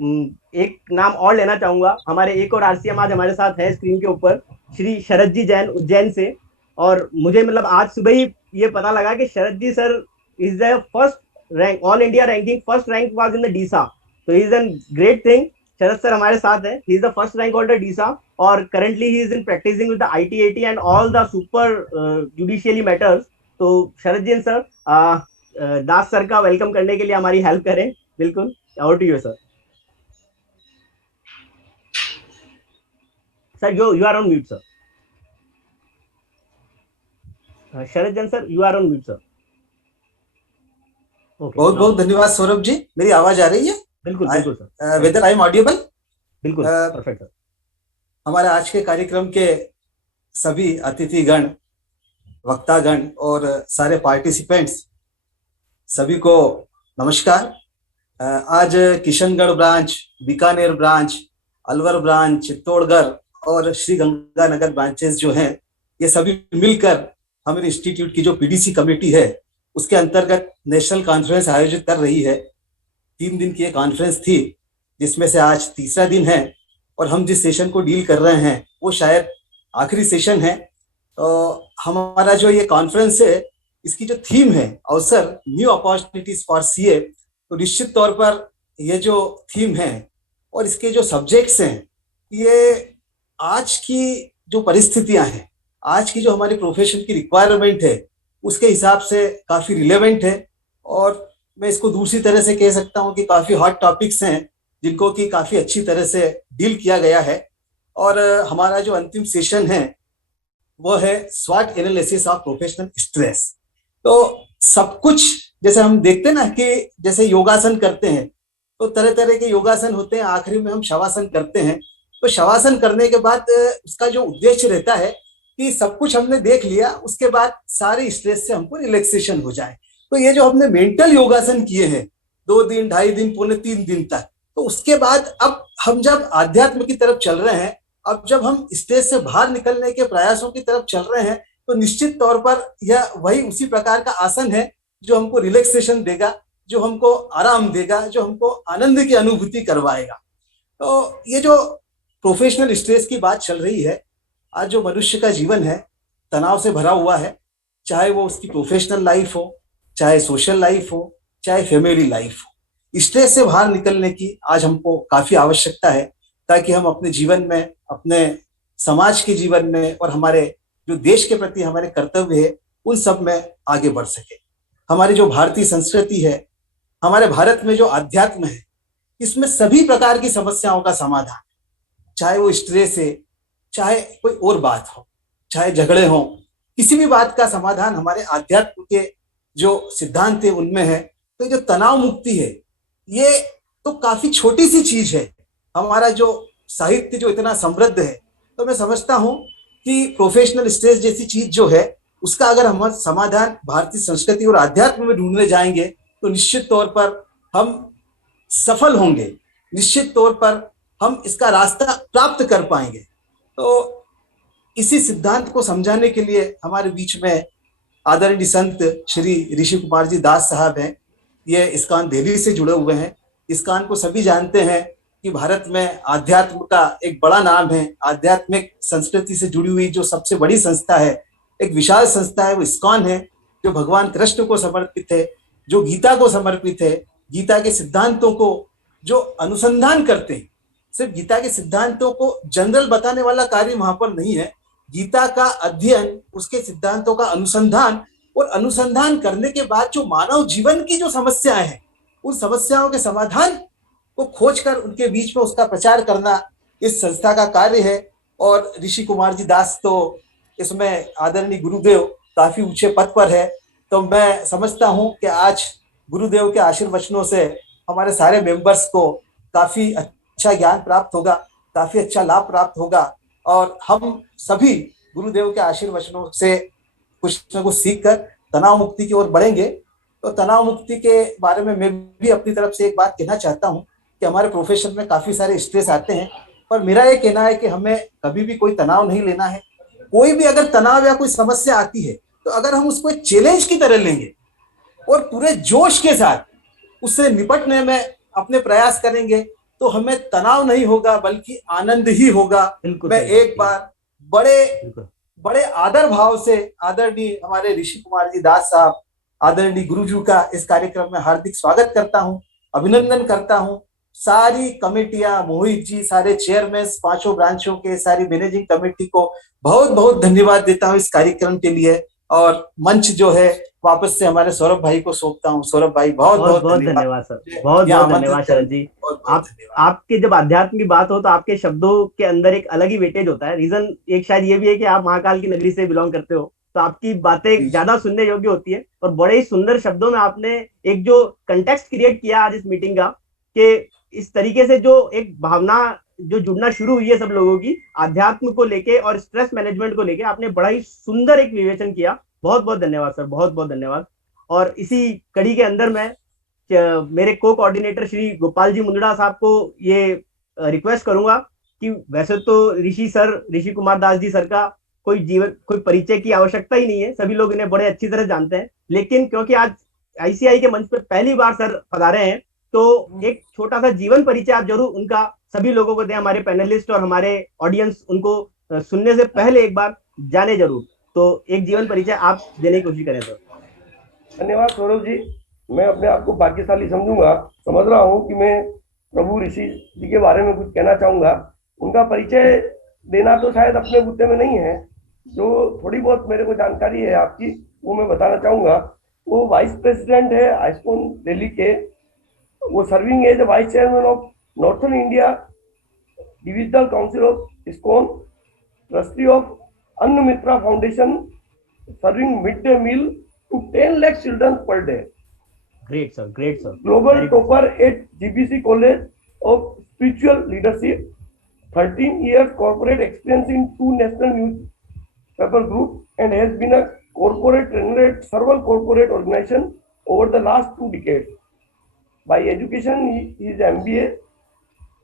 एक नाम और लेना चाहूंगा. हमारे एक और आरसीएम आज हमारे साथ है स्क्रीन के ऊपर, श्री शरद जी जैन उज्जैन से. और मुझे मतलब आज सुबह ही ये पता लगा कि Sharad ji sir is the first rank, all India ranking first rank was in the DISA. तो he is an great thing. Sharad sir हमारे साथ है, he is the first rank holder DISA और currently he is in practising with the ITAT and all the super judicially matters. तो Sharad ji sir, Das sir का welcome करने के लिए हमारी हेल्प करें. बिल्कुल, over to you sir. Sir, you are on mute, sir. Sharad Jain sir, you are on mute, sir. Okay. बहुत बहुत धन्यवाद सौरभ जी. मेरी आवाज आ रही है? बिल्कुल बिल्कुल sir. Whether I am audible? बिल्कुल परफेक्ट सर. हमारे आज के कार्यक्रम के सभी अतिथिगण, वक्तागण और सारे पार्टिसिपेंट्स सभी को नमस्कार. आज Kishangarh branch, Bikaner branch, Alwar branch, Chittorgarh और श्री गंगानगर ब्रांचेस जो हैं, ये सभी मिलकर हमारे इंस्टीट्यूट की जो पीडीसी कमेटी है उसके अंतर्गत नेशनल कॉन्फ्रेंस आयोजित कर रही है. 3 दिन की ये कॉन्फ्रेंस थी जिसमें से आज तीसरा दिन है और हम जिस सेशन को डील कर रहे हैं वो शायद आखिरी सेशन है. तो हमारा जो ये कॉन्फ्रेंस है इसकी जो थीम है अवसर न्यू अपॉर्चुनिटीज फॉर सीए, तो निश्चित तौर पर ये जो थीम है और इसके जो सब्जेक्ट्स हैं ये आज की जो परिस्थितियां हैं, आज की जो हमारी प्रोफेशन की रिक्वायरमेंट है उसके हिसाब से काफी रिलेवेंट है. और मैं इसको दूसरी तरह से कह सकता हूं कि काफी हॉट टॉपिक्स हैं जिनको कि काफी अच्छी तरह से डील किया गया है. और हमारा जो अंतिम सेशन है वो है स्वॉट एनालिसिस ऑफ प्रोफेशनल स्ट्रेस. तो सब कुछ जैसे हम देखते हैं ना कि जैसे योगासन करते हैं तो तरह तरह के योगासन होते हैं, आखिरी में हम शवासन करते हैं। तो शवासन करने के बाद उसका जो उद्देश्य रहता है कि सब कुछ हमने देख लिया, उसके बाद सारे स्ट्रेस से हमको रिलैक्सेशन हो जाए। तो ये जो हमने मेंटल योगासन किए हैं 2 दिन, 2.5 दिन, पौने 3 दिन तक, तो उसके बाद अब हम जब आध्यात्म की तरफ चल रहे हैं, अब जब हम स्ट्रेस से बाहर निकलने के प्रयासों की तरफ चल रहे हैं, तो निश्चित तौर पर यह वही उसी प्रकार का आसन है जो हमको रिलैक्सेशन देगा, जो हमको आराम देगा, जो हमको आनंद की अनुभूति करवाएगा। तो ये जो प्रोफेशनल स्ट्रेस की बात चल रही है, आज जो मनुष्य का जीवन है तनाव से भरा हुआ है, चाहे वो उसकी प्रोफेशनल लाइफ हो, चाहे सोशल लाइफ हो, चाहे फैमिली लाइफ हो। स्ट्रेस से बाहर निकलने की आज हमको काफी आवश्यकता है, ताकि हम अपने जीवन में, अपने समाज के जीवन में और हमारे जो देश के प्रति हमारे कर्तव्य है, उन सब में आगे बढ़ सके। हमारी जो भारतीय संस्कृति है, हमारे भारत में जो अध्यात्म है, इसमें सभी प्रकार की समस्याओं का समाधान, चाहे वो स्ट्रेस है, चाहे कोई और बात हो, चाहे झगड़े हो, किसी भी बात का समाधान हमारे आध्यात्म के जो सिद्धांत है उनमें है। तो जो तनाव मुक्ति है, ये तो काफी छोटी सी चीज है। हमारा जो साहित्य जो इतना समृद्ध है, तो मैं समझता हूँ कि प्रोफेशनल स्ट्रेस जैसी चीज जो है, उसका अगर हम समाधान भारतीय संस्कृति और आध्यात्म में ढूंढने जाएंगे, तो निश्चित तौर पर हम सफल होंगे, निश्चित तौर पर हम इसका रास्ता प्राप्त कर पाएंगे। तो इसी सिद्धांत को समझाने के लिए हमारे बीच में आदरणीय संत श्री ऋषि कुमार जी दास साहब हैं। ये इस्कॉन दिल्ली से जुड़े हुए हैं। इस्कॉन को सभी जानते हैं कि भारत में आध्यात्म का एक बड़ा नाम है। आध्यात्मिक संस्कृति से जुड़ी हुई जो सबसे बड़ी संस्था है, एक विशाल संस्था है, वो इस्कॉन है, जो भगवान कृष्ण को समर्पित है, जो गीता को समर्पित है, गीता के सिद्धांतों को जो अनुसंधान करते हैं। सिर्फ गीता के सिद्धांतों को जनरल बताने वाला कार्य वहां पर नहीं है। गीता का अध्ययन, उसके सिद्धांतों का अनुसंधान, और अनुसंधान करने के बाद जो मानव जीवन की जो समस्याएं हैं, उन समस्याओं के समाधान को खोजकर उनके बीच में उसका प्रचार करना इस संस्था का कार्य है। और ऋषि कुमार जी दास तो इसमें आदरणीय गुरुदेव काफी ऊंचे पद पर है। तो मैं समझता हूं कि आज गुरुदेव के आशीर्वचनों से हमारे सारे मेंबर्स को काफी अच्छा ज्ञान प्राप्त होगा, काफी अच्छा लाभ प्राप्त होगा, और हम सभी गुरुदेव के आशीर्वचनों से कुछ न कुछ सीख कर तनाव मुक्ति की ओर बढ़ेंगे। तो तनाव मुक्ति के बारे में मैं भी अपनी तरफ से एक बात कहना चाहता हूं कि हमारे प्रोफेशन में काफी सारे स्ट्रेस आते हैं, पर मेरा ये कहना है कि हमें कभी भी कोई तनाव नहीं लेना है। कोई भी अगर तनाव या कोई समस्या आती है, तो अगर हम उसको एक चैलेंज की तरह लेंगे और पूरे जोश के साथ उससे निपटने में अपने प्रयास करेंगे, तो हमें तनाव नहीं होगा, बल्कि आनंद ही होगा। मैं एक बार बड़े आदर भाव से आदरणीय हमारे ऋषि कुमार जी दास साहब, आदरणीय गुरुजी का इस कार्यक्रम में हार्दिक स्वागत करता हूं, अभिनंदन करता हूं। सारी कमेटियां, मोहित जी, सारे चेयरमैन, 5 ब्रांचों के, सारी मैनेजिंग कमेटी को बहुत बहुत धन्यवाद देता हूं इस कार्यक्रम के लिए। और मंच जो है वापस से हमारे सौरभ भाई को सौंपता हूं। सौरभ भाई बहुत बहुत धन्यवाद सर, बहुत बहुत धन्यवाद शरद जी। आपके जब अध्यात्म की बात हो, तो आपके शब्दों के अंदर एक अलग ही वेटेज होता है। रीजन एक शायद ये भी है कि आप महाकाल की नगरी से बिलोंग करते हो, तो आपकी बातें ज्यादा सुनने योग्य होती है। और बड़े ही सुंदर शब्दों में आपने एक जो कंटेक्स्ट क्रिएट किया आज इस मीटिंग का, कि इस तरीके से जो एक भावना जो जुड़ना शुरू हुई है सब लोगों की आध्यात्म को लेके और स्ट्रेस मैनेजमेंट को लेके, आपने बड़ा ही सुंदर एक विवेचन किया। बहुत बहुत धन्यवाद सर, बहुत बहुत धन्यवाद। और इसी कड़ी के अंदर मैं मेरे को कोऑर्डिनेटर श्री गोपाल जी मुंदड़ा साहब को ये रिक्वेस्ट करूंगा कि वैसे तो ऋषि कुमार दास जी सर का कोई परिचय की आवश्यकता ही नहीं है, सभी लोग इन्हें बड़े अच्छी तरह जानते हैं। लेकिन क्योंकि आज आईसीआई के मंच पे पहली बार सर पधारे हैं, तो एक छोटा सा जीवन परिचय आप जरूर उनका सभी लोगों को दें, हमारे पैनलिस्ट और हमारे ऑडियंस उनको सुनने से पहले एक बार जाने जरूर। तो एक जीवन परिचय आप देने की कोशिश करें सर। धन्यवाद सौरभ जी। मैं अपने आप को भाग्यशाली समझ रहा हूँ कि मैं प्रभु ऋषि जी के बारे में कुछ कहना चाहूंगा। उनका परिचय देना तो शायद अपने बुद्धे में नहीं है, जो थोड़ी बहुत मेरे को जानकारी है आपकी वो मैं बताना चाहूंगा। वो वाइस प्रेसिडेंट है आइस्कॉन दिल्ली के। वो serving as vice chairman of northern India divisional council of ISKCON, trustee of Anna Mitra foundation, serving mid day meal to 10 lakh children per day. Great, sir. Great, sir. Global Very topper at GBC College of Spiritual Leadership. 13 years corporate experience in 2 national newspaper group and has been a corporate trainer at several corporate organizations over the last 2 decades. By education, he is MBA,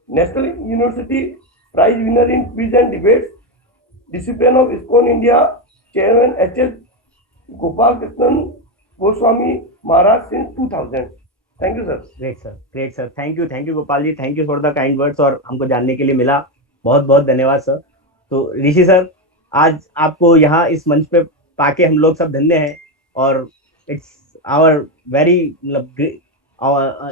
National University Prize winner in quiz and debates, discipline of ISKCON India, Chairman H.S. Gopal Krishnan Goswami Maharaj since 2000. Thank you, sir. great, sir. Great, sir. Thank you, Gopal ji. Thank you for the kind words और हमको जानने के लिए मिला. बहुत बहुत धन्यवाद sir. तो ऋषि सर, आज आपको यहाँ इस मंच पे पाके हम लोग सब धन्य हैं और इट्स आवर वेरी मतलब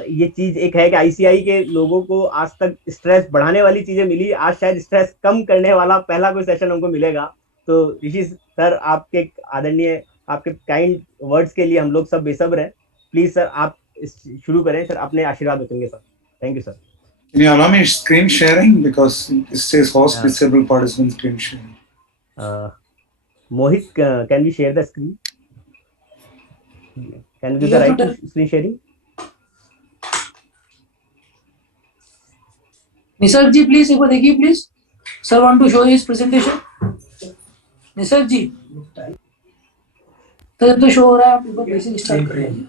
ये चीज एक है कि आईसीआई के लोगों को आज तक स्ट्रेस बढ़ाने वाली चीजें मिली, आज शायद स्ट्रेस कम करने वाला पहला कोई सेशन हमको मिलेगा. तो ऋषि सर, आपके आदरणीय, आपके काइंड वर्ड्स के लिए हम लोग सब बेसब्र हैं. प्लीज सर, आप शुरू करें सर, अपने आशीर्वाद रखेंगे sir. Thank you sir. Can you allow me screen sharing because it says host disabled participant screen sharing. Mohit, can we share the screen? Can we do the right to screen sharing? Nisarg ji, please एक बार देखिए please. Sir want to show his presentation. Nisarg ji, तो जब तो show हो रहा है आप एक बार बेसिक स्टार्ट कर लीजिए.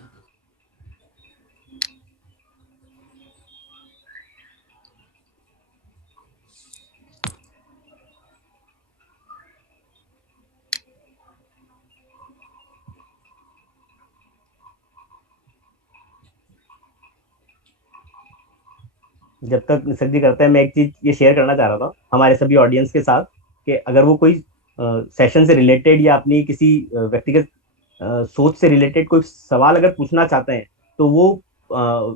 जब तक निसर्ग जी करते हैं, मैं एक चीज ये शेयर करना चाह रहा था हमारे सभी ऑडियंस के साथ कि अगर वो कोई सेशन से रिलेटेड या अपनी किसी व्यक्तिगत सोच से रिलेटेड कोई सवाल अगर पूछना चाहते हैं तो वो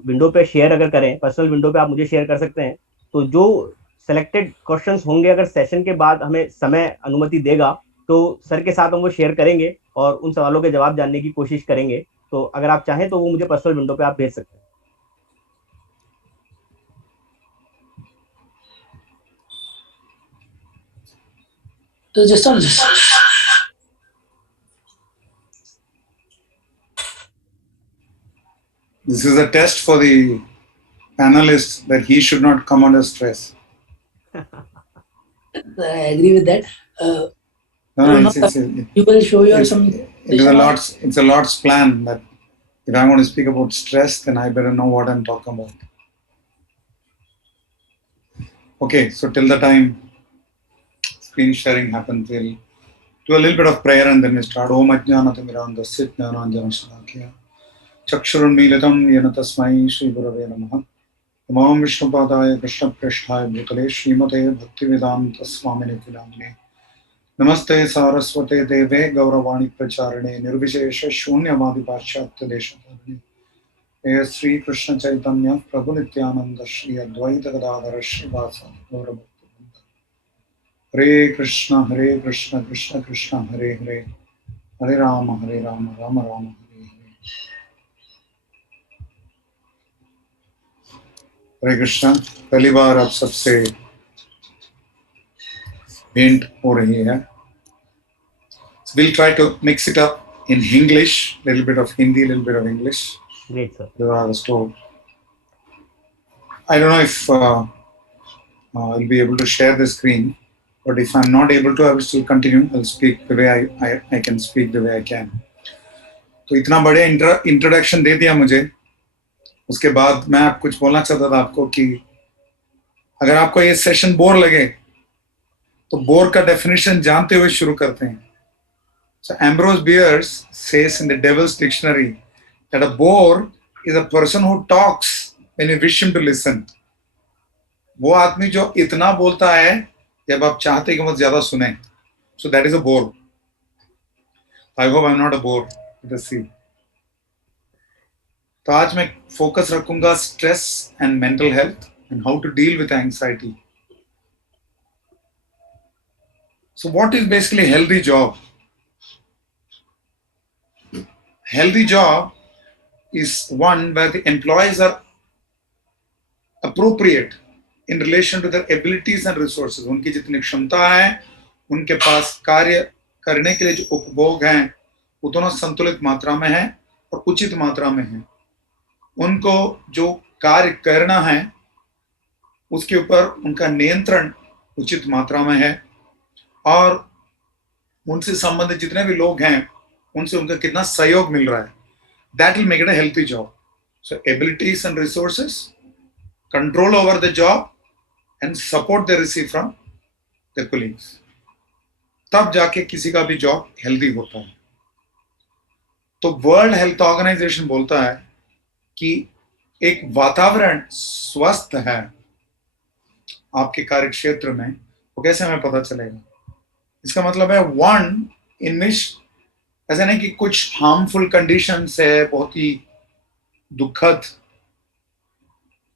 विंडो पे शेयर अगर करें, पर्सनल विंडो पे आप मुझे शेयर कर सकते हैं. तो जो सेलेक्टेड क्वेश्चंस होंगे, अगर सेशन के बाद हमें समय अनुमति देगा तो सर के साथ हम वो शेयर करेंगे और उन सवालों के जवाब जानने की कोशिश करेंगे. तो अगर आप चाहें तो वो मुझे पर्सनल विंडो पे आप भेज सकते हैं. तो just on this. This is a test for the panelist that he should not come under stress. I agree with that. No, you will show your some. It's a Lord's plan that if I want to speak about stress, then I better know what I'm talking about. Okay, so till the time screen sharing happens, we'll do a little bit of prayer and then we start. Om Ajnanatimiraandasya Jnananjana Shalakya Chakshurunmilitam Yena Tasmai Shri Gurave Namaha Namam Vishnupadaya Krishna Prishthaya Bhutale Srimate Bhaktivedanta Swamine Filamne Namaste Saraswate Deve Gauravani Pracharane Nirvishesha Shunyamadi Pachyatya Deshatarane Hey Sri Krishna Chaitanya Prabhu Nityananda Shri Advaita Gadadhara Shri Vasa Gauravani Hare Krishna, Krishna Krishna, Hare Hare, Hare Rama, Rama Rama, Hare Hare. Hare Krishna. पहली बार आप सबसे भेंट हो रही है. So we'll try to mix it up in English, little bit of Hindi, little bit of English. Great, sir. I was told. I don't know if I'll be able to share the screen. But if I'm not able to, I will still continue. I'll speak the way I can speak the way I can. तो इतना बड़े introduction दे दिया मुझे. उसके बाद मैं आप कुछ बोलना चाहता था आपको कि अगर आपको ये सेशन बोर लगे तो बोर का डेफिनेशन जानते हुए शुरू करते हैं. So Ambrose Bierce says in the Devil's Dictionary that a bore is a person who talks when you wish him to listen. वो आदमी जो इतना बोलता है जब आप चाहते कि मत ज्यादा सुने. So that is a bore. I hope I'm not a bore. Let us see. तो आज मैं फोकस रखूंगा stress and mental health and how to deal with anxiety. So what is basically a healthy job? Healthy job is one where the employees are appropriate in relation to their abilities and resources. उनकी जितनी क्षमता है, उनके पास कार्य करने के लिए जो उपभोग हैं, वो दोनों संतुलित मात्रा में है और उचित मात्रा में है. उनको जो कार्य करना है उसके ऊपर उनका नियंत्रण उचित मात्रा में है, और उनसे संबंधित जितने भी लोग हैं उनसे उनका कितना सहयोग मिल रहा है, that will make it a healthy job. So abilities and resources, control over the job, and support they receive from their colleagues. तब जाके किसी का भी जॉब हेल्दी होता है। तो वर्ल्ड हेल्थ ऑर्गेनाइजेशन बोलता है कि एक वातावरण स्वस्थ है आपके कार्य क्षेत्र में, वो कैसे हमें पता चलेगा? इसका मतलब है वन इन विच, ऐसा नहीं कि कुछ हार्मफुल कंडीशंस है, बहुत ही दुखद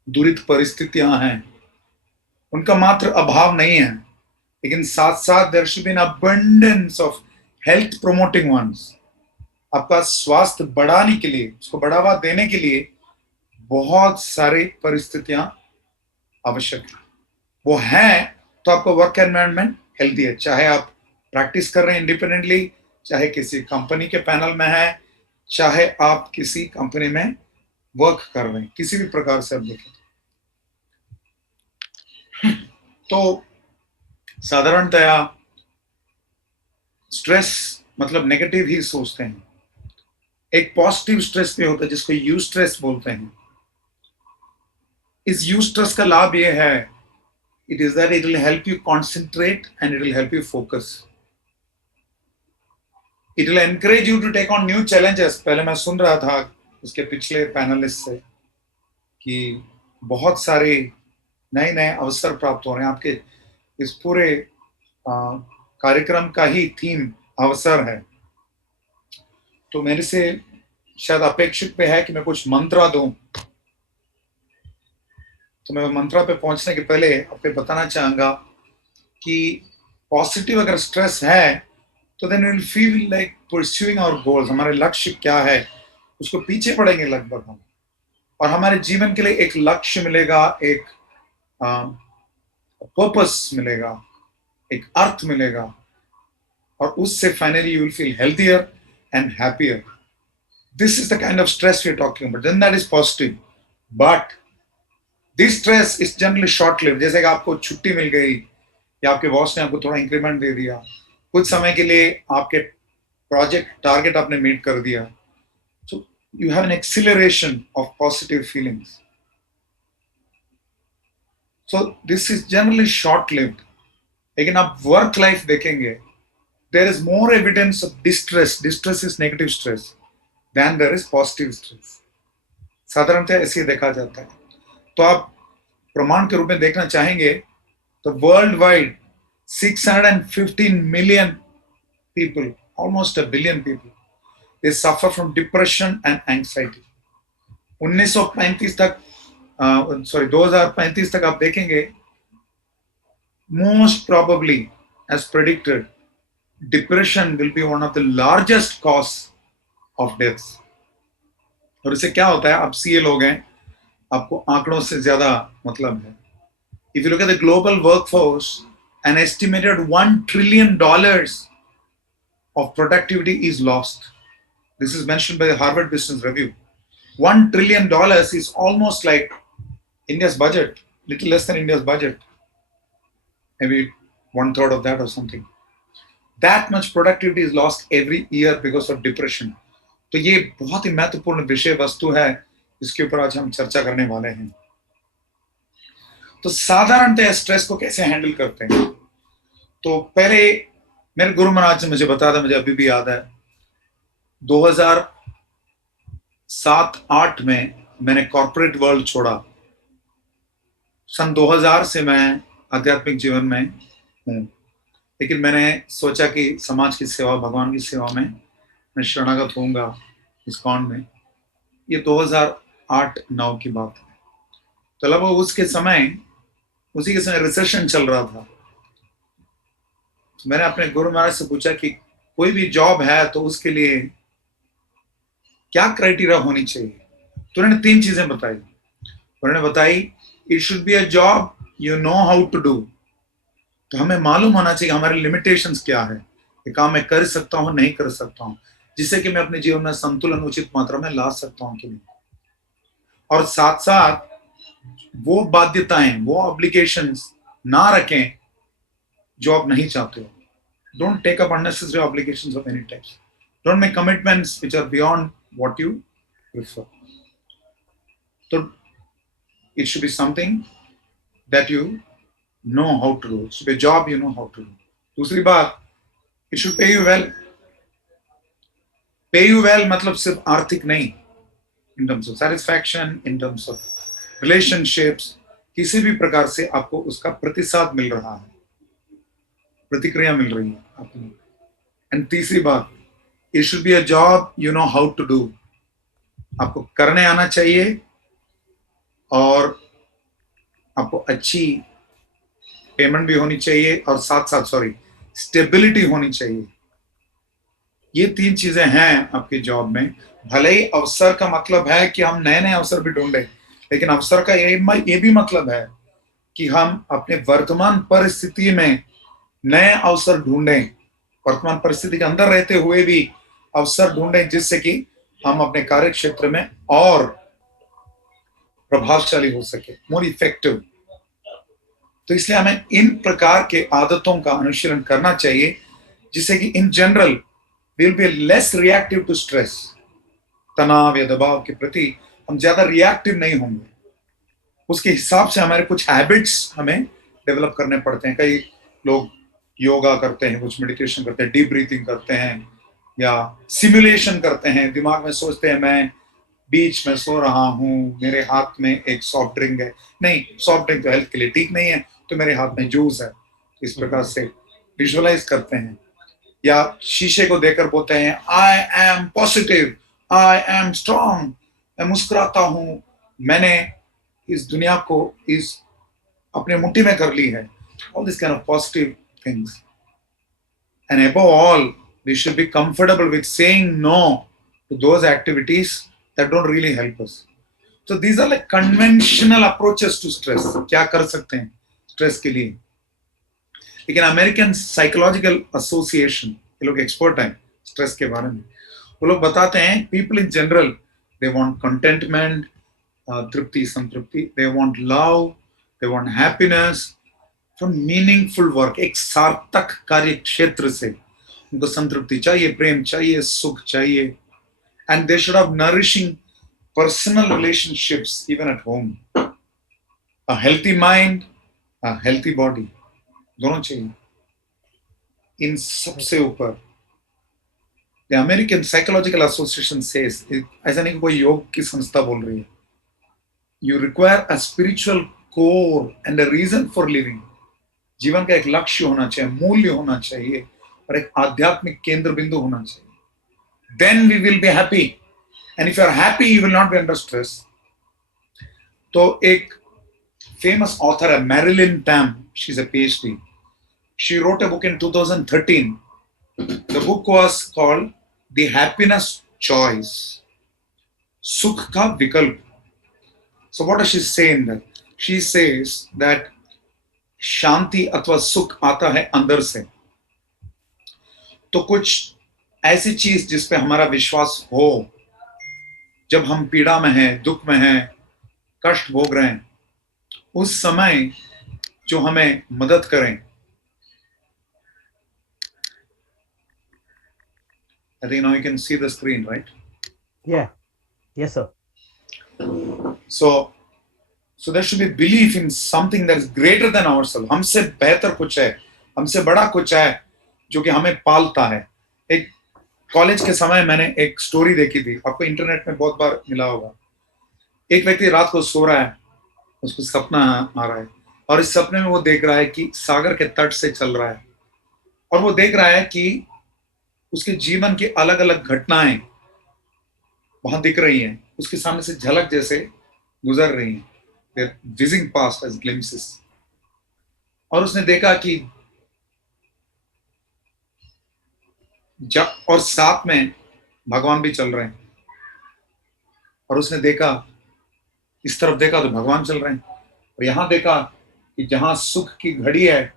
दुरित परिस्थितियां हैं, उनका मात्र अभाव नहीं है, लेकिन साथ साथ there should be an abundance of health promoting ones. आपका स्वास्थ्य बढ़ाने के लिए, उसको बढ़ावा देने के लिए बहुत सारी परिस्थितियां आवश्यक है। वो है तो आपका वर्क एनवायरनमेंट हेल्दी है, चाहे आप प्रैक्टिस कर रहे हैं इंडिपेंडेंटली, चाहे किसी कंपनी के पैनल में है, चाहे आप किसी कंपनी में वर्क कर रहे हैं, किसी भी प्रकार से आप देखें। तो साधारणतया स्ट्रेस मतलब नेगेटिव ही सोचते हैं। एक पॉजिटिव स्ट्रेस भी होता है जिसको यू स्ट्रेस बोलते हैं। इस यू स्ट्रेस का लाभ ये है, it is that it will help you concentrate and it will help you focus. It will encourage you to take on new challenges. पहले मैं सुन रहा था उसके पिछले पैनलिस्ट से कि बहुत सारे नए नए अवसर प्राप्त हो रहे हैं। आपके इस पूरे कार्यक्रम का ही थीम अवसर है, तो मेरे से शायद अपेक्षित पे है कि मैं कुछ मंत्रा दूं। तो मैं मंत्रा पे पहुंचने के पहले आपको बताना चाहूंगा कि पॉजिटिव अगर स्ट्रेस है तो then will feel like pursuing our goals. हमारे लक्ष्य क्या है उसको पीछे पड़ेंगे लगभग हम, और हमारे जीवन के लिए एक लक्ष्य मिलेगा, एक पर्पस मिलेगा, एक अर्थ मिलेगा, और उससे finally you will feel healthier and happier. This is the kind of stress we are talking about, then that is positive. But this stress is generally short lived. जैसे कि आपको छुट्टी मिल गई या आपके बॉस ने आपको थोड़ा इंक्रीमेंट दे दिया, कुछ समय के लिए आपके प्रोजेक्ट टारगेट आपने मीट कर दिया, so you have an acceleration of positive feelings. So this is generally short lived. लेकिन आप वर्क लाइफ देखेंगे, there is more evidence of distress, distress is negative stress, then there is positive stress. साधारणतः ऐसे देखा जाता है। तो आप प्रमाण के रूप में देखना चाहेंगे तो world wide 615 million people, almost a billion people, they suffer from depression and anxiety. 1935 तक 2035 तक आप देखेंगे, most probably as predicted, depression will be one of the largest cause of deaths. और इससे क्या होता है, आप सीए लोग हैं, आपको आंकड़ों से ज्यादा मतलब है। If you look at the global workforce, an estimated $1 trillion of productivity is lost. This is mentioned by the Harvard Business Review. $1 trillion is almost like India's budget, little less than India's budget. Maybe 1/3 of that or something. That much productivity is lost every year because of depression. तो ये बहुत ही महत्वपूर्ण विषय वस्तु है, इसके ऊपर आज हम चर्चा करने वाले हैं। तो साधारणतः स्ट्रेस को कैसे हैंडल करते हैं? तो पहले मेरे गुरु महाराज ने मुझे बताया था, मुझे अभी भी याद है, 2007-8 में मैंने कॉर्पोरेट वर्ल्ड छोड़ा। सन 2000 से मैं आध्यात्मिक जीवन में हूँ, लेकिन मैंने सोचा कि समाज की सेवा, भगवान की सेवा में मैं शरणागत होऊंगा इस्कॉन में। ये 2008-9 की बात है। तो लगभग उसी के समय रिसेशन चल रहा था। तो मैंने अपने गुरु महाराज से पूछा कि कोई भी जॉब है तो उसके लिए क्या क्राइटेरिया होनी चाहिए। तो उन्होंने 3 चीजें बताई। उन्होंने बताई, it should be a job you know how to do. तो हमें मालूम होना चाहिए हमारे लिमिटेशंस क्या है, ये काम मैं कर सकता हूँ, नहीं कर सकता हूँ, जिससे कि मैं अपने जीवन में संतुलन उचित मात्रा में ला सकता हूँ कि नहीं। और साथ साथ वो बाध्यताएं, वो ऑब्लिगेशंस ना रखें जो आप नहीं चाहते हो. Don't take up unnecessary obligations of any types. Don't make commitments which are beyond what you prefer. So it should be something that you know how to do. It should be a job you know how to do. दूसरी बात, it should pay you well. Pay you well मतलब सिर्फ आर्थिक नहीं, in terms of satisfaction, in terms of relationships, किसी भी प्रकार से आपको उसका प्रतिसाद मिल रहा है, प्रतिक्रिया मिल रही है आपको. एंड तीसरी बात, it should be a job you know how to do. आपको करने आना चाहिए और आपको अच्छी पेमेंट भी होनी चाहिए और साथ साथ स्टेबिलिटी होनी चाहिए. ये 3 चीजें हैं आपकी जॉब में. भले ही अवसर का मतलब है कि हम नए नए अवसर भी ढूंढें, लेकिन अवसर का ये भी मतलब है कि हम अपने वर्तमान परिस्थिति में नए अवसर ढूंढें, वर्तमान परिस्थिति के अंदर रहते हुए भी अवसर ढूंढें, जिससे कि हम अपने कार्य क्षेत्र में और प्रभावशाली हो सके, मोर इफेक्टिव. तो इसलिए हमें इन प्रकार के आदतों का अनुशीलन करना चाहिए, जिससे कि in general we will be less reactive to stress. तनाव या दबाव के प्रति हम ज्यादा रिएक्टिव नहीं होंगे. उसके हिसाब से हमारे कुछ हैबिट्स हमें डेवलप करने पड़ते हैं. कई लोग योगा करते हैं, कुछ मेडिटेशन करते हैं, डीप ब्रीथिंग करते हैं या सिमुलेशन करते हैं. दिमाग में सोचते हैं मैं बीच में सो रहा हूं, मेरे हाथ में एक सॉफ्ट ड्रिंक है. नहीं, सॉफ्ट ड्रिंक तो हेल्थ के लिए ठीक नहीं है, तो मेरे हाथ में जूस है. इस प्रकार से विजुअलाइज करते हैं. या शीशे को देखकर बोलते हैं I am positive, I am strong. मैं मुस्कुराता हूं, मैंने इस दुनिया को इस अपने मुट्ठी में कर ली है. All this kind of positive things. And above all we should be comfortable with saying no to those activities that don't really help us. So these are like conventional approaches to stress. क्या कर सकते हैं stress के लिए. लेकिन American psychological association, ये लोग expert हैं स्ट्रेस के बारे में. वो लोग बताते हैं people in general they want contentment, तृप्ति, संतृप्ति. They want love, they want happiness from meaningful work. एक सार्थक कार्य क्षेत्र से उनको संतृप्ति चाहिए, प्रेम चाहिए, सुख चाहिए. And they should have nourishing personal relationships even at home. A healthy mind, a healthy body, दोनों चाहिए. इन सबसे ऊपर the American psychological association says, ऐसा नहीं कि कोई योग की संस्था बोल रही है, you require a spiritual core and a reason for living. जीवन का एक लक्ष्य होना चाहिए, मूल्य होना चाहिए और एक आध्यात्मिक केंद्र बिंदु होना चाहिए. Then we will be happy. And if you are happy you will not be under stress. तो एक famous author, Marilyn Tam, she's a PhD. She wrote a book in 2013. The book was called The Happiness Choice. Sukh ka vikalp. So what does she say in that? She says that शांति अथवा सुख आता है अंदर से. तो कुछ ऐसी चीज जिस पे हमारा विश्वास हो, जब हम पीड़ा में हैं, दुख में हैं, कष्ट भोग रहे हैं, उस समय जो हमें मदद करें. I think now you can see the screen, right? Yeah. Yes, sir. So there should be belief in something that is greater than ourselves. हमसे बेहतर कुछ है, हमसे बड़ा कुछ है जो कि हमें पालता है. एक कॉलेज के समय मैंने एक स्टोरी देखी थी, आपको इंटरनेट में बहुत बार मिला होगा. एक व्यक्ति रात को सो रहा है, उसको सपना आ रहा है और इस सपने में वो देख रहा है कि सागर के तट से चल रहा है और वो देख रहा है कि उसके जीवन की अलग अलग घटनाएं वहां दिख रही हैं, उसके सामने से झलक जैसे गुजर रही हैं. They're whizzing past as glimpses. और उसने देखा कि और साथ में भगवान भी चल रहे हैं. और उसने देखा, इस तरफ देखा तो भगवान चल रहे हैं, और यहां देखा कि जहां सुख की घड़ी है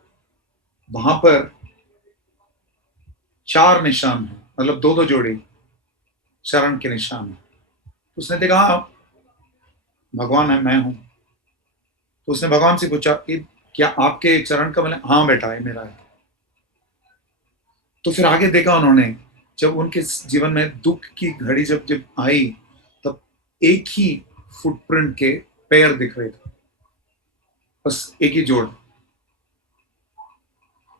वहां पर 4 निशान है, मतलब 2-2 जोड़ी चरण के निशान है. उसने देखा भगवान है, मैं हूं। तो उसने भगवान से पूछा कि क्या आपके चरण कमल है? हाँ बेटा, है मेरा है। तो फिर आगे देखा उन्होंने, जब उनके जीवन में दुख की घड़ी जब जब आई, तब एक ही फुटप्रिंट के पैर दिख रहे थे, बस एक ही जोड़।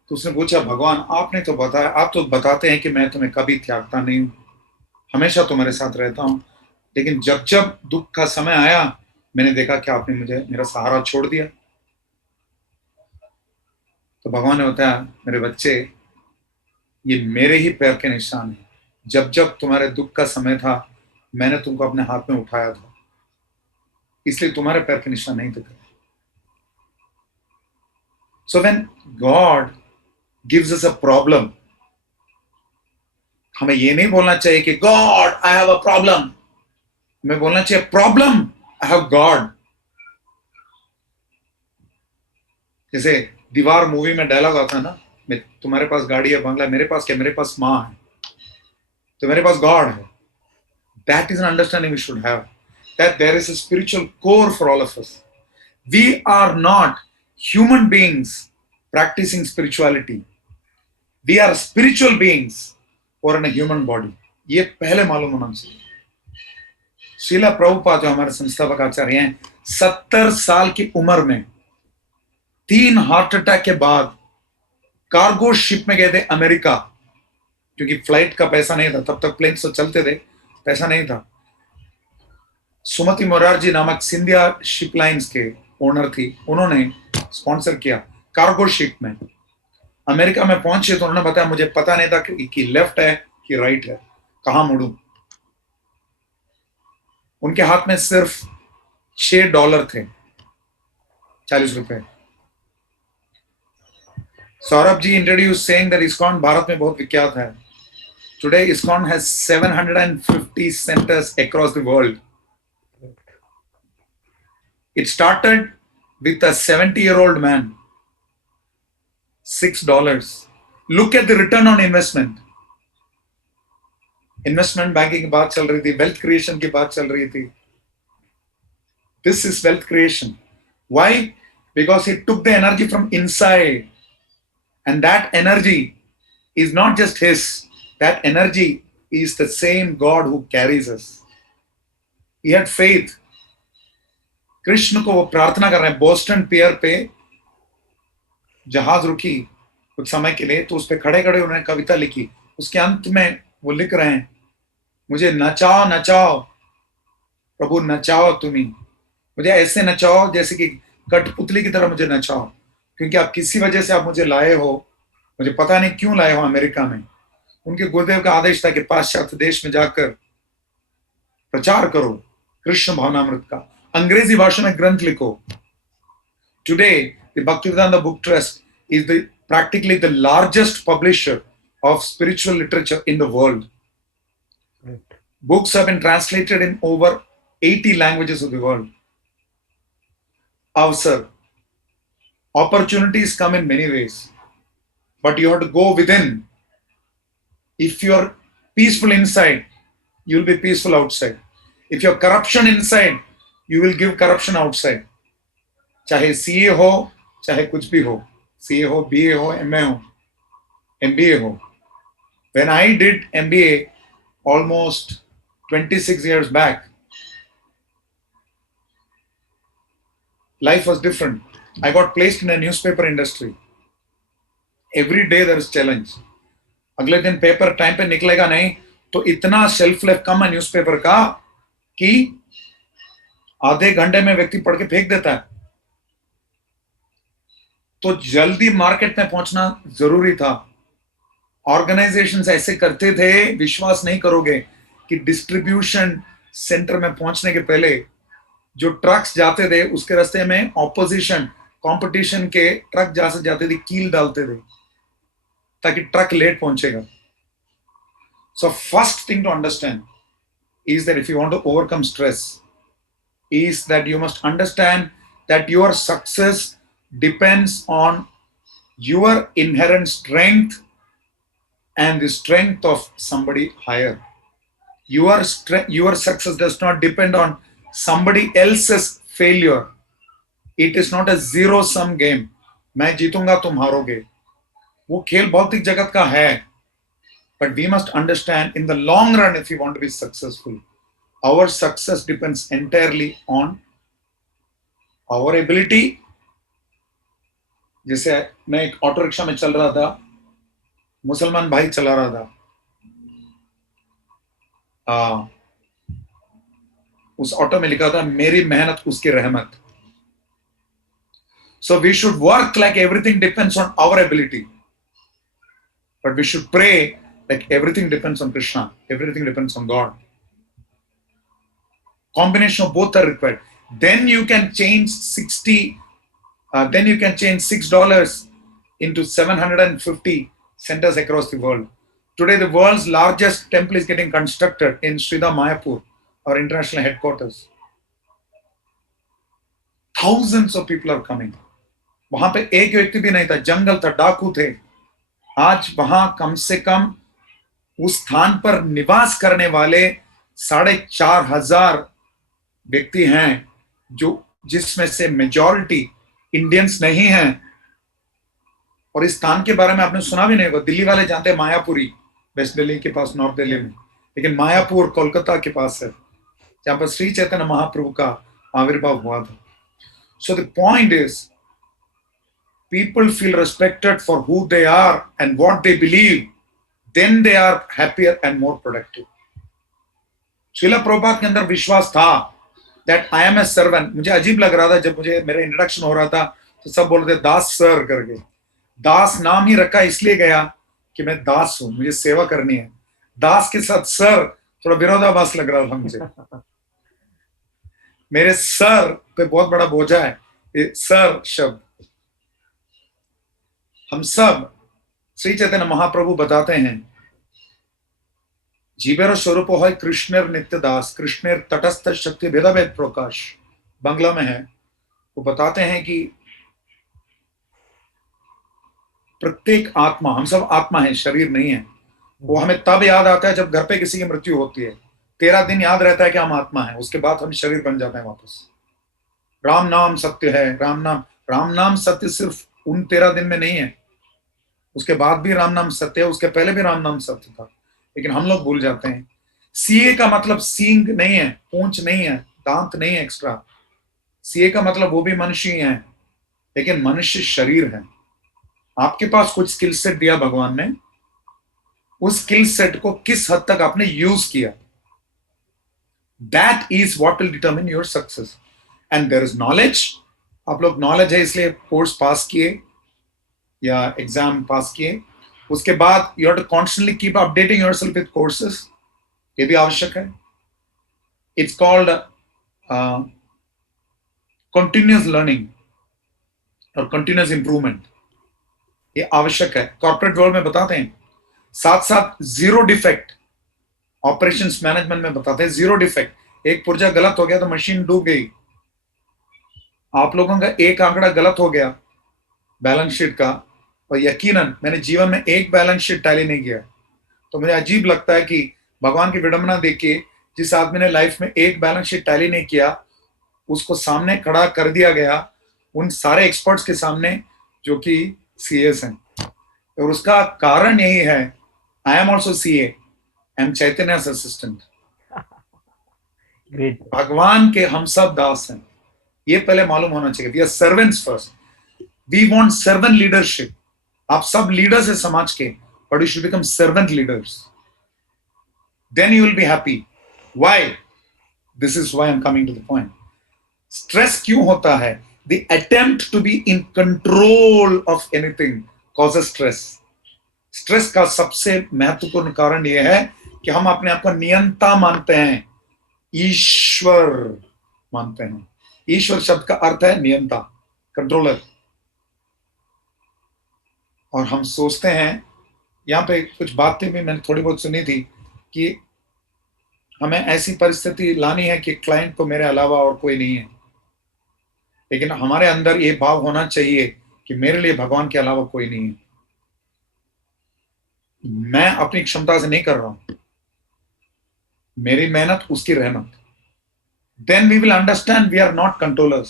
तो उसने पूछा, भगवान आपने तो बताया, आप तो बताते हैं कि मैं तुम्हें कभी त्यागता नहीं हूं, हमेशा तुम्हारे साथ रहता हूं, लेकिन जब जब दुख का समय आया, मैंने देखा कि आपने मुझे मेरा सहारा छोड़ दिया। तो भगवान ने बताया, मेरे बच्चे, ये मेरे ही पैर के निशान है। जब जब तुम्हारे दुख का समय था, मैंने तुमको अपने हाथ में उठाया था, इसलिए तुम्हारे पैर के निशान नहीं दिख रहे। So when God gives us a problem, हमें ये नहीं बोलना चाहिए कि God I have a problem, हमें बोलना चाहिए प्रॉब्लम आई हैव गॉड। जैसे दीवार मूवी में डायलॉग आता है ना, मैं तुम्हारे पास गाड़ी है, बंगला, मेरे पास क्या, मेरे पास माँ है, तो मेरे पास गॉड है। That is an understanding we should have, that there is a spiritual core for all of us. We are not human beings practicing spirituality. We are spiritual beings or in a human body. ये पहले मालूम होना चाहिए। शीला प्रभुपाद जो हमारे संस्थापक आचार्य हैं, 70 साल की उम्र में 3 हार्ट अटैक के बाद कार्गो शिप में गए थे अमेरिका, क्योंकि फ्लाइट का पैसा नहीं था, तब तक प्लेन तो चलते थे, पैसा नहीं था। सुमति मोरारजी नामक सिंधिया शिप लाइन्स के ओनर थी, उन्होंने स्पॉन्सर किया कार्गो शिप में। अमेरिका में पहुंचे तो उन्होंने बताया, मुझे पता नहीं था कि लेफ्ट है कि राइट है, कहां मुड़ूं। उनके हाथ में सिर्फ $6 थे, 40 रुपए। Saurabh ji introduce saying that ISKCON Bharat में बहुत विख्यात है। Today ISKCON has 750 centres across the world. It started with a 70-year-old man, $6. Look at the return on investment. Investment banking की बात चल रही थी, wealth creation की बात चल रही थी. This is wealth creation. Why? Because he took the energy from inside, and that energy is not just his. That energy is the same God who carries us. He had faith. Krishna को वो प्रार्थना कर रहे हैं, Boston पियर पे जहाज रुकी कुछ समय के लिए, तो उस पे खड़े खड़े उन्होंने कविता लिखी। उसके अंत में वो लिख रहे हैं, मुझे नचाओ नचाओ प्रभु, नचाओ तुम्ही, मुझे ऐसे नचाओ जैसे कि कठपुतली की तरह मुझे नचाओ, क्योंकि आप किसी वजह से आप मुझे लाए हो, मुझे पता नहीं क्यों लाए हो अमेरिका में। उनके गुरुदेव का आदेश था कि पाश्चात्य देश में जाकर प्रचार करो कृष्ण भावनामृत का, अंग्रेजी भाषा में ग्रंथ लिखो। Today, the Bhaktivedanta Book Trust is practically the largest publisher of spiritual literature in the world. Right. Books have been translated in over 80 languages of the world. Sir, opportunities come in many ways, but you have to go within. If you're peaceful inside, you'll be peaceful outside. If you're corruption inside, you will give corruption outside. चाहे CA हो, चाहे कुछ भी हो, CA हो, BA हो, MA हो, MBA हो. When I did MBA almost 26 years back, life was different. I got placed in a newspaper industry. Every day there is challenge. अगले दिन पेपर टाइम पे निकलेगा नहीं, तो इतना शेल्फ लाइफ कम है न्यूज़पेपर का कि आधे घंटे में व्यक्ति पढ़ के फेंक देता है। तो जल्दी मार्केट में पहुंचना जरूरी था। ऑर्गेनाइजेशंस ऐसे करते थे, विश्वास नहीं करोगे कि डिस्ट्रीब्यूशन सेंटर में पहुंचने के पहले जो ट्रक्स जाते थे उसके रास्ते में ऑपोजिशन कंपटीशन के ट्रक जहां से जाते थे कील डालते थे ताकि ट्रक लेट पहुंचेगा। So first thing to understand is that if you want to overcome stress, is that you must understand that your success depends on your inherent strength and the strength of somebody higher. Your success does not depend on somebody else's failure. It is not a zero sum game. मैं जीतूंगा तुम हारोगे, वो खेल भौतिक जगत का है. But we must understand in the long run, if we want to be successful, our success depends entirely on our ability. जैसे मैं एक ऑटो रिक्शा में चल रहा था, मुसलमान भाई चला रहा था, उस ऑटो में लिखा था मेरी मेहनत उसकी रहमत. So we should work like everything depends on our ability, but we should pray like everything depends on Krishna, everything depends on God. Combination of both are required. Then you can change then you can change $6 into 750 centers across the world. Today, the world's largest temple is getting constructed in Sridhar Mayapur, our international headquarters. Thousands of people are coming. वहां पे एक व्यक्ति भी नहीं था, जंगल था, डाकू थे. आज वहां कम से कम उस स्थान पर निवास करने वाले 4,500 व्यक्ति हैं, जो जिसमें से मेजॉरिटी इंडियंस नहीं हैं. और इस स्थान के बारे में आपने सुना भी नहीं होगा. दिल्ली वाले जानते हैं मायापुरी, वेस्ट दिल्ली के पास, नॉर्थ दिल्ली में, लेकिन मायापुर कोलकाता के पास है, जहां पर श्री चैतन्य महाप्रभु का आविर्भाव हुआ था. So the point is, people feel respected for who they are and what they believe, then they are happier and more productive. Shrila Prabhupada के अंदर विश्वास था that I am a servant. मुझे अजीब लग रहा था जब मुझे मेरा इंट्रोडक्शन हो रहा था तो सब बोल रहे थे दास सर करके. दास नाम ही रखा इसलिए गया कि मैं दास हूं, मुझे सेवा करनी है. दास के साथ सर थोड़ा विरोधाभास लग रहा था मुझे. मेरे सर पे बहुत बड़ा बोझा है सर शब्द. हम सब, श्री चैतन्य महाप्रभु बताते हैं, जीवेर स्वरूप है कृष्णेर नित्य दास, कृष्णेर तटस्थ शक्ति भेदाभेद प्रकाश, बांग्ला में है. वो बताते हैं कि प्रत्येक आत्मा, हम सब आत्मा है, शरीर नहीं है. वो हमें तब याद आता है जब घर पे किसी की मृत्यु होती है. 13 दिन याद रहता है कि हम आत्मा है, उसके बाद हम शरीर बन जाते हैं वापस. राम नाम सत्य है, राम नाम सत्य सिर्फ उन 13 दिन में नहीं है, उसके बाद भी राम नाम सत्य है, उसके पहले भी राम नाम सत्य था, लेकिन हम लोग भूल जाते हैं. सीए का मतलब सींग नहीं है, पूंछ नहीं है, दांत नहीं है एक्स्ट्रा. सीए का मतलब वो भी मनुष्य ही है, लेकिन मनुष्य शरीर है. आपके पास कुछ स्किल सेट दिया भगवान ने, उस स्किल सेट को किस हद तक आपने यूज किया, that is what will determine your success. And there is knowledge. आप लोग नॉलेज है इसलिए कोर्स पास किए या एग्जाम पास किए, उसके बाद you have to constantly keep updating yourself with courses, ये भी आवश्यक है. इट्स कॉल्ड कंटिन्यूअस लर्निंग और कंटिन्यूअस इंप्रूवमेंट, ये आवश्यक है. कॉर्पोरेट वर्ल्ड में बताते हैं, साथ साथ जीरो डिफेक्ट. ऑपरेशंस मैनेजमेंट में बताते हैं जीरो डिफेक्ट. एक पुर्जा गलत हो गया तो मशीन डूब गई. आप लोगों का एक आंकड़ा गलत हो गया बैलेंस शीट का, और यकीनन मैंने जीवन में एक बैलेंस शीट टैली नहीं किया, तो मुझे अजीब लगता है कि भगवान की विडंबना देखिए, जिस आदमी ने लाइफ में एक बैलेंस शीट टैली नहीं किया, उसको सामने खड़ा कर दिया गया उन सारे एक्सपर्ट्स के सामने जो कि सीएस हैं. और उसका कारण यही है, I am also CA, I am Chaitanya's assistant. भगवान के हम सब दास हैं, ये पहले मालूम होना चाहिए. We are servants first. We want servant leadership. आप सब लीडर्स हैं समाज के, but you should become servant leaders. Then you will be happy. Why? This is why I am coming to the point. Stress क्यों होता है? The attempt to be in control of anything causes stress. Stress का सबसे महत्वपूर्ण कारण यह है कि हम अपने आप को नियंता मानते हैं, ईश्वर मानते हैं. ईश्वर शब्द का अर्थ है नियंता, कंट्रोलर. और हम सोचते हैं, यहाँ पे कुछ बातें भी मैंने थोड़ी बहुत सुनी थी कि हमें ऐसी परिस्थिति लानी है कि क्लाइंट को मेरे अलावा और कोई नहीं है, लेकिन हमारे अंदर ये भाव होना चाहिए कि मेरे लिए भगवान के अलावा कोई नहीं है. मैं अपनी क्षमता से नहीं कर रहा हूं, मेरी मेहनत उसकी रहमत. then we will understand we are not controllers.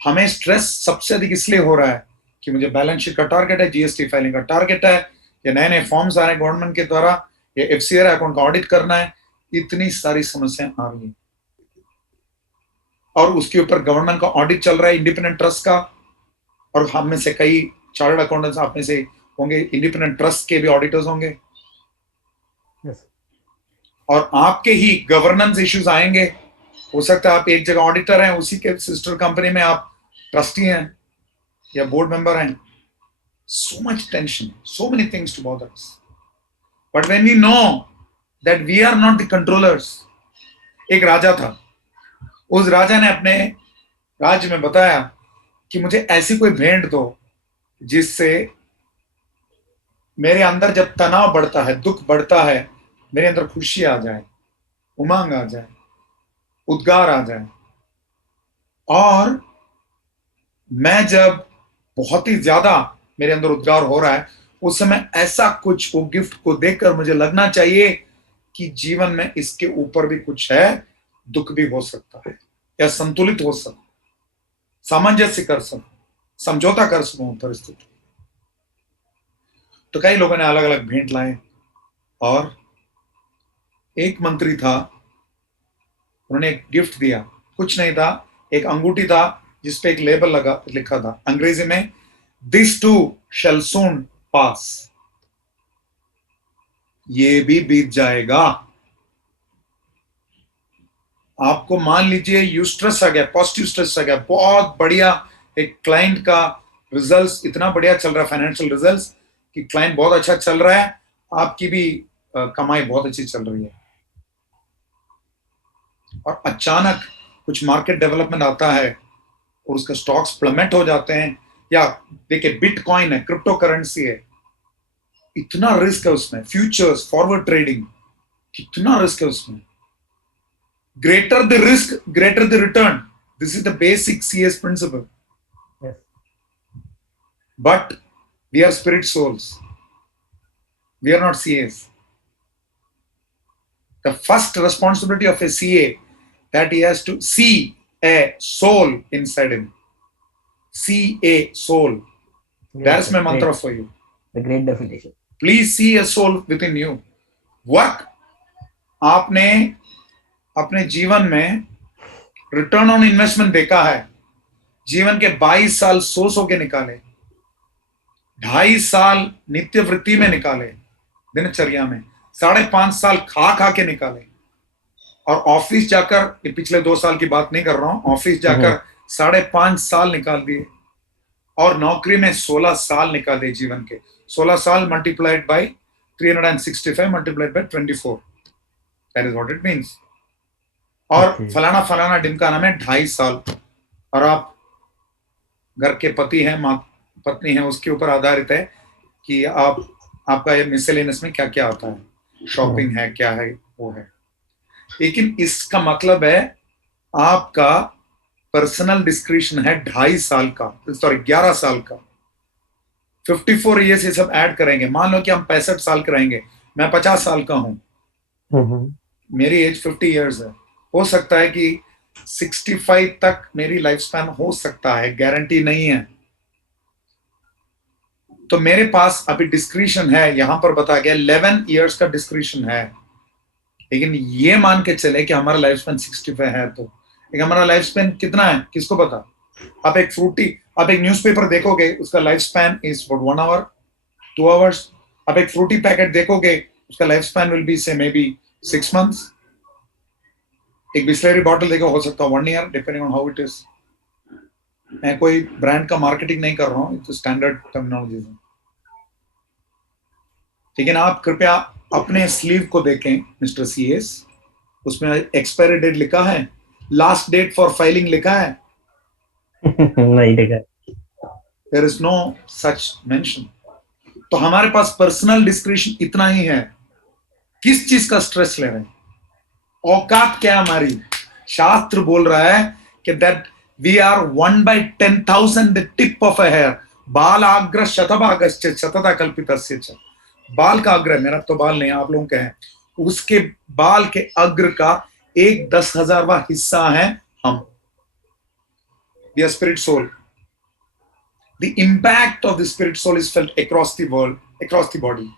हमें स्ट्रेस सबसे अधिक इसलिए हो रहा है कि मुझे बैलेंस शीट का टारगेट है, जीएसटी फाइलिंग का टारगेट है, या नए नए फॉर्म्स आ रहे हैं गवर्नमेंट के द्वारा, या एफसीआर अकाउंट का ऑडिट करना है, इतनी सारी समस्याएं आ रही है। और उसके ऊपर गवर्नमेंट का ऑडिट चल रहा है इंडिपेंडेंट ट्रस्ट का, और हम में से कई चार्टर्ड अकाउंटेंट्स आप में से होंगे, इंडिपेंडेंट ट्रस्ट के भी ऑडिटर्स होंगे। yes. और आपके ही गवर्नेंस इश्यूज आएंगे। हो सकता है आप एक जगह ऑडिटर हैं, उसी के सिस्टर कंपनी में आप ट्रस्टी हैं या बोर्ड मेंबर हैं। So much tension, so many things to bother us, but when we know that we are not the controllers. एक राजा था, उस राजा ने अपने राज्य में बताया कि मुझे ऐसी कोई भेंट दो जिससे मेरे अंदर जब तनाव बढ़ता है, दुख बढ़ता है, मेरे अंदर खुशी आ जाए, उमंग आ जाए, उद्गार आ जाए। और मैं जब बहुत ही ज्यादा मेरे अंदर उद्गार हो रहा है, उस समय ऐसा कुछ वो गिफ्ट को देखकर मुझे लगना चाहिए कि जीवन में इसके ऊपर भी कुछ है, दुख भी हो सकता है, या संतुलित हो सकता, सामंजस्य कर सकूं, समझौता कर सकूं परिस्थिति। तो कई लोगों ने अलग अलग भेंट लाए, और एक मंत्री था, उन्होंने एक गिफ्ट दिया। कुछ नहीं था, एक अंगूठी था जिसपे एक लेबल लगा लिखा था अंग्रेजी में, दिस टू शैल सून पास। ये भी बीत जाएगा। आपको मान लीजिए यूस्ट्रेस आ गया, पॉजिटिव स्ट्रेस आ गया, बहुत बढ़िया, एक क्लाइंट का रिजल्ट्स इतना बढ़िया चल रहा है, फाइनेंशियल रिजल्ट्स, कि क्लाइंट बहुत अच्छा चल रहा है, आपकी भी कमाई बहुत अच्छी चल रही है, और अचानक कुछ मार्केट डेवलपमेंट आता है और उसका स्टॉक्स प्लमेट हो जाते हैं। या देखिए बिटकॉइन है, क्रिप्टो करेंसी है, इतना रिस्क है उसमें, फ्यूचर्स, फॉरवर्ड ट्रेडिंग, कितना रिस्क है उसमें। Greater the risk greater the return, this is the basic CS principle. But we are spirit souls, we are not CAs. The first responsibility of a CA that he has to see a soul inside him. See a soul. Yes, That's my mantra great. for you. The great definition. Please see a soul within you. What आपने अपने जीवन में return on investment देखा है? जीवन के 22 साल सो के निकाले, 2.5 साल नित्य वृत्ति में निकाले, दिनचर्या में 5.5 साल खा के निकाले, और ऑफिस जाकर, ये पिछले 2 साल की बात नहीं कर रहा हूं, ऑफिस जाकर 5.5 साल निकाल दिए, और नौकरी में 16 साल निकाल दिए जीवन के। 16 साल multiplied by 365 multiplied by 24, that is what it means. और फलाना फलाना ढिमकाना में 2.5 साल, और आप घर के पति हैं, माँ पत्नी है, उसके ऊपर आधारित है कि आपका ये मिसलेनियस में क्या क्या आता है, शॉपिंग है, क्या है, वो है। लेकिन इसका मतलब है आपका पर्सनल डिस्क्रिप्शन है 2.5 साल का, सॉरी 11 साल का। 54 ईयर्स ये सब ऐड करेंगे। मान लो कि हम 65 साल के रहेंगे, मैं 50 साल का हूं, मेरी एज 50 ईयर्स है, हो सकता है कि 65 तक मेरी लाइफ स्पैन हो सकता है, गारंटी नहीं है। तो मेरे पास अभी डिस्क्रिप्शन है, यहां पर बता गया 11 ईयर्स का डिस्क्रिप्शन है, लेकिन ये मान के चले कि हमारा लाइफ स्पैन 65 है, तो लेकिन हमारा लाइफ स्पैन कितना है किसको पता। आप एक न्यूज़पेपर देखोगे, उसका life span is for 1 hour 2 hours. आप एक फ्रूटी पैकेट देखोगे, उसका लाइफ स्पैन विल बी से मे बी 6 मंथ्स। एक बिस्लरी बॉटल देखो, हो सकता है 1 year, depending on how it is. मैं कोई ब्रांड का मार्केटिंग नहीं कर रहा हूँ, इट्स स्टैंडर्ड टर्मिनोलॉजी है। लेकिन आप कृपया अपने स्लीव को देखें मिस्टर सीएस, उसमें एक्सपायरी डेट लिखा है, लास्ट डेट फॉर फाइलिंग लिखा है? नहीं लिखा। There is no such mention. तो हमारे पास पर्सनल डिस्क्रिप्शन इतना ही है। किस चीज का स्ट्रेस ले रहे हैं? औकात क्या है हमारी? शास्त्र बोल रहा है कि that we are 1/10,000 the tip of a hair, बाल आग्र शतभागश्च शतता कल्पितस्य च। बाल का अग्र, मेरा तो बाल नहीं, आप लोगों के हैं, उसके बाल के अग्र का एक 10,000वां हिस्सा है हम। We are spirit soul. The impact of the spirit soul is felt across the world, across the body.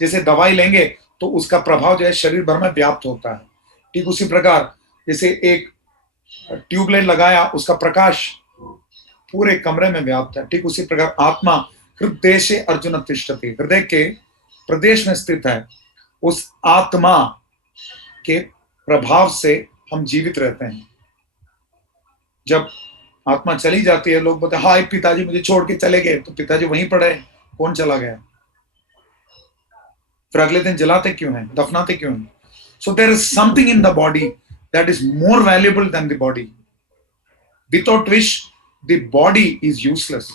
जैसे दवाई लेंगे तो उसका प्रभाव जो है शरीर भर में व्याप्त होता है, ठीक उसी प्रकार जैसे एक ट्यूबलाइट लगाया, उसका प्रकाश पूरे कमरे में व्याप्त है, ठीक उसी प्रकार आत्मा हृदय से अर्जुन तिष्ठति, हृदय के प्रदेश में स्थित है। उस आत्मा के प्रभाव से हम जीवित रहते हैं। जब आत्मा चली जाती है, लोग बोलते हैं हाय पिताजी मुझे छोड़ के चले गए, तो पिताजी वहीं पड़े, कौन चला गया? फिर अगले दिन जलाते क्यों हैं, दफनाते क्यों हैं? So there is something in the body that is more valuable than the body, without which the body is useless.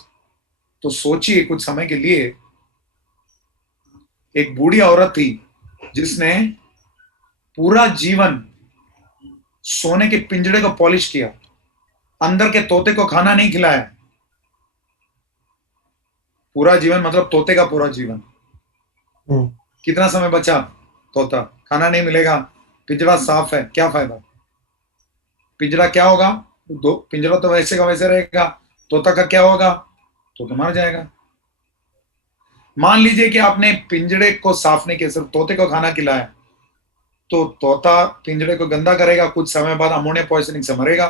तो सोचिए कुछ समय के लिए, एक बूढ़ी औरत थी जिसने पूरा जीवन सोने के पिंजड़े को पॉलिश किया, अंदर के तोते को खाना नहीं खिलाया। पूरा जीवन मतलब तोते का पूरा जीवन। कितना समय बचा? तोता खाना नहीं मिलेगा, पिंजरा साफ है, क्या फायदा? पिंजरा क्या होगा? पिंजरा तो वैसे का वैसे रहेगा, तोता का क्या होगा? तो मर जाएगा। मान लीजिए कि आपने पिंजड़े को साफ नहीं किया, सिर्फ तोते को खाना खिलाया, तो तोता पिंजड़े को गंदा करेगा, कुछ समय बाद अमोनिया पॉइजनिंग से मरेगा।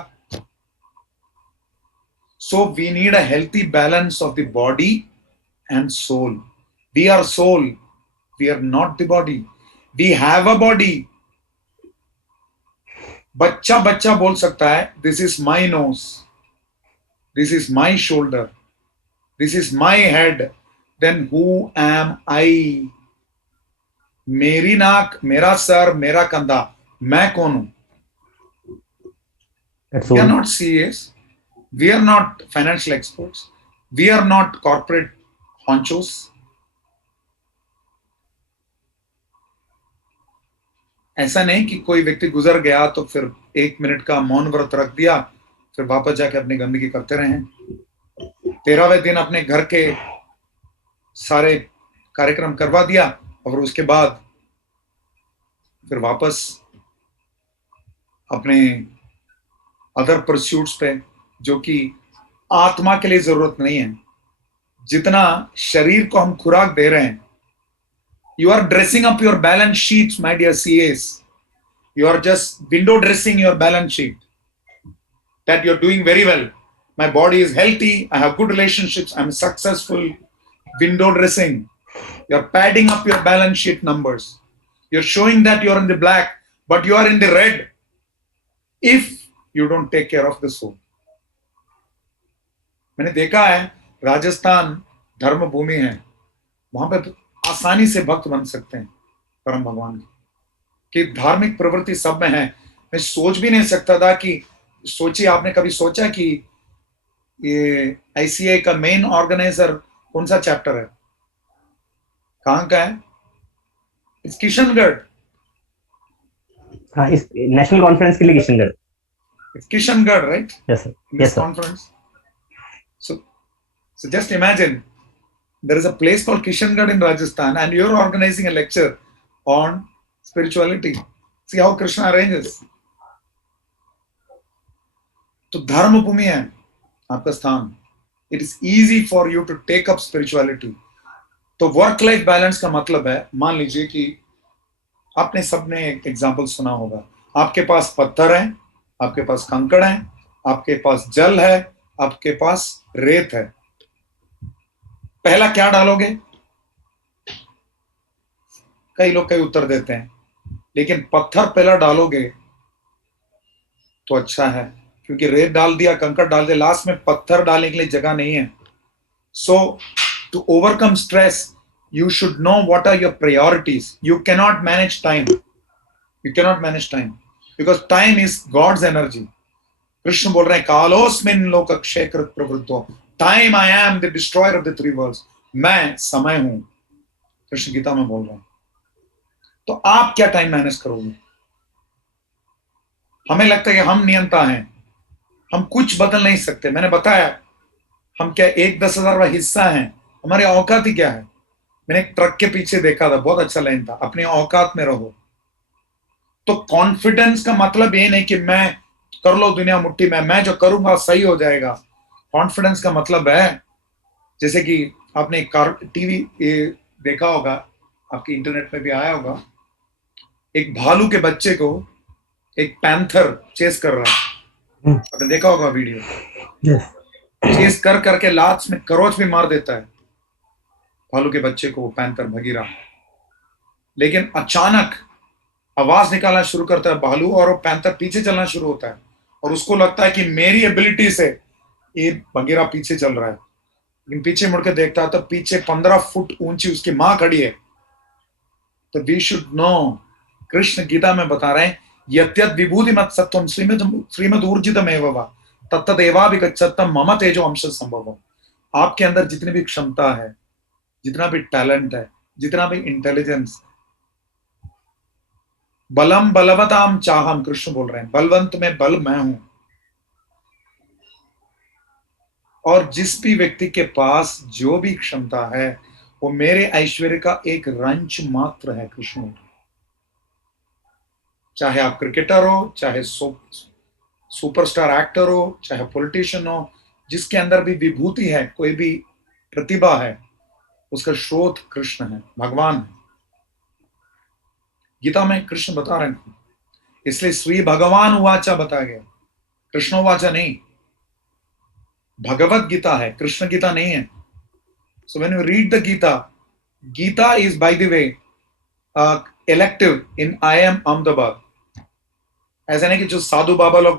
So we need a healthy balance of the body and soul. We are soul, we are not the body. We have a body. बच्चा बच्चा बोल सकता है this is my nose, this is my shoulder, this is my head. Then who am I? मेरी नाक, मेरा sir, मेरा कंधा, मैं कौन हूं? We are not CAs, we are not financial experts, we are not corporate honchos. ऐसा नहीं कि कोई व्यक्ति गुजर गया तो फिर 1 मिनट का मौन व्रत रख दिया, फिर वापस जाके अपनी गंदगी करते रहे। 13वें दिन अपने घर के सारे कार्यक्रम करवा दिया और उसके बाद फिर वापस अपने अदर परस्यूट्स पे, जो कि आत्मा के लिए जरूरत नहीं है। जितना शरीर को हम खुराक दे रहे हैं, you are dressing up your balance sheets my dear CAs, you are just window dressing your balance sheet that you're doing very well. My body is healthy, I have good relationships, I'm successful. Window dressing. You're padding up your balance sheet numbers. You're showing that you're in the black, but you are in the red if you don't take care of the soul. मैंने देखा है राजस्थान धर्म भूमि है, वहां पे आसानी से भक्त बन सकते हैं परम भगवान की धार्मिक प्रवृत्ति सब में है। मैं सोच भी नहीं सकता था कि, सोचिए आपने कभी सोचा कि ये ICAI का मेन ऑर्गेनाइजर कौन सा चैप्टर है, कहाँ का है? इट्स किशनगढ़। हाँ, इस नेशनल कॉन्फ्रेंस के लिए Kishangarh. It's Kishangarh, right? Yes sir, yes sir. Conference. So just imagine there is a place called Kishangarh in Rajasthan and you're organizing a lecture on spirituality. See how Krishna arranges. तो धर्म भूमि है आपका स्थान। It is easy for you to take up spirituality. तो work life balance का मतलब है, मान लीजिए कि आपने सबने एक एग्जाम्पल सुना होगा, आपके पास पत्थर है, आपके पास कंकड़ है, आपके पास जल है, आपके पास रेत है। पहला क्या डालोगे? कई लोग कई उत्तर देते हैं, लेकिन पत्थर पहला डालोगे तो अच्छा है, क्योंकि रेत डाल दिया, कंकड़ डाल दिया, लास्ट में पत्थर डालने के लिए जगह नहीं है। So to overcome stress you should know what are your priorities. You cannot manage time. You cannot manage time because time is God's energy. Krishna बोल रहे हैं कालोस्मिन लोकक्षय कृत प्रवृत्तो, time I am the destroyer of the three worlds. मैं समय हूं, कृष्ण गीता में बोल रहे हैं। तो आप क्या टाइम मैनेज करोगे? हमें लगता है कि हम नियंता हैं, हम कुछ बदल नहीं सकते। मैंने बताया हम क्या 1/10,000वां हिस्सा हैं, हमारी औकात ही क्या है। मैंने एक ट्रक के पीछे देखा था, बहुत अच्छा लाइन था, अपने औकात में रहो। तो कॉन्फिडेंस का मतलब ये नहीं कि मैं कर लो दुनिया मुट्ठी में, मैं जो करूंगा सही हो जाएगा। कॉन्फिडेंस का मतलब है, जैसे कि आपने टीवी देखा होगा, आपके इंटरनेट पे भी आया होगा, एक भालू के बच्चे को एक पैंथर चेस कर रहा है, आपने देखा होगा वीडियो। चेस कर करके लास्ट में करोच भी मार देता है भालू के बच्चे को, वो पैंथर भगीरा। लेकिन अचानक आवाज निकालना शुरू करता है भालू, और वो पैंथर पीछे चलना शुरू होता है, और उसको लगता है कि मेरी एबिलिटी से ये भगीरा पीछे चल रहा है। लेकिन पीछे मुड़ के देखता है तो पीछे 15 फुट ऊंची उसकी मां खड़ी है। तो we should know, Krishna Gita में बता रहे हैं, यत्यत विभूति मत सत्वम श्रीमद ऊर्जितमेव वा तत्तदेवाभिगच्छतम मम तेजो अंश संभवम। आपके अंदर जितनी भी क्षमता है, जितना भी टैलेंट है, जितना भी इंटेलिजेंस, बलम बलवताम चाहम, कृष्ण बोल रहे हैं, बलवंत में बल मैं हूं। और जिस भी व्यक्ति के पास जो भी क्षमता है वो मेरे ऐश्वर्य का एक रंच मात्र है, कृष्ण। चाहे आप क्रिकेटर हो, चाहे सुपरस्टार एक्टर हो, चाहे पॉलिटिशियन हो, जिसके अंदर भी विभूति है, कोई भी प्रतिभा है, उसका स्रोत कृष्ण है, भगवान है। गीता में कृष्ण बता रहे हैं, इसलिए श्री भगवान उवाचा बताया गया, कृष्ण उवाचा नहीं। भगवत गीता है, कृष्ण गीता नहीं है। So when you read the Gita, Gita is by the way elective in IIM Ahmedabad. ऐसा नहीं कि जो साधु बाबा लोग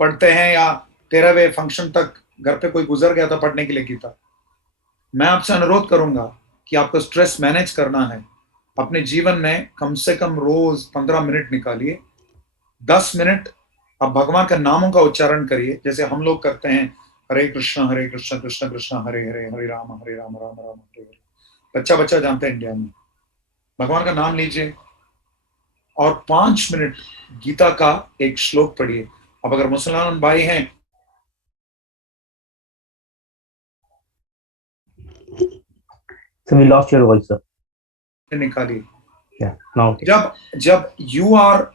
पढ़ते हैं या 13वें फंक्शन तक घर पे कोई गुजर गया था पढ़ने के लिए गीता। मैं आपसे अनुरोध करूंगा कि आपको स्ट्रेस मैनेज करना है, अपने जीवन में कम से कम रोज 15 मिनट निकालिए। 10 मिनट आप भगवान के नामों का उच्चारण करिए, जैसे हम लोग करते हैं, हरे कृष्ण कृष्ण कृष्ण हरे हरे, हरे राम राम राम हरे हरे। बच्चा बच्चा जानते हैं इंडिया में। भगवान का नाम लीजिए और 5 मिनट गीता का एक श्लोक पढ़िए। अब अगर मुसलमान भाई हैं, So we lost your voice, sir. निकालिए। Yeah, now. जब you are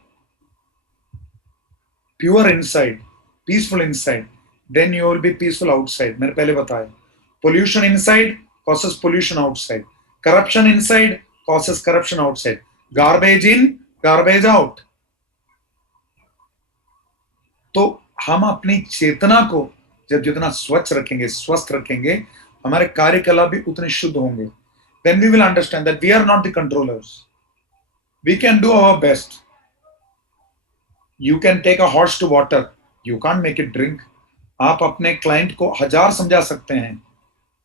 pure inside, peaceful inside, then you will be peaceful outside. मैंने पहले बताया, pollution inside causes pollution outside, corruption inside causes corruption outside, garbage in, garbage out. तो हम अपनी चेतना को जब जितना स्वच्छ रखेंगे, स्वस्थ रखेंगे, हमारे कार्यकलाप भी उतने शुद्ध होंगे। Then we will understand that we are not the controllers. We can do our best. You can take a horse to water. You can't make it drink. आप अपने क्लाइंट को 1000 समझा सकते हैं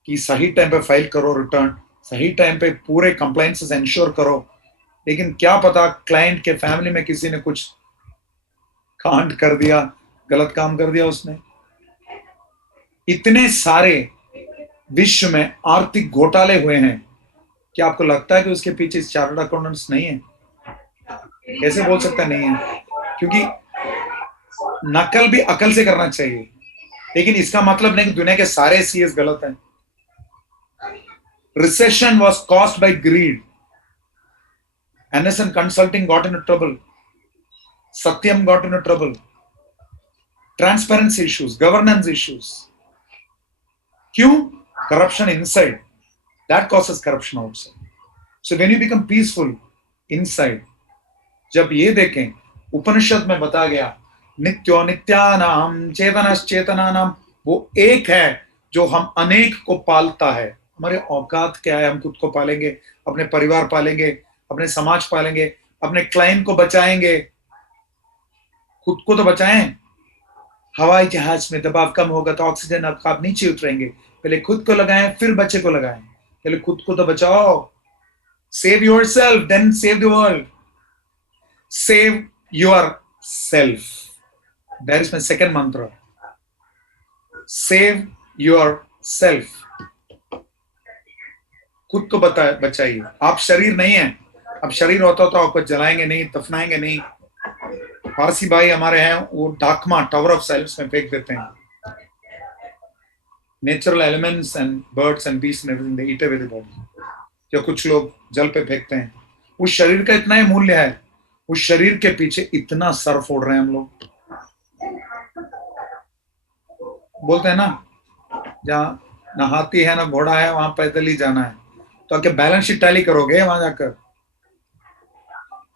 कि सही टाइम पे फाइल करो रिटर्न, सही टाइम पे पूरे कंप्लायंसेस इंश्योर करो, लेकिन क्या पता क्लाइंट के फैमिली में किसी ने कुछ कांड कर दिया, गलत काम कर दिया उसने। इतने सारे विश्व में आर्थिक घोटाले हुए हैं, क्या आपको लगता है कि उसके पीछे चार्टर्ड अकाउंटेंट्स नहीं है? कैसे बोल सकता नहीं है? क्योंकि नकल भी अकल से करना चाहिए, लेकिन इसका मतलब नहीं कि दुनिया के सारे सीएस गलत हैं। Recession was caused by greed. Anderson Consulting got into trouble. Satyam got into trouble. Transparency issues, governance issues. क्यों? Corruption inside. That causes corruption outside. So when you become peaceful inside, जब ये देखें, उपनिषद में बता गया, नित्यो नित्यानाम चेतनश्चेतनानाम, वो एक है जो हम अनेक को पालता है। हमारे औकात क्या है? हम खुद को पालेंगे, अपने परिवार पालेंगे, अपने समाज पालेंगे, अपने क्लाइंट को बचाएंगे। खुद को तो बचाएं। हवाई जहाज में दबाव कम होगा तो ऑक्सीजन आप नीचे उतरेंगे। पहले खुद को लगाएं, फिर बच्चे को लगाएं। पहले खुद को तो बचाओ। Save yourself, then save the world. Save yourself. That is my second mantra. Save yourself. खुद को बचाइए। आप शरीर नहीं है। अब शरीर होता तो आपको जलाएंगे नहीं, दफनाएंगे नहीं। फारसी भाई हमारे हैं, वो डाकमा टावर ऑफ साइलेंस में फेंक देते हैं। Natural elements and birds and beast and everything they eat away the body. जो कुछ लोग जल पे फेंकते हैं, उस शरीर का इतना ही मूल्य है। उस शरीर के पीछे इतना सर फोड़ रहे हैं हम लोग। बोलते हैं ना, जहाँ ना हाथी है ना घोड़ा है वहां पैदल ही जाना है। तो आके बैलेंस शीट टैली करोगे वहां जाकर?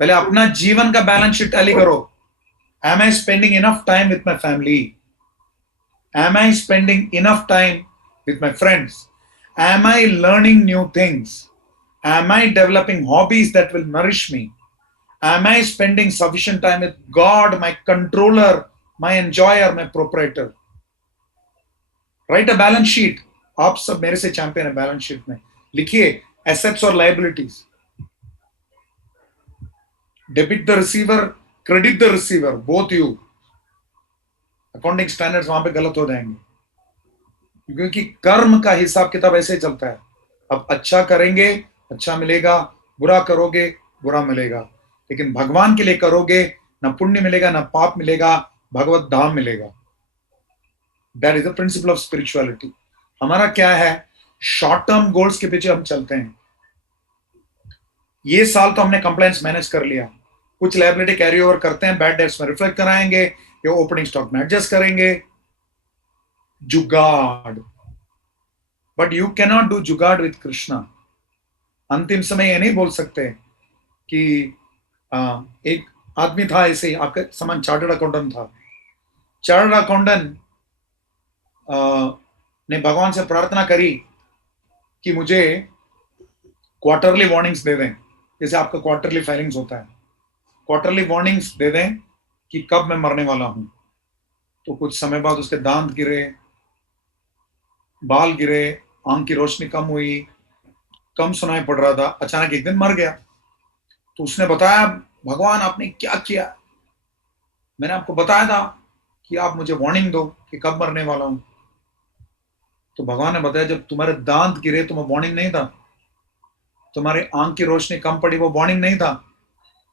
पहले अपना जीवन का बैलेंस शीट टैली करो। Am I spending enough time with my family? Am I spending enough time with my friends? Am I learning new things? Am I developing hobbies that will nourish me? Am I spending sufficient time with God, my controller, my enjoyer, my proprietor? Write a balance sheet. आप सब मेरे से champion है balance sheet में। लिखिए assets और liabilities, debit the receiver, credit the receiver, both you. Accounting standards वहां पे गलत हो जाएंगे, क्योंकि कर्म का हिसाब किताब ऐसे ही चलता है। अब अच्छा करेंगे अच्छा मिलेगा, बुरा करोगे बुरा मिलेगा। लेकिन भगवान के लिए करोगे ना पुण्य मिलेगा ना पाप मिलेगा, भगवत धाम मिलेगा। That is the principle of spirituality. हमारा क्या है, शॉर्ट टर्म गोल्स के पीछे हम चलते हैं। ये साल तो हमने कंप्लायंस मैनेज कर लिया, कुछ लायबिलिटी कैरी ओवर करते हैं, बैड डेट्स में रिफ्लेक्ट कराएंगे या ओपनिंग स्टॉक में एडजस्ट करेंगे। जुगाड़, बट यू कैनॉट डू जुगाड़ विद कृष्णा। अंतिम समय ये नहीं बोल सकते कि एक आदमी था ऐसे ही आपके समान, चार्टर्ड अकाउंटेंट था। चार्टर्ड अकाउंटेंट ने भगवान से प्रार्थना करी कि मुझे क्वार्टरली वार्निंग्स दे दें, जैसे आपका क्वार्टरली फाइलिंग्स होता है, क्वार्टरली वार्निंग्स दे दें कि कब मैं मरने वाला हूं। तो कुछ समय बाद उसके दांत गिरे, बाल गिरे, आंख की रोशनी कम हुई, कम सुनाई पड़ रहा था, अचानक एक दिन मर गया। तो उसने बताया, भगवान आपने क्या किया? मैंने आपको बताया था कि आप मुझे वार्निंग दो कि कब मरने वाला हूं। तो भगवान ने बताया, जब तुम्हारे दांत गिरे तो वो वार्निंग नहीं था, तुम्हारे आंख की रोशनी कम पड़ी वो वार्निंग नहीं था,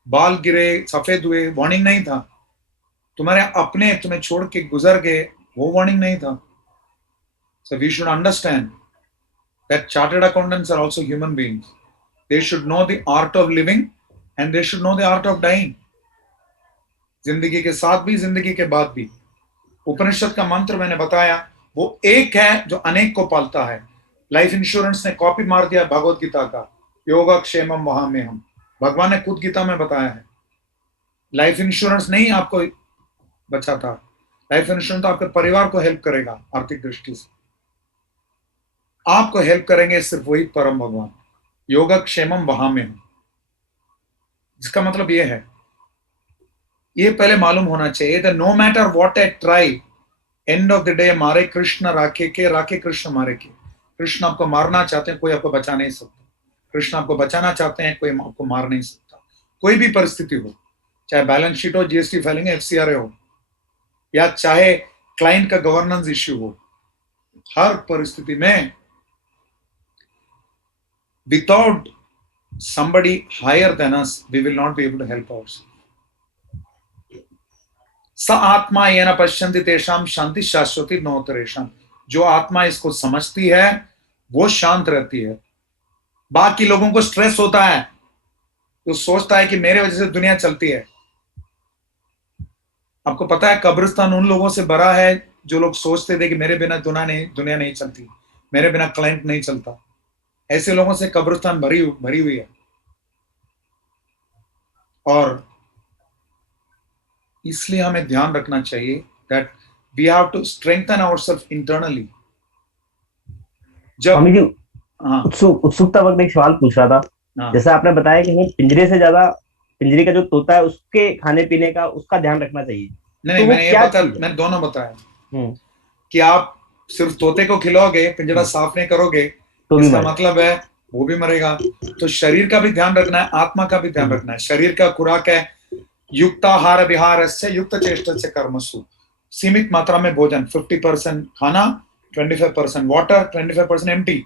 बाल गिरे सफेद हुए वार्निंग नहीं था, तुम्हारे अपने तुम्हें छोड़ के गुजर गए वो वार्निंग नहीं था। So we should understand that chartered accountants are also human beings. They should know the art of living and they should know the art of dying. जिंदगी के साथ भी जिंदगी के बाद भी। उपनिषद का मंत्र मैंने बताया, वो एक है जो अनेक को पालता है। लाइफ इंश्योरेंस ने कॉपी मार दिया भगवत गीता का, योगक्षेमम वहाम्यहम्। भगवान ने खुद गीता में बताया है। लाइफ इंश्योरेंस नहीं आपको बचाता, लाइफ इंश्योरेंस तो आपके परिवार को हेल्प करेगा आर्थिक दृष्टि से। आपको हेल्प करेंगे सिर्फ वही परम भगवान, योगक्षेमम वहाम्यहम्। जिसका मतलब ये है, ये पहले मालूम होना चाहिए that no matter what I try, end of the day मारे कृष्ण राखे के, राखे कृष्ण मारे के। कृष्ण आपको मारना चाहते हैं, कोई आपको बचा नहीं सकता। कृष्ण आपको बचाना चाहते हैं, कोई आपको मार नहीं सकता। कोई भी परिस्थिति हो, चाहे बैलेंस शीट हो, जीएसटी फाइलिंग, एफसीआरए हो, या चाहे क्लाइंट का गवर्नेंस इश्यू हो, हर परिस्थिति में without somebody higher than us, we will not be able to help ourselves. स आत्मा येन पश्यन्ति तेषां शांति शाश्वती नोतरेषां। जो आत्मा इसको समझती है वो शांत रहती है। बाकी लोगों को स्ट्रेस होता है, तो सोचता है कि मेरे वजह से दुनिया चलती है। आपको पता है कब्रिस्तान उन लोगों से भरा है जो लोग सोचते थे कि मेरे बिना दुनिया नहीं चलती, मेरे बिना क्लाइंट नहीं चलता। ऐसे लोगों से कब्रिस्तान भरी हुई है। और इसलिए हमें ध्यान रखना चाहिए that we have to strengthen ourselves internally. Swami ji, उत्सुकता वक्त एक सवाल पूछ रहा था। जैसे आपने बताया कि हमें पिंजरे से ज्यादा पिंजरे का जो तोता है उसके खाने पीने का उसका ध्यान रखना चाहिए। नहीं, मैंने दोनों बताया कि आप सिर्फ तोते को खिलाओगे, पिंजरा साफ नहीं करोगे, तो इसका मतलब है वो भी मरेगा। तो शरीर का भी ध्यान रखना है, आत्मा का भी ध्यान रखना है। शरीर का खुराक है युक्ताहार विहारस्य युक्त चेष्टस्य कर्मसु। सीमित मात्रा में भोजन, 50% खाना, 25% वाटर, 25% एम्प्टी।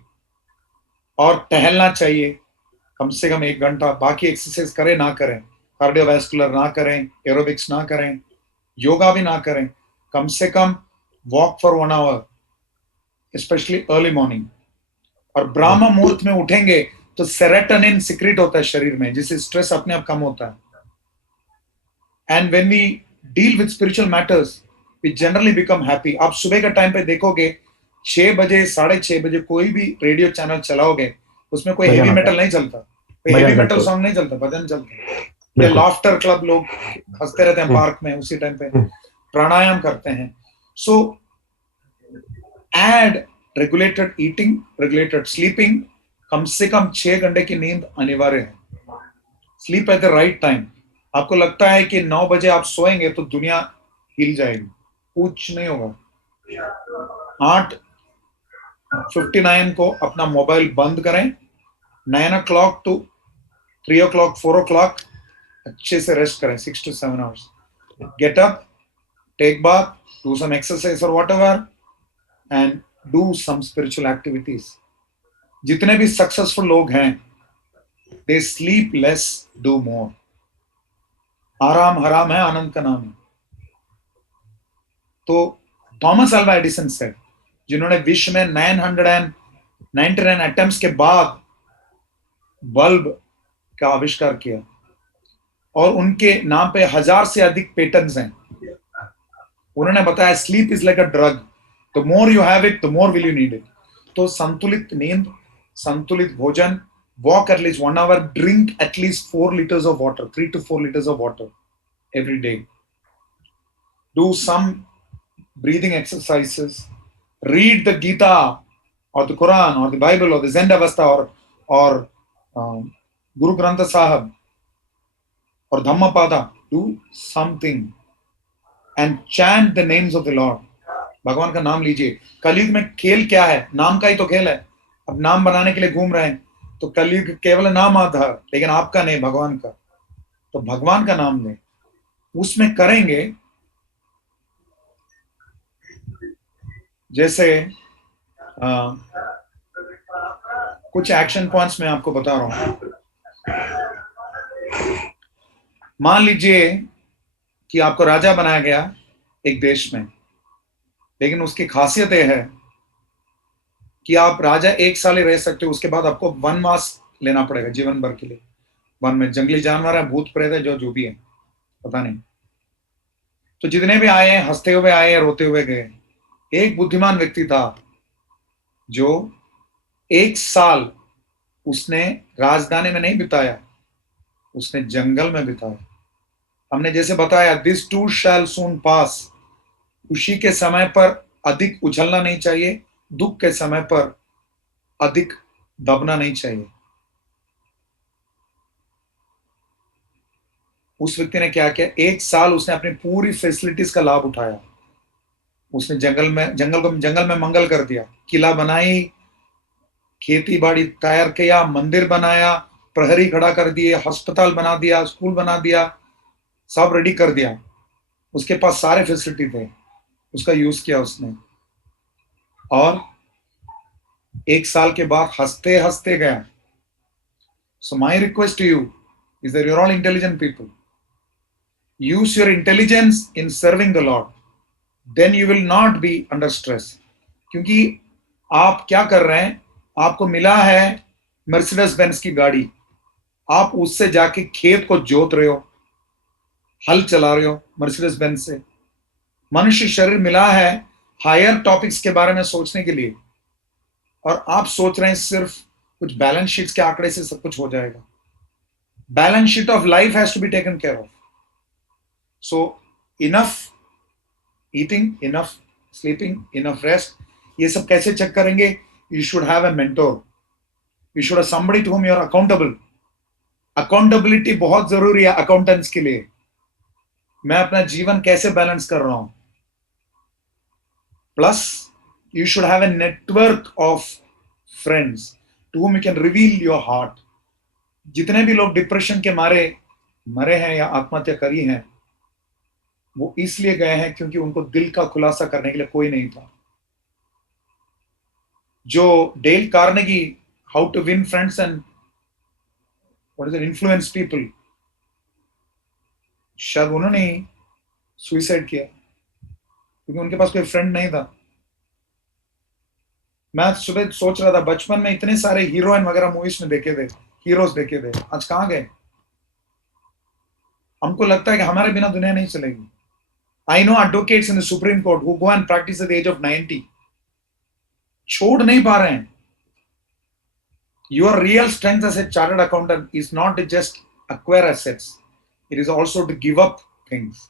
और टहलना चाहिए कम से कम 1 घंटा। बाकी एक्सरसाइज करें ना करें, कार्डियोवैस्कुलर ना करें, एरोबिक्स ना करें, योगा भी ना करें, कम से कम walk for 1 hour, specially early morning. और ब्राह्म मुहूर्त में उठेंगे तो सेरोटोनिन सिक्रेट होता है शरीर में, जिससे स्ट्रेस अपने आप कम होता है। And when we deal with spiritual matters, we generally become happy. आप सुबह का टाइम पे देखोगे 6 बजे 6:30 बजे कोई भी रेडियो चैनल चलाओगे, उसमें कोई हेवी मेटल नहीं चलता, कोई हेवी मेटल सॉन्ग नहीं चलता, भजन चलता है। ये लाफ्टर क्लब लोग हंसते रहते हैं पार्क में, उसी टाइम पे प्राणायाम करते हैं। So add regulated eating, regulated sleeping, कम से कम 6 घंटे की नींद अनिवार्य है। Sleep at the right time. आपको लगता है कि 9 बजे आप सोएंगे तो दुनिया हिल जाएगी, कुछ नहीं होगा। 8:59 को अपना मोबाइल बंद करें, 9 o'clock to 3 o'clock 4 o'clock अच्छे से रेस्ट करें, 6 to 7 hours। Get up, take bath, do some exercise और whatever and do some spiritual activities. जितने भी सक्सेसफुल लोग हैं, they sleep less, do more. आराम हराम है, आनंद का नाम है। तो थॉमस अल्वा एडिसन से, जिन्होंने विश्व में 999 अटेम्प्ट्स के बाद बल्ब का आविष्कार किया, और उनके नाम पे 1000 से अधिक पेटेंट्स हैं। उन्होंने बताया sleep is like a drug, the more you have it the more will you need it. तो संतुलित नींद, संतुलित भोजन, walk at least 1 hour, drink at least 4 liters of water, 3 to 4 liters of water every day. Do some breathing exercises, read the Gita or the Quran or the Bible or the Zen Avastha or Guru Granth Sahib or Dhammapada. Do something and chant the names of the Lord. भगवान का नाम लीजिए। कलयुग में खेल क्या है? नाम का ही तो खेल है। अब नाम बनाने के लिए घूम रहे हैं, तो कलयुग केवल नाम आधार, लेकिन आपका नहीं, भगवान का। तो भगवान का नाम लें, उसमें करेंगे जैसे कुछ एक्शन पॉइंट्स मैं आपको बता रहा हूं। मान लीजिए कि आपको राजा बनाया गया एक देश में, लेकिन उसकी खासियत यह है कि आप राजा 1 साल ही रह सकते हो, उसके बाद आपको वनवास लेना पड़ेगा जीवन भर के लिए। वन में जंगली जानवर है, भूत प्रेत है, जो भी है पता नहीं। तो जितने भी आए हैं, हंसते हुए आए, रोते हुए गए। एक बुद्धिमान व्यक्ति था जो 1 साल उसने राजधानी में नहीं बिताया, उसने जंगल में बिताया। हमने जैसे बताया, दिस टू शैल सून पास। खुशी के समय पर अधिक उछलना नहीं चाहिए, दुख के समय पर अधिक दबना नहीं चाहिए। उस व्यक्ति ने क्या किया? 1 साल उसने अपनी पूरी फैसिलिटीज का लाभ उठाया। उसने जंगल में मंगल कर दिया, किला बनाई, खेती बाड़ी तैयार किया, मंदिर बनाया, प्रहरी खड़ा कर दिए, अस्पताल बना दिया, स्कूल बना दिया, सब रेडी कर दिया। उसके पास सारे फैसिलिटी थे, उसका यूज किया उसने, और 1 साल के बाद हंसते हंसते गया। So my request to you is that you are all intelligent people, use your intelligence in serving the Lord, then you will not be under stress। क्योंकि आप क्या कर रहे हैं? आपको मिला है मर्सिडीज बेंज की गाड़ी, आप उससे जाके खेत को जोत रहे हो, हल चला रहे हो मर्सिडीज बेंज से। मनुष्य शरीर मिला है हायर टॉपिक्स के बारे में सोचने के लिए, और आप सोच रहे हैं सिर्फ कुछ बैलेंस शीट्स के आंकड़े से सब कुछ हो जाएगा। Balance sheet of life has to be taken care of. So enough eating, enough sleeping, enough rest। ये सब कैसे चेक करेंगे? You should have a mentor, you should have somebody to whom you are accountable। Accountability बहुत जरूरी है accountants के लिए। मैं अपना जीवन कैसे बैलेंस कर रहा हूं? Plus you should have a network of friends to whom you can reveal your heart। जितने भी लोग डिप्रेशन के मारे मरे हैं या आत्महत्या करी हैं, वो इसलिए गए हैं क्योंकि उनको दिल का खुलासा करने के लिए कोई नहीं था। जो Dale Carnegie, how to win friends and what is it, influence people, शायद उन्होंने ही सुइसाइड किया क्योंकि उनके पास कोई फ्रेंड नहीं था। मैं सुबह सोच रहा था, बचपन में इतने सारे हीरोइन वगैरह मूवीज में देखे थे, हीरोज देखे थे, आज कहां गए? हमको लगता है कि हमारे बिना दुनिया नहीं चलेगी. I know advocates in the Supreme Court who go and practice at the age of 90. छोड़ नहीं पा रहे हैं. Your real strength as a chartered accountant is not to just acquire assets. It is also to give up things.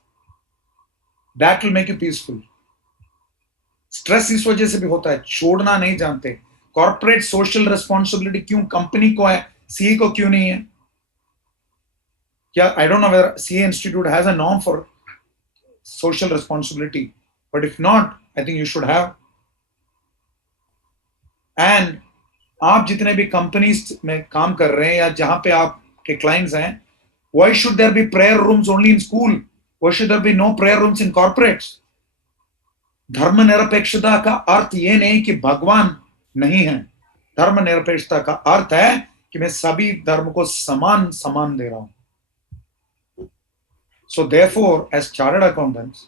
That will make you peaceful. Stress इस वजह से भी होता है, छोड़ना नहीं जानते. कॉर्पोरेट सोशल रिस्पॉन्सिबिलिटी क्यों कंपनी को है, सीए को क्यों नहीं है? क्या I don't know whether CA institute has a norm for social responsibility, but if not, I think you should have. And आप जितने भी कंपनीज में काम कर रहे हैं या जहां पे आपके क्लाइंट्स हैं, why should there be prayer rooms only in school? Why should there be no prayer rooms in corporates? धर्मनिरपेक्षता का अर्थ ये नहीं कि भगवान नहीं है. धर्मनिरपेक्षता का अर्थ है कि मैं सभी धर्म को समान समान दे रहा हूं. So therefore, as chartered accountants,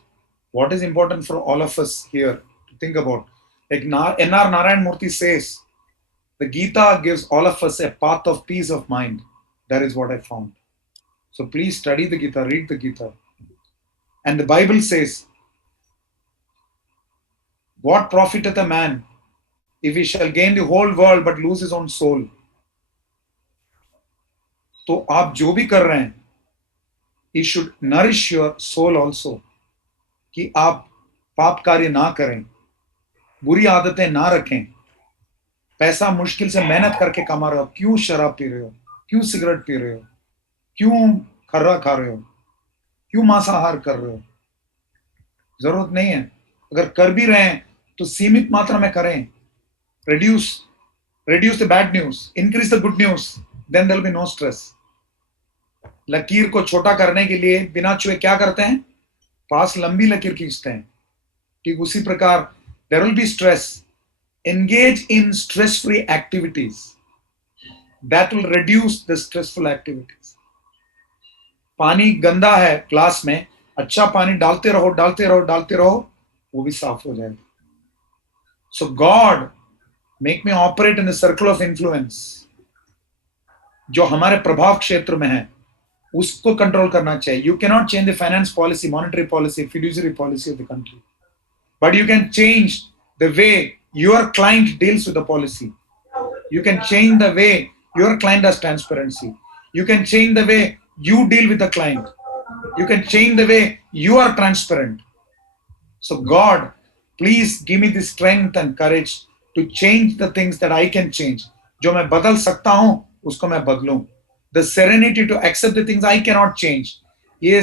what is important for all of us here to think about, like N.R. Narayan Murthy says, the Gita gives all of us a path of peace of mind. That is what I found. So please study the Gita, read the Gita. And the Bible says, what profiteth a man if he shall gain the whole world but lose his own soul? तो आप जो भी कर रहे हैं, you should nourish your soul also, कि आप पाप कार्य ना करें, बुरी आदतें ना रखें. पैसा मुश्किल से मेहनत करके कमा रहे हो, क्यों शराब पी रहे हो, क्यों सिगरेट पी रहे हो, क्यों खर्रा खा रहे हो, क्यों मांसाहार कर रहे हो? जरूरत नहीं है. अगर कर भी रहे हैं तो सीमित मात्रा में करें. reduce the bad news, increase the good news, then there will be no stress. लकीर को छोटा करने के लिए बिना छुए क्या करते हैं? पास लंबी लकीर खींचते हैं. ठीक उसी प्रकार there will be stress. Engage in stress-free activities. That will reduce the stressful activities. पानी गंदा है ग्लास में, अच्छा पानी डालते रहो डालते रहो डालते रहो, वो भी साफ हो जाएगा. So God make me operate in a circle of influence. जो हमारे प्रभाव क्षेत्र में है उसको कंट्रोल करना चाहिए. You cannot change the finance policy, monetary policy, fiduciary policy of the country, but you can change the way your client deals with the policy. You can change the way your client has transparency. You can change the way you deal with the client. You can change the way you are transparent. So God, please give me the strength and courage to change the things that I can change. जो मैं बदल सकता हूं उसको मैं बदलूं. The serenity to accept the things I cannot change. ये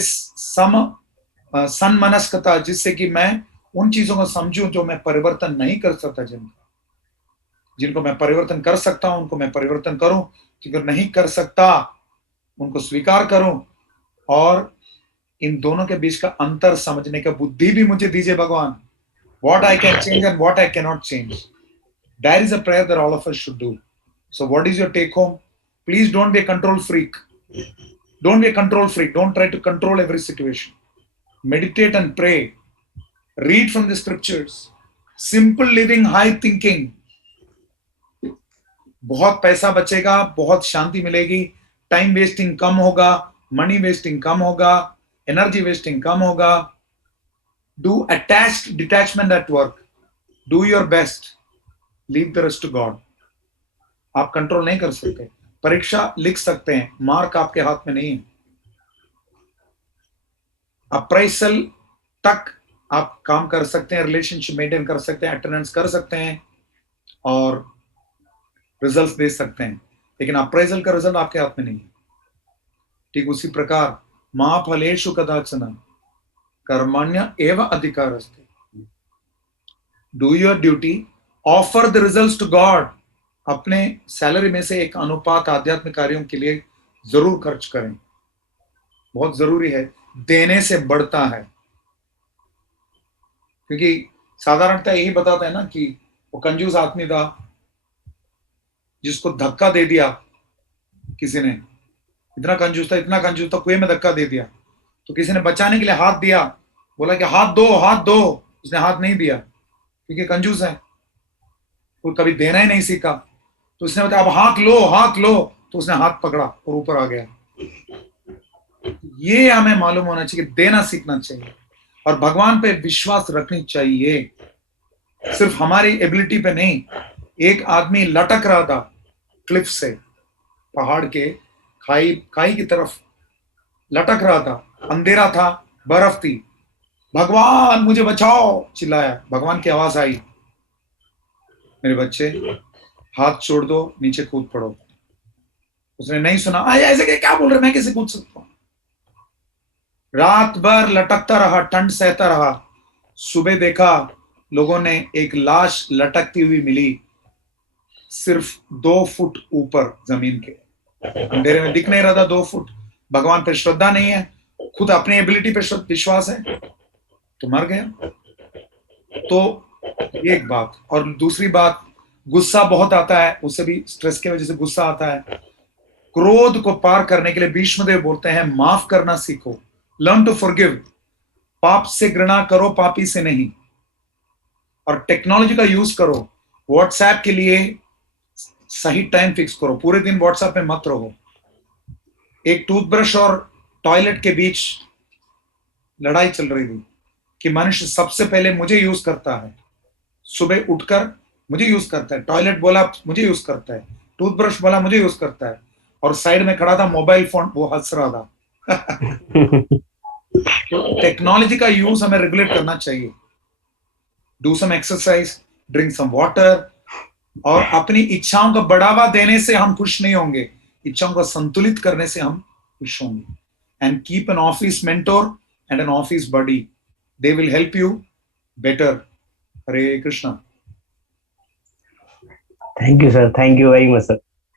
सन्मनस्कता जिससे कि मैं उन चीजों को समझूं जो मैं परिवर्तन नहीं कर सकता, जिनको मैं परिवर्तन कर सकता हूं उनको मैं परिवर्तन करूं, जिनको नहीं कर सकता उनको स्वीकार करूं, और इन दोनों के बीच का अंतर समझने का बुद्धि भी मुझे दीजिए भगवान. What I can change and what I cannot change. That is a prayer that all of us should do. So what is your take home? Please don't be a control freak. Don't be a control freak. Don't try to control every situation. Meditate and pray. Read from the scriptures. Simple living, high thinking. बहुत पैसा बचेगा, बहुत शांति मिलेगी, time wasting कम होगा, money wasting कम होगा, energy wasting कम होगा. Do attached detachment at work. Do your best. Leave the rest to God. आप control नहीं कर सकते. परीक्षा लिख सकते हैं, मार्क आपके हाथ में नहीं है. अप्राइसल तक आप काम कर सकते हैं, रिलेशनशिप मेंटेन कर सकते हैं, अटेंडेंस कर सकते हैं और रिजल्ट्स दे सकते हैं, लेकिन अप्राइजल का रिजल्ट आपके हाथ में नहीं है. ठीक उसी प्रकार मा फलेषु कदाचन कर्मण्य एव अधिकारस्ते. Do your duty, offer the results to God. अपने सैलरी में से एक अनुपात आध्यात्मिक कार्यों के लिए जरूर खर्च करें. बहुत जरूरी है, देने से बढ़ता है. क्योंकि साधारणतः यही बताता है ना कि वो कंजूस आदमी था जिसको धक्का दे दिया किसी ने. इतना कंजूस था कुएं में धक्का दे दिया. तो किसी ने बचाने के लिए हाथ दिया, बोला कि हाथ दो हाथ दो. उसने हाथ नहीं दिया क्योंकि कंजूस है, वो कभी देना ही नहीं सीखा. तो उसने बताया अब हाथ लो. तो उसने हाथ पकड़ा और ऊपर आ गया. ये हमें मालूम होना चाहिए, देना सीखना चाहिए और भगवान पे विश्वास रखनी चाहिए, सिर्फ हमारी एबिलिटी पे नहीं। एक आदमी लटक रहा था क्लिफ से, पहाड़ के खाई की तरफ लटक रहा था, अंधेरा था, बर्फ थी, भगवान मुझे बचाओ चिल्लाया, भगवान की आवाज आई, मेरे बच्चे हाथ छोड़ दो, नीचे कूद पड़ो। उसने नहीं सुना, ऐसे क्या बोल रहे, मैं कैसे कूद सकता हूं। रात भर लटकता रहा, ठंड सहता रहा। सुबह देखा लोगों ने एक लाश लटकती हुई मिली, सिर्फ 2 फुट ऊपर जमीन के, अंधेरे में दिख नहीं रहा था 2 फुट। भगवान पे श्रद्धा नहीं है, खुद अपनी एबिलिटी पे विश्वास है, तो मर गया। तो एक बात, और दूसरी बात, गुस्सा बहुत आता है, उससे भी स्ट्रेस की वजह से गुस्सा आता है। क्रोध को पार करने के लिए भीष्मदेव बोलते हैं माफ करना सीखो, लर्न टू फॉरगिव। पाप से घृणा करो, पापी से नहीं। और टेक्नोलॉजी का यूज करो, व्हाट्सएप के लिए सही टाइम फिक्स करो, पूरे दिन व्हाट्सएप में मत रहो। एक टूथब्रश और टॉयलेट के बीच लड़ाई चल रही थी कि मनुष्य सबसे पहले मुझे यूज करता है, सुबह उठकर मुझे यूज करता है, टॉयलेट बोला मुझे यूज करता है, टूथब्रश बोला मुझे यूज करता है, और साइड में खड़ा था मोबाइल फोन, वो हंस रहा था। तो टेक्नोलॉजी का यूज हमें रेगुलेट करना चाहिए। Do some exercise, drink some water, और अपनी इच्छाओं का बढ़ावा देने से हम खुश नहीं होंगे, इच्छाओं को संतुलित करने से हम खुश होंगे। And keep an office mentor and an office buddy, they will help you better. Hare Krishna. Thank you, sir. Thank you very much, sir.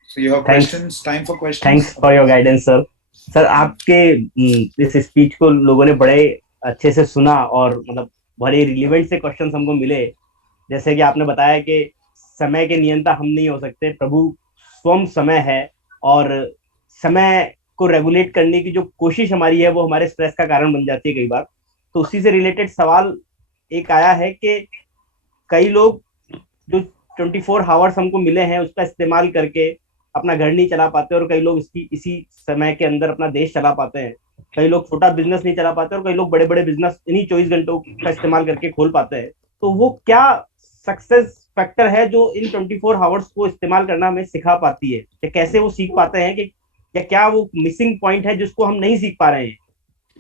So you have questions? Time for questions? Thanks for your guidance, sir. Sir आपके इस speech को लोगों ने बड़े अच्छे से सुना और मतलब बड़े रिलेवेंट से क्वेश्चंस हमको मिले। जैसे कि आपने बताया कि समय के नियंता हम नहीं हो सकते, प्रभु स्वयं समय है, और समय को रेगुलेट करने की जो कोशिश हमारी है वो हमारे स्ट्रेस का कारण बन जाती है कई बार। तो उसी से रिलेटेड सवाल एक आया है कि कई लोग जो 24 आवर्स हमको मिले हैं उसका इस्तेमाल करके अपना घर नहीं चला पाते, और कई लोग इसी समय के अंदर अपना देश चला पाते हैं। कई लोग छोटा बिजनेस नहीं चला पाते और कई लोग बड़े बड़े बिजनेस इन्हीं 24 घंटों का इस्तेमाल करके खोल पाते हैं। तो वो क्या सक्सेस फैक्टर है जो इन 24 आवर्स को इस्तेमाल करना हमें सिखा पाती है, या कैसे वो सीख पाते हैं, कि या क्या वो मिसिंग पॉइंट है जिसको हम नहीं सीख पा रहे हैं?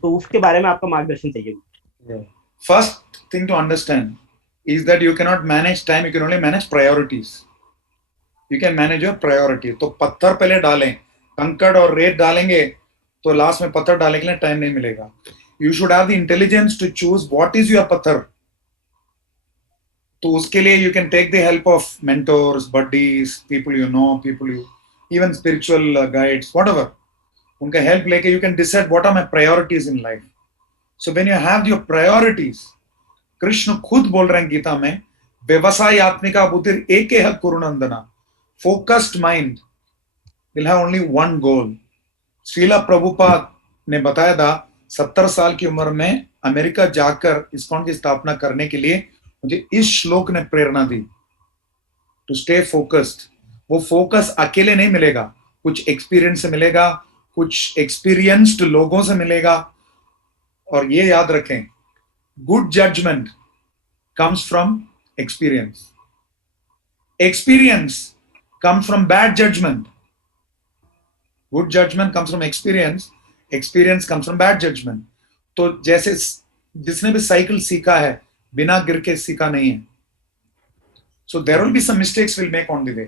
तो उसके बारे में आपका मार्गदर्शन चाहिए। First thing to understand is that you cannot manage time, you can only manage priorities. You can manage your priority. तो पत्थर पहले डालें, कंकड़ और रेत डालेंगे तो लास्ट में पत्थर डालने के लिए टाइम नहीं मिलेगा। You should have the intelligence to choose what is your पत्थर। तो उसके लिए you can take the help of mentors, buddies, people you know, people you, even spiritual guides, whatever. उनका help लेके you can decide what are my priorities in life. So when you have your priorities, Krishna खुद बोल रहे हैं गीता में, व्यवसाय आत्मिका बुद्धिर एकेह कुरुनंदना, focused mind will have only one goal. Srila Prabhupada ने बताया था 70 साल की उम्र में अमेरिका जाकर इस्कॉन की स्थापना करने के लिए मुझे इस श्लोक ने प्रेरणा दी, टू स्टे फोकस्ड। वो फोकस अकेले नहीं मिलेगा, कुछ एक्सपीरियंस से मिलेगा, कुछ एक्सपीरियंस्ड लोगों से मिलेगा। और ये याद रखें, good judgment comes from experience, experience comes from bad judgment. Good judgment comes from experience, experience comes from bad judgment. तो जैसे जिसने भी साइकिल सीखा है बिना गिर के सीखा नहीं है। So there will be some mistakes we'll make on the way.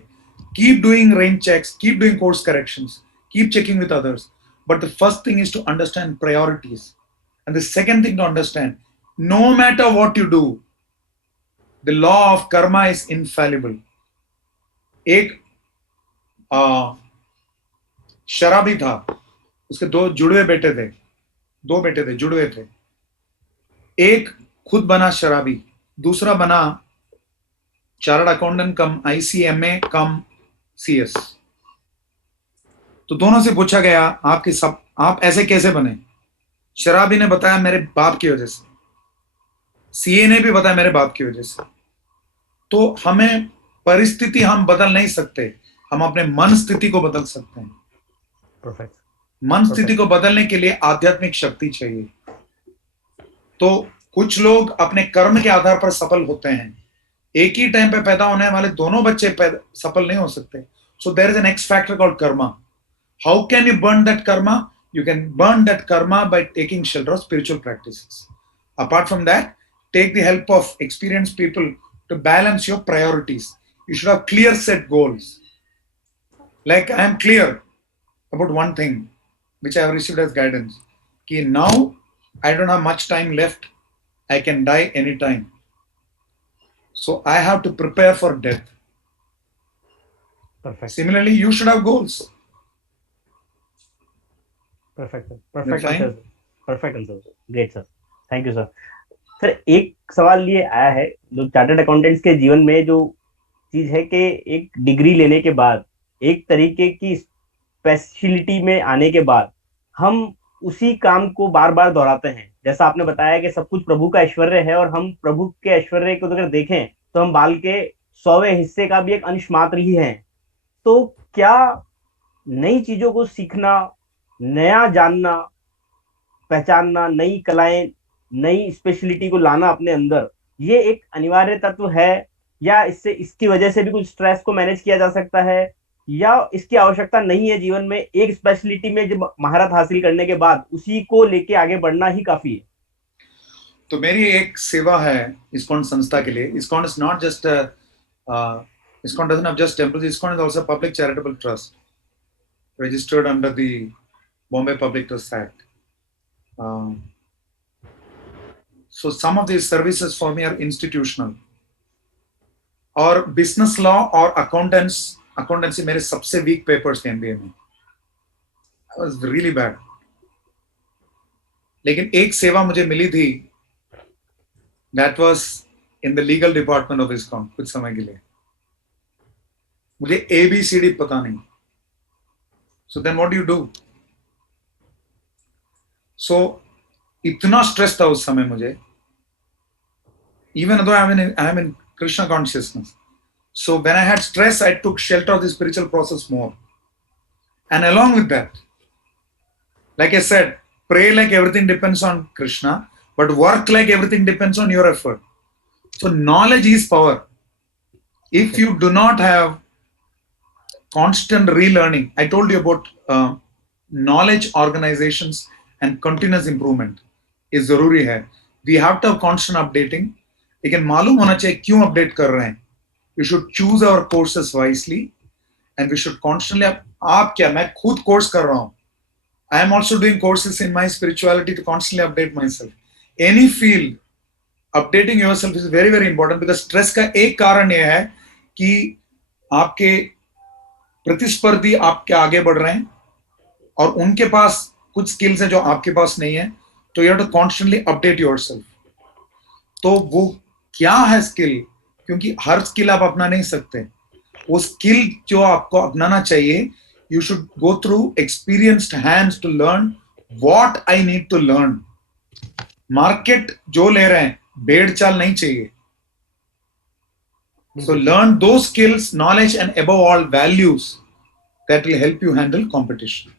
Keep doing rain checks, keep doing course corrections, keep checking with others. But the first thing is to understand priorities. And the second thing to understand, no matter what you do, the law of karma is infallible. एक शराबी था, उसके 2 जुड़वे बेटे थे, 2 बेटे थे, जुड़वे थे। एक खुद बना शराबी, दूसरा बना चार्टर्ड अकाउंटेंट कम ICMA कम CS। तो दोनों से पूछा गया आप ऐसे कैसे बने? शराबी ने बताया मेरे बाप की वजह से, CA ने भी बताया मेरे बाप की वजह से। तो हमें परिस्थिति हम बदल नहीं सकते, हम अपने मन स्थिति को बदल सकते हैं। परफेक्ट। मन स्थिति को बदलने के लिए आध्यात्मिक शक्ति चाहिए। तो कुछ लोग अपने कर्म के आधार पर सफल होते हैं, एक ही टाइम पे पैदा होने वाले दोनों बच्चे सफल नहीं हो सकते। So there is an X factor called karma. How can you burn that karma? You can burn that karma by taking shelter of spiritual practices. Apart from that, take the help of experienced people to balance your priorities. You should have clear set goals. Like I am clear about one thing which I have received as guidance. Ki now I don't have much time left. I can die anytime. So I have to prepare for death. Perfect. Similarly, you should have goals. Perfect answer. Perfect answer. Great sir. Thank you sir. Sir एक सवाल ये आया है, जो chartered accountants के जीवन में जो चीज है कि एक डिग्री लेने के बाद, एक तरीके की स्पेशलिटी में आने के बाद हम उसी काम को बार बार दोहराते हैं। जैसा आपने बताया कि सब कुछ प्रभु का ऐश्वर्य है, और हम प्रभु के ऐश्वर्य को अगर देखें तो हम बाल के 100वें हिस्से का भी एक अंश मात्र ही है। तो क्या नई चीजों को सीखना, नया जानना, पहचानना, नई कलाएं, नई स्पेशलिटी को लाना अपने अंदर, ये एक अनिवार्य तत्व है, या इसकी वजह से भी कुछ स्ट्रेस को मैनेज किया जा सकता है, या इसकी आवश्यकता नहीं है? जीवन में एक स्पेशलिटी में जब महारत हासिल करने के बाद उसी को लेके आगे बढ़ना ही काफी है। तो मेरी एक सेवा है इस्कॉन संस्था के लिए। ISKCON is not just ISKCON doesn't have just temples, ISKCON is also public charitable trust registered under the Bombay Public Trust Act. So some of these services for me are institutional. और business law और accountancy मेरे सबसे week papers थे MBA में। I was really bad. लेकिन एक सेवा मुझे मिली थी, that was in the legal department of ISKCON कुछ समय के लिए। मुझे ABCD पता नहीं। So then what do you do? So इतना स्ट्रेस था उस समय मुझे, even though I am in Krishna consciousness. So when I had stress, I took shelter of the spiritual process more. And along with that, like I said, pray like everything depends on Krishna, but work like everything depends on your effort. So knowledge is power. If you do not have constant relearning, I told you about knowledge organizations and continuous improvement is जरूरी है। We have to have constant updating. लेकिन मालूम होना चाहिए क्यों update कर रहे हैं। We should choose our courses wisely and we should constantly आप क्या, मैं खुद कोर्स कर रहा हूँ। I am also doing courses in my spirituality to constantly update myself. Any field, updating yourself is very very important because stress का एक कारण यह है कि आपके प्रतिस्पर्धी आपके आगे बढ़ रहे हैं और उनके पास कुछ स्किल्स है जो आपके पास नहीं है, तो you have to constantly update yourself. तो वो क्या है स्किल, क्योंकि हर स्किल आप अपना नहीं सकते। वो स्किल जो आपको अपनाना चाहिए, you should go through experienced hands to learn what I need to learn. Market जो ले रहे हैं भेड़ चाल नहीं चाहिए। So learn those skills, knowledge, and above all values that will help you handle competition.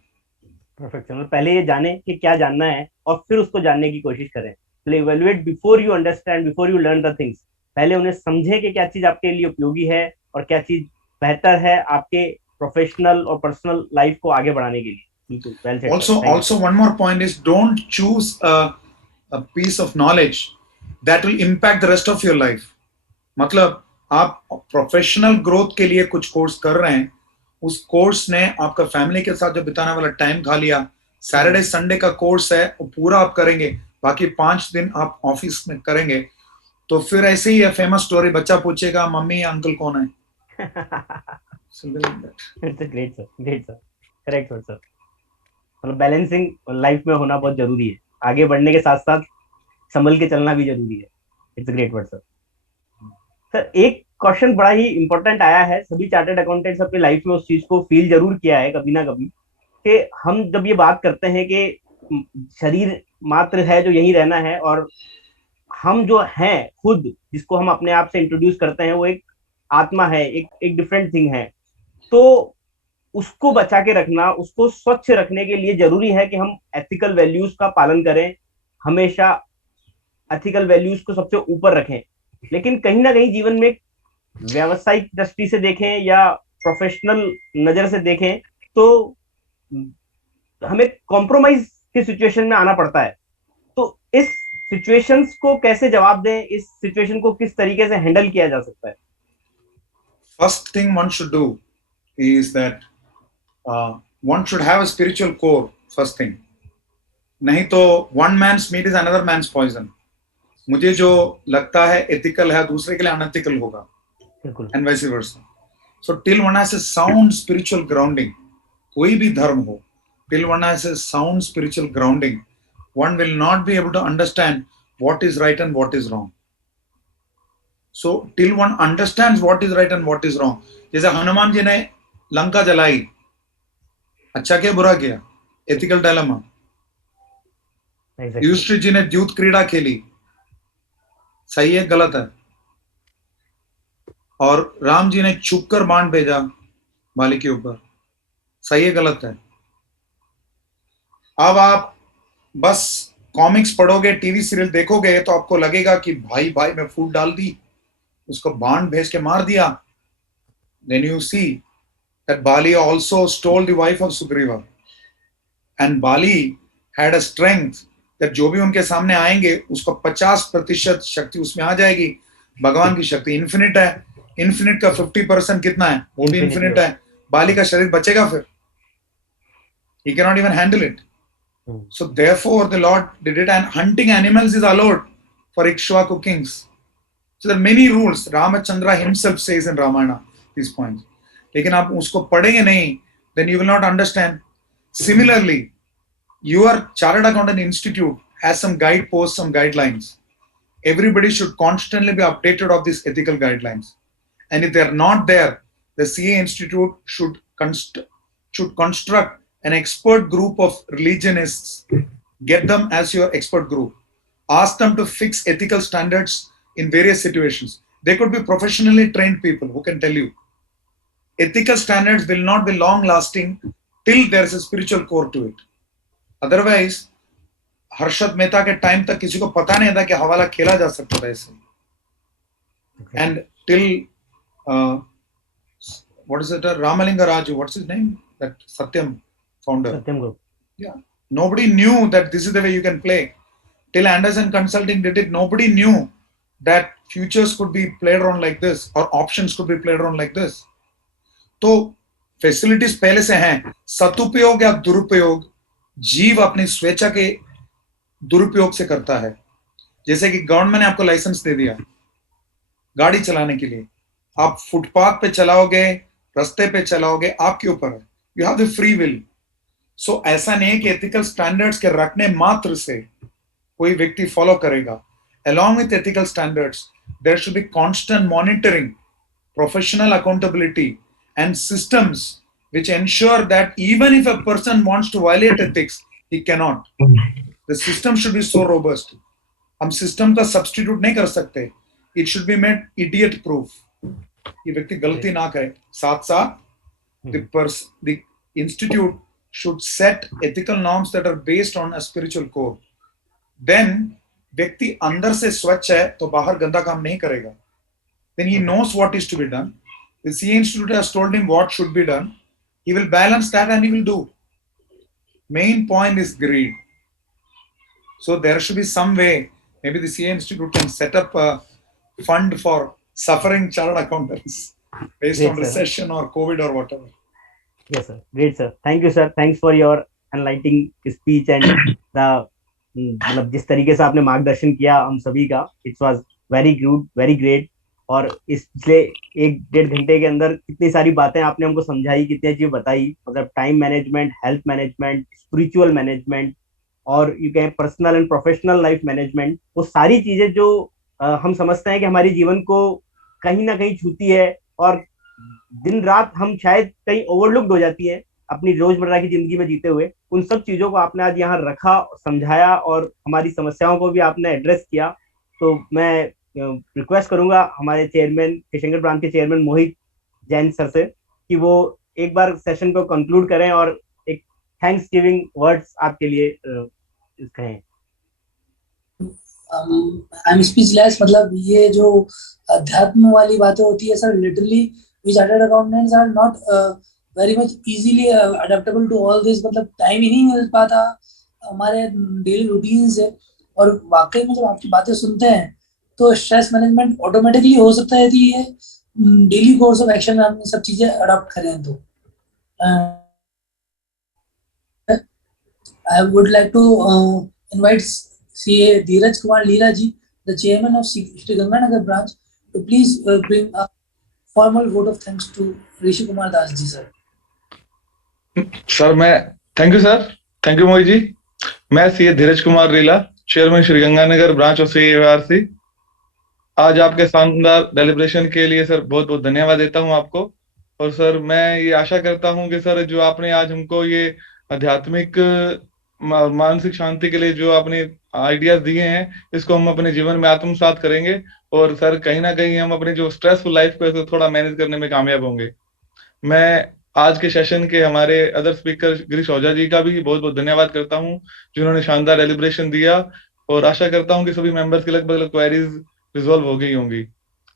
Perfect. मतलब पहले ये जाने कि क्या जानना है और फिर उसको जानने की कोशिश करें। Evaluate before you understand, before you learn the things. पहले उन्हें समझें कि क्या चीज आपके लिए उपयोगी है और क्या चीज बेहतर है आपके प्रोफेशनल और पर्सनल लाइफ को आगे बढ़ाने के लिए। बिल्कुल well said. Also one more point is don't choose a piece of knowledge that will impact the rest of your life. मतलब आप प्रोफेशनल ग्रोथ के लिए कुछ कोर्स कर रहे हैं, उस कोर्स ने आपका फैमिली के साथ जो बिताने वाला टाइम खा लिया। सैटरडे संडे का कोर्स है, वो पूरा आप करेंगे, बाकी 5 दिन आप ऑफिस में करेंगे। तो फिर ऐसे ही है फेमस स्टोरी, बच्चा पूछेगा मम्मी अंकल कौन है। Great sir, correct sir. मतलब बैलेंसिंग लाइफ में होना बहुत जरूरी है, आगे बढ़ने के साथ साथ संभल के चलना भी जरूरी है। It's great word sir. Sir एक क्वेश्चन बड़ा ही इंपॉर्टेंट आया है, सभी चार्टर्ड अकाउंटेंट्स अपनी लाइफ में उस चीज को फील जरूर किया है कभी ना कभी, कि हम जब ये बात करते हैं कि शरीर मात्र है जो यहीं रहना है, और हम जो हैं खुद, जिसको हम अपने आप से इंट्रोड्यूस करते हैं, वो एक आत्मा है, एक डिफरेंट थिंग है। तो उसको बचा के रखना, उसको स्वच्छ रखने के लिए जरूरी है कि हम एथिकल वैल्यूज का पालन करें, हमेशा एथिकल वैल्यूज को सबसे ऊपर रखें। लेकिन कहीं ना कहीं जीवन में व्यावसायिक दृष्टि से देखें या प्रोफेशनल नजर से देखें तो हमें कॉम्प्रोमाइज की सिचुएशन में आना पड़ता है। तो इस सिचुएशंस को कैसे जवाब दें, इस सिचुएशन को किस तरीके से हैंडल किया जा सकता है? First thing one should do is that one should have a spiritual core. First thing. नहीं तो one man's meat is another man's poison. मुझे जो लगता है ethical है दूसरे के लिए unethical होगा. And vice versa. So till one has a sound spiritual grounding, कोई भी धर्म हो, till one has a sound spiritual grounding, one will not be able to understand what is right and what is wrong. So till one understands what is right and what is wrong, जैसे हनुमान जी ने लंका जलाई, अच्छा क्या बुरा किया, ethical dilemma. Yudhishthir जी ने द्यूत क्रीड़ा खेली, सही है गलत है, और राम जी ने छुपकर बाण भेजा बाली के ऊपर, सही है गलत है। अब आप बस कॉमिक्स पढ़ोगे, टीवी सीरियल देखोगे तो आपको लगेगा कि भाई भाई में फूट डाल दी, उसको बाण भेज के मार दिया। Then you see that Bali also stole the wife of Sugriva, and Bali had a strength that जो भी उनके सामने आएंगे उसको 50% शक्ति उसमें आ जाएगी। भगवान की शक्ति इन्फिनिट है, इन्फिनिट का 50% कितना है, वो भी इन्फिनिट है। बाली का शरीर बचेगा फिर, he cannot even handle it. So therefore the Lord did it, and hunting animals is allowed for Ikshvaku kings. So there are many rules. Ramachandra himself says in Ramayana these points. लेकिन आप उसको पढ़ेंगे नहीं, then you will not understand. Similarly, your Chartered Accountant Institute has some guideposts, some guidelines. Everybody should constantly be updated of these ethical guidelines. And if they are not there, the CA Institute should construct an expert group of religionists, get them as your expert group, ask them to fix ethical standards in various situations. They could be professionally trained people who can tell you. Ethical standards will not be long lasting till there is a spiritual core to it. Otherwise, Harshad Mehta के time तक किसी को पता नहीं था कि हवाला खेला जा सकता था ऐसे. And till what is it, Ramalinga Raju, what's his name, that Satyam founder, Satyam Group. Yeah, nobody knew that this is the way you can play. Till Anderson Consulting did it, nobody knew that futures could be played around like this or options could be played around like this. तो facilities पहले से हैं, सदुपयोग या दुरुपयोग जीव अपनी स्वेच्छा के दुरुपयोग से करता है। जैसे कि गवर्नमेंट ने आपको लाइसेंस दे दिया गाड़ी चलाने के लिए, आप फुटपाथ पे चलाओगे, रास्ते पे चलाओगे, आपके ऊपर है, you have the free will. So ऐसा नहीं है कि एथिकल स्टैंडर्ड्स के रखने मात्र से कोई व्यक्ति फॉलो करेगा। Along with ethical standards, there should be constant monitoring, professional accountability, and systems which ensure that even if a person wants to violate ethics, he cannot. The system should be so robust. हम system का substitute नहीं कर सकते. It should be made idiot proof. ये व्यक्ति गलती ना करे. साथ साथ the institute should set ethical norms that are based on a spiritual core. Then व्यक्ति अंदर से स्वच्छ है तो बाहर गंदा काम नहीं करेगा. Then he knows what is to be done. The CA Institute has told him what should be done. He will balance that and he will do. Main point is greed. So there should be some way, maybe the CA Institute can set up a fund for suffering chartered accountants based on recession or COVID or whatever. Yes, sir. Great, sir. Thank you, sir. Thanks for your enlightening speech and the मतलब जिस तरीके से आपने मार्गदर्शन किया हम सभी का, it's was very good, very great. और इस पिछले 1-1.5 घंटे के अंदर कितनी सारी बातें आपने हमको समझाई, कितनी चीजें बताई, मतलब time management, health management, spiritual management और you can personal and professional life management, वो सारी चीजें जो हम समझते हैं कि हमारी जीवन को कहीं ना कहीं छूती है और दिन रात हम शायद कहीं ओवरलुक्ड हो जाती है अपनी रोजमर्रा की जिंदगी में जीते हुए, उन सब चीजों को आपने आज यहाँ रखा, समझाया और हमारी समस्याओं को भी आपने एड्रेस किया। तो मैं रिक्वेस्ट करूंगा हमारे चेयरमैन, किशनगढ़ ब्रांच के चेयरमैन मोहित जैन सर से कि वो एक बार सेशन को कंक्लूड करें और एक थैंक्स गिविंग वर्ड्स आपके लिए कहें। I am speechless. मतलब ये जो अध्यात्म वाली बातें होती है sir, literally we chartered accountants are not very much easily adaptable to all this. मतलब टाइम ही नहीं मिल पाता हमारे डेली रूटीन से। और वाकई में जब आपकी बातें सुनते हैं तो स्ट्रेस मैनेजमेंट ऑटोमेटिकली हो सकता है यदि ये डेली कोर्स ऑफ एक्शन में हम सब चीजें अडॉप्ट करें तो। I would like to invite CA Dheeraj Kumar Leela ji, the chairman of Sri Ganganagar branch, to please bring a formal vote of thanks to Rishi Kumar Das ji sir. Sir मैं thank you sir, thank you Mohit ji. मैं CA Dheeraj Kumar Leela, chairman Sri Ganganagar branch of CAIRC, आज आपके शानदार deliberation के लिए sir बहुत बहुत धन्यवाद देता हूं आपको। और सर मैं ये आशा करता हूं कि सर जो आपने आज हमको ये आध्यात्मिक मानसिक शांति के लिए जो आपने आइडियाज दिए हैं, इसको हम अपने जीवन में आत्मसात करेंगे और सर कहीं ना कहीं हम अपने जो स्ट्रेसफुल लाइफ को इसको थोड़ा मैनेज करने में कामयाब होंगे। मैं आज के सेशन के हमारे अदर स्पीकर गिरीश ओझा जी का भी बहुत बहुत धन्यवाद करता हूं जिन्होंने शानदार डेलिब्रेशन दिया, और आशा करता हूं कि सभी मेंबर्स की लगभग क्वेरीज रिजॉल्व हो गई होंगी।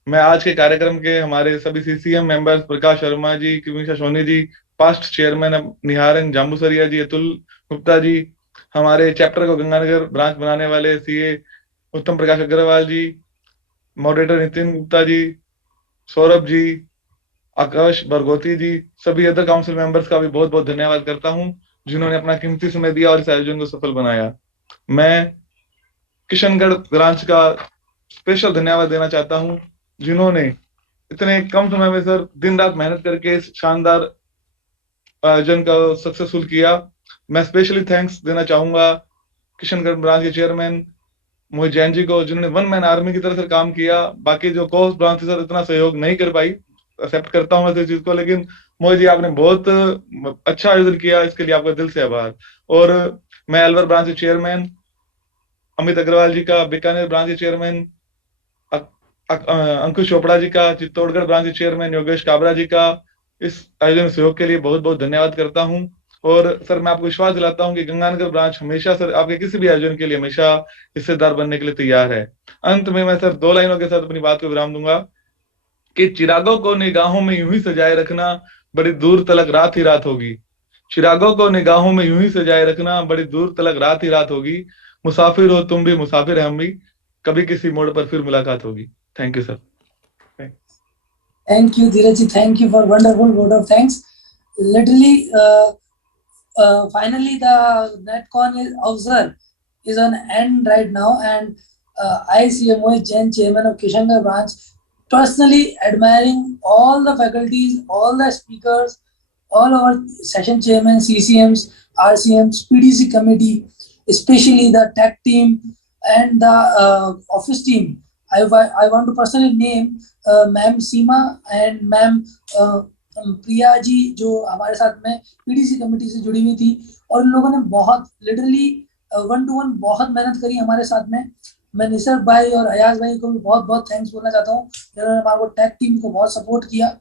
मैं आज के कार्यक्रम के हमारे सभी CCM members Prakash Sharma ji, किमिशा Soni ji, past chairman निहारन जाम्बूसरिया जी, अतुल गुप्ता जी, हमारे चैप्टर को गंगानगर ब्रांच बनाने वाले CA उत्तम प्रकाश अग्रवाल जी, मॉडरेटर नितिन गुप्ता जी, सौरभ जी, आकाश बरगोती जी, सभी अदर काउंसिल मेंबर्स का भी बहुत बहुत धन्यवाद करता हूं जिन्होंने अपना कीमती समय दिया और इस आयोजन को सफल बनाया। मैं किशनगढ़ ब्रांच का स्पेशल धन्यवाद देना चाहता हूं जिन्होंने इतने कम समय में सर दिन रात मेहनत करके इस शानदार आयोजन का सक्सेसफुल किया। मैं स्पेशली थैंक्स देना चाहूंगा किशनगढ़ ब्रांच के चेयरमैन मोहित जैन जी को, जिन्होंने वन मैन आर्मी की तरह से काम किया। बाकी जो कोस्ट ब्रांच सर इतना सहयोग नहीं कर पाई, एक्सेप्ट करता हूं मैं इस चीज को, लेकिन मोहित जी आपने बहुत अच्छा आयोजन किया, इसके लिए आपका दिल से आभार। और मैं अलवर ब्रांच के चेयरमैन अमित अग्रवाल जी का, बीकानेर ब्रांच के चेयरमैन अंकुश चोपड़ा जी का, चित्तौड़गढ़ ब्रांच के चेयरमैन योगेश काबरा जी का इस आयोजन सहयोग के लिए बहुत बहुत धन्यवाद करता हूं। और सर मैं आपको विश्वास दिलाता हूं कि गंगानगर ब्रांच हमेशा सर आपके किसी भी आयोजन के लिए हमेशा हिस्सेदार बनने के लिए तैयार है। अंत में मैं सर 2 लाइनों के साथ अपनी बात को विराम दूंगा कि चिरागों को निगाहों में यूं ही सजाए रखना, बड़ी दूर तलक रात ही रात होगी। चिरागों को निगाहों में यूं ही सजाए रखना, बड़ी दूर तलक रात ही रात होगी। मुसाफिर हो तुम भी, मुसाफिर हम भी, कभी किसी मोड़ पर फिर मुलाकात होगी। Thank you sir. Thank you, Dheeraj ji. Thank you for wonderful vote of thanks. Literally, finally, the NetCon officer is on end right now, and I, CA Mohit Jain, chairman of Kishangarh branch, personally admiring all the faculties, all the speakers, all our session chairmen, CCMs, RCMs, PDC committee, especially the tech team and the office team. I want to personally name ma'am Seema and ma'am Priya ji जो हमारे साथ में PDC committee से जुड़ी हुई थी, और इन लोगों ने बहुत लिटरली 1-to-1 बहुत मेहनत करी हमारे साथ में। मैं निसर्ग भाई और अयाज भाई को भी बहुत बहुत थैंक्स बोलना चाहता हूँ जिन्होंने हमारे टेक टीम को बहुत सपोर्ट किया।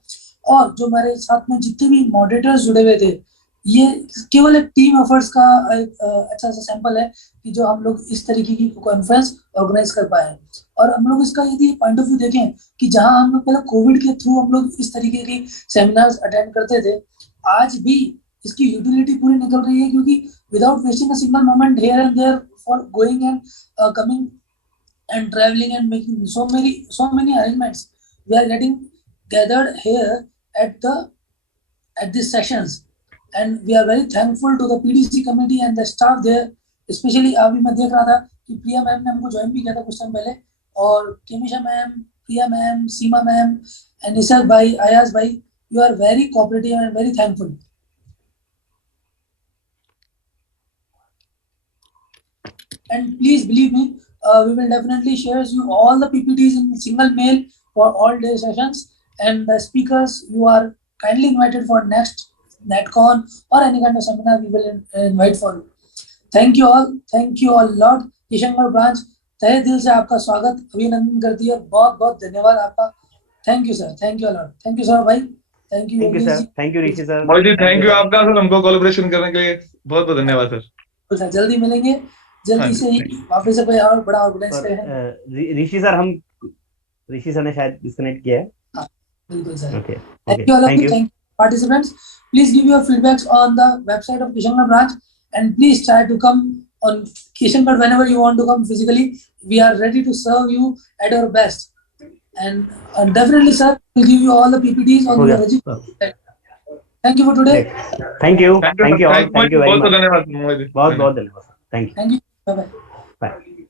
और जो हमारे साथ में जितने भी मॉडरेटर्स जुड़े हुए थे, ये केवल एक टीम एफर्ट्स का एक अच्छा सा सैंपल है कि जो हम लोग इस तरीके की कॉन्फ्रेंस ऑर्गेनाइज कर पाए। और हम लोग इसका यदि पॉइंट ऑफ व्यू देखें कि जहां हम लोग पहले कोविड के थ्रू हम लोग इस तरीके की सेमिनार्स अटेंड करते थे, आज भी इसकी यूटिलिटी पूरी निकल रही है, क्योंकि without wasting a single moment here and there for going and coming and traveling and making so many arrangements, we are getting gathered here at these sessions, and we are very thankful to the PDC committee and the staff there, especially अभी मैं देख रहा था कि प्रिया ma'am ने हमको join भी किया था कुछ टाइम पहले, और Kemisha ma'am, Priya ma'am, Seema ma'am and Nisarg भाई, अयाज भाई, you are very cooperative and very thankful. And please believe me, we will definitely share you all the PPTs in single mail for all day sessions, and the speakers you are kindly invited for next NetCon or any kind of seminar we will invite for you. Thank you all lot. Kishangarh branch तहे दिल से आपका स्वागत अभिनंदन करती है, बहुत बहुत धन्यवाद आपका। Thank you sir, thank you lot, thank you sir भाई, Thank you, Thank you, Yogesh sir. ji. Thank you, Rishi, sir. Mohit ji Thank thank you, you sir. आपका सर, हमको कोलैबोरेशन करने के लिए बहुत बहुत धन्यवाद सर। तो सर जल्दी मिलेंगे, हाँ जल्दी जी, से ही वापस से कोई और बड़ा ऑर्गेनाइज और करें। ऋषि सर ने शायद डिस्कनेक्ट किया है। हाँ, बिल्कुल sir. Okay. Thank Okay. you all of Thank you. you. Thank you, participants. Please give your feedbacks on the website of Kishangarh branch, and please try to come on Kishangarh whenever you want to come physically. We are ready to serve you at our best, and definitely, sir, we'll give you all the PPTs on हो your गया. registration. Thank you for today. Thank you. Thank you Thank you all. Thank Thank you very बहुत much. धन्यवाद मोहित जी। बहुत धन्यवाद. Thank you. Thank you. Bye bye. Bye.